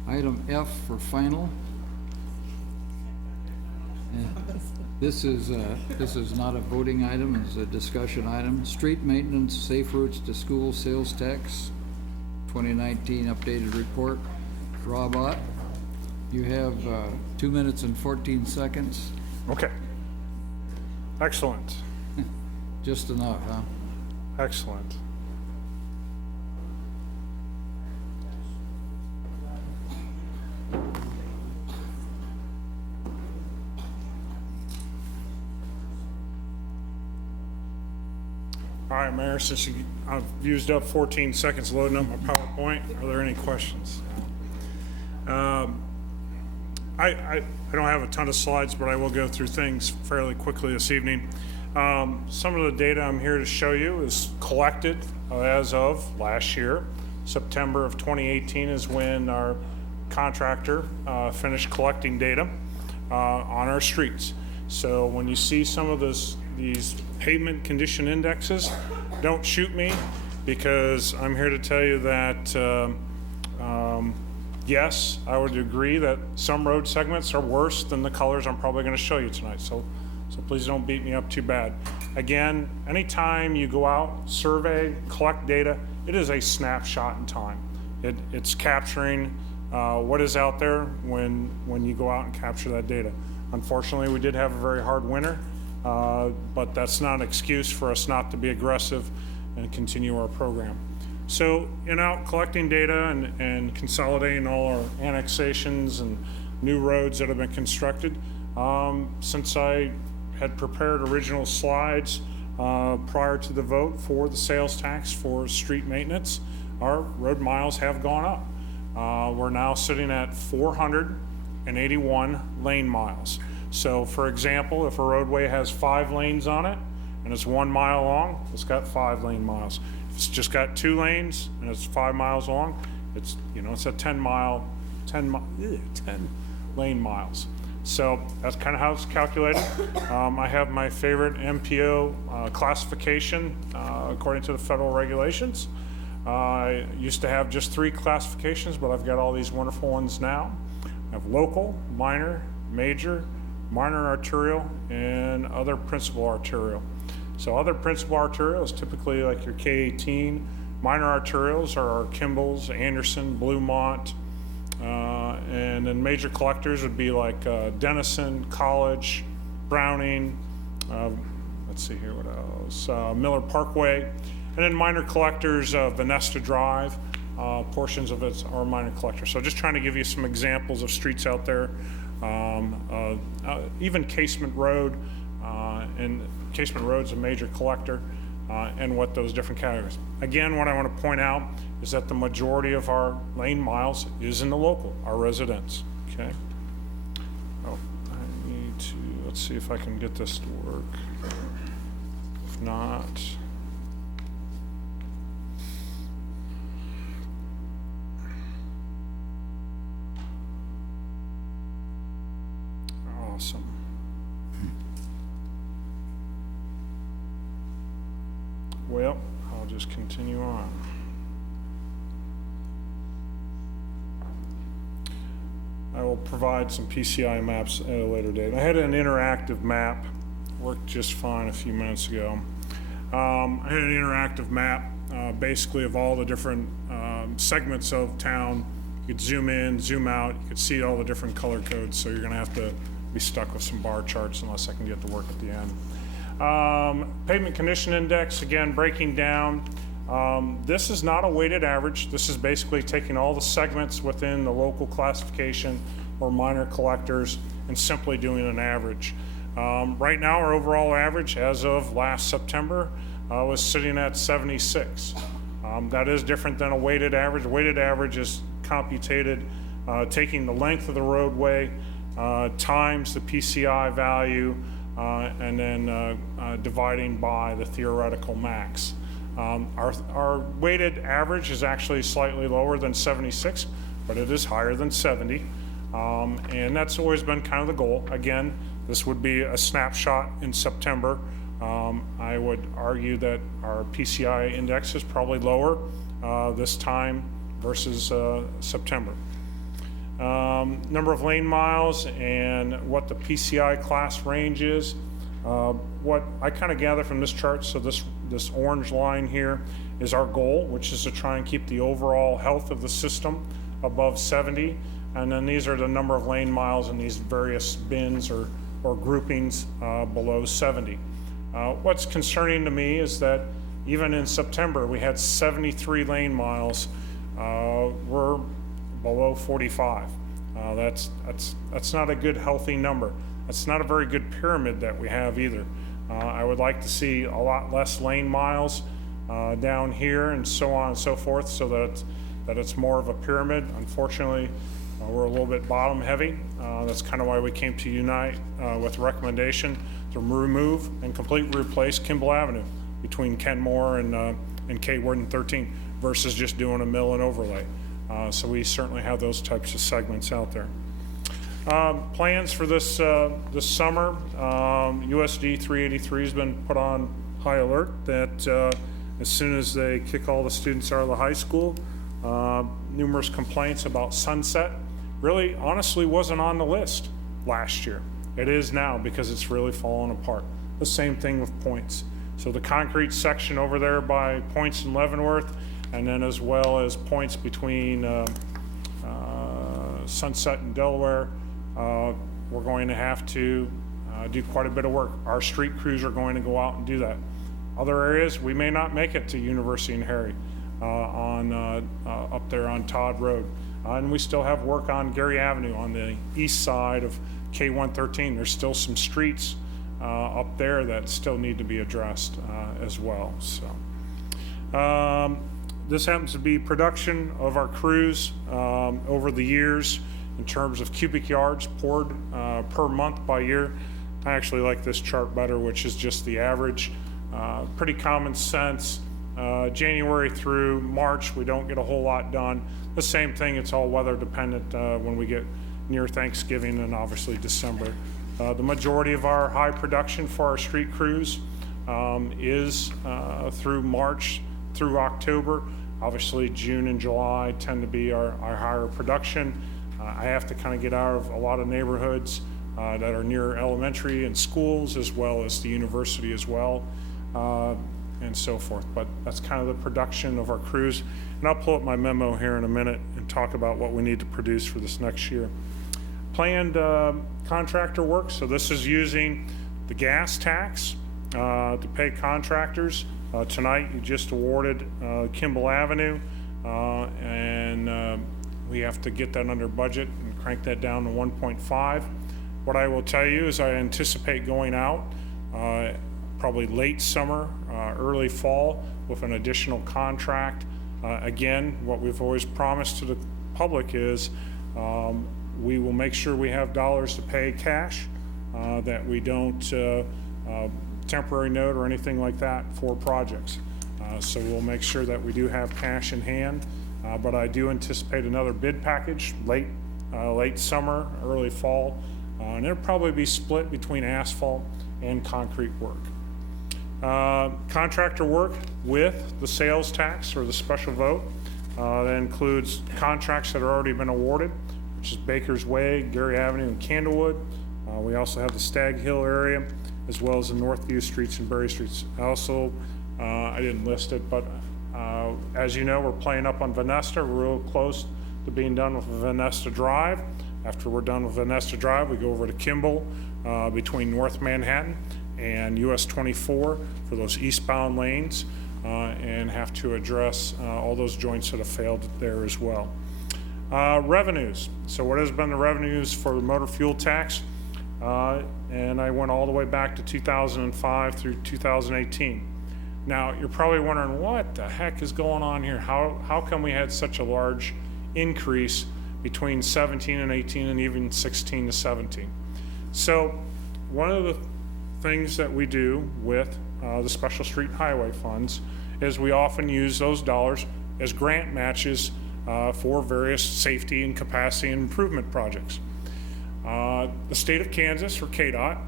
Item F for final. This is not a voting item, it's a discussion item. Street maintenance, safe routes to school, sales tax, 2019 updated report. Rob Ott, you have 2 minutes and 14 seconds. Okay. Excellent. Just enough, huh? Excellent. All right, Mayor, since I've used up 14 seconds loading up my PowerPoint, are there any questions? I don't have a ton of slides, but I will go through things fairly quickly this evening. Some of the data I'm here to show you is collected as of last year. September of 2018 is when our contractor finished collecting data on our streets. So when you see some of these pavement condition indexes, don't shoot me, because I'm here to tell you that yes, I would agree that some road segments are worse than the colors I'm probably going to show you tonight. So please don't beat me up too bad. Again, anytime you go out, survey, collect data, it is a snapshot in time. It's capturing what is out there when you go out and capture that data. Unfortunately, we did have a very hard winter, but that's not an excuse for us not to be aggressive and continue our program. So in out collecting data and consolidating all our annexations and new roads that have been constructed, since I had prepared original slides prior to the vote for the sales tax for street maintenance, our road miles have gone up. We're now sitting at 481 lane miles. So for example, if a roadway has 5 lanes on it and it's 1 mile long, it's got 5 lane miles. If it's just got 2 lanes and it's 5 miles long, it's a 10 lane miles. So that's kind of how it's calculated. I have my favorite MPO classification according to the federal regulations. I used to have just 3 classifications, but I've got all these wonderful ones now. I have local, minor, major, minor arterial, and other principal arterial. So other principal arterial is typically like your K18. Minor arterials are our Kimballs, Anderson, Bluemont, and then major collectors would be like Denison, College, Browning, let's see here, what else, Miller Parkway, and then minor collectors, Venesta Drive, portions of it are minor collectors. So just trying to give you some examples of streets out there, even Casement Road, and Casement Road's a major collector, and what those different categories. Again, what I want to point out is that the majority of our lane miles is in the local, our residents, okay? Oh, I need to, let's see if I can get this to work. If not, awesome. Well, I'll just continue on. I will provide some PCI maps at a later date. I had an interactive map, worked just fine a few minutes ago. I had an interactive map basically of all the different segments of town. You could zoom in, zoom out, you could see all the different color codes, so you're gonna have to be stuck with some bar charts unless I can get to work at the end. Pavement condition index, again, breaking down. This is not a weighted average. This is basically taking all the segments within the local classification or minor collectors and simply doing an average. Right now, our overall average as of last September was sitting at 76. That is different than a weighted average. A weighted average is computed taking the length of the roadway times the PCI value, and then dividing by the theoretical max. Our weighted average is actually slightly lower than 76, but it is higher than 70. And that's always been kind of the goal. Again, this would be a snapshot in September. I would argue that our PCI index is probably lower this time versus September. Number of lane miles and what the PCI class range is. What I kind of gather from this chart, so this orange line here is our goal, which is to try and keep the overall health of the system above 70. And then these are the number of lane miles in these various bins or groupings below 70. What's concerning to me is that even in September, we had 73 lane miles were below 45. That's not a good, healthy number. That's not a very good pyramid that we have either. I would like to see a lot less lane miles down here and so on and so forth, so that it's more of a pyramid. Unfortunately, we're a little bit bottom heavy. That's kind of why we came to Unite with a recommendation to remove and completely replace Kimball Avenue between Kenmore and K. Warden 13 versus just doing a mill and overlay. So we certainly have those types of segments out there. Plans for this summer, USD 383 has been put on high alert that as soon as they kick all the students out of the high school, numerous complaints about Sunset really honestly wasn't on the list last year. It is now because it's really fallen apart. The same thing with Points. So the concrete section over there by Points and Leavenworth, and then as well as Points between Sunset and Delaware, we're going to have to do quite a bit of work. Our street crews are going to go out and do that. Other areas, we may not make it to University and Harry up there on Todd Road. And we still have work on Gary Avenue on the east side of K113. There's still some streets up there that still need to be addressed as well. So this happens to be production of our crews over the years in terms of cubic yards poured per month by year. I actually like this chart better, which is just the average. Pretty common sense. January through March, we don't get a whole lot done. The same thing, it's all weather dependent when we get near Thanksgiving and obviously December. The majority of our high production for our street crews is through March through October. Obviously June and July tend to be our higher production. I have to kind of get out of a lot of neighborhoods that are near elementary and schools as well as the university as well. And so forth, but that's kind of the production of our crews. And I'll pull up my memo here in a minute and talk about what we need to produce for this next year. Planned contractor work, so this is using the gas tax to pay contractors. Tonight you just awarded Kimball Avenue and we have to get that under budget and crank that down to 1.5. What I will tell you is I anticipate going out probably late summer, early fall with an additional contract. Again, what we've always promised to the public is we will make sure we have dollars to pay cash, that we don't temporary note or anything like that for projects. So we'll make sure that we do have cash in hand, but I do anticipate another bid package late summer, early fall, and it'll probably be split between asphalt and concrete work. Contractor work with the sales tax or the special vote. That includes contracts that have already been awarded, which is Baker's Way, Gary Avenue, and Candlewood. We also have the Stag Hill area, as well as the Northview Streets and Berry Streets. Also, I didn't list it, but as you know, we're playing up on Venesta. We're real close to being done with Venesta Drive. After we're done with Venesta Drive, we go over to Kimball between North Manhattan and US 24 for those eastbound lanes and have to address all those joints that have failed there as well. Revenues. So what has been the revenues for the motor fuel tax? And I went all the way back to 2005 through 2018. Now you're probably wondering what the heck is going on here? How come we had such a large increase between 17 and 18 and even 16 to 17? So one of the things that we do with the Special Street and Highway funds is we often use those dollars as grant matches for various safety and capacity and improvement projects. The state of Kansas, or KDOT,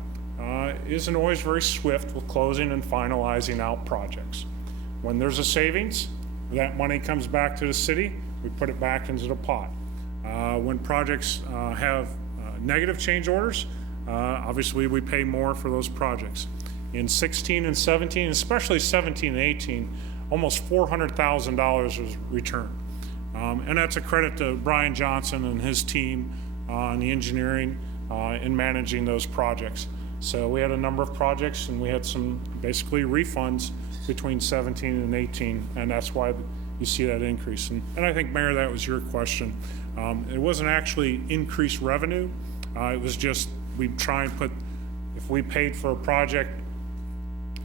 isn't always very swift with closing and finalizing out projects. When there's a savings, that money comes back to the city, we put it back into the pot. When projects have negative change orders, obviously we pay more for those projects. In 16 and 17, especially 17 and 18, almost $400,000 was returned. And that's a credit to Brian Johnson and his team on the engineering in managing those projects. So we had a number of projects and we had some basically refunds between 17 and 18, and that's why you see that increase. And I think, Mayor, that was your question. It wasn't actually increased revenue. It was just we try and put, if we paid for a project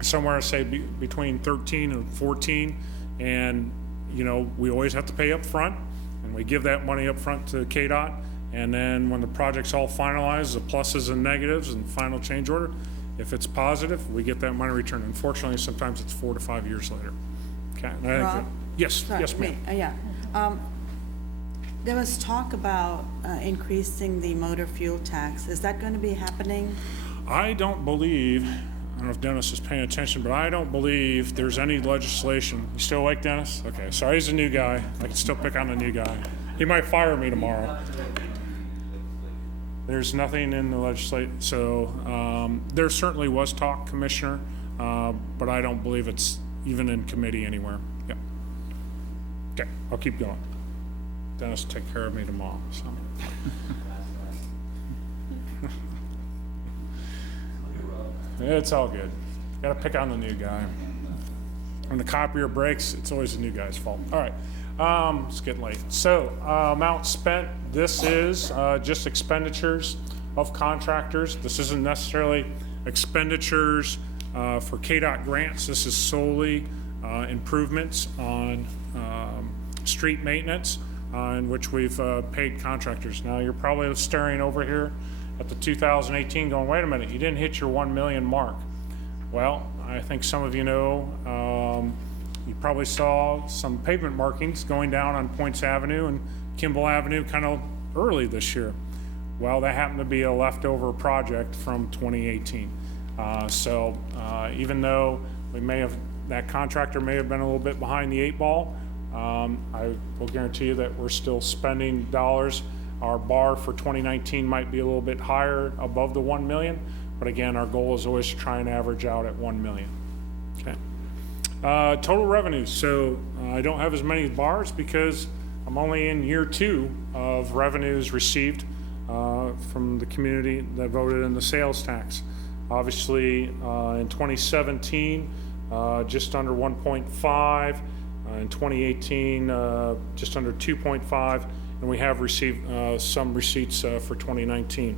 somewhere, say, between 13 and 14. And, you know, we always have to pay up front, and we give that money up front to KDOT. And then when the project's all finalized, the pluses and negatives and final change order, if it's positive, we get that money returned. Unfortunately, sometimes it's 4 to 5 years later. Okay. And I think Rob? that- Yes, Sorry, yes, ma'am. Yeah. There was talk about increasing the motor fuel tax. Is that going to be happening? I don't believe, I don't know if Dennis is paying attention, but I don't believe there's any legislation. You still awake, Dennis? Okay, sorry, he's a new guy. I can still pick on the new guy. He might fire me tomorrow. There's nothing in the legislation, so there certainly was talk, Commissioner, but I don't believe it's even in committee anywhere. Yep. Okay, I'll keep going. Dennis will take care of me tomorrow, so. It's all good. Gotta pick on the new guy. When the copier breaks, it's always the new guy's fault. All right, it's getting late. So, amount spent, this is just expenditures of contractors. This isn't necessarily expenditures for KDOT grants. This is solely improvements on street maintenance in which we've paid contractors. Now, you're probably staring over here at the 2018 going, wait a minute, you didn't hit your 1 million mark. Well, I think some of you know, you probably saw some pavement markings going down on Points Avenue and Kimball Avenue kind of early this year. Well, that happened to be a leftover project from 2018. So even though we may have, that contractor may have been a little bit behind the 8 ball, I will guarantee you that we're still spending dollars. Our bar for 2019 might be a little bit higher above the 1 million, but again, our goal is always to try and average out at 1 million. Okay. Total revenue. So I don't have as many bars because I'm only in year 2 of revenues received from the community that voted in the sales tax. Obviously, in 2017, just under 1.5. In 2018, just under 2.5. And we have received some receipts for 2019.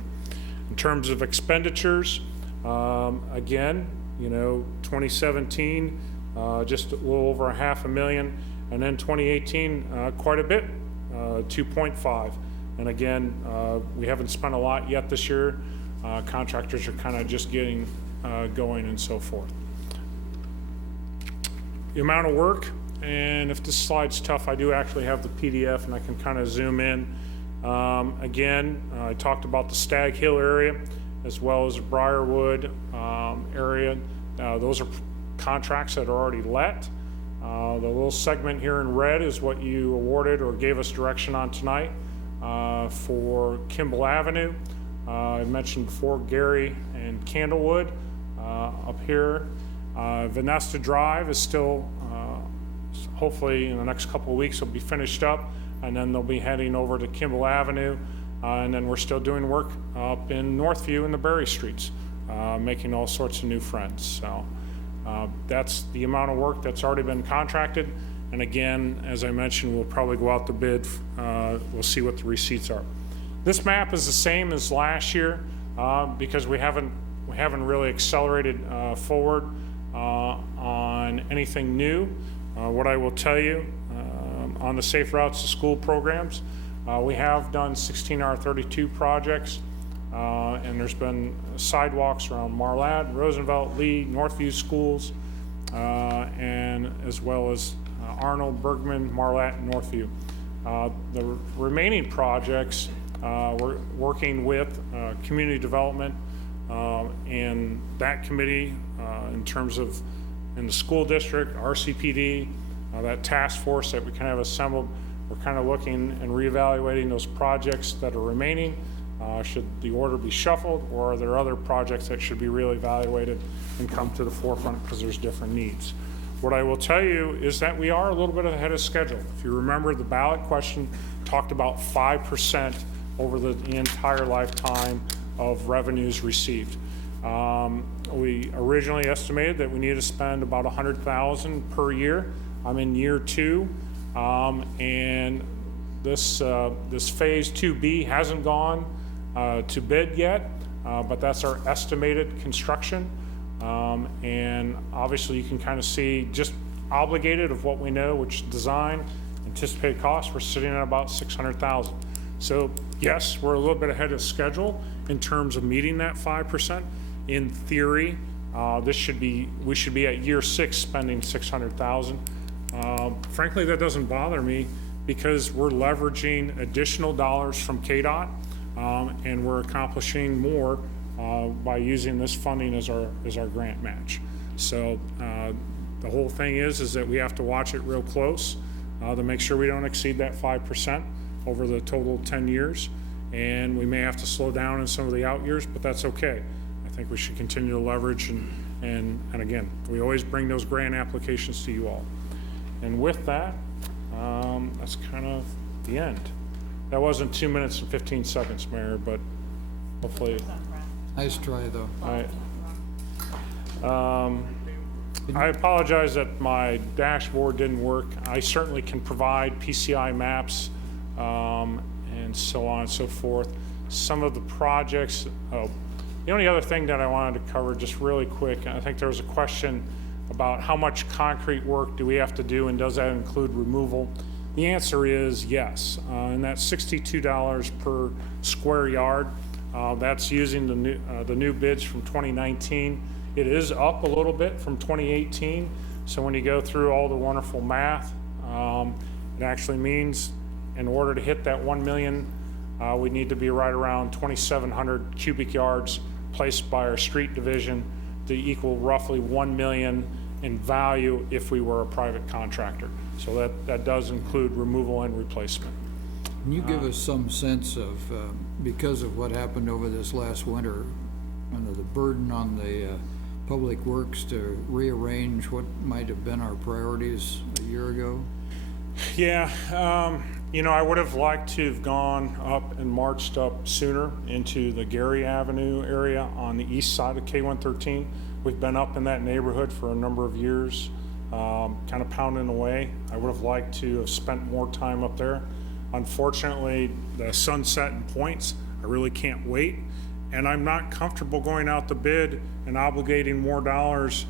In terms of expenditures, again, you know, 2017, just a little over $500,000, and then 2018, quite a bit, 2.5. And again, we haven't spent a lot yet this year. Contractors are kind of just getting going and so forth. The amount of work. And if this slide's tough, I do actually have the PDF and I can kind of zoom in. Again, I talked about the Stag Hill area as well as the Briarwood area. Those are contracts that are already let. The little segment here in red is what you awarded or gave us direction on tonight for Kimball Avenue. I mentioned before Gary and Candlewood up here. Venesta Drive is still hopefully in the next couple of weeks will be finished up, and then they'll be heading over to Kimball Avenue, and then we're still doing work up in Northview in the Berry Streets, making all sorts of new friends. So that's the amount of work that's already been contracted, and again, as I mentioned, we'll probably go out to bid. We'll see what the receipts are. This map is the same as last year because we haven't really accelerated forward on anything new. What I will tell you on the Safe Routes to School programs, we have done 16R32 projects, and there's been sidewalks around Marlatt, Roosevelt, Lee, Northview schools, and as well as Arnold, Bergman, Marlatt, and Northview. The remaining projects, we're working with community development and that committee in terms of in the school district, RCPD, that task force that we kind of assembled. We're kind of looking and reevaluating those projects that are remaining. Should the order be shuffled, or are there other projects that should be really evaluated and come to the forefront because there's different needs? What I will tell you is that we are a little bit ahead of schedule. If you remember, the ballot question talked about 5% over the entire lifetime of revenues received. We originally estimated that we needed to spend about $100,000 per year. I'm in year 2, and this phase 2B hasn't gone to bid yet, but that's our estimated construction. And obviously you can kind of see just obligated of what we know, which is design, anticipated cost, we're sitting at about 600,000. So yes, we're a little bit ahead of schedule in terms of meeting that 5%. In theory, we should be at year 6 spending 600,000. Frankly, that doesn't bother me because we're leveraging additional dollars from KDOT, and we're accomplishing more by using this funding as our grant match. So the whole thing is that we have to watch it real close to make sure we don't exceed that 5% over the total 10 years. And we may have to slow down in some of the out years, but that's okay. I think we should continue to leverage, and again, we always bring those grant applications to you all. And with that, that's kind of the end. That wasn't 2 minutes and 15 seconds, Mayor, but hopefully. Nice try, though. I apologize that my dashboard didn't work. I certainly can provide PCI maps and so on and so forth. Some of the projects, the only other thing that I wanted to cover just really quick, I think there was a question about how much concrete work do we have to do and does that include removal? The answer is yes, and that's $62 per square yard. That's using the new bids from 2019. It is up a little bit from 2018. So when you go through all the wonderful math, it actually means in order to hit that 1 million, we need to be right around 2,700 cubic yards placed by our street division to equal roughly 1 million in value if we were a private contractor. So that does include removal and replacement. Can you give us some sense of, because of what happened over this last winter, under the burden on the Public Works to rearrange what might have been our priorities a year ago? Yeah, I would have liked to have gone up and marched up sooner into the Gary Avenue area on the east side of K-113. We've been up in that neighborhood for a number of years, kind of pounding away. I would have liked to have spent more time up there. Unfortunately, the sunset and points, I really can't wait. And I'm not comfortable going out to bid and obligating more dollars,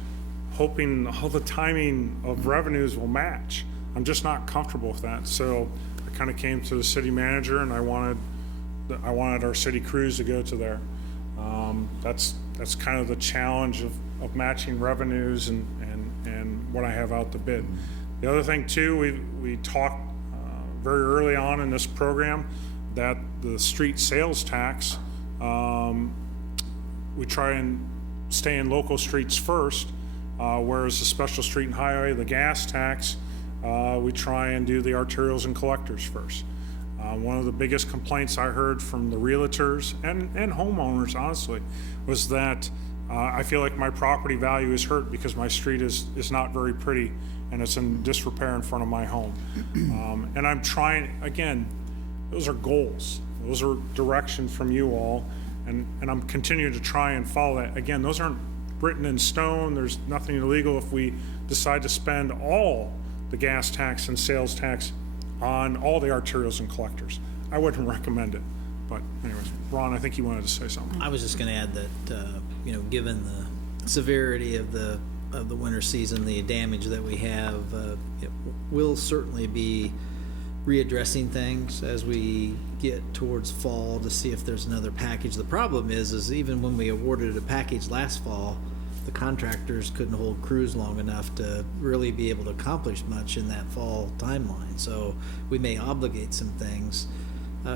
hoping all the timing of revenues will match. I'm just not comfortable with that. So I kind of came to the city manager and I wanted our city crews to go to there. That's kind of the challenge of matching revenues and what I have out to bid. The other thing too, we talked very early on in this program that the street sales tax, we try and stay in local streets first, whereas the special street and highway, the gas tax, we try and do the arterials and collectors first. One of the biggest complaints I heard from the realtors and homeowners, honestly, was that I feel like my property value is hurt because my street is not very pretty and it's in disrepair in front of my home. And I'm trying, again, those are goals. Those are direction from you all. And I'm continuing to try and follow that. Again, those aren't written in stone. There's nothing illegal if we decide to spend all the gas tax and sales tax on all the arterials and collectors. I wouldn't recommend it. But anyways, Ron, I think you wanted to say something. I was just going to add that, given the severity of the winter season, the damage that we have, we'll certainly be readdressing things as we get towards fall to see if there's another package. The problem is even when we awarded a package last fall, the contractors couldn't hold crews long enough to really be able to accomplish much in that fall timeline. So we may obligate some things.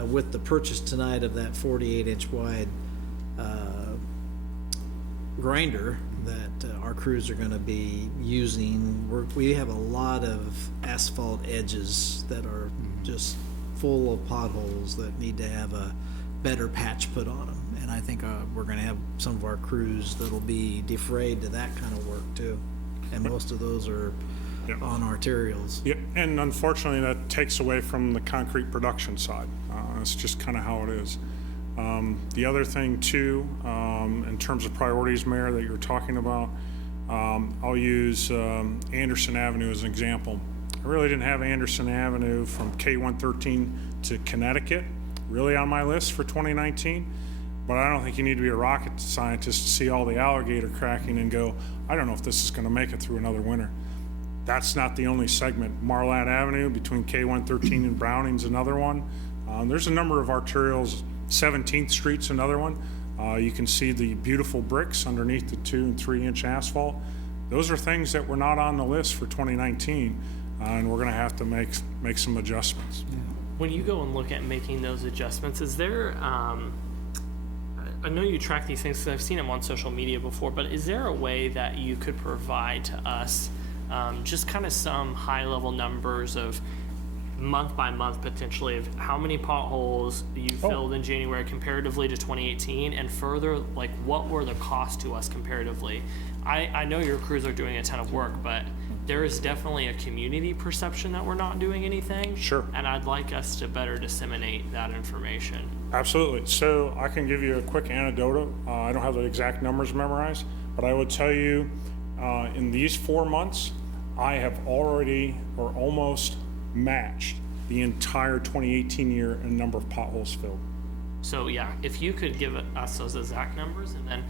With the purchase tonight of that 48-inch wide grinder that our crews are going to be using, we have a lot of asphalt edges that are just full of potholes that need to have a better patch put on them. And I think we're going to have some of our crews that'll be defrayed to that kind of work too. And most of those are on arterials. Yeah, and unfortunately that takes away from the concrete production side. It's just kind of how it is. The other thing too, in terms of priorities, Mayor, that you're talking about, I'll use Anderson Avenue as an example. I really didn't have Anderson Avenue from K-113 to Connecticut really on my list for 2019, but I don't think you need to be a rocket scientist to see all the alligator cracking and go, I don't know if this is going to make it through another winter. That's not the only segment. Marlatt Avenue between K113 and Browning's another one. There's a number of arterials. 17th Street's another one. You can see the beautiful bricks underneath the 2 and 3 inch asphalt. Those are things that were not on the list for 2019, and we're going to have to make some adjustments. When you go and look at making those adjustments, is there, I know you track these things because I've seen them on social media before, but is there a way that you could provide to us just kind of some high-level numbers of month by month potentially of how many potholes you filled in January comparatively to 2018, and further, like what were the costs to us comparatively? I know your crews are doing a ton of work, but there is definitely a community perception that we're not doing anything. Sure. And I'd like us to better disseminate that information. Absolutely. So I can give you a quick anecdote. I don't have the exact numbers memorized, but I would tell you in these 4 months, I have already or almost matched the entire 2018 year in number of potholes filled. So yeah, if you could give us those exact numbers, and then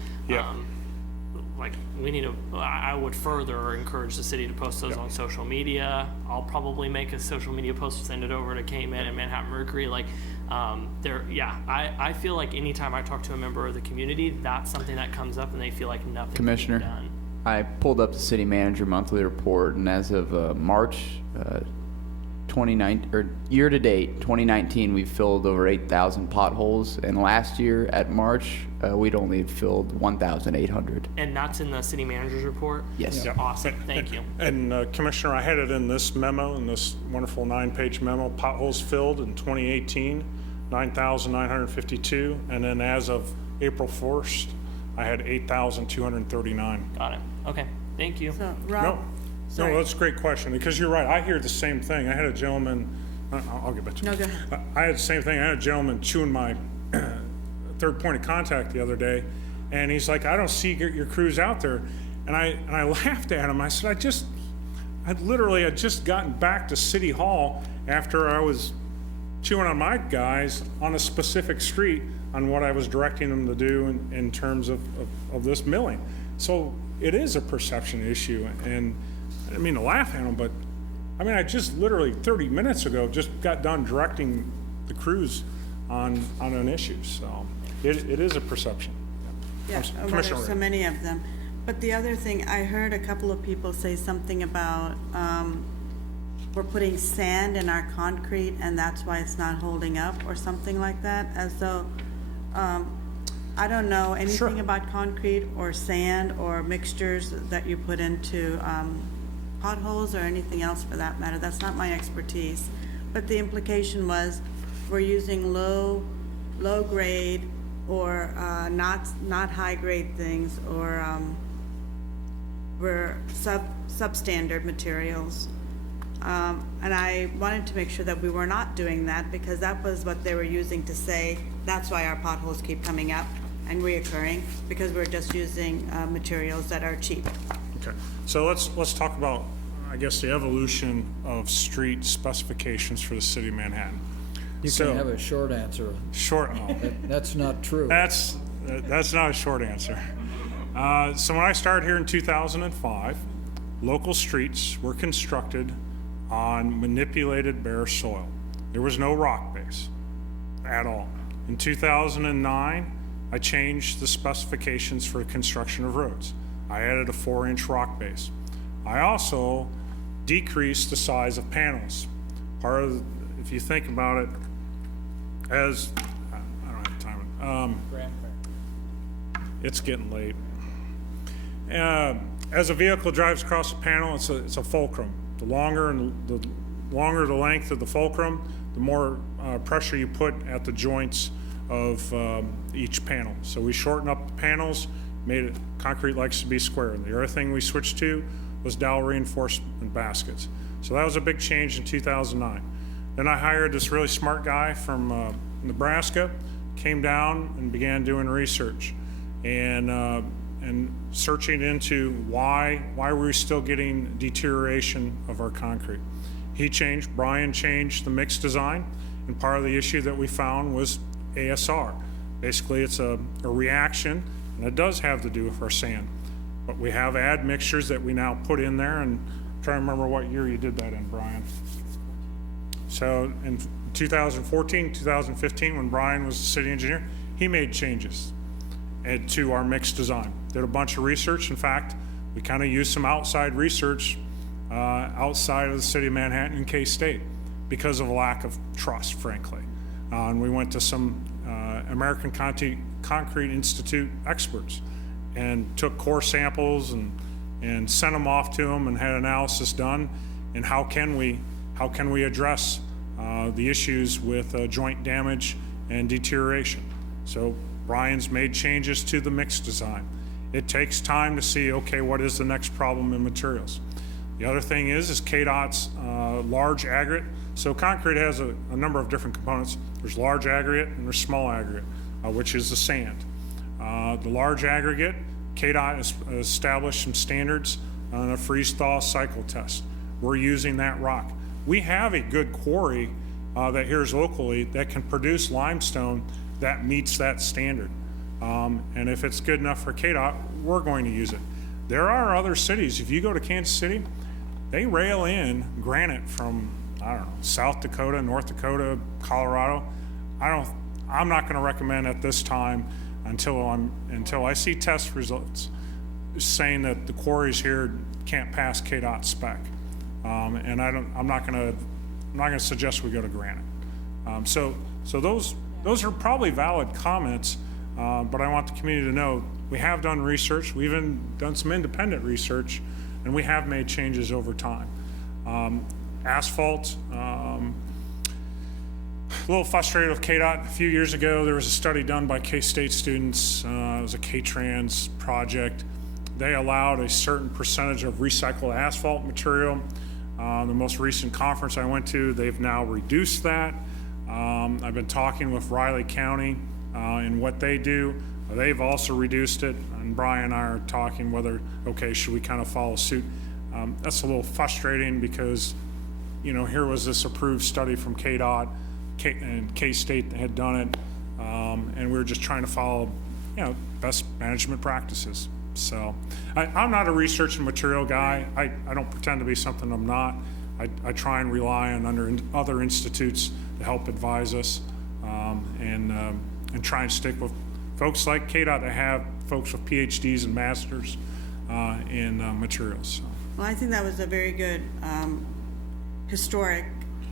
like we need to, I would further encourage the city to post those on social media. I'll probably make a social media post, send it over to KMED and Manhattan Mercury. Like I feel like anytime I talk to a member of the community, that's something that comes up and they feel like nothing's Commissioner, being done. I pulled up the city manager monthly report, and as of March 29 or year to date 2019, we've filled over 8,000 potholes, and last year at March we'd only filled 1,800. And that's in the city manager's report? Yes. Yeah. Awesome, thank you. And Commissioner, I had it in this memo, in this wonderful 9-page memo. Potholes filled in 2018, 9,952, and then as of April 1st, I had 8,239. Got it. Okay, thank you. So, Rob, No, that's a great question, because you're right. I hear the same thing. I had a gentleman, I'll get back to you. No, go ahead. I had the same thing. I had a gentleman chewing my third point of contact the other day, and he's like, I don't see your crews out there. And I laughed at him. I said, I literally had just gotten back to City Hall after I was chewing on my guys on a specific street on what I was directing them to do in terms of this milling. So it is a perception issue, and I didn't mean to laugh at them, but I mean, I just literally 30 minutes ago just got done directing the crews on an issue. So it is a perception. Yeah, well, Commissioner there's so Ray. many of them. But the other thing, I heard a couple of people say something about we're putting sand in our concrete and that's why it's not holding up or something like that, as though, I don't know anything about concrete or sand or mixtures that you put into potholes or anything else for that matter. That's not my expertise. But the implication was we're using low grade or not high grade things, or we're substandard materials. And I wanted to make sure that we were not doing that, because that was what they were using to say that's why our potholes keep coming up and reoccurring, because we're just using materials that are cheap. Okay, so let's talk about, I guess, the evolution of street specifications for the city of Manhattan. You can have a short answer. Short. That's not true. That's not a short answer. So when I started here in 2005, local streets were constructed on manipulated bare soil. There was no rock base at all. In 2009, I changed the specifications for the construction of roads. I added a 4-inch rock base. I also decreased the size of panels. Part of, if you think about it, as I don't have time. It's getting late. As a vehicle drives across the panel, it's a fulcrum. The longer the length of the fulcrum, the more pressure you put at the joints of each panel. So we shortened up the panels, made it, concrete likes to be square. And the other thing we switched to was dowel reinforcement baskets. So that was a big change in 2009. Then I hired this really smart guy from Nebraska, came down and began doing research and searching into why were we still getting deterioration of our concrete. Brian changed the mix design, and part of the issue that we found was ASR. Basically, it's a reaction, and it does have to do with our sand. But we have admixtures that we now put in there, and I'm trying to remember what year you did that in, Brian. So in 2014, 2015, when Brian was the city engineer, he made changes to our mix design. Did a bunch of research. In fact, we kind of used some outside research outside of the city of Manhattan and K-State because of a lack of trust, frankly. And we went to some American Concrete Institute experts and took core samples and sent them off to them and had analysis done. And how can we address the issues with joint damage and deterioration? So Brian's made changes to the mix design. It takes time to see, okay, what is the next problem in materials? The other thing is KDOT's large aggregate. So concrete has a number of different components. There's large aggregate and there's small aggregate, which is the sand. The large aggregate, KDOT has established some standards on a freeze-thaw cycle test. We're using that rock. We have a good quarry that here is locally that can produce limestone that meets that standard. And if it's good enough for KDOT, we're going to use it. There are other cities. If you go to Kansas City, they rail in granite from, I don't know, South Dakota, North Dakota, Colorado. I'm not going to recommend at this time until I see test results saying that the quarries here can't pass KDOT spec. And I'm not going to suggest we go to granite. So those are probably valid comments, but I want the community to know we have done research. We've even done some independent research, and we have made changes over time. Asphalt, a little frustrated with KDOT. A few years ago, there was a study done by K-State students. It was a K-Trans project. They allowed a certain percentage of recycled asphalt material. The most recent conference I went to, they've now reduced that. I've been talking with Riley County and what they do. They've also reduced it, and Brian and I are talking whether, okay, should we kind of follow suit? That's a little frustrating because, you know, here was this approved study from KDOT, and K-State had done it, and we were just trying to follow, you know, best management practices. So I'm not a research and material guy. I don't pretend to be something I'm not. I try and rely on other institutes to help advise us, and try and stick with folks like KDOT that have folks with PhDs and masters in materials. So. Well, I think that was a very good historic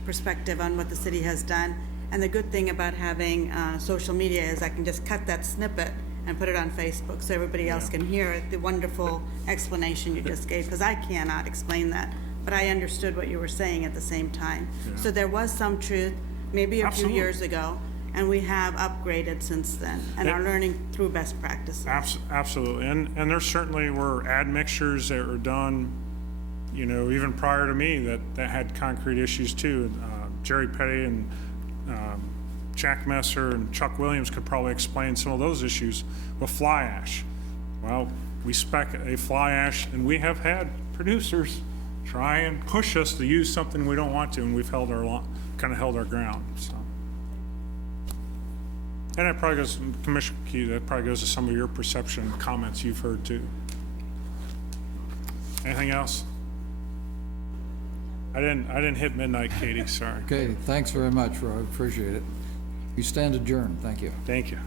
perspective on what the city has done. And the good thing about having social media is I can just cut that snippet and put it on Facebook so everybody else can hear it, the wonderful explanation you just gave, because I cannot explain that. But I understood what you were saying at the same time. Yeah. So there was some truth, maybe a few years ago, and we have upgraded since then and are learning through best practices. Absolutely. And there certainly were admixtures that were done, you know, even prior to me that had concrete issues too. Jerry Petty and Jack Messer and Chuck Williams could probably explain some of those issues with fly ash. Well, we spec a fly ash, and we have had producers try and push us to use something we don't want to, and we've held our ground. So. And that probably goes, Commissioner Key, that probably goes to some of your perception comments you've heard too. Anything else? I didn't hit midnight, Katie, sorry. Okay, thanks very much, Rob, appreciate it. You stand adjourned, thank you. Thank you.